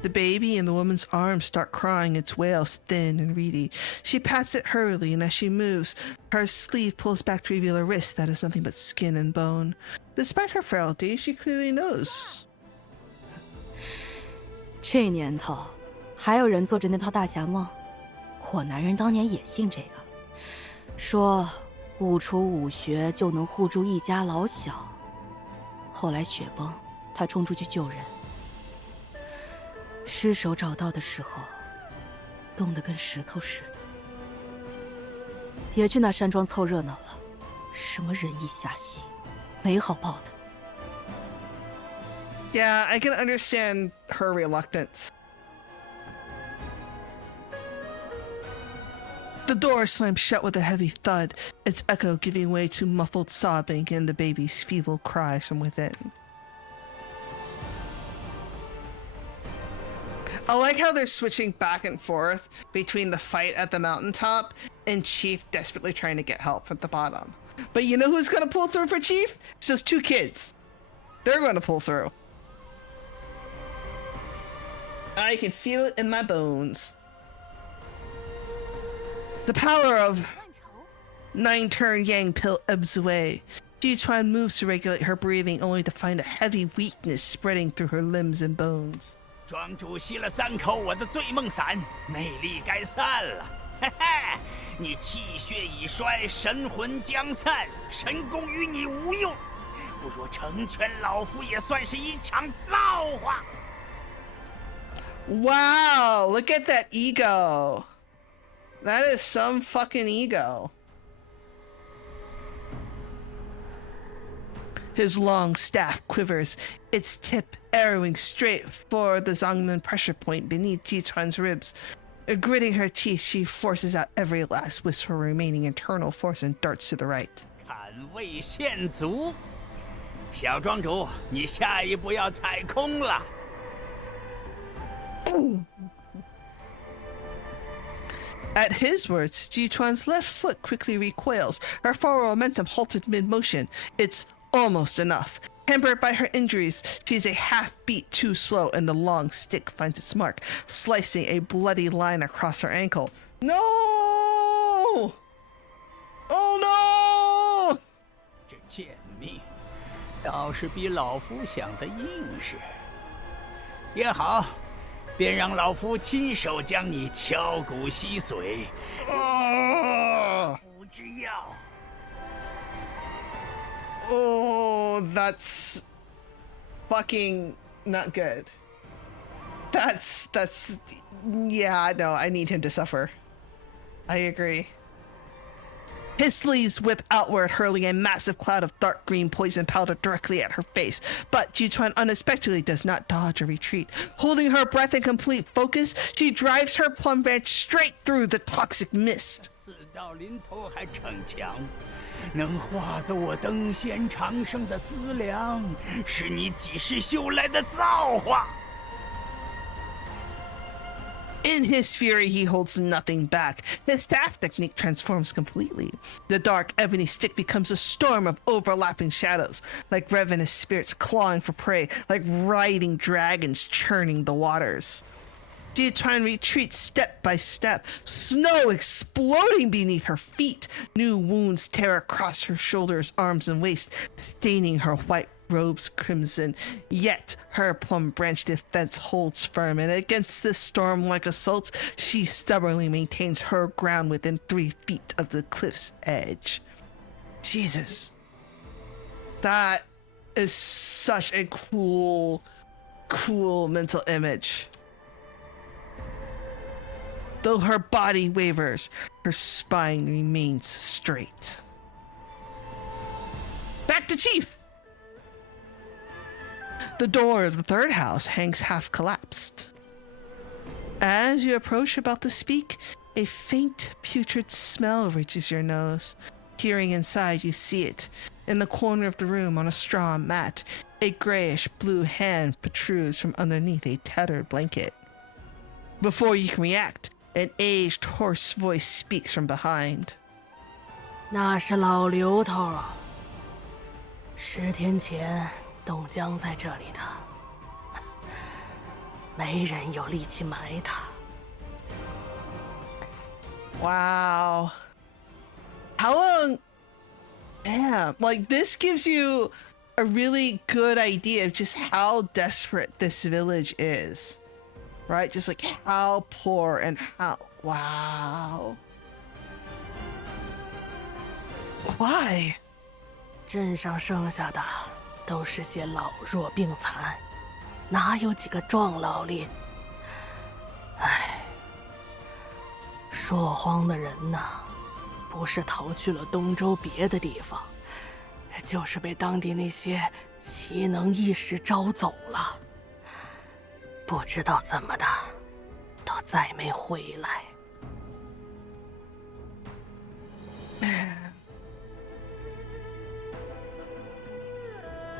The baby in the woman's arms start crying, its wails thin and reedy. She pats it hurriedly, and as she moves, her sleeve pulls back to reveal a wrist that is nothing but skin and bone. Despite her frailty, she clearly knows. 这年头，还有人做着那套大侠梦？我男人当年也信这个，说悟出武学就能护住一家老小。后来雪崩，他冲出去救人。 尸首找到的时候，冻得跟石头似的。别去那山庄凑热闹了，什么仁义下心，没好报的。Yeah, I can understand her reluctance. The door slams shut with a heavy thud, its echo giving way to muffled sobbing and the baby's feeble cries from within. I like how they're switching back and forth between the fight at the mountaintop and Chief desperately trying to get help at the bottom. But you know who's gonna pull through for Chief? It's those two kids. They're gonna pull through. I can feel it in my bones. The power of 9-turn Yang Pill ebbs away. Jichuan moves to regulate her breathing, only to find a heavy weakness spreading through her limbs and bones. 庄主吸了3口我的醉梦散，内力该散了。嘿嘿，你气血已衰，神魂将散，神功与你无用，不若成全老夫也算是一场造化。Wow, look at that ego. That is some fucking ego. His long staff quivers, its tip arrowing straight for the Zongmen pressure point beneath Jichuan's ribs. Gritting her teeth, she forces out every last wisp of remaining internal force and darts to the right. 看位献足，小庄主，你下一步要踩空了。At his words, Jichuan's left foot quickly recoils. Her forward momentum halted mid-motion. It's almost enough. Hampered by her injuries, she is a half beat too slow, and the long stick finds its mark, slicing a bloody line across her ankle. No! Oh no! 这贱命，倒是比老夫想的硬实。也好，便让老夫亲手将你敲骨吸髓，不之药。 Oh, that's fucking not good. That's yeah, no, I need him to suffer. I agree. His sleeves whip outward, hurling a massive cloud of dark green poison powder directly at her face. But Jichuan unexpectedly does not dodge or retreat. Holding her breath in complete focus, she drives her plum branch straight through the toxic mist. 四道临头还逞强，能化作我登仙长生的资粮，是你几世修来的造化。 In his fury, he holds nothing back. His staff technique transforms completely. The dark, ebony stick becomes a storm of overlapping shadows, like ravenous spirits clawing for prey, like riding dragons churning the waters. Jichuan retreats step by step, snow exploding beneath her feet. New wounds tear across her shoulders, arms, and waist, staining her white robes crimson. Yet her plum branch defense holds firm, and against this storm-like assault, she stubbornly maintains her ground within 3 feet of the cliff's edge. Jesus. That is such a cool mental image. Though her body wavers, her spine remains straight. Back to Chief! The door of the third house hangs half collapsed. As you approach about to speak, a faint putrid smell reaches your nose. Peering inside, you see it. In the corner of the room on a straw mat, a grayish blue hand protrudes from underneath a tattered blanket. Before you can react, an aged, hoarse voice speaks from behind. 那是老刘头啊，10天前冻僵在这里的，没人有力气埋他。Wow. How long? Damn. Like, this gives you a really good idea of just how desperate this village is. Right? Just like how poor and how... Wow. Why? 镇上剩下的都是些老弱病残，哪有几个壮劳力？唉，说荒的人呐，不是逃去了东周别的地方，就是被当地那些奇能异士招走了。不知道怎么的，都再没回来。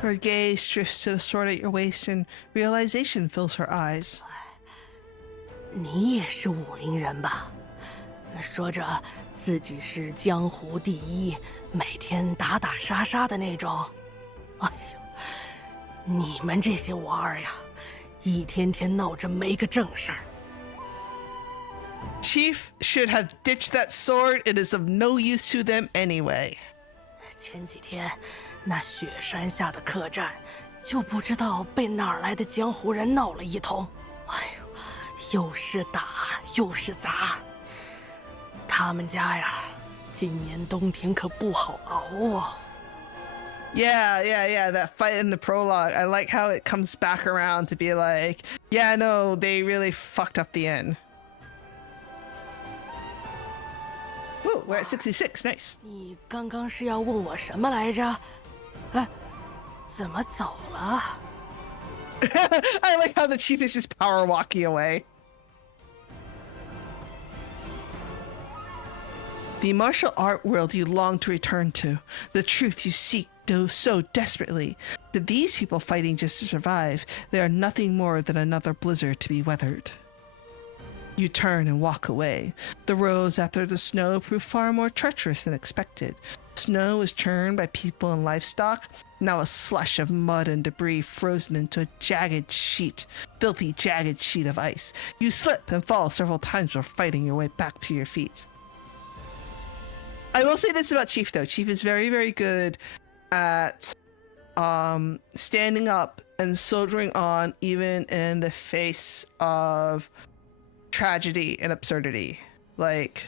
Her gaze drifts to the sword at your waist, and realization fills her eyes. 你也是武陵人吧？说着自己是江湖第一，每天打打杀杀的那种。哎呦，你们这些娃儿呀，一天天闹着没个正事儿。Chief should have ditched that sword. It is of no use to them anyway. 前几天那雪山下的客栈，就不知道被哪儿来的江湖人闹了一通。哎呦，又是打又是砸。他们家呀，今年冬天可不好熬哦。Yeah, that fight in the prologue. I like how it comes back around to be like, yeah, no, they really fucked up the end. Woo, we're at 66, nice. 你刚刚是要问我什么来着？哎，怎么走了？ I like how the chief is just power walking away. The martial art world you long to return to, the truth you seek so desperately. To these people fighting just to survive, they are nothing more than another blizzard to be weathered. You turn and walk away. The roads after the snow prove far more treacherous than expected. Snow is churned by people and livestock, now a slush of mud and debris frozen into a filthy jagged sheet of ice. You slip and fall several times while fighting your way back to your feet. I will say this about Chief though. Chief is very, very good at standing up and soldiering on even in the face of tragedy and absurdity. Like,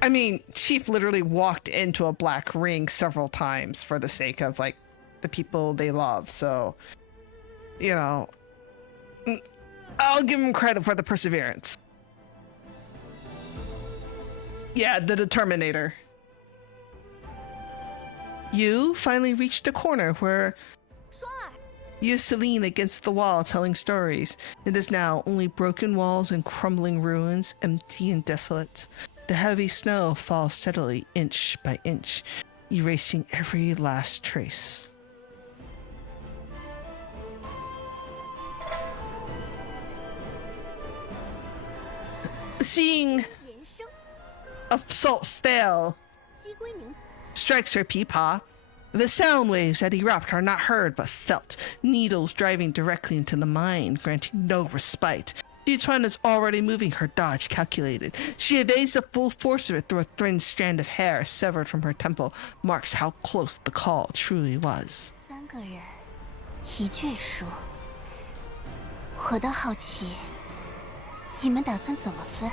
I mean, Chief literally walked into a black ring several times for the sake of like the people they love. So, you know, I'll give him credit for the perseverance. Yeah, the Determinator. You finally reached a corner where you used to lean against the wall telling stories. It is now only broken walls and crumbling ruins, empty and desolate. The heavy snow falls steadily, inch by inch, erasing every last trace. Seeing assault fail strikes her peepaw. The sound waves that erupt are not heard but felt, needles driving directly into the mind, granting no respite. Ji-Chuan is already moving her dodge calculated. She evades the full force of it through a thin strand of hair severed from her temple, marks how close the call truly was. 3个人，一卷书。我倒好奇，你们打算怎么分？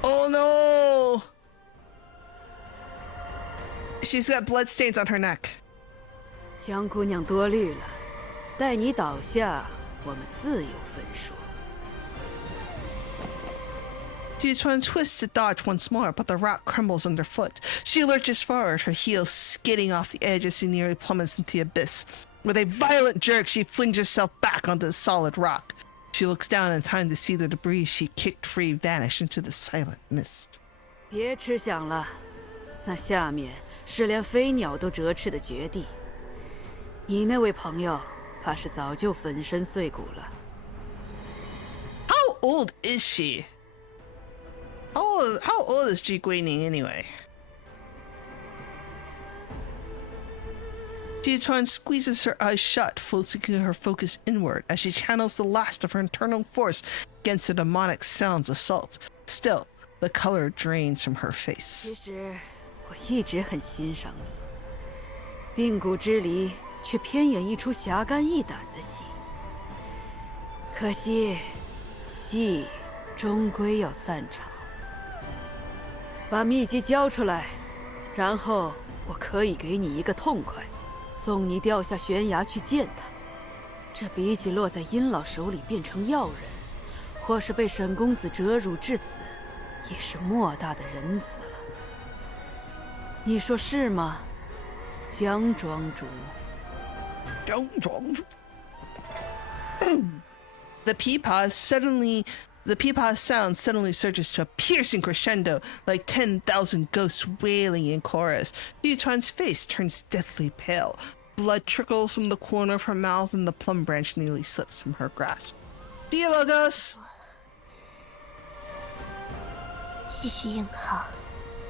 Oh no! She's got blood stains on her neck. 江姑娘多虑了，待你倒下，我们自有分说。Ji-Chuan twists to dodge once more, but the rock crumbles underfoot. She lurches forward, her heels skidding off the edge as she nearly plummets into the abyss. With a violent jerk, she flings herself back onto the solid rock. She looks down in time to see the debris she kicked free vanish into the silent mist. 别吃响了，那下面是连飞鸟都折翅的绝地。你那位朋友怕是早就粉身碎骨了。How old is she? How old is Ji Guining anyway? Ji-Chuan squeezes her eyes shut, focusing her focus inward as she channels the last of her internal force against the demonic sound's assault. Still, the color drains from her face. 其实我一直很欣赏你，鬓骨之离却偏演一出侠肝义胆的戏。可惜，戏终归要散场。把秘籍交出来，然后我可以给你一个痛快，送你掉下悬崖去见他。这比起落在阴老手里变成药人，或是被沈公子折辱致死，也是莫大的仁慈了。你说是吗，江庄主？江庄主。The peepaw sound suddenly surges to a piercing crescendo, like 10,000 ghosts wailing in chorus. Ji-Chuan's face turns deathly pale. Blood trickles from the corner of her mouth and the plum branch nearly slips from her grasp. Dialogos! 继续硬抗，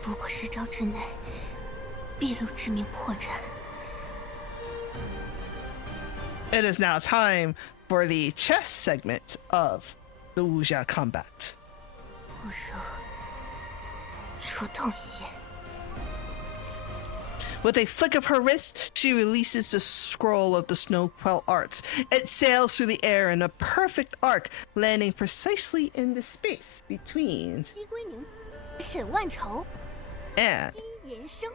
不过10招之内必留致命破绽。 It is now time for the chess segment of the wuxia combat. 不如主动些。 With a flick of her wrist, she releases the scroll of the Snow Quell arts. It sails through the air in a perfect arc, landing precisely in the space between 姬归宁、沈万愁、 and. 殷延生。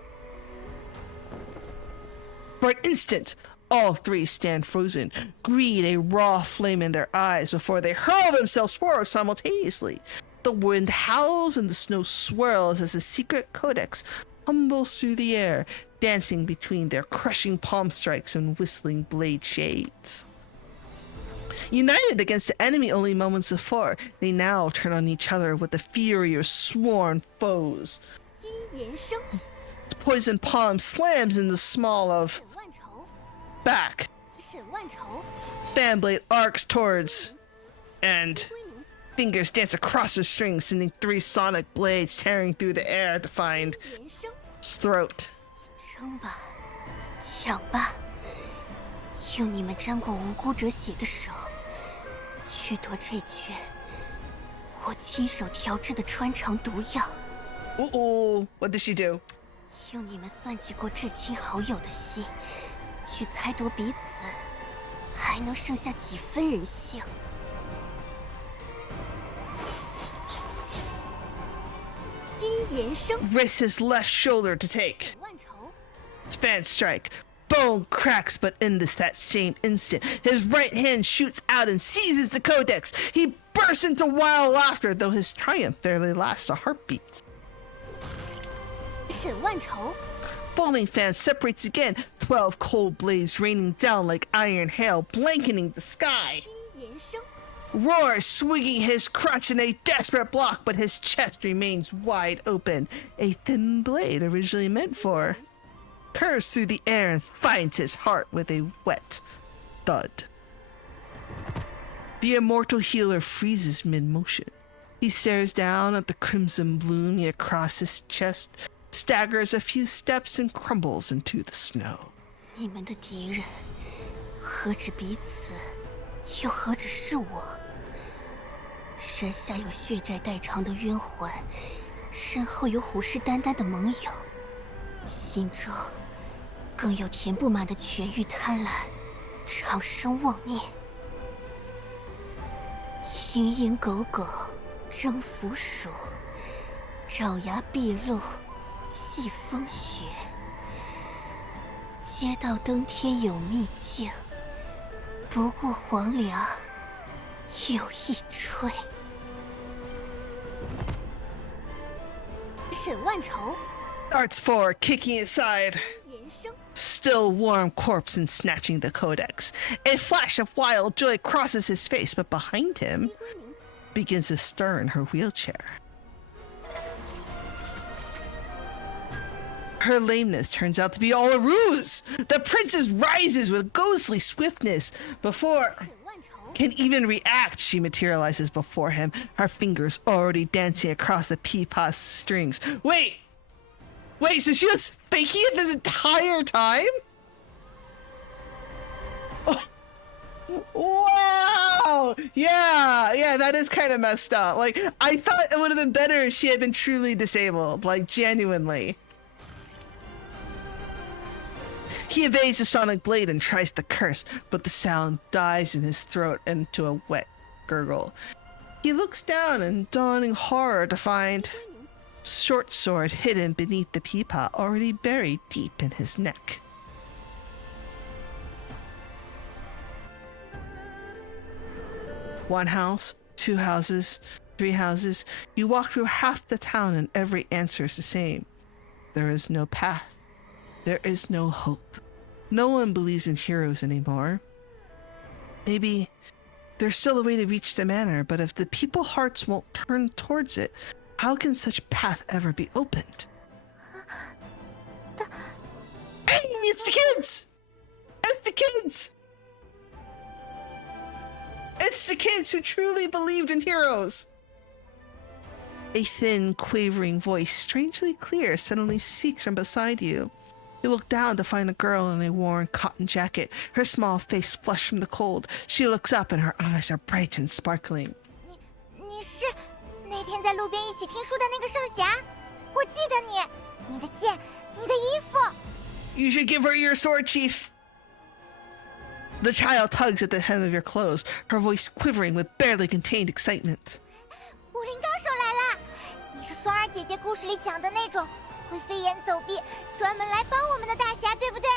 For an instant, all three stand frozen, greed a raw flame in their eyes before they hurl themselves forward simultaneously. The wind howls and the snow swirls as the secret codex tumbles through the air, dancing between their crushing palm strikes and whistling blade shades. United against the enemy only moments before, they now turn on each other with the fury of sworn foes. 殷延生、 The poisoned palm slams in the small of 沈万愁、 back. 沈万愁、 Fan blade arcs towards and 归宁、fingers dance across the strings, sending 3 sonic blades tearing through the air to find 延伸， his throat. 争吧，抢吧，用你们沾过无辜者血的手，去夺这卷我亲手调制的穿肠毒药。 Ooh, what did she do? 用你们算计过至亲好友的心，去猜度彼此，还能剩下几分人性？阴延伸， Wrists his left shoulder to take. 万仇， Fan strike. Bone cracks, but in that same instant, his right hand shoots out and seizes the codex. He bursts into wild laughter, though his triumph barely lasts a heartbeat. 沈万仇， Falling fan separates again, 12 cold blades raining down like iron hail, blanketing the sky. 阴延伸， Roars, swinging his crutch in a desperate block, but his chest remains wide open, a thin blade originally meant for. Curves through the air and finds his heart with a wet thud. The immortal healer freezes mid-motion. He stares down at the crimson blooming across his chest, staggers a few steps and crumbles into the snow. 你们的敌人，何止彼此，又何止是我？山下有血债代偿的冤魂，身后有虎视眈眈的盟友，心中更有填不满的绝欲贪婪，长生妄念。蝇营狗苟，征服鼠，爪牙毕露，系风雪。街道登天有秘境，不过黄粱有一吹。沈万仇， Darts forward, kicking aside. 延伸， Still warm corpse and snatching the codex. A flash of wild joy crosses his face, but behind him 鸡归零， begins to stir in her wheelchair. Her lameness turns out to be all a ruse. The princess rises with ghostly swiftness. Before 沈万仇， can even react, she materializes before him, her fingers already dancing across the peapod strings. Wait, so she was faking it this entire time? Oh. Wow! Yeah, that is kind of messed up. Like, I thought it would have been better if she had been truly disabled, like, genuinely. He evades the sonic blade and tries to curse, but the sound dies in his throat into a wet gurgle. He looks down in dawning horror to find short sword hidden beneath the peapod, already buried deep in his neck. One house, 2 houses, 3 houses. You walk through half the town and every answer is the same. There is no path. There is no hope. No one believes in heroes anymore. Maybe there's still a way to reach the manor, but if the people hearts won't turn towards it, how can such path ever be opened? Hey, it's the kids! It's the kids! It's the kids who truly believed in heroes! A thin, quavering voice, strangely clear, suddenly speaks from beside you. You look down to find a girl in a worn cotton jacket, her small face flushed from the cold. She looks up and her eyes are bright and sparkling. 你是那天在路边一起听书的那个少侠？我记得你，你的剑，你的衣服。 You should give her your sword, Chief. The child tugs at the hem of your clothes, her voice quivering with barely contained excitement. 武林高手来啦！你是双儿姐姐故事里讲的那种会飞檐走壁、专门来帮我们的大侠，对不对？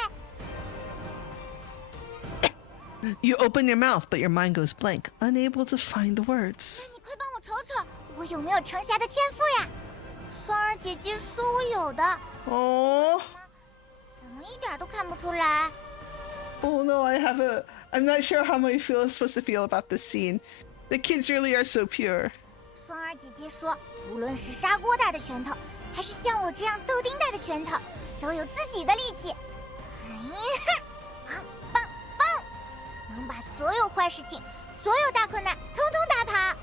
You open your mouth, but your mind goes blank, unable to find the words. 你快帮我瞅瞅，我有没有成侠的天赋呀？双儿姐姐说我有的， Oh, 怎么一点都看不出来？ oh no, I'm not sure how I feel supposed to feel about this scene. The kids really are so pure. 双儿姐姐说，无论是砂锅大的拳头，还是像我这样豆丁大的拳头，都有自己的力气。棒棒棒，能把所有坏事情、所有大困难通通打跑。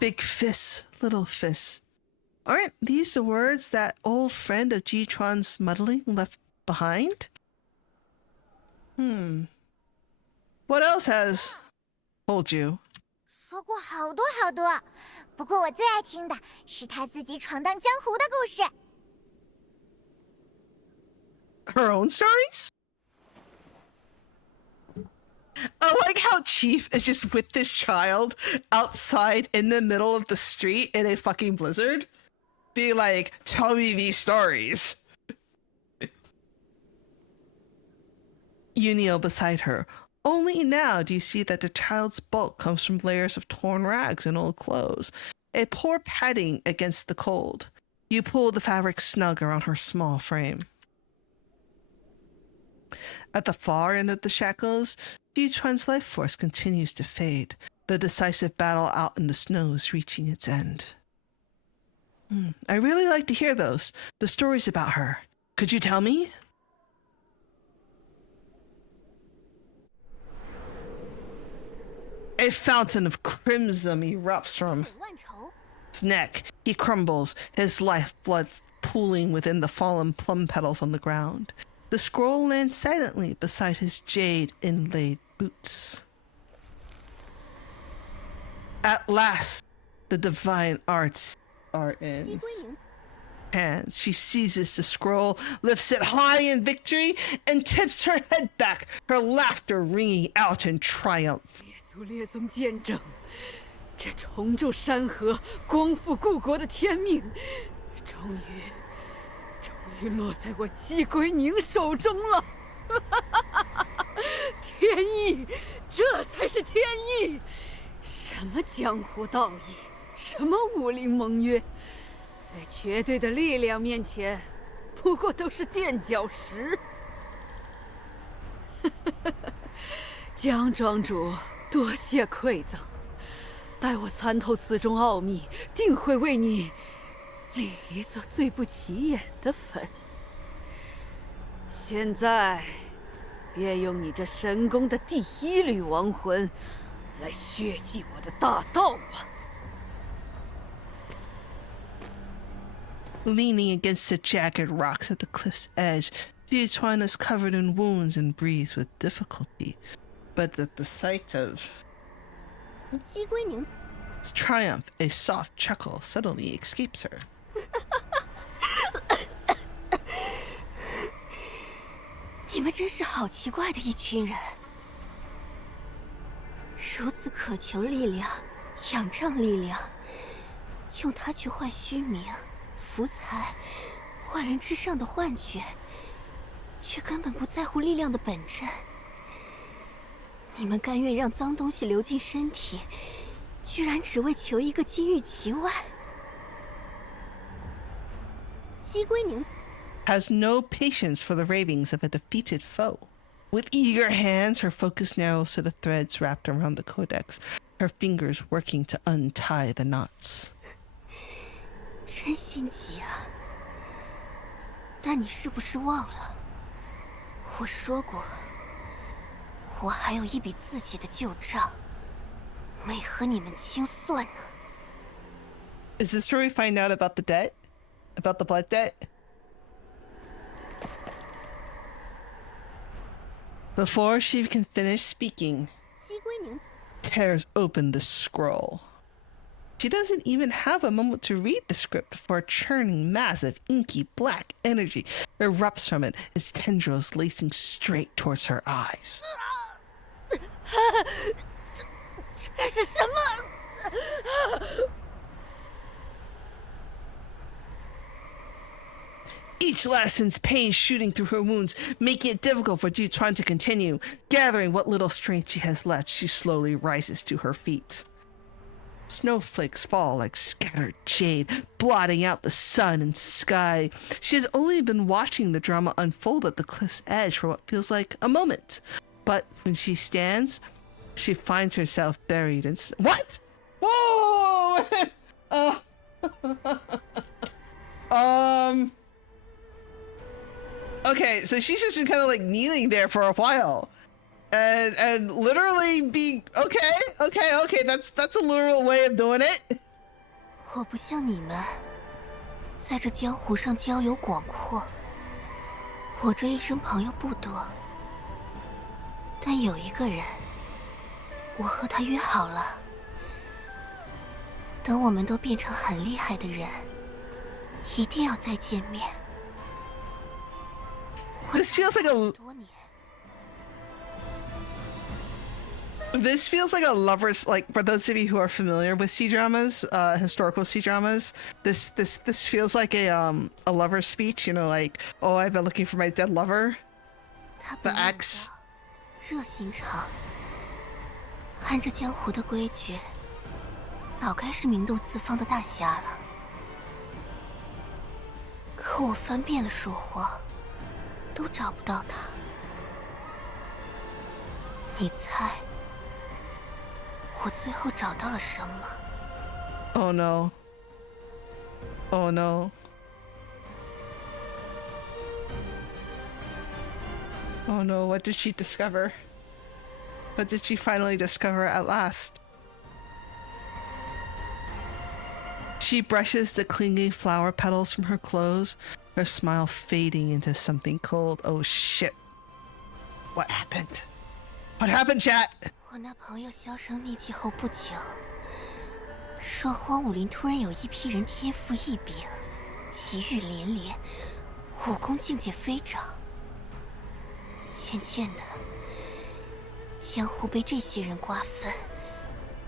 Big fists, little fists. Aren't these the words that old friend of Jitron's muddling left behind? What else has told you? 说过好多好多，不过我最爱听的是他自己闯荡江湖的故事。Her own stories? I like how Chief is just with this child outside in the middle of the street in a fucking blizzard, being like, tell me these stories. You kneel beside her. Only now do you see that the child's bulk comes from layers of torn rags and old clothes, a poor padding against the cold. You pull the fabric snug around her small frame. At the far end of the shackles, Jitron's life force continues to fade, the decisive battle out in the snows reaching its end. I really like to hear those, the stories about her. Could you tell me? A fountain of crimson erupts from his neck. He crumbles, his lifeblood pooling within the fallen plum petals on the ground. The scroll lands silently beside his jade-inlaid boots. At last, the divine arts are in hands. She seizes the scroll, lifts it high in victory, and tips her head back, her laughter ringing out in triumph. 列宗见证，这重铸山河、光复故国的天命，终于落在我姬归宁手中了。天意，这才是天意。什么江湖道义，什么武林盟约，在绝对的力量面前，不过都是垫脚石。江庄主。 多谢馈赠，待我参透此中奥秘，定会为你立一座最不起眼的坟。现在，便用你这神宫的第一缕亡魂，来血祭我的大道吧。Leaning against the jagged rocks at the cliff's edge, Jitron is covered in wounds and breathes with difficulty. But at the sight of his triumph, a soft chuckle suddenly escapes her. 你们真是好奇怪的一群人，如此渴求力量，仰仗力量，用它去换虚名、福财、万人之上的幻觉，却根本不在乎力量的本真。 你们甘愿让脏东西流进身体，居然只为求一个金玉其外。姬归宁 has no patience for the ravings of a defeated foe. With eager hands, her focus narrows to the threads wrapped around the codex, her fingers working to untie the knots. 真心急啊！但你是不是忘了，我说过。 我还有一笔自己的旧账，没和你们清算呢。Is this where we find out about the debt? About the blood debt? Before she can finish speaking, tears open the scroll. She doesn't even have a moment to read the script before a churning mass of inky black energy erupts from it, its tendrils lacing straight towards her eyes. 这是什么？ Each last sends pain shooting through her wounds, making it difficult for Jitron to continue. Gathering what little strength she has left, she slowly rises to her feet. Snowflakes fall like scattered jade, blotting out the sun and sky. She has only been watching the drama unfold at the cliff's edge for what feels like a moment. But when she stands, she finds herself buried in what? Whoa! Okay, so she's just been kind of like kneeling there for a while, and literally being okay. That's a literal way of doing it. 我不像你们，在这江湖上交友广阔。我这一生朋友不多，但有一个人，我和他约好了，等我们都变成很厉害的人，一定要再见面。This feels like a 多年。 This feels like a lover's, like, for those of you who are familiar with C-dramas, historical C-dramas, this feels like a lover's speech, you know, like, oh, I've been looking for my dead lover. 他 The 本来 ex. 热心肠，按着江湖的规矩，早该是名动四方的大侠了。可我翻遍了朔荒，都找不到他。你猜？ 我最后找到了什么？ Oh no. Oh no. Oh no, what did she discover? What did she finally discover at last? She brushes the clinging flower petals from her clothes, her smile fading into something cold. Oh shit. What happened? What happened, chat? 我那朋友销声匿迹后不久，朔荒武林突然有一批人天赋异禀，奇遇连连，武功境界飞涨。渐渐的，江湖被这些人瓜分，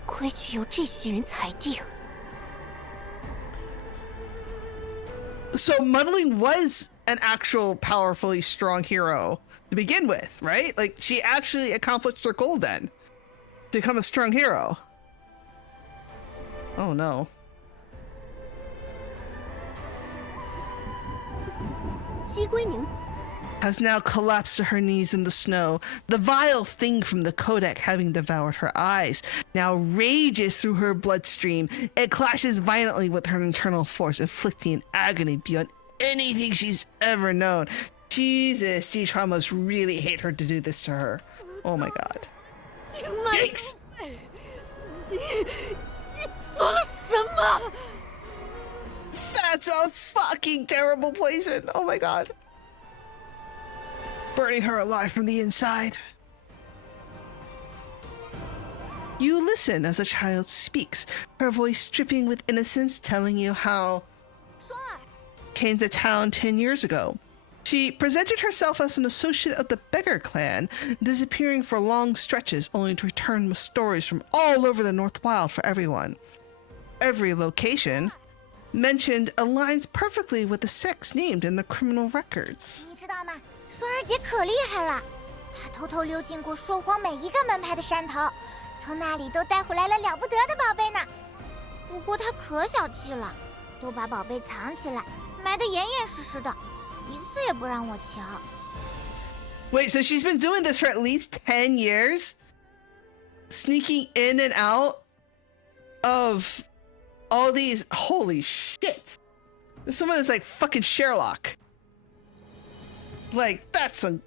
规矩由这些人裁定。 So Muddling was an actual powerfully strong hero to begin with, right? Like, she actually accomplished her goal then. To become a strong hero. Oh no. 姬归宁 Has now collapsed to her knees in the snow. The vile thing from the Kodak having devoured her eyes now rages through her bloodstream. It clashes violently with her internal force, inflicting agony beyond anything she's ever known. Jesus, Ji-Chuan must really hate her to do this to her. Oh my god. Yikes! 你做了什么？ That's a fucking terrible poison. Oh my god. Burning her alive from the inside. You listen as a child speaks, her voice dripping with innocence, telling you how 双儿， came to town 10 years ago. She presented herself as an associate of the Beggar clan, disappearing for long stretches only to return with stories from all over the North Wild for everyone. Every location mentioned aligns perfectly with the sex named in the criminal records. 你知道吗？双儿姐可厉害了，她偷偷溜进过朔荒每一个门派的山头，从那里都带回来了了不得的宝贝呢。不过她可小气了，都把宝贝藏起来，埋得严严实实的。 一次也不让我瞧。 Wait, so she's been doing this for at least 10 years? Sneaking in and out of all these... Holy shit. This woman is like fucking Sherlock. Like, that's some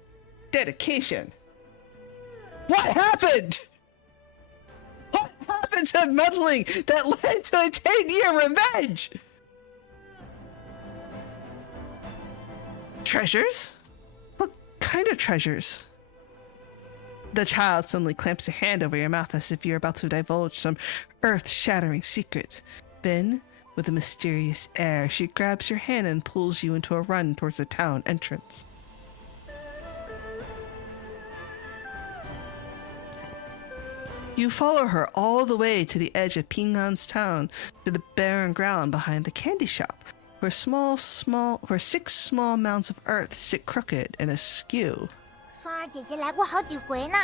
dedication. What happened? What happened to meddling that led to a 10-year revenge? Treasures? What kind of treasures? The child suddenly clamps a hand over your mouth as if you're about to divulge some earth-shattering secret. Then, with a mysterious air, she grabs your hand and pulls you into a run towards the town entrance. You follow her all the way to the edge of Ping'an's town, to the barren ground behind the candy shop, where 6 small mounds of earth sit crooked and askew. 双儿姐姐来过好几回呢，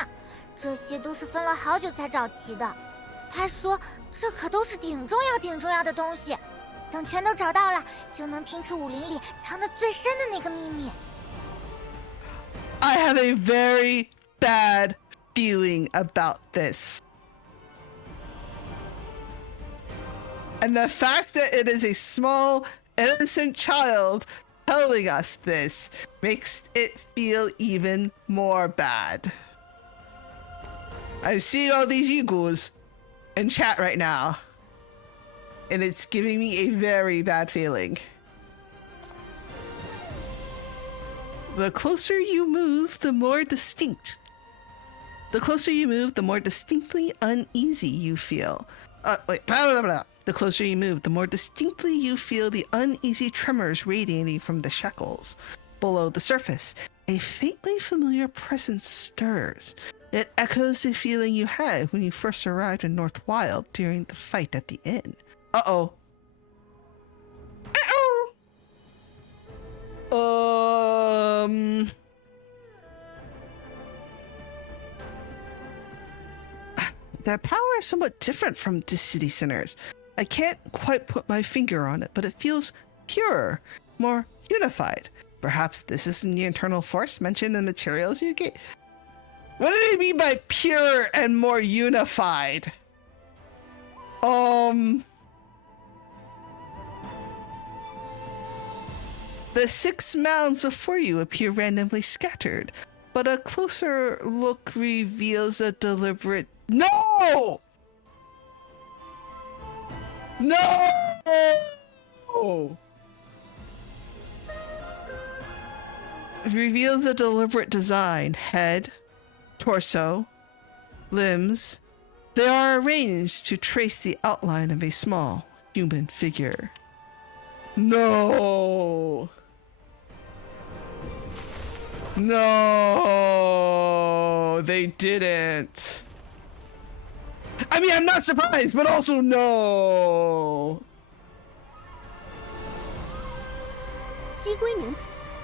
这些都是分了好久才找齐的。她说这可都是挺重要的东西，等全都找到了，就能拼出武林里藏得最深的那个秘密。 I have a very bad feeling about this. And the fact that it is a small, innocent child telling us this makes it feel even more bad. I see all these Yugos in chat right now. and it's giving me a very bad feeling. The closer you move, the more distinct. The closer you move, the more distinctly uneasy you feel. Wait, blah, blah, blah. The closer you move, the more distinctly you feel the uneasy tremors radiating from the shackles. Below the surface, a faintly familiar presence stirs. It echoes the feeling you had when you first arrived in North Wild during the fight at the inn. Uh-oh. Uh-oh. That power is somewhat different from the city centers. I can't quite put my finger on it, but it feels purer, more unified. Perhaps this isn't the internal force mentioned in the materials you get. What do they mean by pure and more unified? The 6 mounds before you appear randomly scattered, but a closer look reveals a deliberate... No! No! It reveals a deliberate design. Head, torso, limbs. They are arranged to trace the outline of a small human figure. No! No! They didn't. I mean, I'm not surprised, but also no.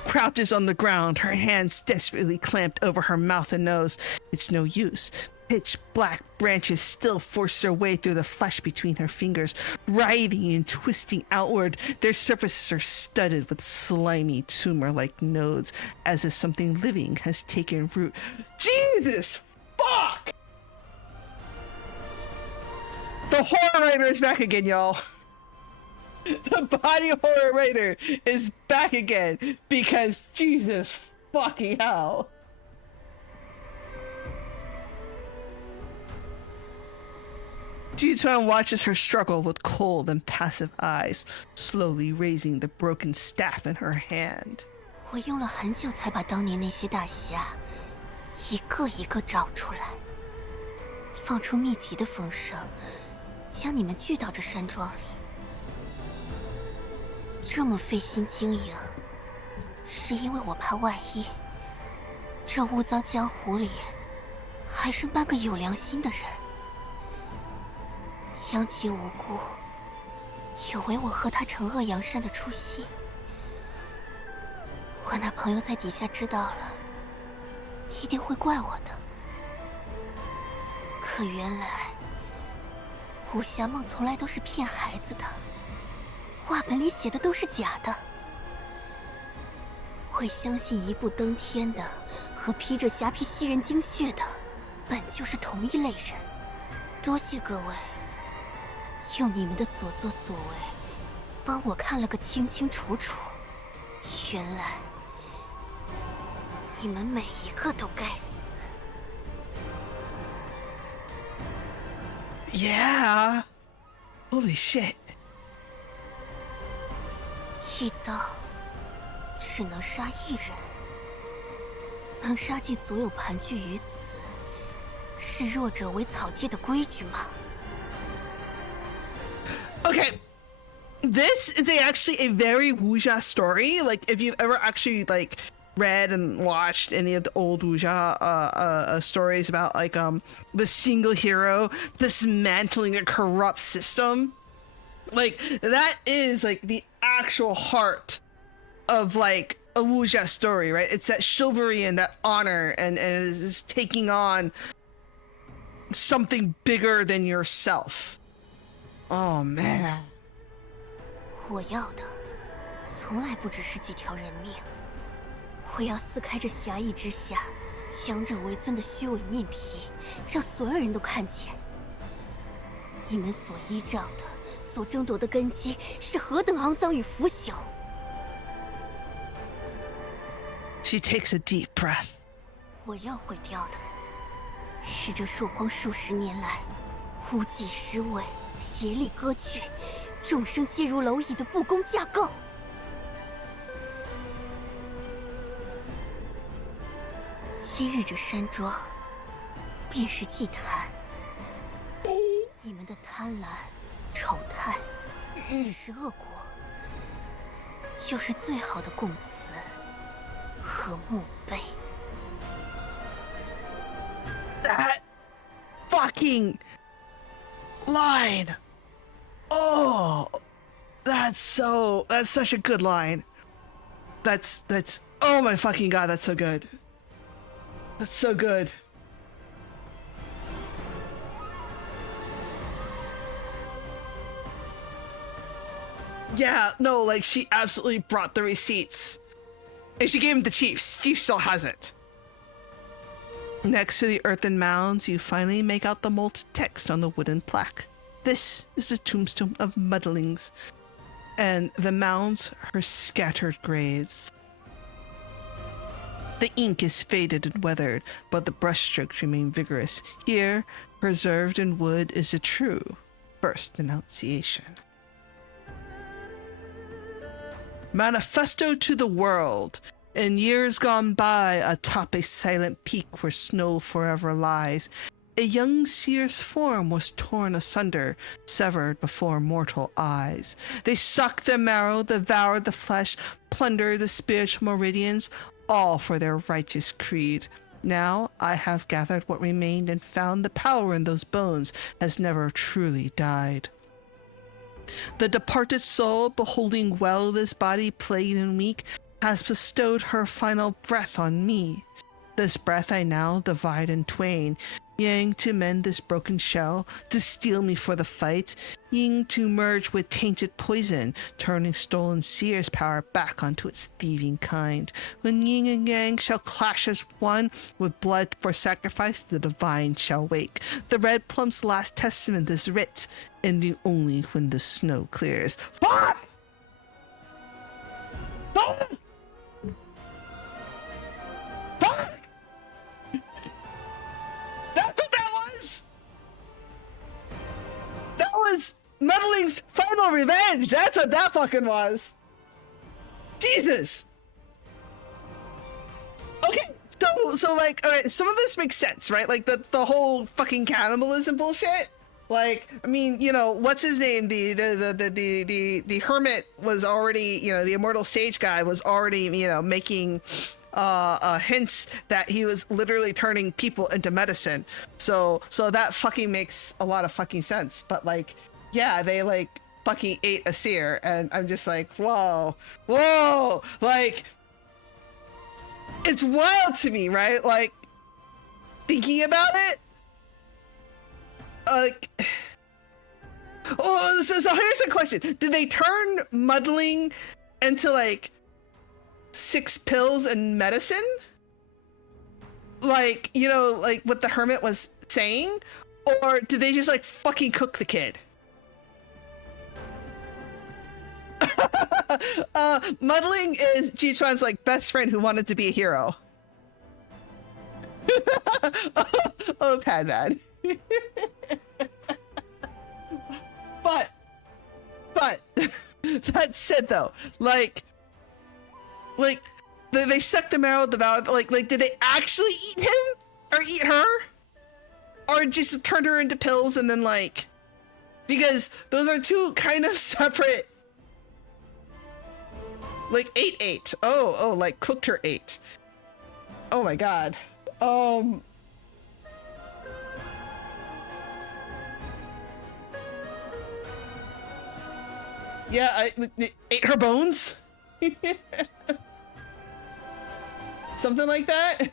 Crouches on the ground, her hands desperately clamped over her mouth and nose. It's no use. Pitch black branches still force their way through the flesh between her fingers, writhing and twisting outward. Their surfaces are studded with slimy tumor-like nodes, as if something living has taken root. Jesus fuck! The horror writer is back again, y'all. The body horror writer is back again because Jesus fucking hell. Ji-Chuan watches her struggle with cold and passive eyes, slowly raising the broken staff in her hand. 我用了很久才把当年那些大侠一个一个找出来，放出秘籍的风声，将你们聚到这山庄里。这么费心经营，是因为我怕万一这乌脏江湖里还剩半个有良心的人。殃及无辜，有违我和他惩恶扬善的初心。我那朋友在底下知道了，一定会怪我的。可原来，武侠梦从来都是骗孩子的，话本里写的都是假的。会相信一步登天的和披着侠皮吸人精血的，本就是同一类人。多谢各位。 用你们的所作所为，帮我看了个清清楚楚。原来，你们每一个都该死。Yeah. Holy shit. 一刀只能杀一人，能杀尽所有盘踞于此，视弱者为草芥的规矩吗？ Okay, this is actually a very wuxia story. Like, if you've ever actually like read and watched any of the old wuxia stories about like the single hero dismantling a corrupt system, like that is like the actual heart of like a wuxia story, right? It's that chivalry and that honor, and it is taking on something bigger than yourself. Oh man. 我要的从来不只是几条人命，我要撕开这侠义之下强者为尊的虚伪面皮，让所有人都看见，你们所依仗的、所争夺的根基是何等肮脏与腐朽。She takes a deep breath. 我要毁掉的是这朔荒数十年来无忌施为。 协力割据，众生皆如蝼蚁的不公架构。今日这山庄，便是祭坛。你们的贪婪、丑态、自食恶果，就是最好的供词和墓碑。That fucking line. Oh, that's such a good line. That's oh my fucking god, that's so good. That's so good. Yeah, no, like she absolutely brought the receipts. And she gave him to Chief. Chief still has it. Next to the earthen mounds, you finally make out the molded text on the wooden plaque. This is the tombstone of muddlings, and the mounds her scattered graves. The ink is faded and weathered, but the brushstrokes remain vigorous. Here, preserved in wood, is a true first denunciation. Manifesto to the world. In years gone by, atop a silent peak where snow forever lies, a young seer's form was torn asunder, severed before mortal eyes. They sucked the marrow, devoured the flesh, plundered the spiritual meridians, all for their righteous creed. Now I have gathered what remained and found the power in those bones has never truly died. The departed soul, beholding well this body plagued and weak, has bestowed her final breath on me. This breath I now divide in twain, yang to mend this broken shell, to steel me for the fight, yin to merge with tainted poison, turning stolen seer's power back onto its thieving kind. When yin and yang shall clash as one, with blood for sacrifice the divine shall wake. The red plum's last testament is writ, ending only when the snow clears. Fuck! Fuck! Fuck! That's what that was! That was Meddling's final revenge! That's what that fucking was! Jesus! Okay, so like, alright, some of this makes sense, right? Like the whole fucking cannibalism bullshit. Like, I mean, you know, what's his name? The hermit was already, you know, the immortal sage guy was already, you know, making hints that he was literally turning people into medicine. So that fucking makes a lot of fucking sense. But like, yeah, they like fucking ate a seer, and I'm just like, whoa, like, it's wild to me, right? Like, thinking about it. Oh, so here's the question: did they turn muddling into like 6 pills and medicine? Like, you know, like what the hermit was saying, or did they just like fucking cook the kid? Muddling is Ji-Chuan's like best friend who wanted to be a hero. Oh, Padman. but that said though, like they sucked the marrow, devoured, like did they actually eat him or eat her, or just turned her into pills and then like, because those are two kind of separate. Like ate. Oh, like cooked her ate. Oh my god. Yeah, I ate her bones? Something like that?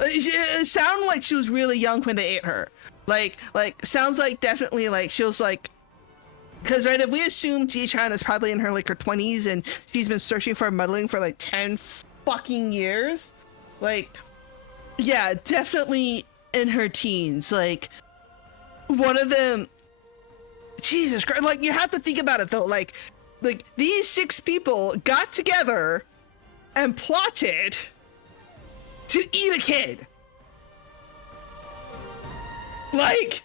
It sounded like she was really young when they ate her. Like sounds like definitely like she was like, because right, if we assume Ji-Chan is probably in her like her 20s and she's been searching for muddling for like 10 fucking years, like, yeah, definitely in her teens. Like, one of them, Jesus Christ, like, you have to think about it though, like these 6 people got together and plotted to eat a kid. Like,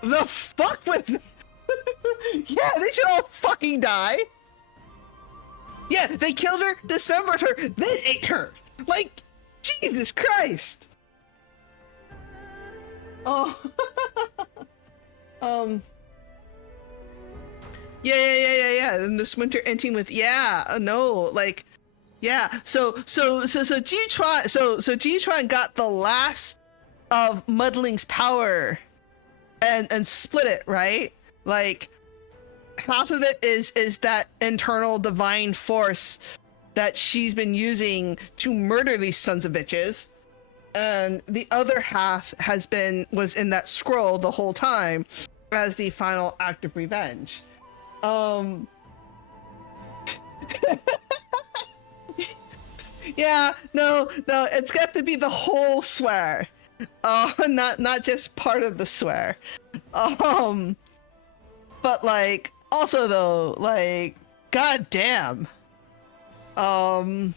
the fuck with Yeah, they should all fucking die. Yeah, they killed her, dismembered her, then ate her. Like, Jesus Christ. Oh. Yeah. And this winter ending with no, like, yeah. So G-Tron got the last of Muddling's power and split it, right? Like, half of it is that internal divine force that she's been using to murder these sons of bitches, and the other half was in that scroll the whole time as the final act of revenge. Yeah, no, it's got to be the whole swear. Not just part of the swear. But like, also though, like, god damn. Damn.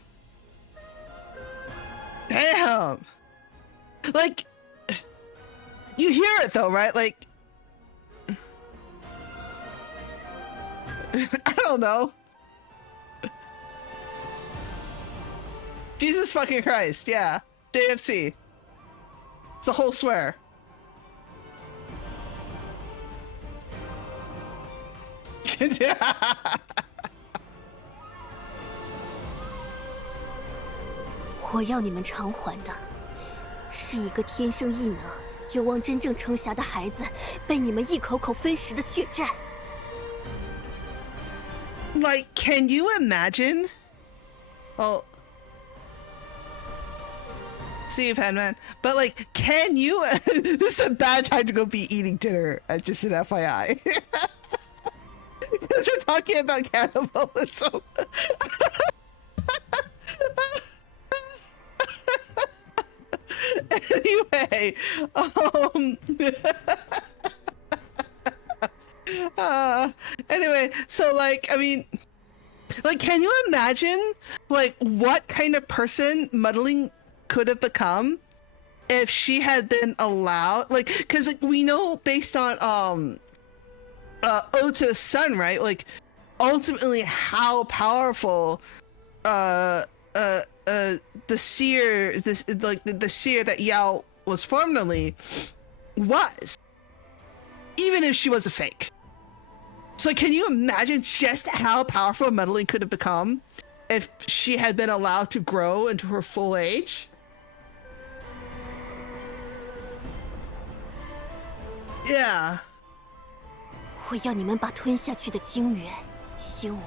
Like, you hear it though, right? Like, I don't know. Jesus fucking Christ, yeah. JFC. It's a whole swear. Yeah. 我要你们偿还的，是一个天生异能、有望真正成侠的孩子被你们一口口分食的血债。Like, can you imagine? Oh. See you, Penman. But like, can you? This is a bad time to go be eating dinner. Just an FYI. Because we're talking about cannibalism. Anyway, anyway, so like, I mean, like, can you imagine like what kind of person Muddling could have become if she had been allowed, like, because like, we know based on Ota's son, right, like ultimately how powerful the seer, the seer that Yao was formerly was, even if she was a fake. So can you imagine just how powerful Muddling could have become if she had been allowed to grow into her full age? Yeah. 我要你们把吞下去的精元、修为、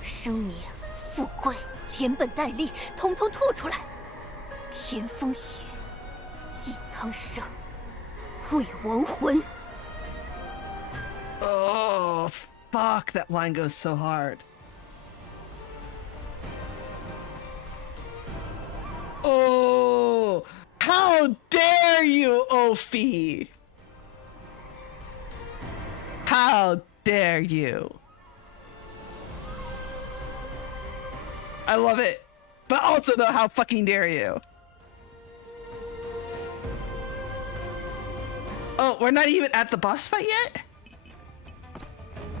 生命、富贵、连本带利，统统吐出来。天风雪，祭苍生，为亡魂。 Oh, fuck, that line goes so hard. Oh, how dare you, Ophi! How dare you! I love it. But also though, how fucking dare you? Oh, we're not even at the boss fight yet?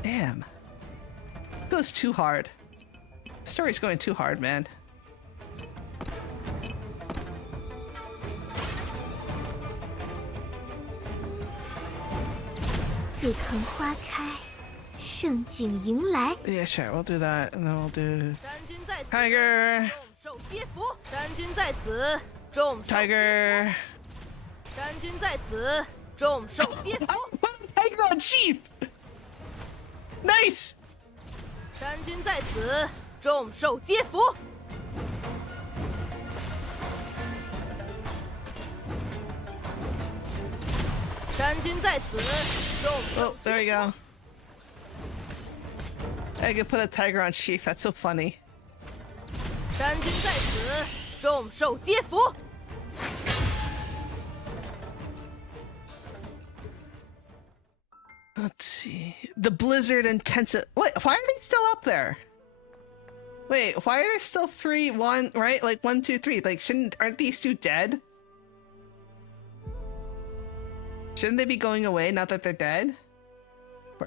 Damn. It goes too hard. The story's going too hard, man. 自藤花开，盛景迎来。 Yeah, sure, we'll do that, and then we'll do 山君在此， Tiger. 众受皆服。山君在此，众受 Tiger. 山君在此，众受皆服。 Tiger on Chief. Nice. 山君在此，众受皆服。 山君在此，众受 Oh, there you go. I could put a tiger on Chief. That's so funny. 山君在此，众受皆服。 Let's see. The blizzard intensive. Wait, why are they still up there? Wait, why are there still 3, 1, right? Like 1, 2, 3. Like, aren't these two dead? Shouldn't they be going away now that they're dead?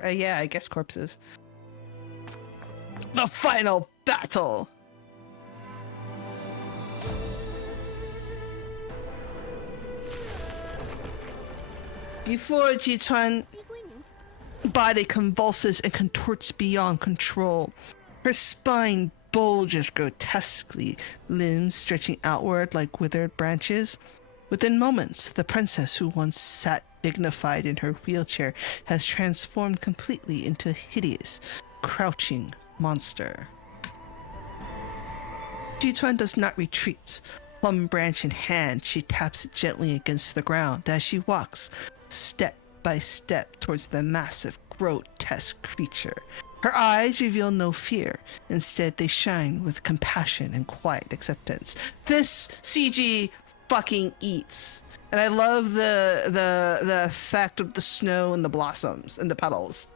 Yeah, I guess corpses. The final battle. Before Jichuan body convulses and contorts beyond control, her spine bulges grotesquely, limbs stretching outward like withered branches. Within moments, the princess who once sat dignified in her wheelchair has transformed completely into a hideous, crouching monster. Jichuan does not retreat. Plum branch in hand, she taps it gently against the ground as she walks step by step towards the massive, grotesque creature. Her eyes reveal no fear. Instead, they shine with compassion and quiet acceptance. This CG fucking eats. And I love the effect of the snow and the blossoms and the petals.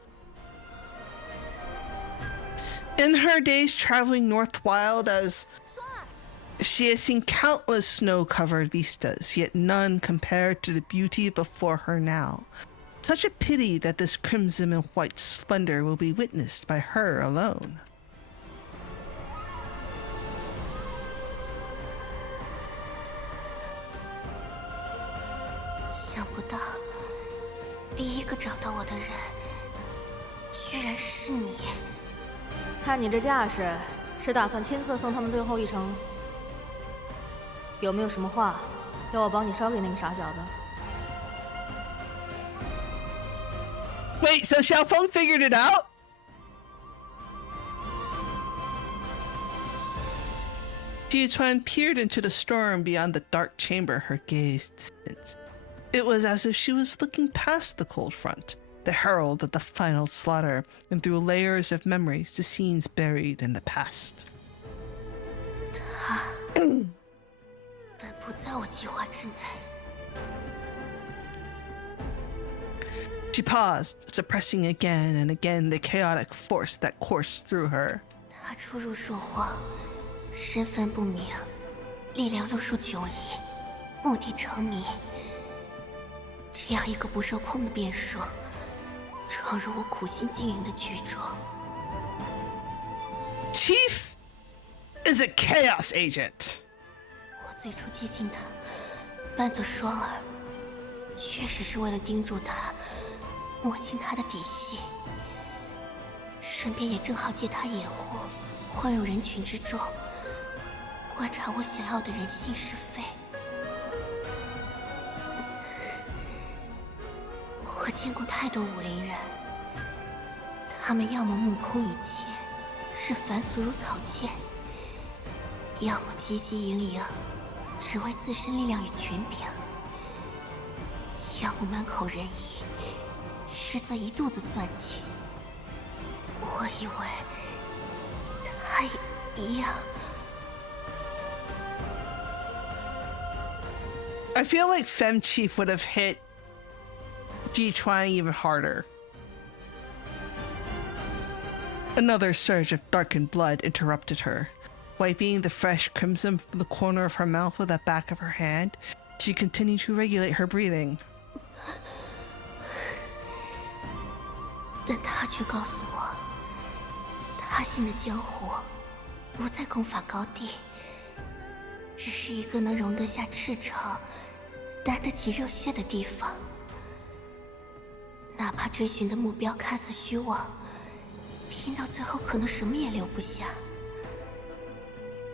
In her days traveling North Wild, as she has seen countless snow-covered vistas, yet none compared to the beauty before her now. Such a pity that this crimson and white splendor will be witnessed by her alone.想不到，第一个找到我的人，居然是你。看你这架势，是打算亲自送他们最后一程？有没有什么话要我帮你捎给那个傻小子？ Wait, so Xiaofeng figured it out? Jichuan peered into the storm beyond the dark chamber, her gaze distant. It was as if she was looking past the cold front, the herald of the final slaughter, and through layers of memories to scenes buried in the past. 他本不在我计划之内。 She paused, suppressing again and again the chaotic force that coursed through her. 他出入朔荒，身份不明，力量路数迥异，目的成谜。这样一个不受控的变数，闯入我苦心经营的剧中。Chief is a chaos agent. 我最初接近他，扮作双儿，确实是为了盯住他。 摸清他的底细，顺便也正好借他掩护，混入人群之中，观察我想要的人心是非。我见过太多武林人，他们要么目空一切，视凡俗如草芥；要么汲汲营营，只为自身力量与权柄；要么满口仁义。 实则一肚子算计，我以为他也一样。I feel like Fem Chief would have hit Jichuan even harder. Another surge of darkened blood interrupted her. Wiping the fresh crimson from the corner of her mouth with the back of her hand, she continued to regulate her breathing. 但他却告诉我，他信的江湖不在功法高低，只是一个能容得下赤诚、担得起热血的地方。哪怕追寻的目标看似虚妄，拼到最后可能什么也留不下，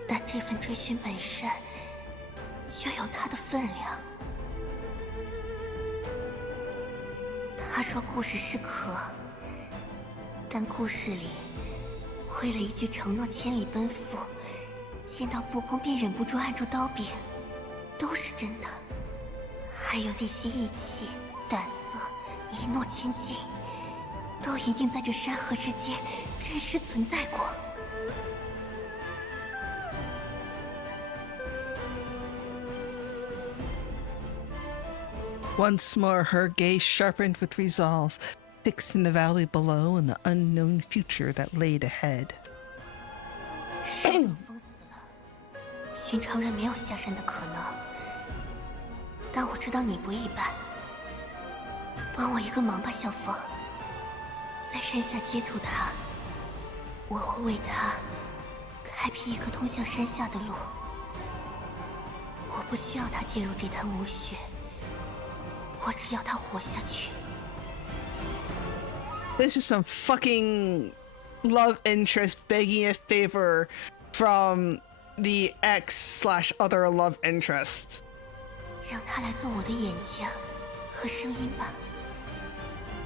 但这份追寻本身就有它的分量。他说故事是壳。 但故事里，为了一句承诺千里奔赴，见到不公便忍不住按住刀柄，都是真的。还有那些义气、胆色、一诺千金，都一定在这山河之间真实存在过。Once more, her gaze sharpened with resolve. Fixed in the valley below and the unknown future that laid ahead. 山等封死了，寻常人没有下山的可能。但我知道你不一般，帮我一个忙吧，小风。在山下接住他，我会为他开辟一个通向山下的路。我不需要他介入这滩污血，我只要他活下去。 This is some fucking love interest begging a favor from the ex/other love interest. 让他来做我的眼睛和声音吧，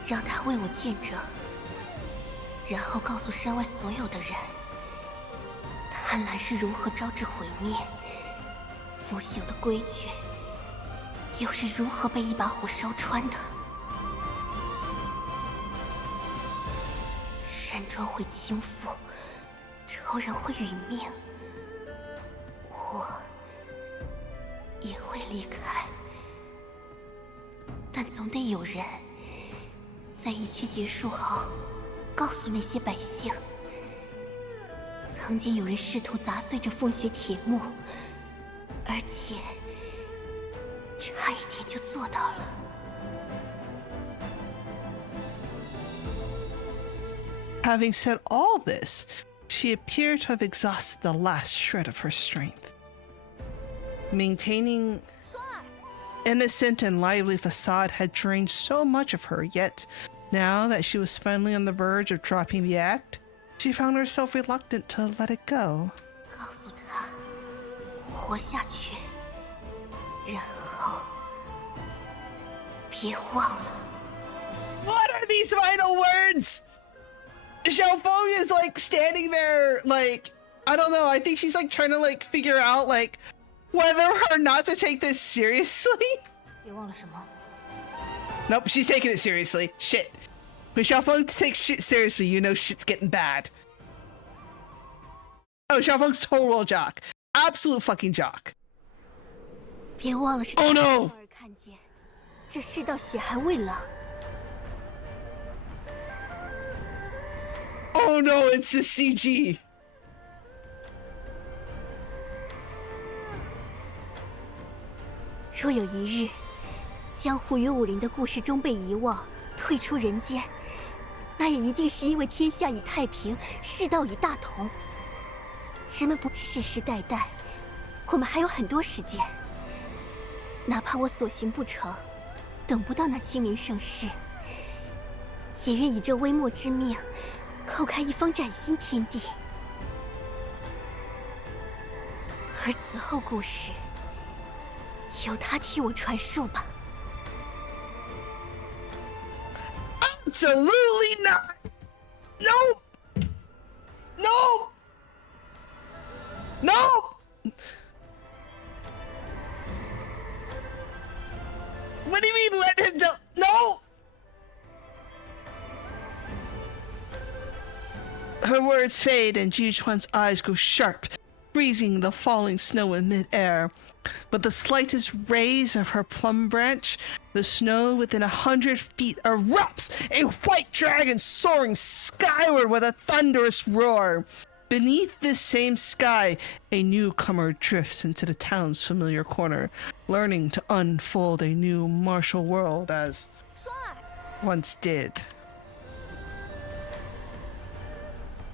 让他为我见证，然后告诉山外所有的人，贪婪是如何招致毁灭，腐朽的规矩又是如何被一把火烧穿的。山庄会倾覆，仇人会殒命，我也会离开，但总得有人在一切结束后告诉那些百姓，曾经有人试图砸碎这风雪铁幕，而且差一点就做到了。 Having said all this, she appeared to have exhausted the last shred of her strength. Maintaining innocent and lively facade had drained so much of her, yet now that she was finally on the verge of dropping the act, she found herself reluctant to let it go. 告诉他活下去，然后别忘了。 What are these final words? Xiaofeng is like standing there, like, I don't know, I think she's like trying to like figure out like whether or not to take this seriously. 别忘了什么？ Nope, she's taking it seriously. Shit. When Xiaofeng takes shit seriously, you know shit's getting bad. Oh, Xiaofeng's total jock. Absolute fucking jock. 别忘了是 Oh no! 看见，这世道血还未冷。 Oh no, it's the CG. 若有一日，江湖与武林的故事终被遗忘，退出人间，那也一定是因为天下已太平，世道已大同。人们不世世代代，我们还有很多时间。哪怕我所行不成，等不到那清明盛世，也愿以这微末之命。 叩开一方崭新天地，而此后故事由他替我传述吧。Absolutely not! No! No! No! What do you mean let him do? No! Her words fade and Jichuan's eyes go sharp, freezing the falling snow in midair. But the slightest raise of her plum branch, the snow within 100 feet erupts, a white dragon soaring skyward with a thunderous roar. Beneath this same sky, a newcomer drifts into the town's familiar corner, learning to unfold a new martial world as once did.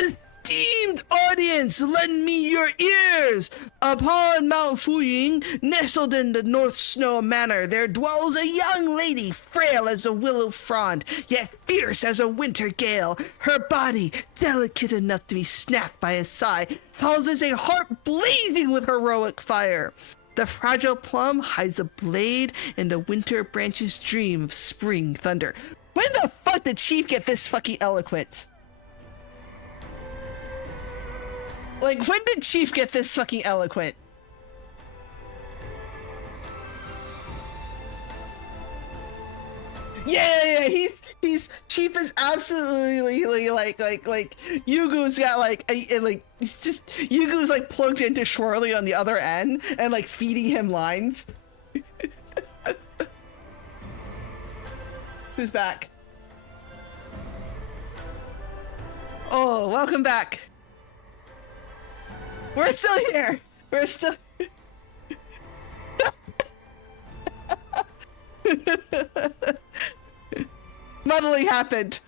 Esteemed audience, lend me your ears! Upon Mount Fuying, nestled in the North Snow Manor, there dwells a young lady, frail as a willow frond, yet fierce as a winter gale. Her body, delicate enough to be snapped by a sigh, houses a heart blazing with heroic fire. The fragile Plum hides a blade, and the winter branches dream of spring thunder. When the fuck did Chief get this fucking eloquent? Like, when did Chief get this fucking eloquent? Yeah, he's Chief is absolutely like Yugu's got like it's just Yugu's like plugged into Schwarley on the other end and like feeding him lines. Who's back? Oh, welcome back. We're still here. We're still. Muddling happened.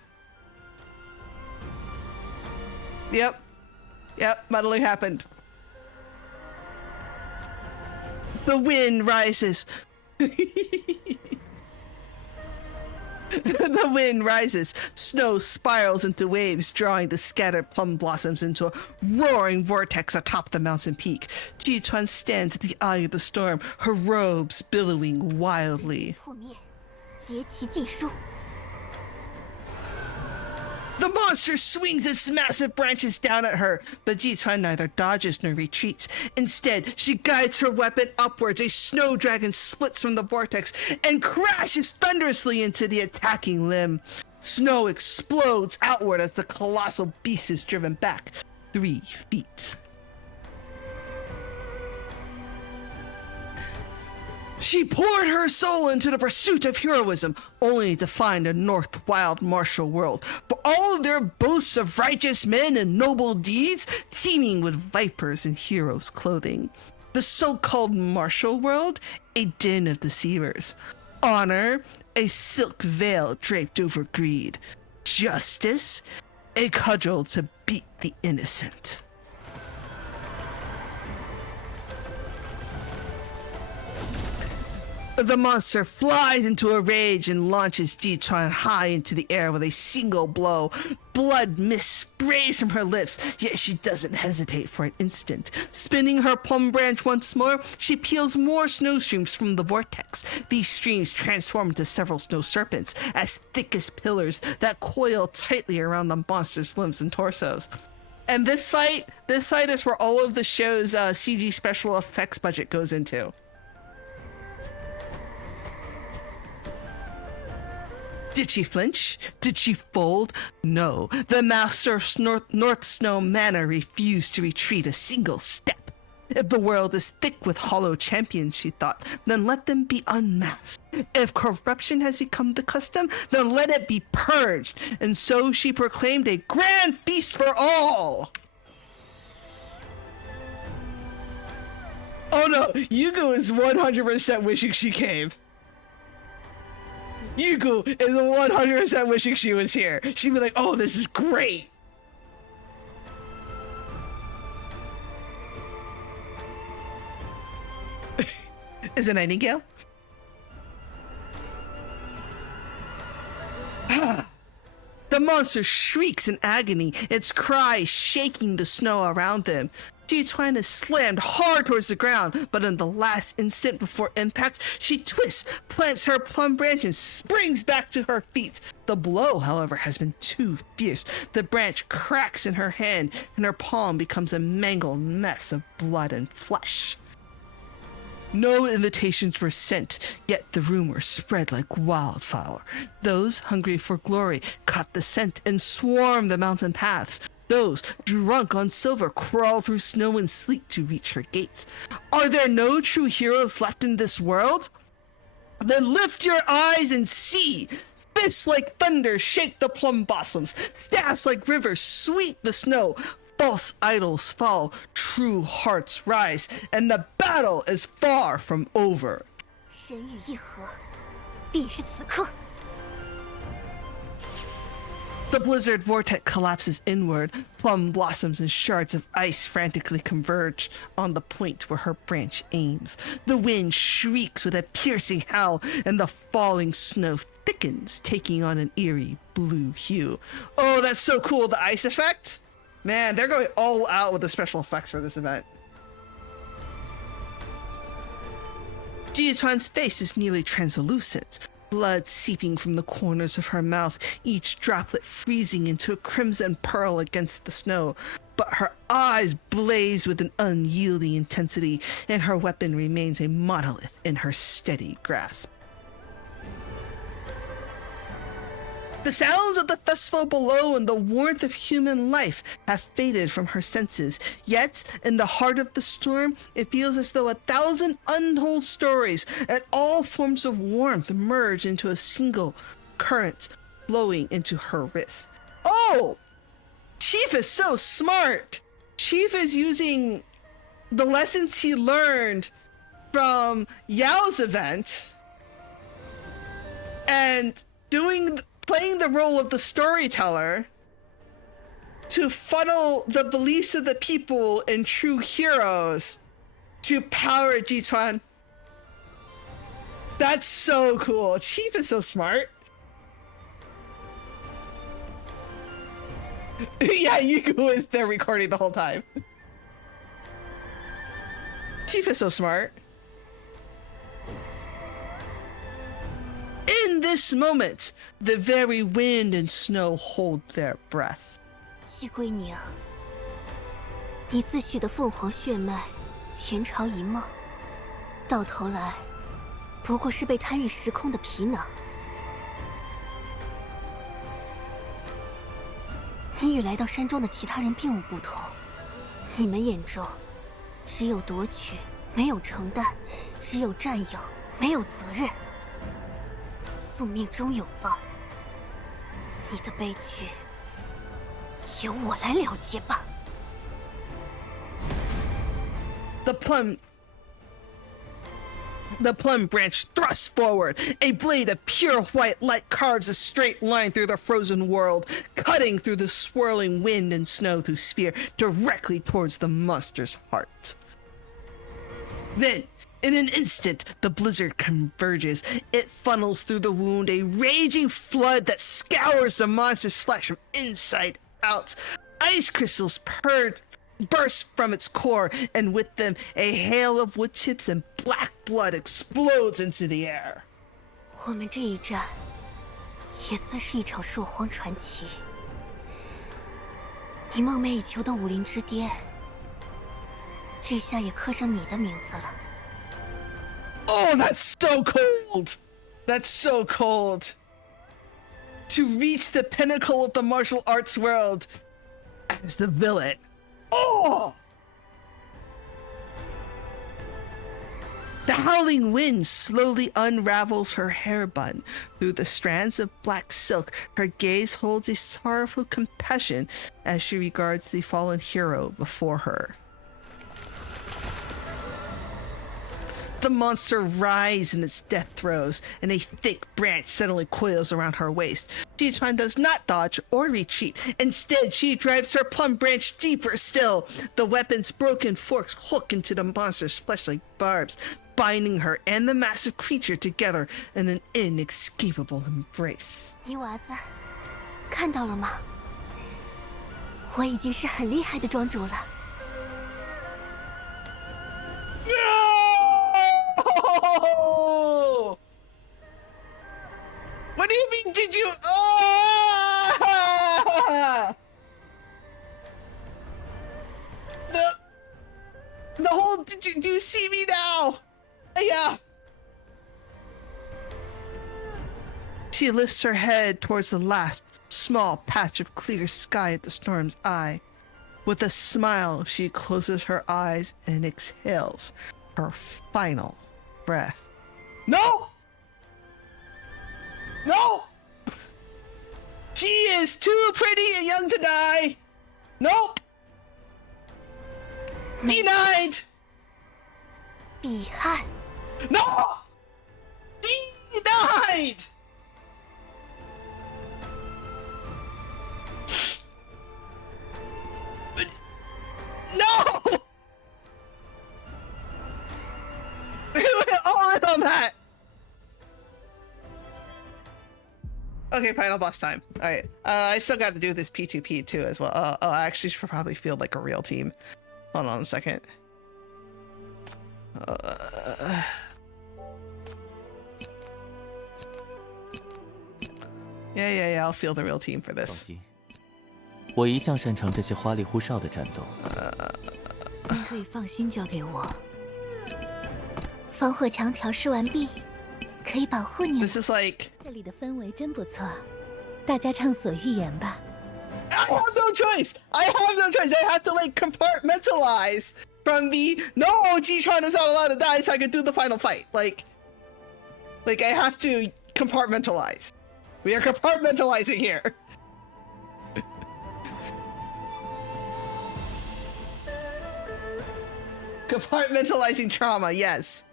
Yep. Yep, muddling happened. The wind rises. The wind rises. Snow spirals into waves, drawing the scattered plum blossoms into a roaring vortex atop the mountain peak. Ji-chuan stands at the eye of the storm, her robes billowing wildly. 破灭，结其尽数。 The monster swings its massive branches down at her, but Ji-chuan neither dodges nor retreats. Instead, she guides her weapon upwards. A snow dragon splits from the vortex and crashes thunderously into the attacking limb. Snow explodes outward as the colossal beast is driven back 3 feet. She poured her soul into the pursuit of heroism, only to find a North Wild martial world, for all their boasts of righteous men and noble deeds, teeming with vipers in heroes' clothing. The so-called martial world, a den of deceivers. Honor, a silk veil draped over greed. Justice, a cudgel to beat the innocent. The monster flies into a rage and launches Ji-chuan high into the air with a single blow. Blood mist sprays from her lips, yet she doesn't hesitate for an instant. Spinning her plum branch once more, she peels more snow streams from the vortex. These streams transform into several snow serpents, as thick as pillars that coil tightly around the monster's limbs and torsos. And this fight is where all of the show's CG special effects budget goes into. Did she flinch? Did she fold? No. The master of North Snow Manor refused to retreat a single step. If the world is thick with hollow champions, she thought, then let them be unmasked. If corruption has become the custom, then let it be purged. And so she proclaimed a grand feast for all. Oh no, Yugo is 100% wishing she came. Yuko is 100% wishing she was here. She'd be like, oh, this is great. Is it Nightingale? The monster shrieks in agony, its cry shaking the snow around them. Ji-chuan is slammed hard towards the ground, but in the last instant before impact, she twists, plants her plum branch, and springs back to her feet. The blow, however, has been too fierce. The branch cracks in her hand, and her palm becomes a mangled mess of blood and flesh. No invitations were sent, yet the rumor spread like wildfire. Those hungry for glory caught the scent and swarmed the mountain paths. Those drunk on silver crawl through snow and sleet to reach her gates. Are there no true heroes left in this world? Then lift your eyes and see. Fists like thunder shake the plum blossoms. Staffs like rivers sweep the snow. False idols fall, true hearts rise, and the battle is far from over. 神与一合，便是此刻。 The blizzard vortex collapses inward. Plum blossoms and shards of ice frantically converge on the point where her branch aims. The wind shrieks with a piercing howl, and the falling snow thickens, taking on an eerie blue hue. Oh, that's so cool, the ice effect! Man, they're going all out with the special effects for this event. Ji-chuan's face is nearly translucent. Blood seeping from the corners of her mouth, each droplet freezing into a crimson pearl against the snow. But her eyes blaze with an unyielding intensity, and her weapon remains a monolith in her steady grasp. The sounds of the festival below and the warmth of human life have faded from her senses. Yet, in the heart of the storm, it feels as though 1,000 untold stories and all forms of warmth merge into a single current flowing into her wrist. Oh! Chief is so smart! Chief is using the lessons he learned from Yao's event and playing the role of the storyteller to funnel the beliefs of the people and true heroes to power Jichuan. That's so cool. Chief is so smart. Yeah, Yuku is there recording the whole time. Chief is so smart. In this moment, the very wind and snow hold their breath. 姬归宁，你自诩的凤凰血脉，前朝一梦，到头来不过是被贪欲时空的皮囊。你与来到山中的其他人并无不同，你们眼中只有夺取，没有承担；只有占有，没有责任。宿命终有报，你的悲剧由我来了结吧。The plum branch thrusts forward. A blade of pure white light carves a straight line through the frozen world, cutting through the swirling wind and snow to spear directly towards the monster's heart. Then, in an instant, the blizzard converges. It funnels through the wound, a raging flood that scours the monster's flesh from inside out. Ice crystals burst from its core, and with them, a hail of wood chips and black blood explodes into the air. 我们这一战也算是一场朔荒传奇。你梦寐以求的武林之巅，这下也刻上你的名字了。Oh, that's so cold! That's so cold. To reach the pinnacle of the martial arts world as the villain. Oh! The howling wind slowly unravels her hair bun. Through the strands of black silk, her gaze holds a sorrowful compassion as she regards the fallen hero before her. The monster writhes in its death throes, and a thick branch suddenly coils around her waist. Jichuan does not dodge or retreat. Instead, she drives her plum branch deeper still. The weapon's broken forks hook into the monster's flesh like barbs, binding her and the massive creature together in an inescapable embrace. 泥娃子，看到了吗？我已经是很厉害的庄主了。No! What do you mean, did you? Oh! The whole. Do you see me now? Yeah. She lifts her head towards the last small patch of clear sky at the storm's eye. With a smile, she closes her eyes and exhales her final breath. No! No! She is too pretty and young to die! Nope! Denied! 彼岸， No! Denied! But no! We went all in on that! Okay, final boss time. Alright, I still got to do this P2P too as well. I actually should probably feel like a real team. Hold on a second. Yeah, I'll feel the real team for 放 this. 心，我一向擅长这些花里胡哨的战斗。你可以放心交给我。防火墙调试完毕，可以保护你了。 This is like 这里的氛围真不错，大家畅所欲言吧。 I have no choice. I have to like compartmentalize from the no G-Tron is not allowed to die so I can do the final fight. Like I have to compartmentalize. We are compartmentalizing here. Compartmentalizing trauma, yes.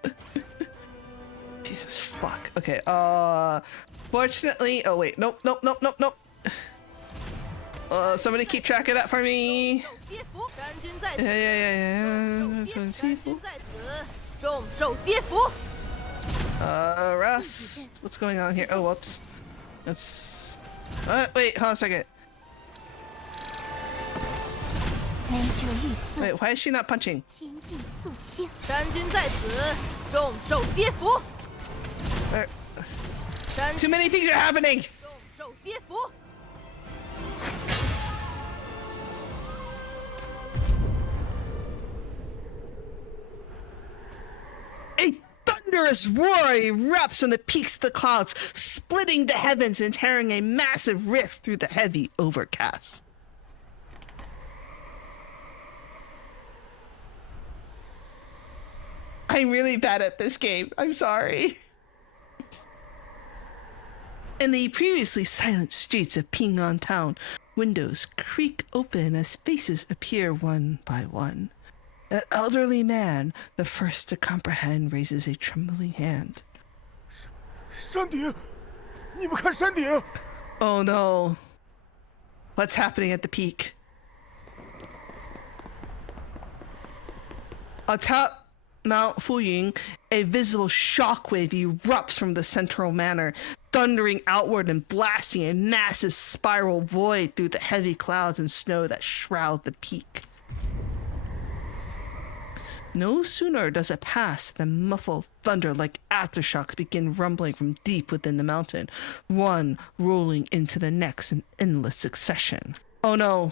Jesus fuck. Okay, fortunately, oh wait, nope. Somebody keep track of that for me. 接福，山君在此， Yeah. 山君在此，众受皆福。 Russ, what's going on here? Oh, whoops. That's. Wait, hold on a second. 梅者欲色， Wait, why is she not punching? 天地肃清。山君在此，众受皆福。 山 Too many things are happening. 众受皆福。 A thunderous roar erupts on the peaks of the clouds, splitting the heavens and tearing a massive rift through the heavy overcast. I'm really bad at this game. I'm sorry. In the previously silent streets of Ping'an Town, windows creak open as faces appear one by one. An elderly man, the first to comprehend, raises a trembling hand. 山顶，你们看山顶！ Oh no. What's happening at the peak? Atop Mount Fuyun, a visible shockwave erupts from the central manor, thundering outward and blasting a massive spiral void through the heavy clouds and snow that shroud the peak. No sooner does it pass than muffled thunder like aftershocks begin rumbling from deep within the mountain, one rolling into the next in endless succession. Oh no.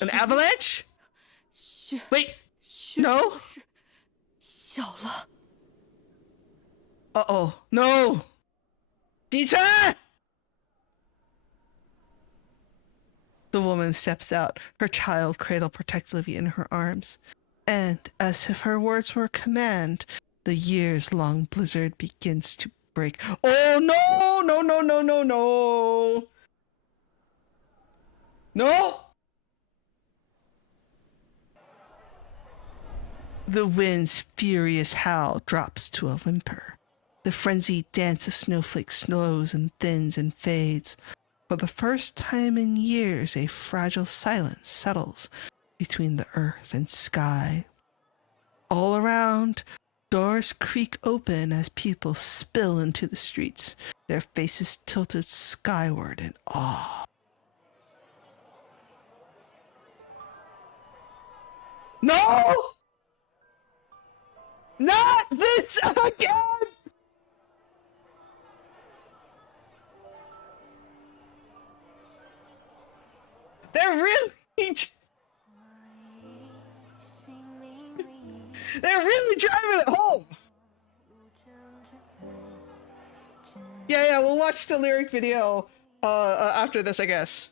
An avalanche? Wait. No? 小了。 Uh-oh. No! Teacher! The woman steps out, her child cradled protectively in her arms. And, as if her words were a command, the years-long blizzard begins to break. Oh no! No, no, no, no, no! No! The wind's furious howl drops to a whimper. The frenzied dance of snowflakes slows and thins and fades. For the first time in years, a fragile silence settles between the earth and sky. All around, doors creak open as people spill into the streets, their faces tilted skyward in awe. No! Not this again! They're really driving it home. Yeah, we'll watch the lyric video after this, I guess.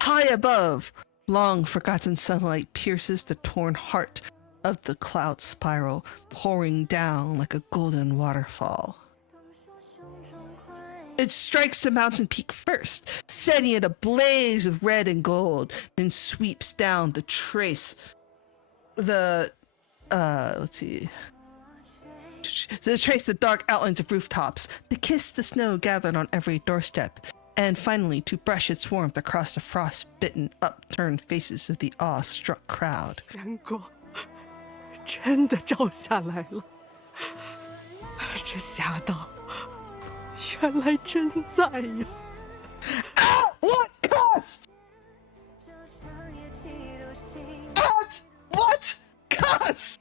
High above, long forgotten sunlight pierces the torn heart of the cloud spiral, pouring down like a golden waterfall. It strikes the mountain peak first, setting it ablaze with red and gold, then sweeps down to trace the dark outlines of rooftops, to kiss the snow gathered on every doorstep, and finally to brush its warmth across the frost-bitten, upturned faces of the awe-struck crowd. 阳光真的照下来了，这侠盗原来真在呀！ At what cost? At what cost?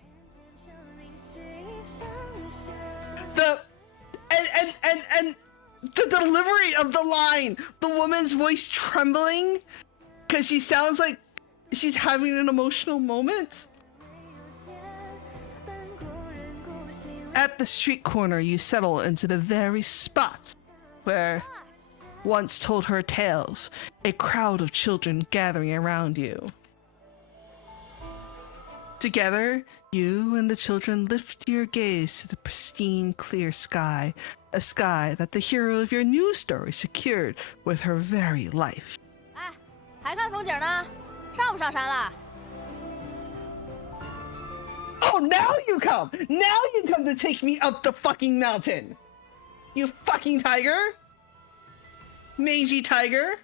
And the delivery of the line, the woman's voice trembling, because she sounds like she's having an emotional moment. At the street corner, you settle into the very spot where once told her tales, a crowd of children gathering around you. Together, you and the children lift your gaze to the pristine, clear sky, a sky that the hero of your news story secured with her very life. 哎，还看风景呢？上不上山了？ Oh, now you come! Now you come to take me up the fucking mountain! You fucking tiger! mangy tiger.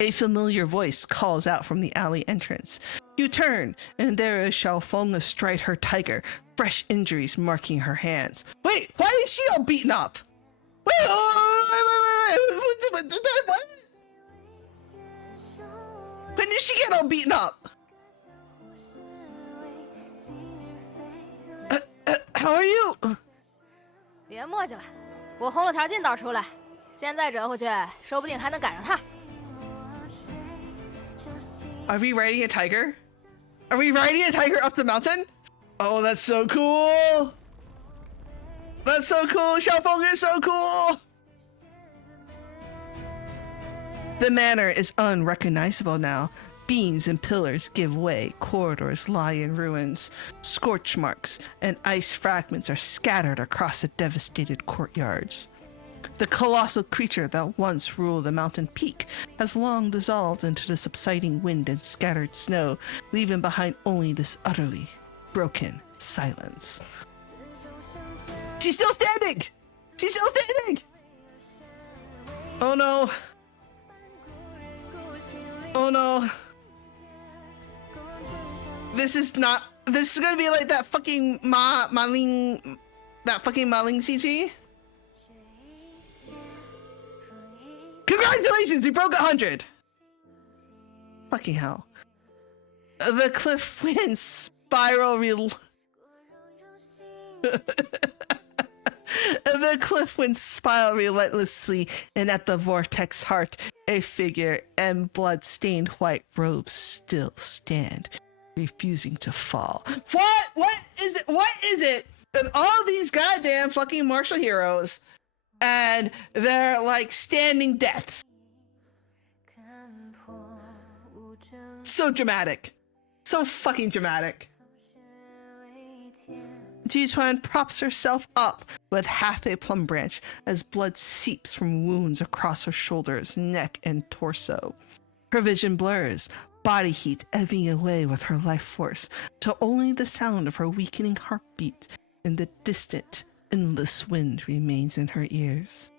A familiar voice calls out from the alley entrance. You turn, and there is Xiaofeng astride her tiger, fresh injuries marking her hands. Wait, why is she all beaten up? Wait, what? When did she get all beaten up? How are you? 别墨迹了，我轰了条近道出来，现在折回去，说不定还能赶上他。Are we riding a tiger? Are we riding a tiger up the mountain? Oh, that's so cool! That's so cool! Xiaofeng is so cool! The manor is unrecognizable now. Beams and pillars give way, corridors lie in ruins. Scorch marks and ice fragments are scattered across the devastated courtyards. The colossal creature that once ruled the mountain peak has long dissolved into the subsiding wind and scattered snow, leaving behind only this utterly broken silence. She's still standing! She's still standing! Oh no. Oh no. This is gonna be like that fucking Ma Ling CG. Congratulations, you broke 100! Fucking hell. The cliff wind spiral The cliff went spiral relentlessly, and at the vortex heart, a figure and blood-stained white robes still stand, refusing to fall. What? What is it? What is it? And all these goddamn fucking martial heroes, and they're like standing deaths. So dramatic. So fucking dramatic. Jichuan props herself up with half a plum branch as blood seeps from wounds across her shoulders, neck, and torso. Her vision blurs, body heat ebbing away with her life force, till only the sound of her weakening heartbeat and the distant, endless wind remains in her ears.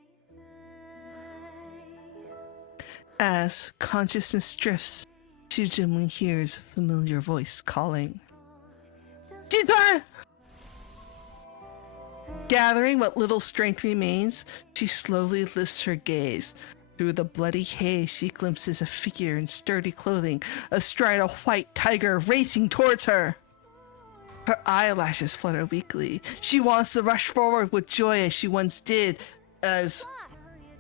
As consciousness drifts, she dimly hears a familiar voice calling, Jichuan! Gathering what little strength remains, she slowly lifts her gaze. Through the bloody haze, she glimpses a figure in sturdy clothing, astride a white tiger racing towards her. Her eyelashes flutter weakly. She wants to rush forward with joy as she once did,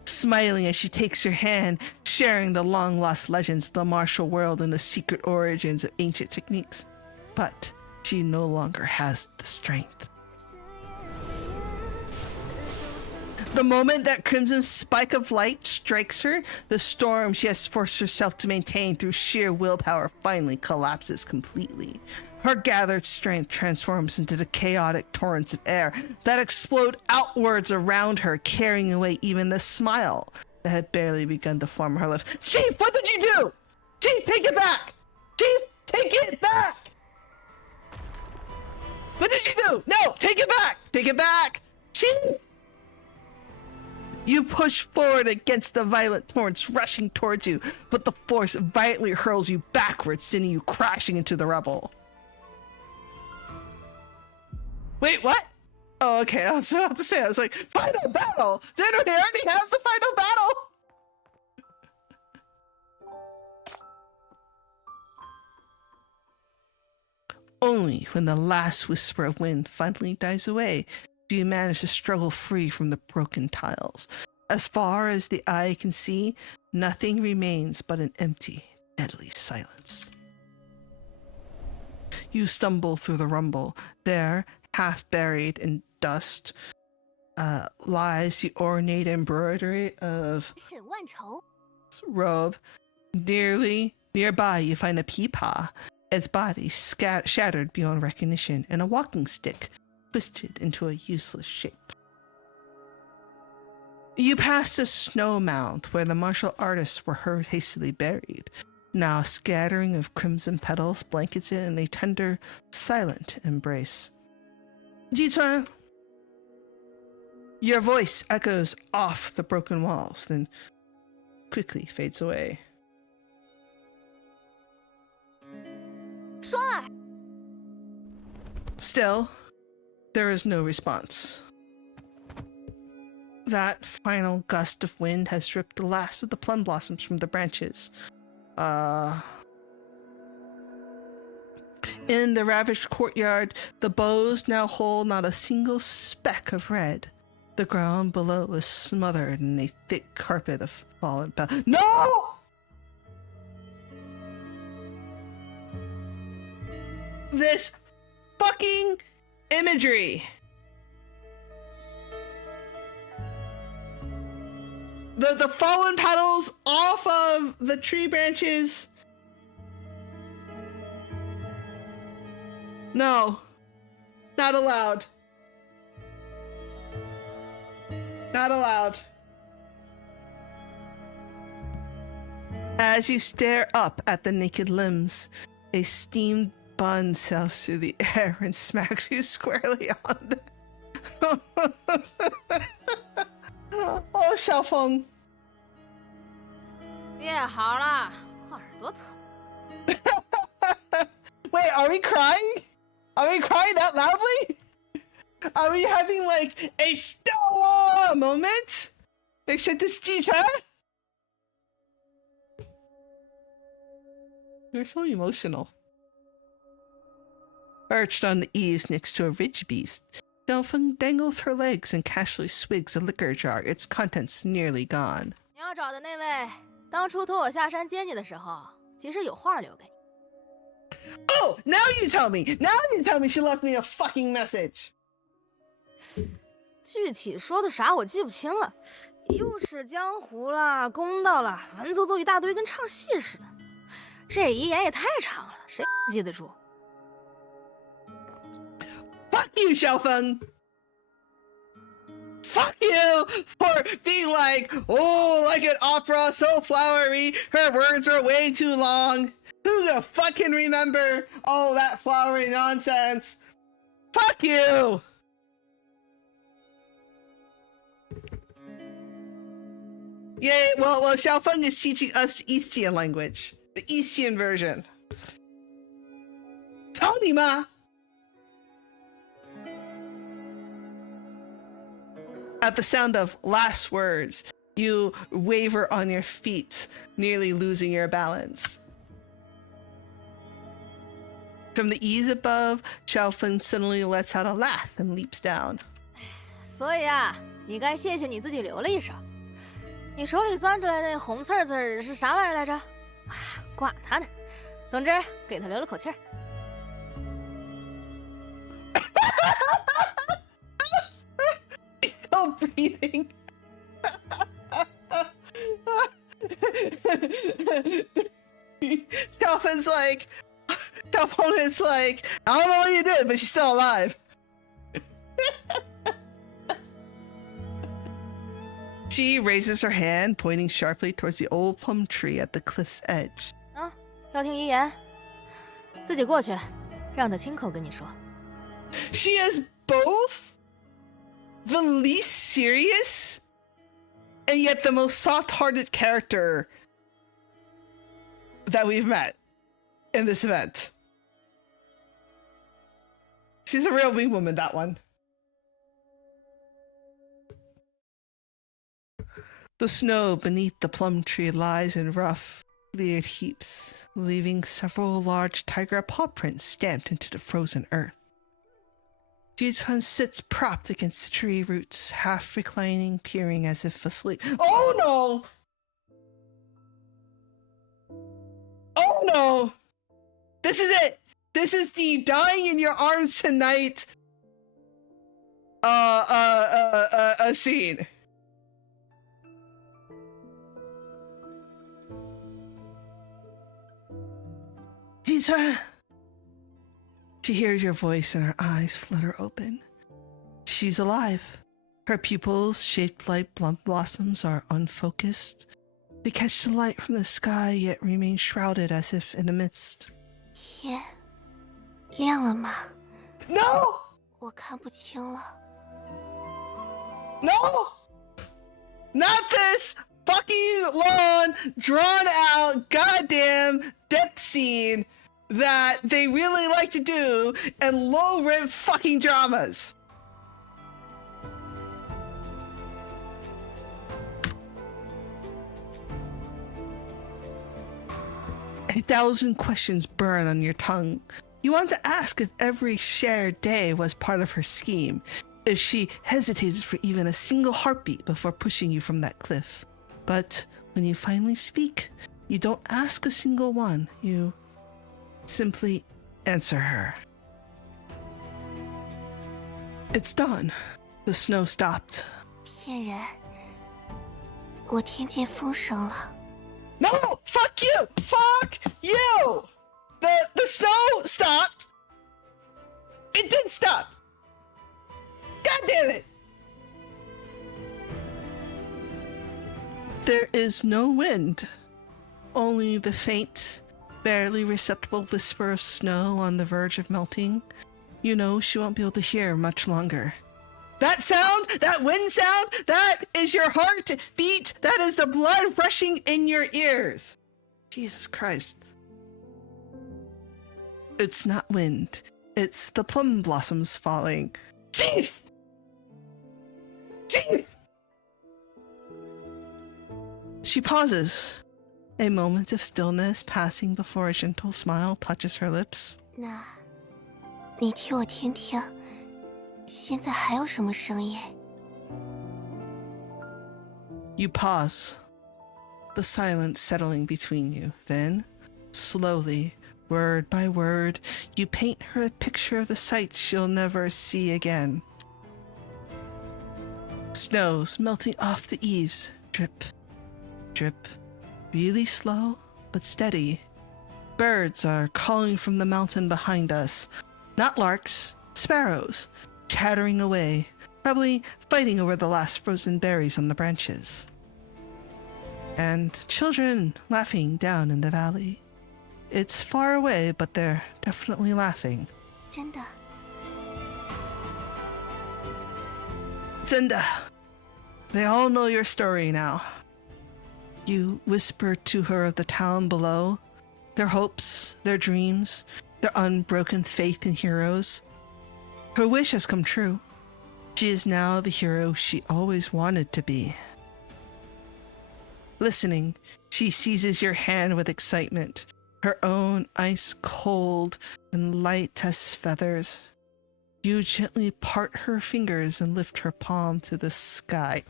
smiling as she takes her hand, sharing the long-lost legends of the martial world and the secret origins of ancient techniques. But she no longer has the strength. The moment that crimson spike of light strikes her, the storm she has forced herself to maintain through sheer willpower finally collapses completely. Her gathered strength transforms into the chaotic torrents of air that explode outwards around her, carrying away even the smile that had barely begun to form her lips. Chief, what did you do? Chief, take it back! Chief, take it back! What did you do? No, take it back! Take it back! Chief! You push forward against the violent torrents rushing towards you, but the force violently hurls you backwards, sending you crashing into the rubble. Wait, what? Oh, okay, I was about to say, I was like, final battle! Didn't we already have the final battle? Only when the last whisper of wind finally dies away do you manage to struggle free from the broken tiles. As far as the eye can see, nothing remains but an empty, deadly silence. You stumble through the rumble. There, half buried in dust, lies the ornate embroidery of robe. Nearby, you find a peepaw, its body shattered beyond recognition, and a walking stick twisted into a useless shape. You pass a snow mound where the martial artists were hastily buried. Now a scattering of crimson petals blankets it in a tender, silent embrace. Jichuan, Your voice echoes off the broken walls, then quickly fades away. 双儿， Still, there is no response. That final gust of wind has stripped the last of the plum blossoms from the branches. In the ravaged courtyard, the boughs now hold not a single speck of red. The ground below is smothered in a thick carpet of fallen petals. No! This fucking imagery. The fallen petals off of the tree branches. No. Not allowed. Not allowed. As you stare up at the naked limbs, a steamed bun sails through the air and smacks you squarely on the... Oh, 小峰. 别好了，耳朵疼。 Wait, are we crying? Are we crying that loudly? Are we having like a Stella moment? Except it's Jita? You're so emotional. Perched on the eaves next to a ridge beast, Xiaofeng dangles her legs and casually swigs a liquor jar, its contents nearly gone. 你要找的那位，当初托我下山接你的时候，其实有话留给你。 Oh, now you tell me! Now you tell me she left me a fucking message! 具体说的啥我记不清了，又是江湖啦、公道啦，文绉绉一大堆，跟唱戏似的。这遗言也太长了，谁记得住？ Fuck you, Xiaofeng! Fuck you for being like, oh, like an opera, so flowery, her words are way too long. Who the fuck can remember all that flowery nonsense? Fuck you! Yeah, well, Xiaofeng is teaching us Eastian language. The Eastian version. Tony ma! At the sound of last words, you waver on your feet, nearly losing your balance. From the eaves above, Xiaofeng suddenly lets out a laugh and leaps down. 所以啊，你该谢谢你自己留了一手。你手里钻出来那红刺儿刺是啥玩意儿来着？啊，管他呢，总之给他留了口气儿。Still breathing. Xiaofeng's like, Xiaofeng is like, I don't know what you did, but she's still alive. She raises her hand, pointing sharply towards the old plum tree at the cliff's edge. 啊，要听遗言，自己过去，让他亲口跟你说。She is both the least serious and yet the most soft-hearted character that we've met in this event. She's a real wing woman, that one. The snow beneath the plum tree lies in rough, layered heaps, leaving several large tiger paw prints stamped into the frozen earth. Jichuan sits propped against the tree roots, half reclining, peering as if asleep. Oh no! Oh no! This is it! This is the dying in your arms tonight scene. Jichuan! She hears your voice and her eyes flutter open. She's alive. Her pupils, shaped like plum blossoms, are unfocused. They catch the light from the sky, yet remain shrouded as if in a mist. 天亮了吗？ No! 我看不清了。No! Not this fucking long, drawn out, goddamn death scene that they really like to do in low rent fucking dramas. A thousand questions burn on your tongue. You want to ask if every shared day was part of her scheme, if she hesitated for even a single heartbeat before pushing you from that cliff. But when you finally speak, you don't ask a single one. You simply answer her. It's dawn. The snow stopped. 骗人！我听见风声了。 No! Fuck you! Fuck you! The snow stopped! It did stop! God damn it! There is no wind. Only the faint, barely perceptible whisper of snow on the verge of melting. You know she won't be able to hear much longer. That sound, that wind sound, that is your heart beat. That is the blood rushing in your ears. Jesus Christ. It's not wind. It's the plum blossoms falling. Chief! Chief! She pauses. A moment of stillness passing before a gentle smile touches her lips. 那，你替我听听，现在还有什么声音？ You pause, the silence settling between you. Then, slowly, word by word, you paint her a picture of the sights she'll never see again. Snow's melting off the eaves, drip, drip, really slow but steady. Birds are calling from the mountain behind us. Not larks, sparrows, chattering away, probably fighting over the last frozen berries on the branches. And children laughing down in the valley. It's far away, but they're definitely laughing. 真的， Zenda, they all know your story now. You whisper to her of the town below, their hopes, their dreams, their unbroken faith in heroes. Her wish has come true. She is now the hero she always wanted to be. Listening, she seizes your hand with excitement, her own ice cold and light as feathers. You gently part her fingers and lift her palm to the sky.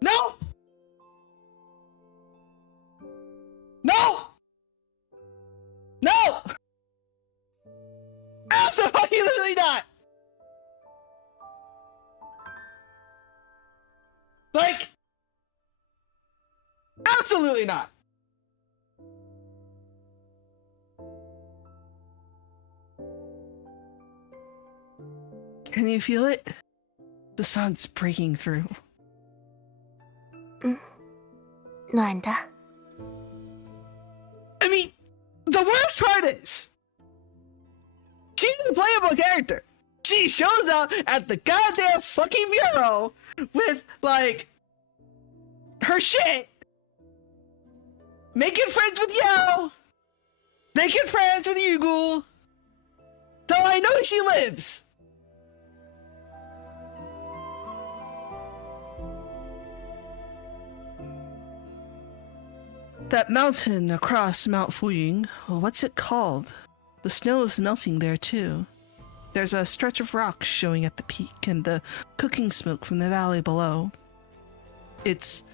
No! No! No! Absolutely not! Like, absolutely not! Can you feel it? The sun's breaking through. 暖的。 I mean, the worst part is, she's a playable character. She shows up at the goddamn fucking bureau with, like, her shit, making friends with Yao, making friends with Yugul, so I know she lives. That mountain across Mount Fuying, what's it called? The snow is melting there too. There's a stretch of rock showing at the peak and the cooking smoke from the valley below. It's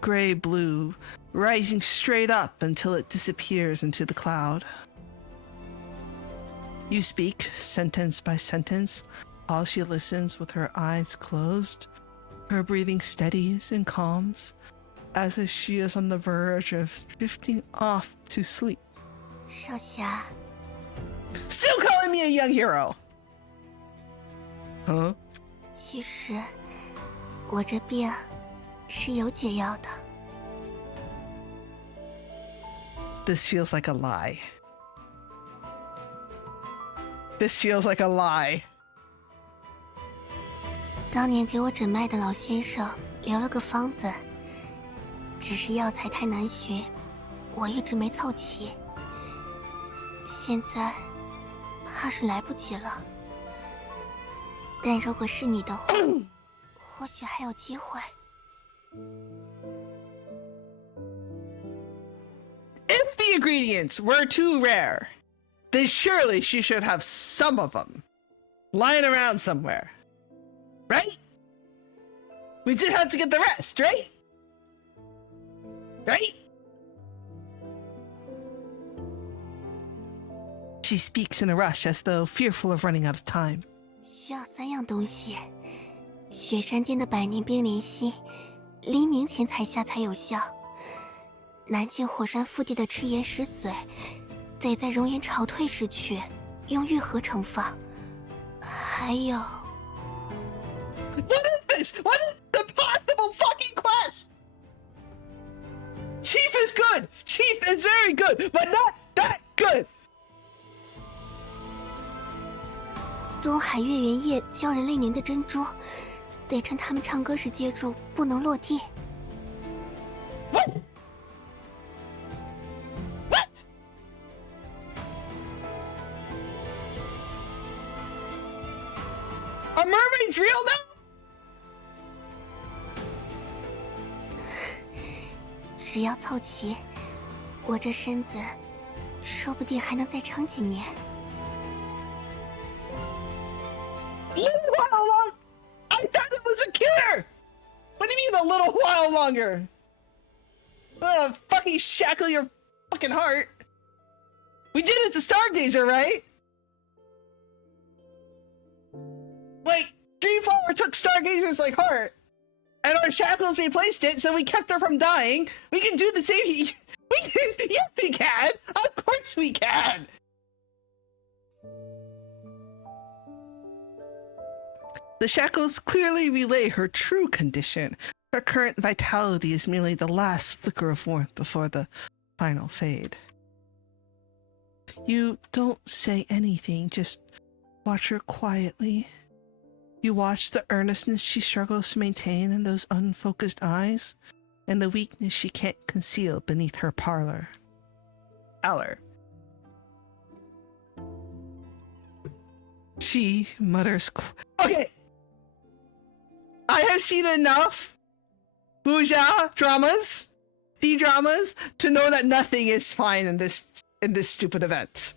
gray-blue, rising straight up until it disappears into the cloud. You speak, sentence by sentence, while she listens with her eyes closed. Her breathing steadies and calms, as if she is on the verge of drifting off to sleep. 少侠， Still calling me a young hero! Huh? 其实我这病是有解药的。 This feels like a lie. This feels like a lie. 当年给我诊脉的老先生留了个方子，只是药材太难寻，我一直没凑齐。现在怕是来不及了。但如果是你的话，或许还有机会。If the ingredients were too rare, then surely she should have some of them lying around somewhere. Right? We just have to get the rest, right? Right? She speaks in a rush as though fearful of running out of time. 需要3样东西：雪山巅的百年冰灵犀，黎明前采下才有效；南境火山腹地的赤岩石髓，得在熔岩潮退时取，用玉盒盛放。还有。 What is this? What is the possible fucking quest? Chief is good. Chief is very good, but not that good. 东海月圆夜教人类凝的珍珠，得趁他们唱歌时接住，不能落地。What? What? Are mermaids real now? 只要凑齐，我这身子说不定还能再撑几年。Little while long? I thought it was a cure! What do you mean a little while longer? I'm gonna fucking shackle your fucking heart. We did it to Stargazer, right? Like, Dreamflower took Stargazer's like heart, and our shackles replaced it, so we kept her from dying. We can do the same. We can. Yes, we can. Of course, we can. The shackles clearly relay her true condition. Her current vitality is merely the last flicker of warmth before the final fade. You don't say anything, just watch her quietly. You watch the earnestness she struggles to maintain in those unfocused eyes, and the weakness she can't conceal beneath her pallor. She mutters, okay! I have seen enough wuxia dramas, C-dramas, to know that nothing is fine in this stupid event.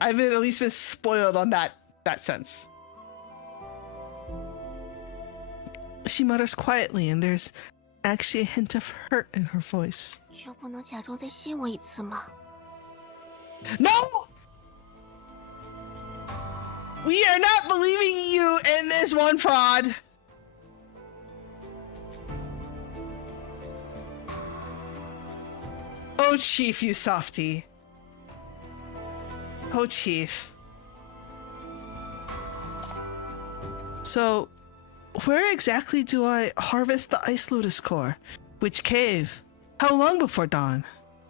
I've at least been spoiled on that sense. She mutters quietly, and there's actually a hint of hurt in her voice. 就不能假装再信我一次吗？ No! We are not believing you in this one, Prod. Oh, Chief, you softy. Oh, Chief. So, where exactly do I harvest the Ice Lotus core? Which cave? How long before dawn?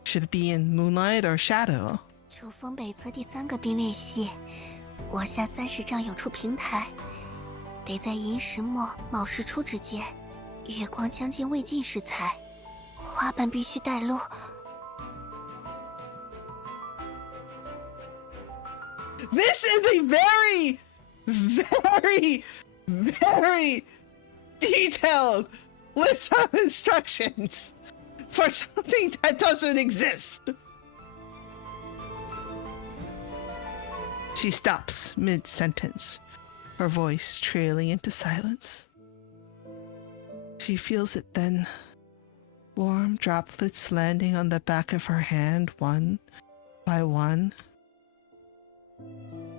Should it be in moonlight or shadow? 主峰北侧第3个冰裂隙，往下30丈有处平台，得在寅时末卯时初之间，月光将近未尽时才。花瓣必须带路。 This is a very, very, very detailed list of instructions for something that doesn't exist. She stops mid-sentence, her voice trailing into silence. She feels it then, warm droplets landing on the back of her hand one by one.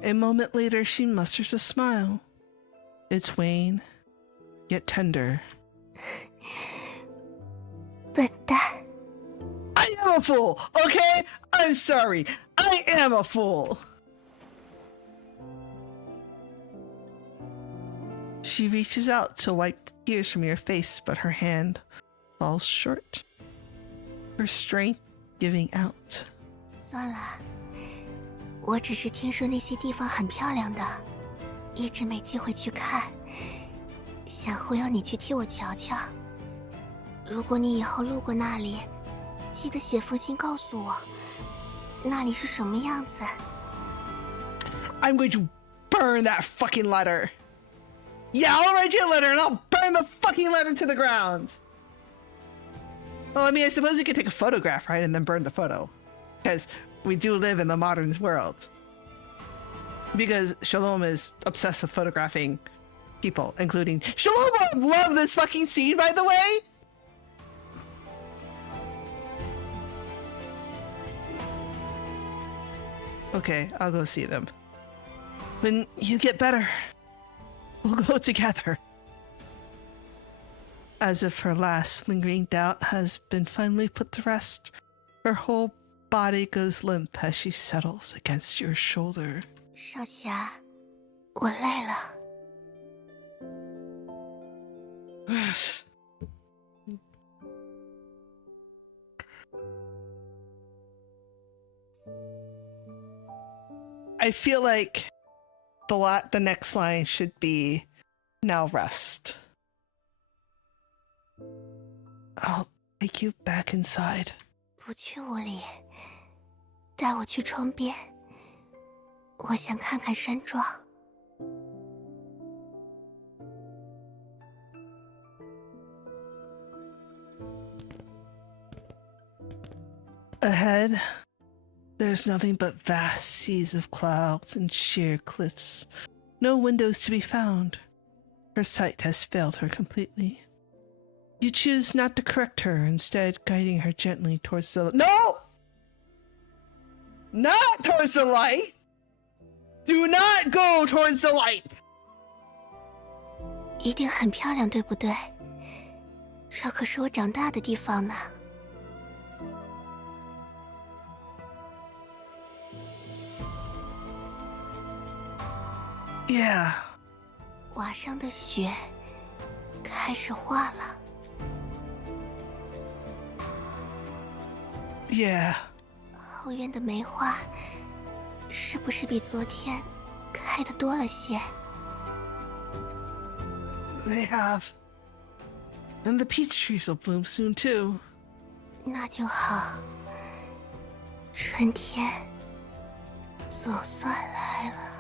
A moment later, she musters a smile. It's wan, yet tender. 笨蛋！ I am a fool, okay? I'm sorry. I am a fool. She reaches out to wipe tears from your face, but her hand falls short. Her strength giving out. 算了，我只是听说那些地方很漂亮的，一直没机会去看，想忽悠你去替我瞧瞧。如果你以后路过那里，记得写封信告诉我，那里是什么样子。I'm going to burn that fucking letter. Yeah, I'll write you a letter and I'll burn the fucking letter to the ground. Well, I mean, I suppose you could take a photograph, right, and then burn the photo. Because we do live in the modern world. Because Shalom is obsessed with photographing people, including... Shalom would love this fucking scene, by the way! Okay, I'll go see them. When you get better, we'll go together. As if her last lingering doubt has been finally put to rest, her whole body goes limp as she settles against your shoulder. 少侠，我累了。I feel like the next line should be, now rest. I'll take you back inside. 不去屋里，带我去窗边。我想看看山庄。Ahead, there's nothing but vast seas of clouds and sheer cliffs. No windows to be found. Her sight has failed her completely. You choose not to correct her, instead guiding her gently towards the... No! Not towards the light! Do not go towards the light! 一定很漂亮，对不对？这可是我长大的地方呢。Yeah. 瓦上的雪开始化了。Yeah. 后院的梅花是不是比昨天开的多了些？ They have. And the peach trees will bloom soon too. 那就好。春天总算来了。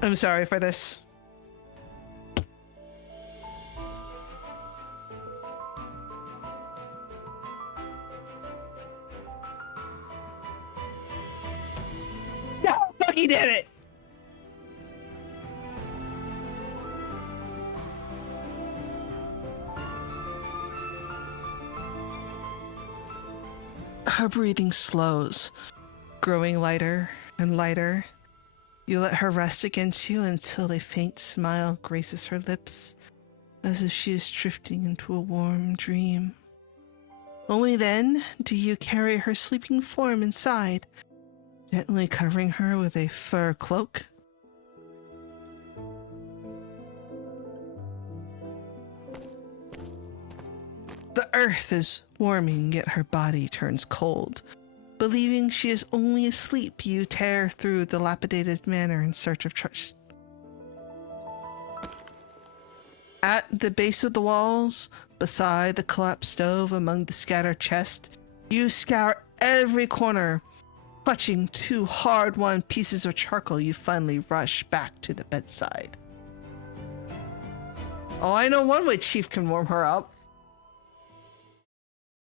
I'm sorry for this. No, fucking did it! Her breathing slows, growing lighter and lighter. You let her rest against you until a faint smile graces her lips, as if she is drifting into a warm dream. Only then do you carry her sleeping form inside, gently covering her with a fur cloak. The earth is warming, yet her body turns cold. Believing she is only asleep, you tear through the dilapidated manor in search of trust. At the base of the walls, beside the collapsed stove, among the scattered chests, you scour every corner. Clutching 2 hard-won pieces of charcoal, you finally rush back to the bedside. Oh, I know one way Chief can warm her up.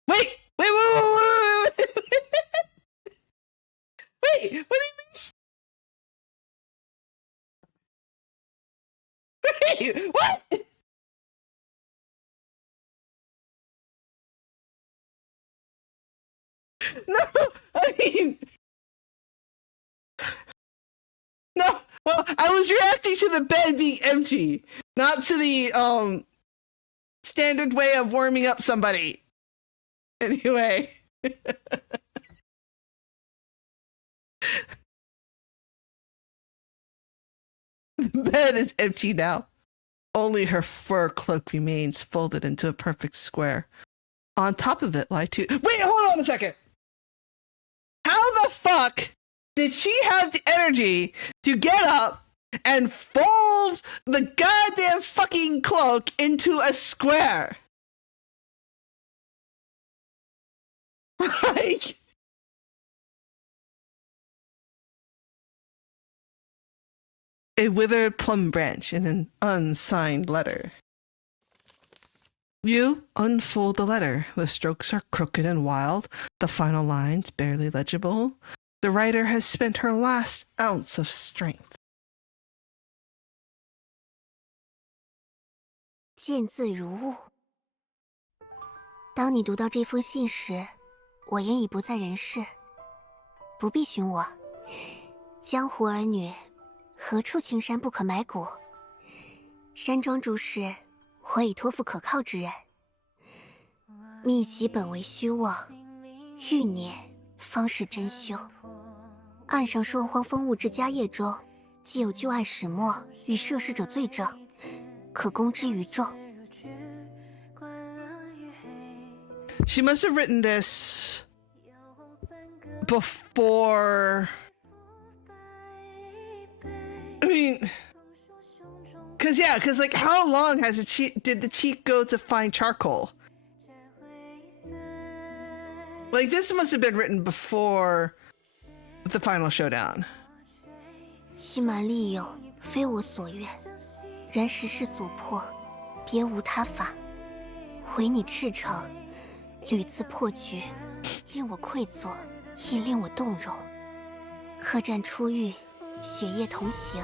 Wait! Wait! Wait, what do you mean? Wait, what? No, I mean... No, well, I was reacting to the bed being empty, not to the, standard way of warming up somebody. Anyway. The bed is empty now. Only her fur cloak remains folded into a perfect square. On top of it lie 2... Wait, hold on a second! How the fuck did she have the energy to get up and fold the goddamn fucking cloak into a square? Like, a withered plum branch in an unsigned letter. You unfold the letter. The strokes are crooked and wild, the final lines barely legible. The writer has spent her last ounce of strength. 见字如晤。当你读到这封信时，我应已不在人世，不必寻我。江湖儿女，何处青山不可埋骨？山庄诸事，我已托付可靠之人。秘籍本为虚妄，欲念方是真凶。岸上朔荒风物之家业中，既有旧案始末与涉事者罪证，可公之于众。 She must have written this before. I mean, cause like, how long has did the cheat go to find charcoal? Like, this must have been written before the final showdown. 欺瞒利诱，非我所愿，然时势所迫，别无他法。回你赤诚。 屡次破局，令我愧作，亦令我动容。客栈初遇，雪夜同行，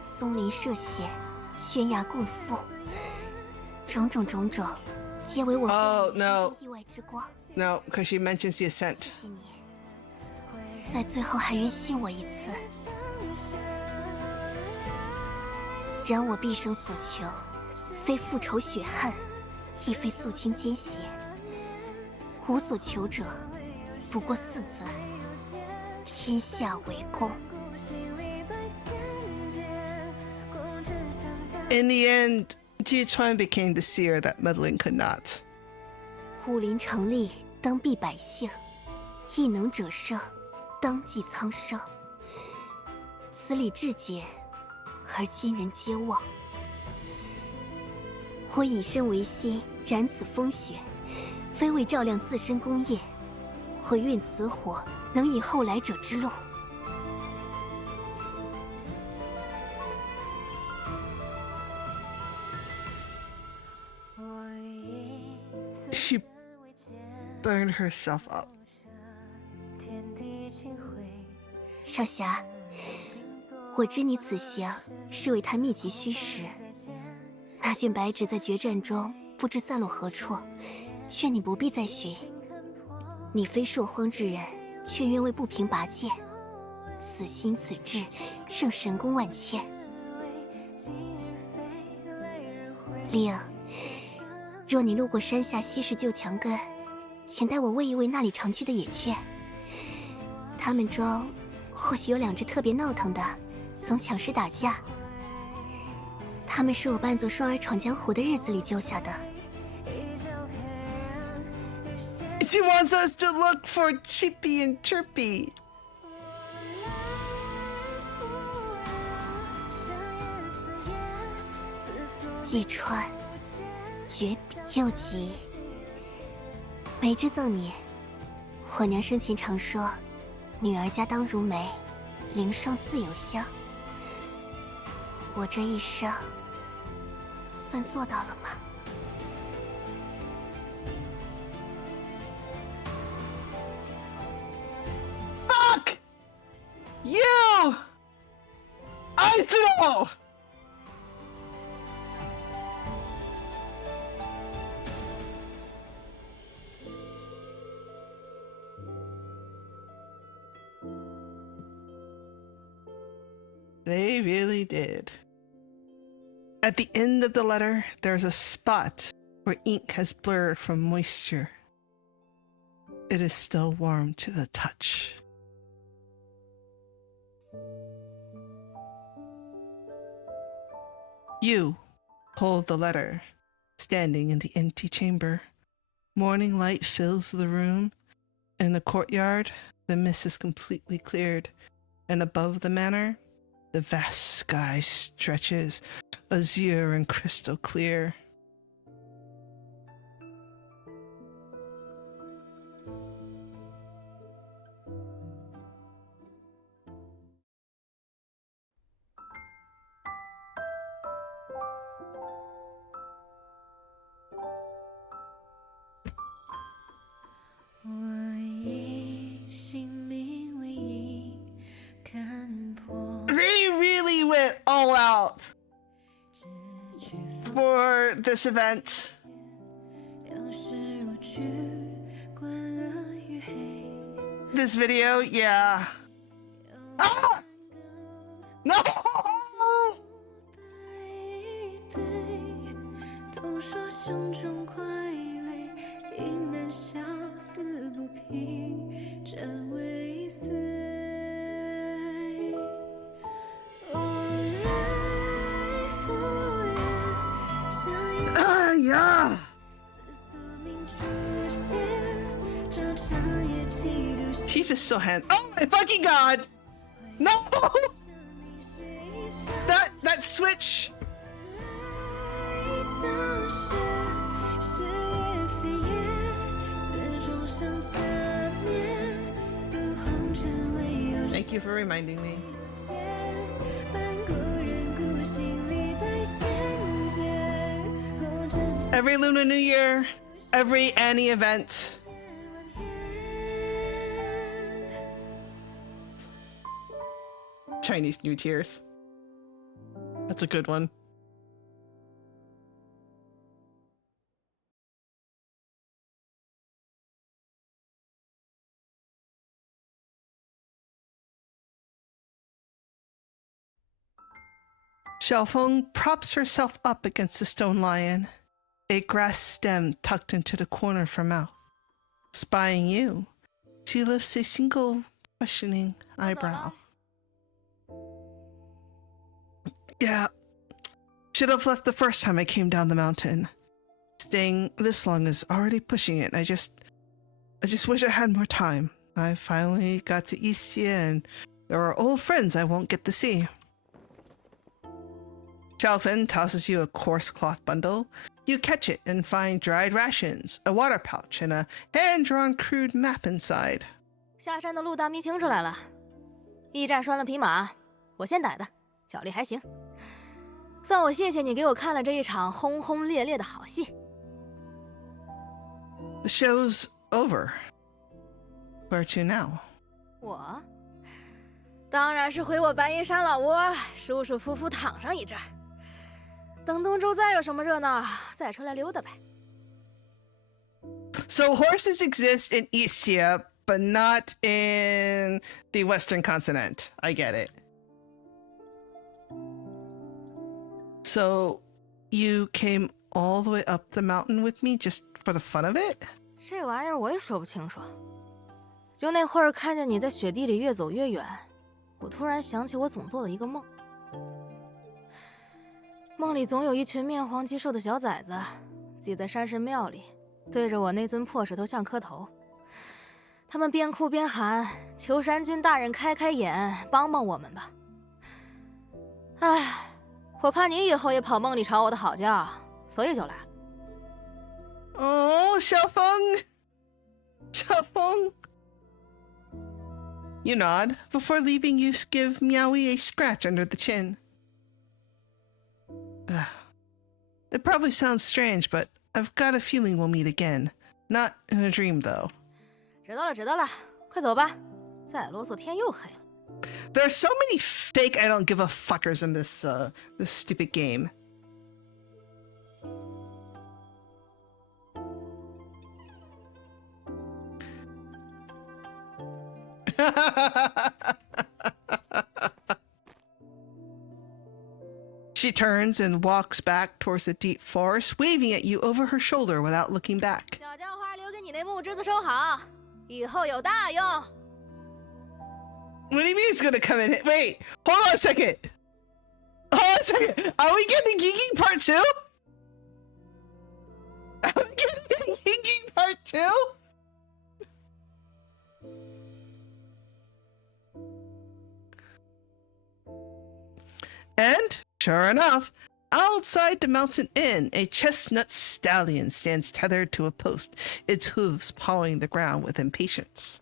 松林涉险，悬崖共赴，种种种种，皆为我 Oh no 意外之光。No, because she mentions the ascent. 谢谢你，在最后还愿信我一次。然我毕生所求，非复仇雪恨，亦非肃清奸邪。 无所求者，不过四字：天下为公。In the end, Jichuan became the seer that meddling could not. 武林成立，当庇百姓；异能者胜，当济苍生。此理至简，而今人皆忘。我以身为心，燃此风雪。 非为照亮自身功业，我愿此火能引后来者之路。She burned herself up. 少侠，我知你此行是为探秘籍虚实。那卷白纸在决战中不知散落何处。 劝你不必再寻，你非朔荒之人，却愿为不平拔剑。此心此志，胜神功万千。令，若你路过山下稀释旧墙根，请带我喂一喂那里常居的野雀。它们中或许有2只特别闹腾的，总抢食打架。它们是我扮作双儿闯江湖的日子里救下的。 She wants us to look for Chippy and Chirpy. 季川，绝笔又急。梅之赠你，我娘生前常说，女儿家当如梅，凌霜自有香。我这一生，算做到了吗？ You! AISNO! They really did. At the end of the letter, there's a spot where ink has blurred from moisture. It is still warm to the touch. You hold the letter, standing in the empty chamber. Morning light fills the room. In the courtyard, the mist is completely cleared, and above the manor, the vast sky stretches, azure and crystal clear. They really went all out for this event. This video, yeah. Ah! No! 都说胸中快累，应难相思不平，真未遂。Ah, yeah. Chief is so handsome. Oh my fucking god! No! That switch. Thank you for reminding me. Every Lunar New Year, every Annie event. Chinese New Tears. That's a good one. Xiaofeng props herself up against the stone lion, a grass stem tucked into the corner of her mouth. Spying you, she lifts a single questioning eyebrow. Yeah, should have left the first time I came down the mountain. Staying this long is already pushing it. I just wish I had more time. I finally got to Istia and there are old friends I won't get to see. Xiaofeng tosses you a coarse cloth bundle. You catch it and find dried rations, a water pouch, and a hand-drawn crude map inside. 下山的路大迷清出来了，驿站拴了匹马，我先逮的，脚力还行。算我谢谢你给我看了这一场轰轰烈烈的好戏。The show's over. Where to now? 我当然是回我白银山老窝，舒舒服服躺上一阵儿。等东周再有什么热闹，再出来溜达呗。So horses exist in Istia, but not in the Western continent. I get it. So you came all the way up the mountain with me just for the fun of it? 这玩意儿我也说不清楚。就那会儿看见你在雪地里越走越远，我突然想起我总做的一个梦。梦里总有一群面黄肌瘦的小崽子，挤在山神庙里，对着我那尊破石头像磕头。他们边哭边喊：“求山君大人开开眼，帮帮我们吧！”唉，我怕你以后也跑梦里吵我的好觉，所以就来了。Oh, Xiaofeng! Xiaofeng! You nod. Before leaving, you give Meowie a scratch under the chin. It probably sounds strange, but I've got a feeling we'll meet again. Not in a dream, though. 知道了，知道了，快走吧，再啰嗦天又黑了。There are so many fake I don't give a fuckers in this stupid game. She turns and walks back towards the deep forest, waving at you over her shoulder without looking back. 小浇花留给你那木枝子收好，以后有大用。What do you mean it's gonna come in? Wait, hold on a second. Hold on a second. Are we getting Yinging Part 2? Are we getting Yinging Part 2? And, sure enough, outside the mountain inn, a chestnut stallion stands tethered to a post, its hooves pawing the ground with impatience.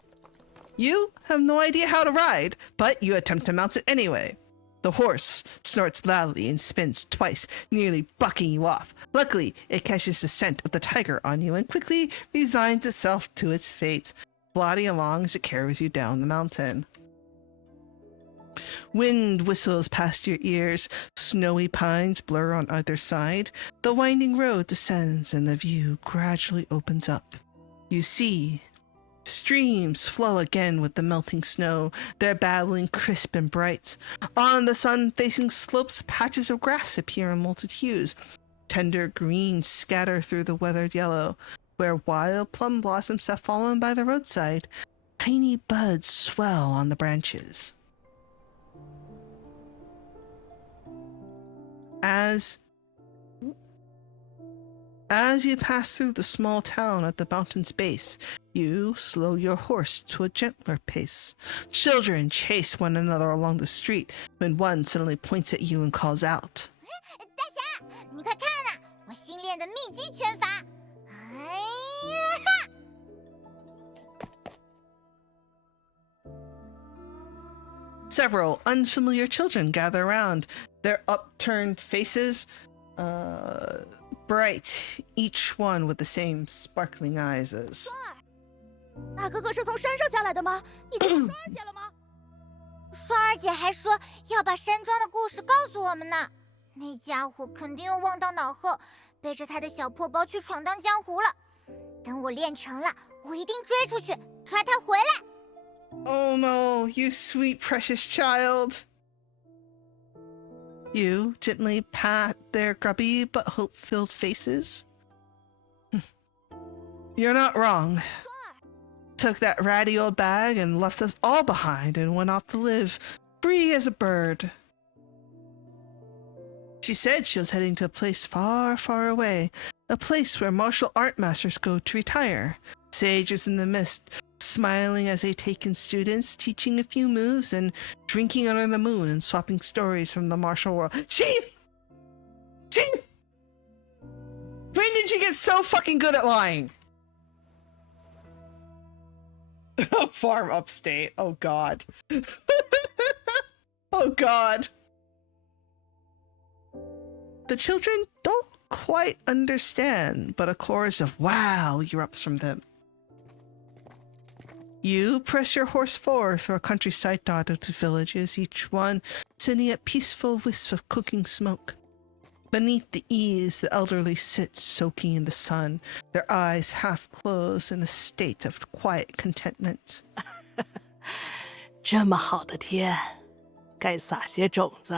You have no idea how to ride, but you attempt to mount it anyway. The horse snorts loudly and spins twice, nearly bucking you off. Luckily, it catches the scent of the tiger on you and quickly resigns itself to its fate, plodding along as it carries you down the mountain. Wind whistles past your ears, snowy pines blur on either side. The winding road descends and the view gradually opens up. You see streams flow again with the melting snow, their babbling crisp and bright. On the sun-facing slopes, patches of grass appear in molted hues. Tender greens scatter through the weathered yellow. Where wild plum blossoms have fallen by the roadside, tiny buds swell on the branches. As you pass through the small town at the mountain's base, you slow your horse to a gentler pace. Children chase one another along the street when one suddenly points at you and calls out. 大侠，你快看呐，我新练的秘籍拳法！哎呀哈！ Several unfamiliar children gather around, their upturned faces bright, each one with the same sparkling eyes as... 大哥哥是从山上下来的吗？你见到双儿姐了吗？双儿姐还说要把山庄的故事告诉我们呢。那家伙肯定又忘到脑后，背着他的小破包去闯荡江湖了。等我练成了，我一定追出去抓他回来。 Oh no, you sweet precious child. You gently pat their grubby but hope-filled faces. You're not wrong. Took that ratty old bag and left us all behind and went off to live, free as a bird. She said she was heading to a place far, far away, a place where martial art masters go to retire, sages in the mist, smiling as they take in students, teaching a few moves, and drinking under the moon and swapping stories from the martial world. Chief! Chief! When did you get so fucking good at lying? Farm upstate. Oh god. Oh god. The children don't quite understand, but a chorus of wow erupts from them. You press your horse forward through a countryside dotted with villages, each one sending a peaceful wisp of cooking smoke. Beneath the eaves, the elderly sit soaking in the sun, their eyes half closed in a state of quiet contentment. 这么好的天，该撒些种子，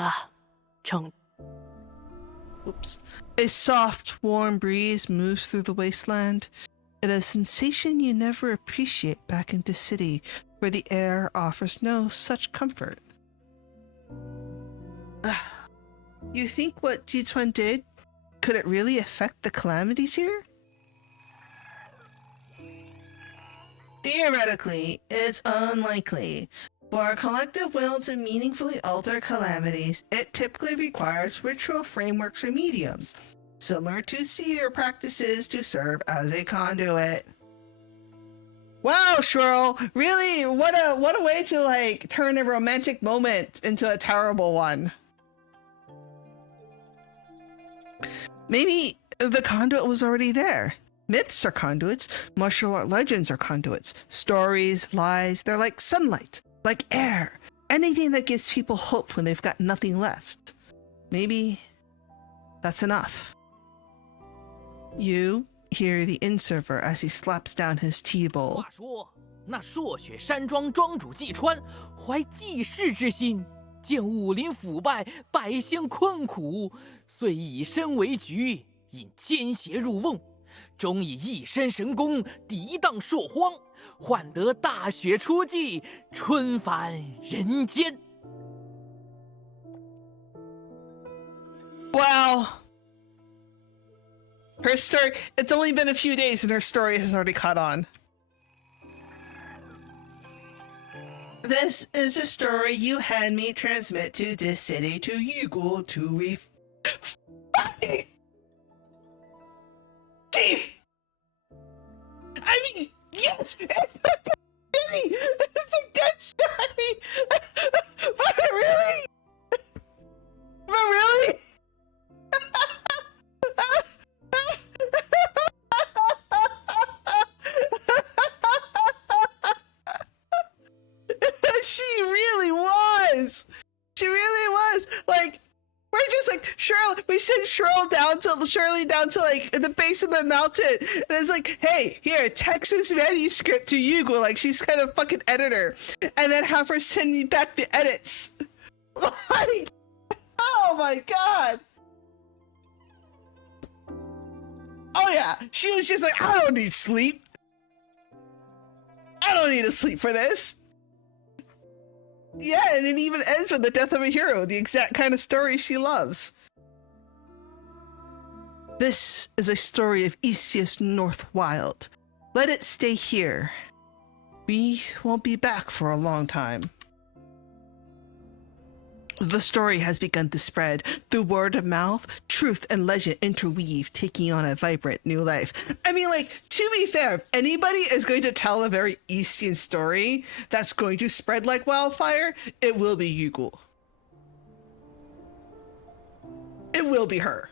种。 Oops. A soft, warm breeze moves through the wasteland. It is a sensation you never appreciate back in the city, where the air offers no such comfort. You think what Jituan did, could it really affect the calamities here? Theoretically, it's unlikely. For a collective will to meaningfully alter calamities, it typically requires ritual frameworks or mediums, similar to seer practices to serve as a conduit. Wow, Shrill, really? What a way to like turn a romantic moment into a terrible one. Maybe the conduit was already there. Myths are conduits, martial art legends are conduits, stories, lies, they're like sunlight, like air, anything that gives people hope when they've got nothing left. Maybe that's enough. You hear the inn server as he slaps down his tea bowl. 话说，那朔雪山庄庄主季川怀济世之心，见武林腐败，百姓困苦，遂以身为局，引奸邪入瓮，终以一身神功涤荡朔荒，换得大雪初霁，春返人间。 Wow. Her story, it's only been a few days and her story has already caught on. This is a story you had me transmit to this city to Yugo to Steve! I mean, yes! It's a good city! It's a good story! But really? But really? She really was. She really was. Like, we're just like Shirley. We sent Shirley down to like the base of the mountain, and it's like, hey, here, Texas manuscript to Yugo. Like she's kind of fucking editor, and then have her send me back the edits. Like, oh my god. Oh yeah, she was just like, I don't need sleep. I don't need to sleep for this. Yeah, and it even ends with the death of a hero, the exact kind of story she loves. This is a story of Isius Northwild. Let it stay here. We won't be back for a long time. The story has begun to spread. Through word of mouth, truth and legend interweave, taking on a vibrant new life. I mean, like, to be fair, if anybody is going to tell a very Eastian story that's going to spread like wildfire, it will be Yugo. It will be her.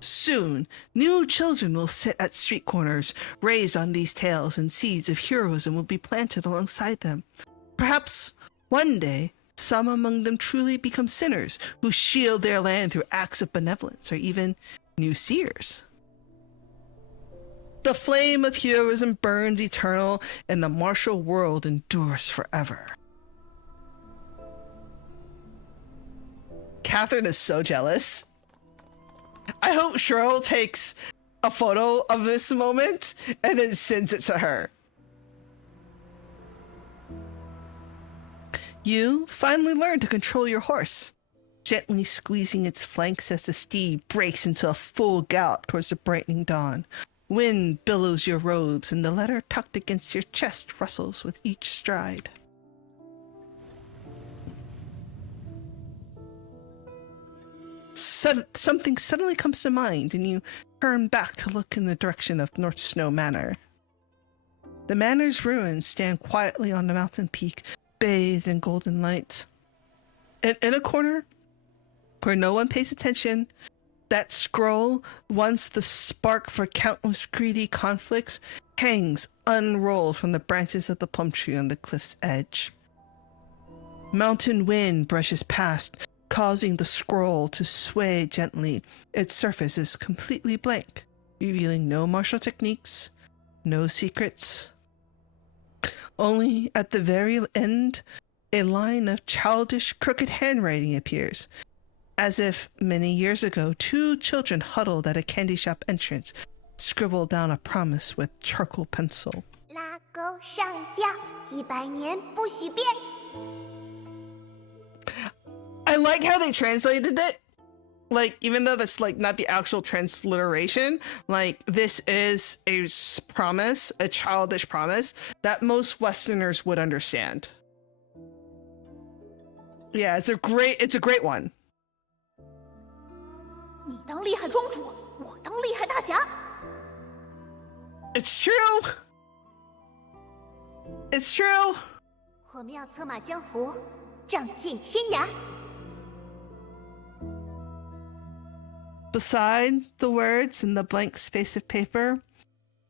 Soon, new children will sit at street corners, raised on these tales, and seeds of heroism will be planted alongside them. Perhaps one day, some among them truly become sinners who shield their land through acts of benevolence, or even new seers. The flame of heroism burns eternal, and the martial world endures forever. Catherine is so jealous. I hope Cheryl takes a photo of this moment and then sends it to her. You finally learn to control your horse, gently squeezing its flanks as the steed breaks into a full gallop towards the brightening dawn. Wind billows your robes, and the letter tucked against your chest rustles with each stride. Something suddenly comes to mind, and you turn back to look in the direction of North Snow Manor. The manor's ruins stand quietly on the mountain peak, bathed in golden light. And in a corner, where no one pays attention, that scroll, once the spark for countless greedy conflicts, hangs unrolled from the branches of the plum tree on the cliff's edge. Mountain wind brushes past, causing the scroll to sway gently. Its surface is completely blank, revealing no martial techniques, no secrets. Only at the very end, a line of childish, crooked handwriting appears, as if many years ago 2 children huddled at a candy shop entrance scribbled down a promise with charcoal pencil. 拉钩上吊，100年不许变。 I like how they translated it. Like, even though that's like not the actual transliteration, like this is a promise, a childish promise that most Westerners would understand. Yeah, it's a great one. 你当厉害庄主，我当厉害大侠。 It's true. It's true. 我们要策马江湖，仗剑天涯。 Beside the words in the blank space of paper,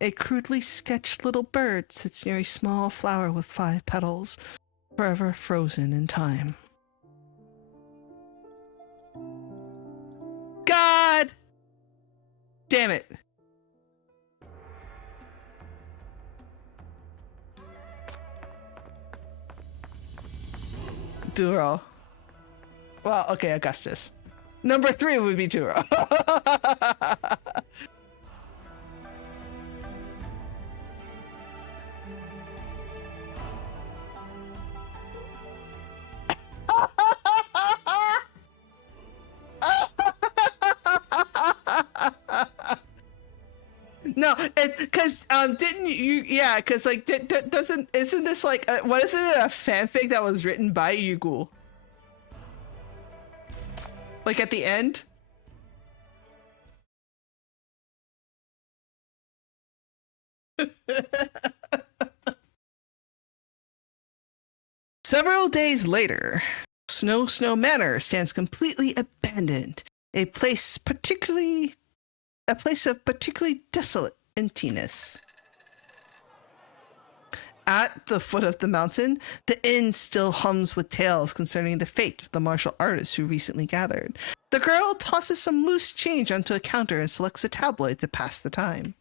a crudely sketched little bird sits near a small flower with 5 petals, forever frozen in time. God damn it. Duro. Well, okay, Augustus. Number 3 would be Duro. No, it's because didn't you? Yeah, because like isn't this like what isn't it a fanfic that was written by Yugu? Like at the end. Several days later, Snow Manor stands completely abandoned, a place of particularly desolate emptiness. At the foot of the mountain, the inn still hums with tales concerning the fate of the martial artists who recently gathered. The girl tosses some loose change onto a counter and selects a tabloid to pass the time.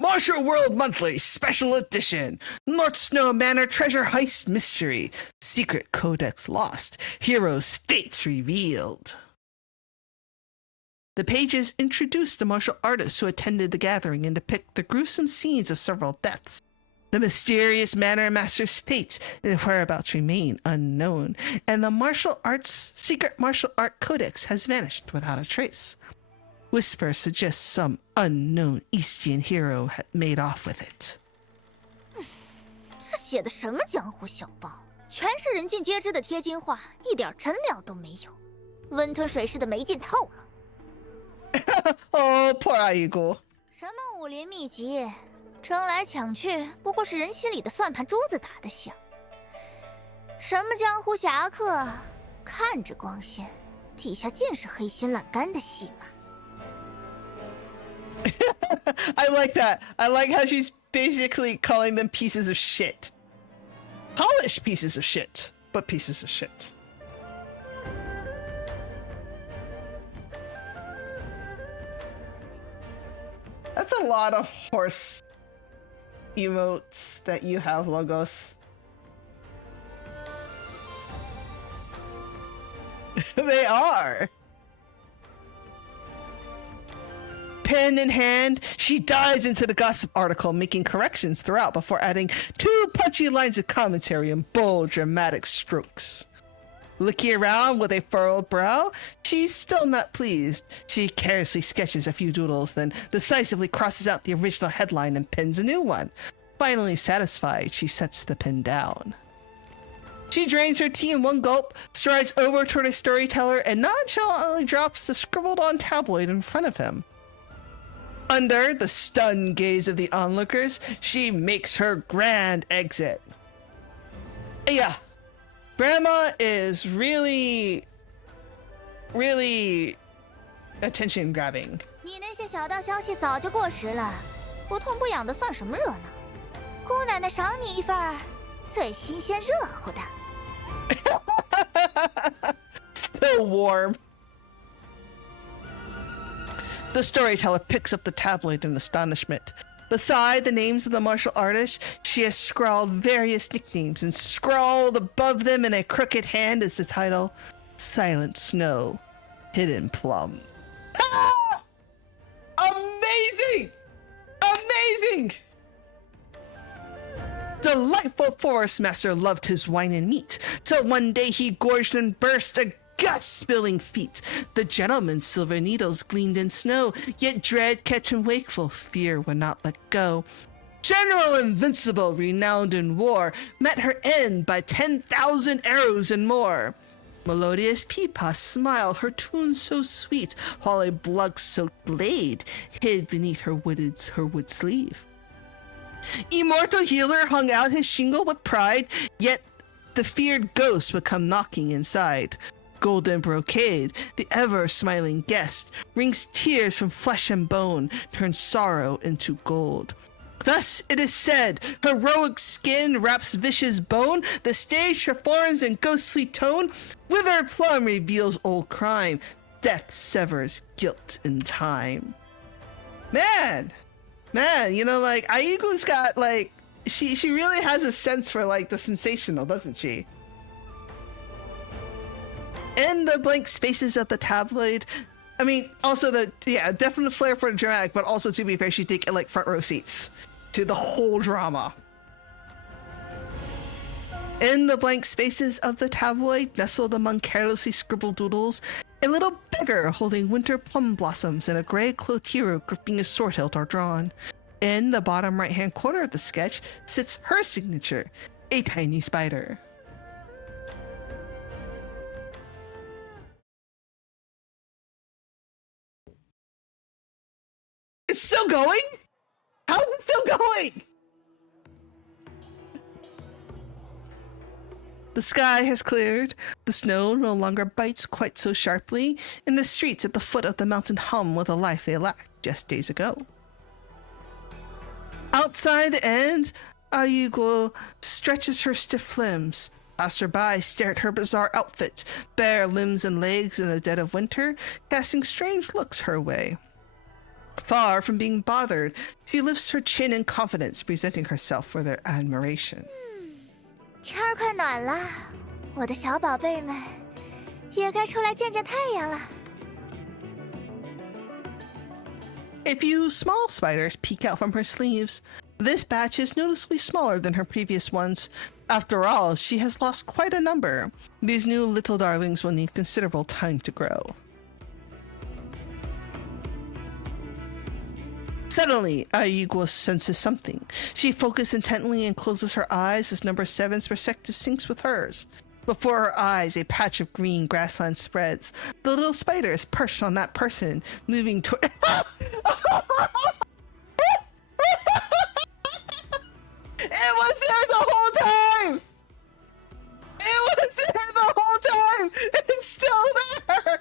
Martial World Monthly Special Edition. North Snow Manor Treasure Heist Mystery. Secret Codex lost. Heroes' fates revealed. The pages introduce the martial artists who attended the gathering and depict the gruesome scenes of several deaths. The mysterious Manor Master's fate and whereabouts remain unknown, and the secret martial art codex has vanished without a trace. Whispers suggest some unknown Eastian hero had made off with it. 这写的什么江湖小报，全是人尽皆知的贴金话，一点真料都没有。温吞水似的没劲透了。Oh, poor Ayugo. 什么武林秘籍，争来抢去，不过是人心里的算盘珠子打得响。什么江湖侠客，看着光鲜，底下尽是黑心烂肝的戏码。 I like that. I like how she's basically calling them pieces of shit. Polished pieces of shit, but pieces of shit. That's a lot of horse emotes that you have, Logos. They are. Pen in hand, she dives into the gossip article, making corrections throughout before adding 2 punchy lines of commentary and bold, dramatic strokes. Looking around with a furrowed brow, she's still not pleased. She carelessly sketches a few doodles, then decisively crosses out the original headline and pens a new one. Finally satisfied, she sets the pen down. She drains her tea in one gulp, strides over toward a storyteller, and nonchalantly drops the scribbled-on tabloid in front of him. Under the stunned gaze of the onlookers, she makes her grand exit. Yeah, Grandma is really attention grabbing. 你那些小道消息早就过时了，不痛不痒的算什么热闹？姑奶奶赏你一份儿最新鲜热乎的。Still warm. The storyteller picks up the tabloid in astonishment. Beside the names of the martial artists, she has scrawled various nicknames, and scrawled above them in a crooked hand is the title, Silent Snow, Hidden Plum. Ah! Amazing! Amazing! Delightful forest master loved his wine and meat, till one day he gorged and burst a gut-spilling feat. The gentleman's silver needles gleamed in snow, yet dread kept him wakeful, fear would not let go. General Invincible, renowned in war, met her end by 10,000 arrows and more. Melodious Peepa smiled, her tune so sweet, while a blood-soaked blade hid beneath her wood sleeve. Immortal Healer hung out his shingle with pride, yet the feared ghost would come knocking inside. Golden brocade, the ever-smiling guest, wrings tears from flesh and bone, turns sorrow into gold. Thus it is said, heroic skin wraps vicious bone, the stage performs in ghostly tone, withered plum reveals old crime, death severs guilt in time. Man, you know, like, Ayugu's got, like, she really has a sense for, like, the sensational, doesn't she? In the blank spaces of the tabloid, I mean, also definite flair for the dramatic, but also, to be fair, she take like front row seats to the whole drama. In the blank spaces of the tabloid, nestled among carelessly scribbled doodles, A little beggar holding winter plum blossoms and a gray-cloaked hero gripping his sword hilt are drawn. In the bottom right-hand corner of the sketch sits her signature, a tiny spider. It's still going? How is it still going? The sky has cleared, the snow no longer bites quite so sharply, and the streets at the foot of the mountain hum with a life they lacked just days ago. Outside the end, Ayugo stretches her stiff limbs. Passerby stare at her bizarre outfit, bare limbs and legs in the dead of winter, casting strange looks her way. Far from being bothered, she lifts her chin in confidence, presenting herself for their admiration. 天儿快暖了，我的小宝贝们也该出来见见太阳了。A few small spiders peek out from her sleeves. This batch is noticeably smaller than her previous ones. After all, she has lost quite a number. These new little darlings will need considerable time to grow. Suddenly, Ayugo senses something. She focuses intently and closes her eyes as number 7's perspective syncs with hers. Before her eyes, a patch of green grassland spreads. The little spider is perched on that person, moving toward... It was there the whole time! It was there the whole time! It's still there!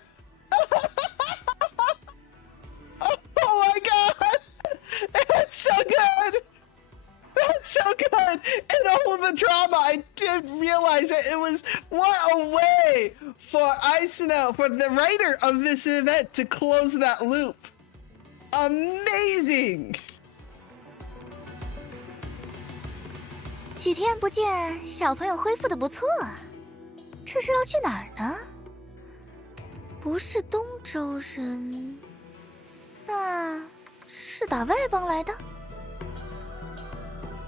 Oh my god! It's so good! That's so good! And all the drama, I didn't realize that it was... What a way for AISNO, for the writer of this event, to close that loop. Amazing! 几天不见，小朋友恢复的不错啊。这是要去哪儿呢？不是东周人，那是打外邦来的。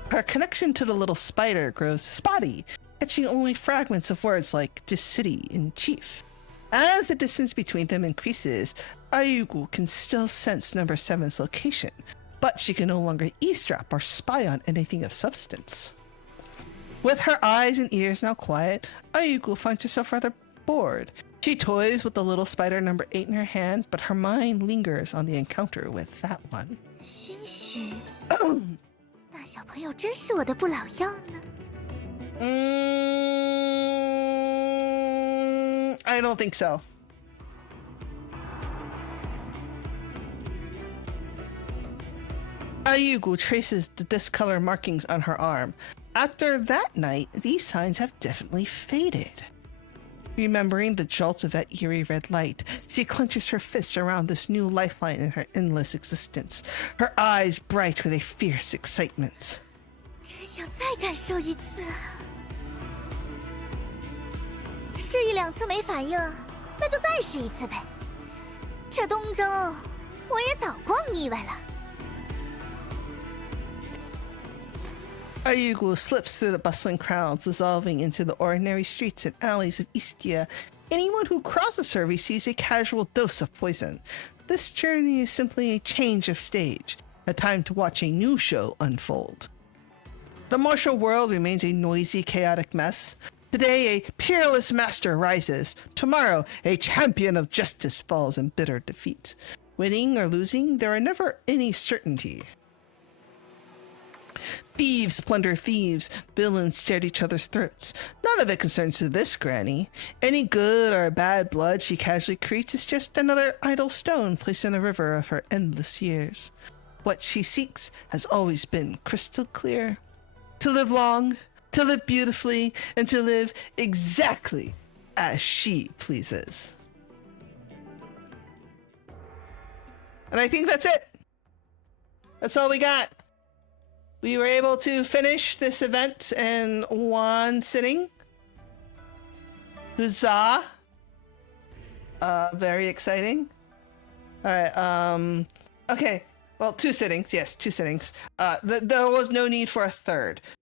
Her connection to the little spider grows spotty, catching only fragments of words like city and chief. As the distance between them increases, Ayugo can still sense number 7's location, but she can no longer eavesdrop or spy on anything of substance. With her eyes and ears now quiet, Ayugo finds herself rather bored. She toys with the little spider number 8 in her hand, but her mind lingers on the encounter with that one. 兴许，那小朋友真是我的不老药呢。I don't think so. Ayugo traces the discolor markings on her arm. After that night, these signs have definitely faded. Remembering the jolt of that eerie red light, she clenches her fists around this new lifeline in her endless existence, her eyes bright with a fierce excitement. 真想再感受一次啊！试一两次没反应，那就再试一次呗。这东周，我也早逛腻歪了。 Ayugo slips through the bustling crowds, dissolving into the ordinary streets and alleys of Istia. Anyone who crosses her receives a casual dose of poison. This journey is simply a change of stage, a time to watch a new show unfold. The martial world remains a noisy, chaotic mess. Today, a peerless master rises. Tomorrow, a champion of justice falls in bitter defeat. Winning or losing, there are never any certainty. Thieves plunder thieves, villains stare at each other's throats. None of it concerns to this granny. Any good or bad blood she casually creates is just another idle stone placed in the river of her endless years. What she seeks has always been crystal clear. To live long, to live beautifully, and to live exactly as she pleases. And I think that's it. That's all we got. We were able to finish this event in one sitting. Huzzah! Very exciting. Alright, okay. Well, 2 sittings. Yes, 2 sittings. There was no need for a third.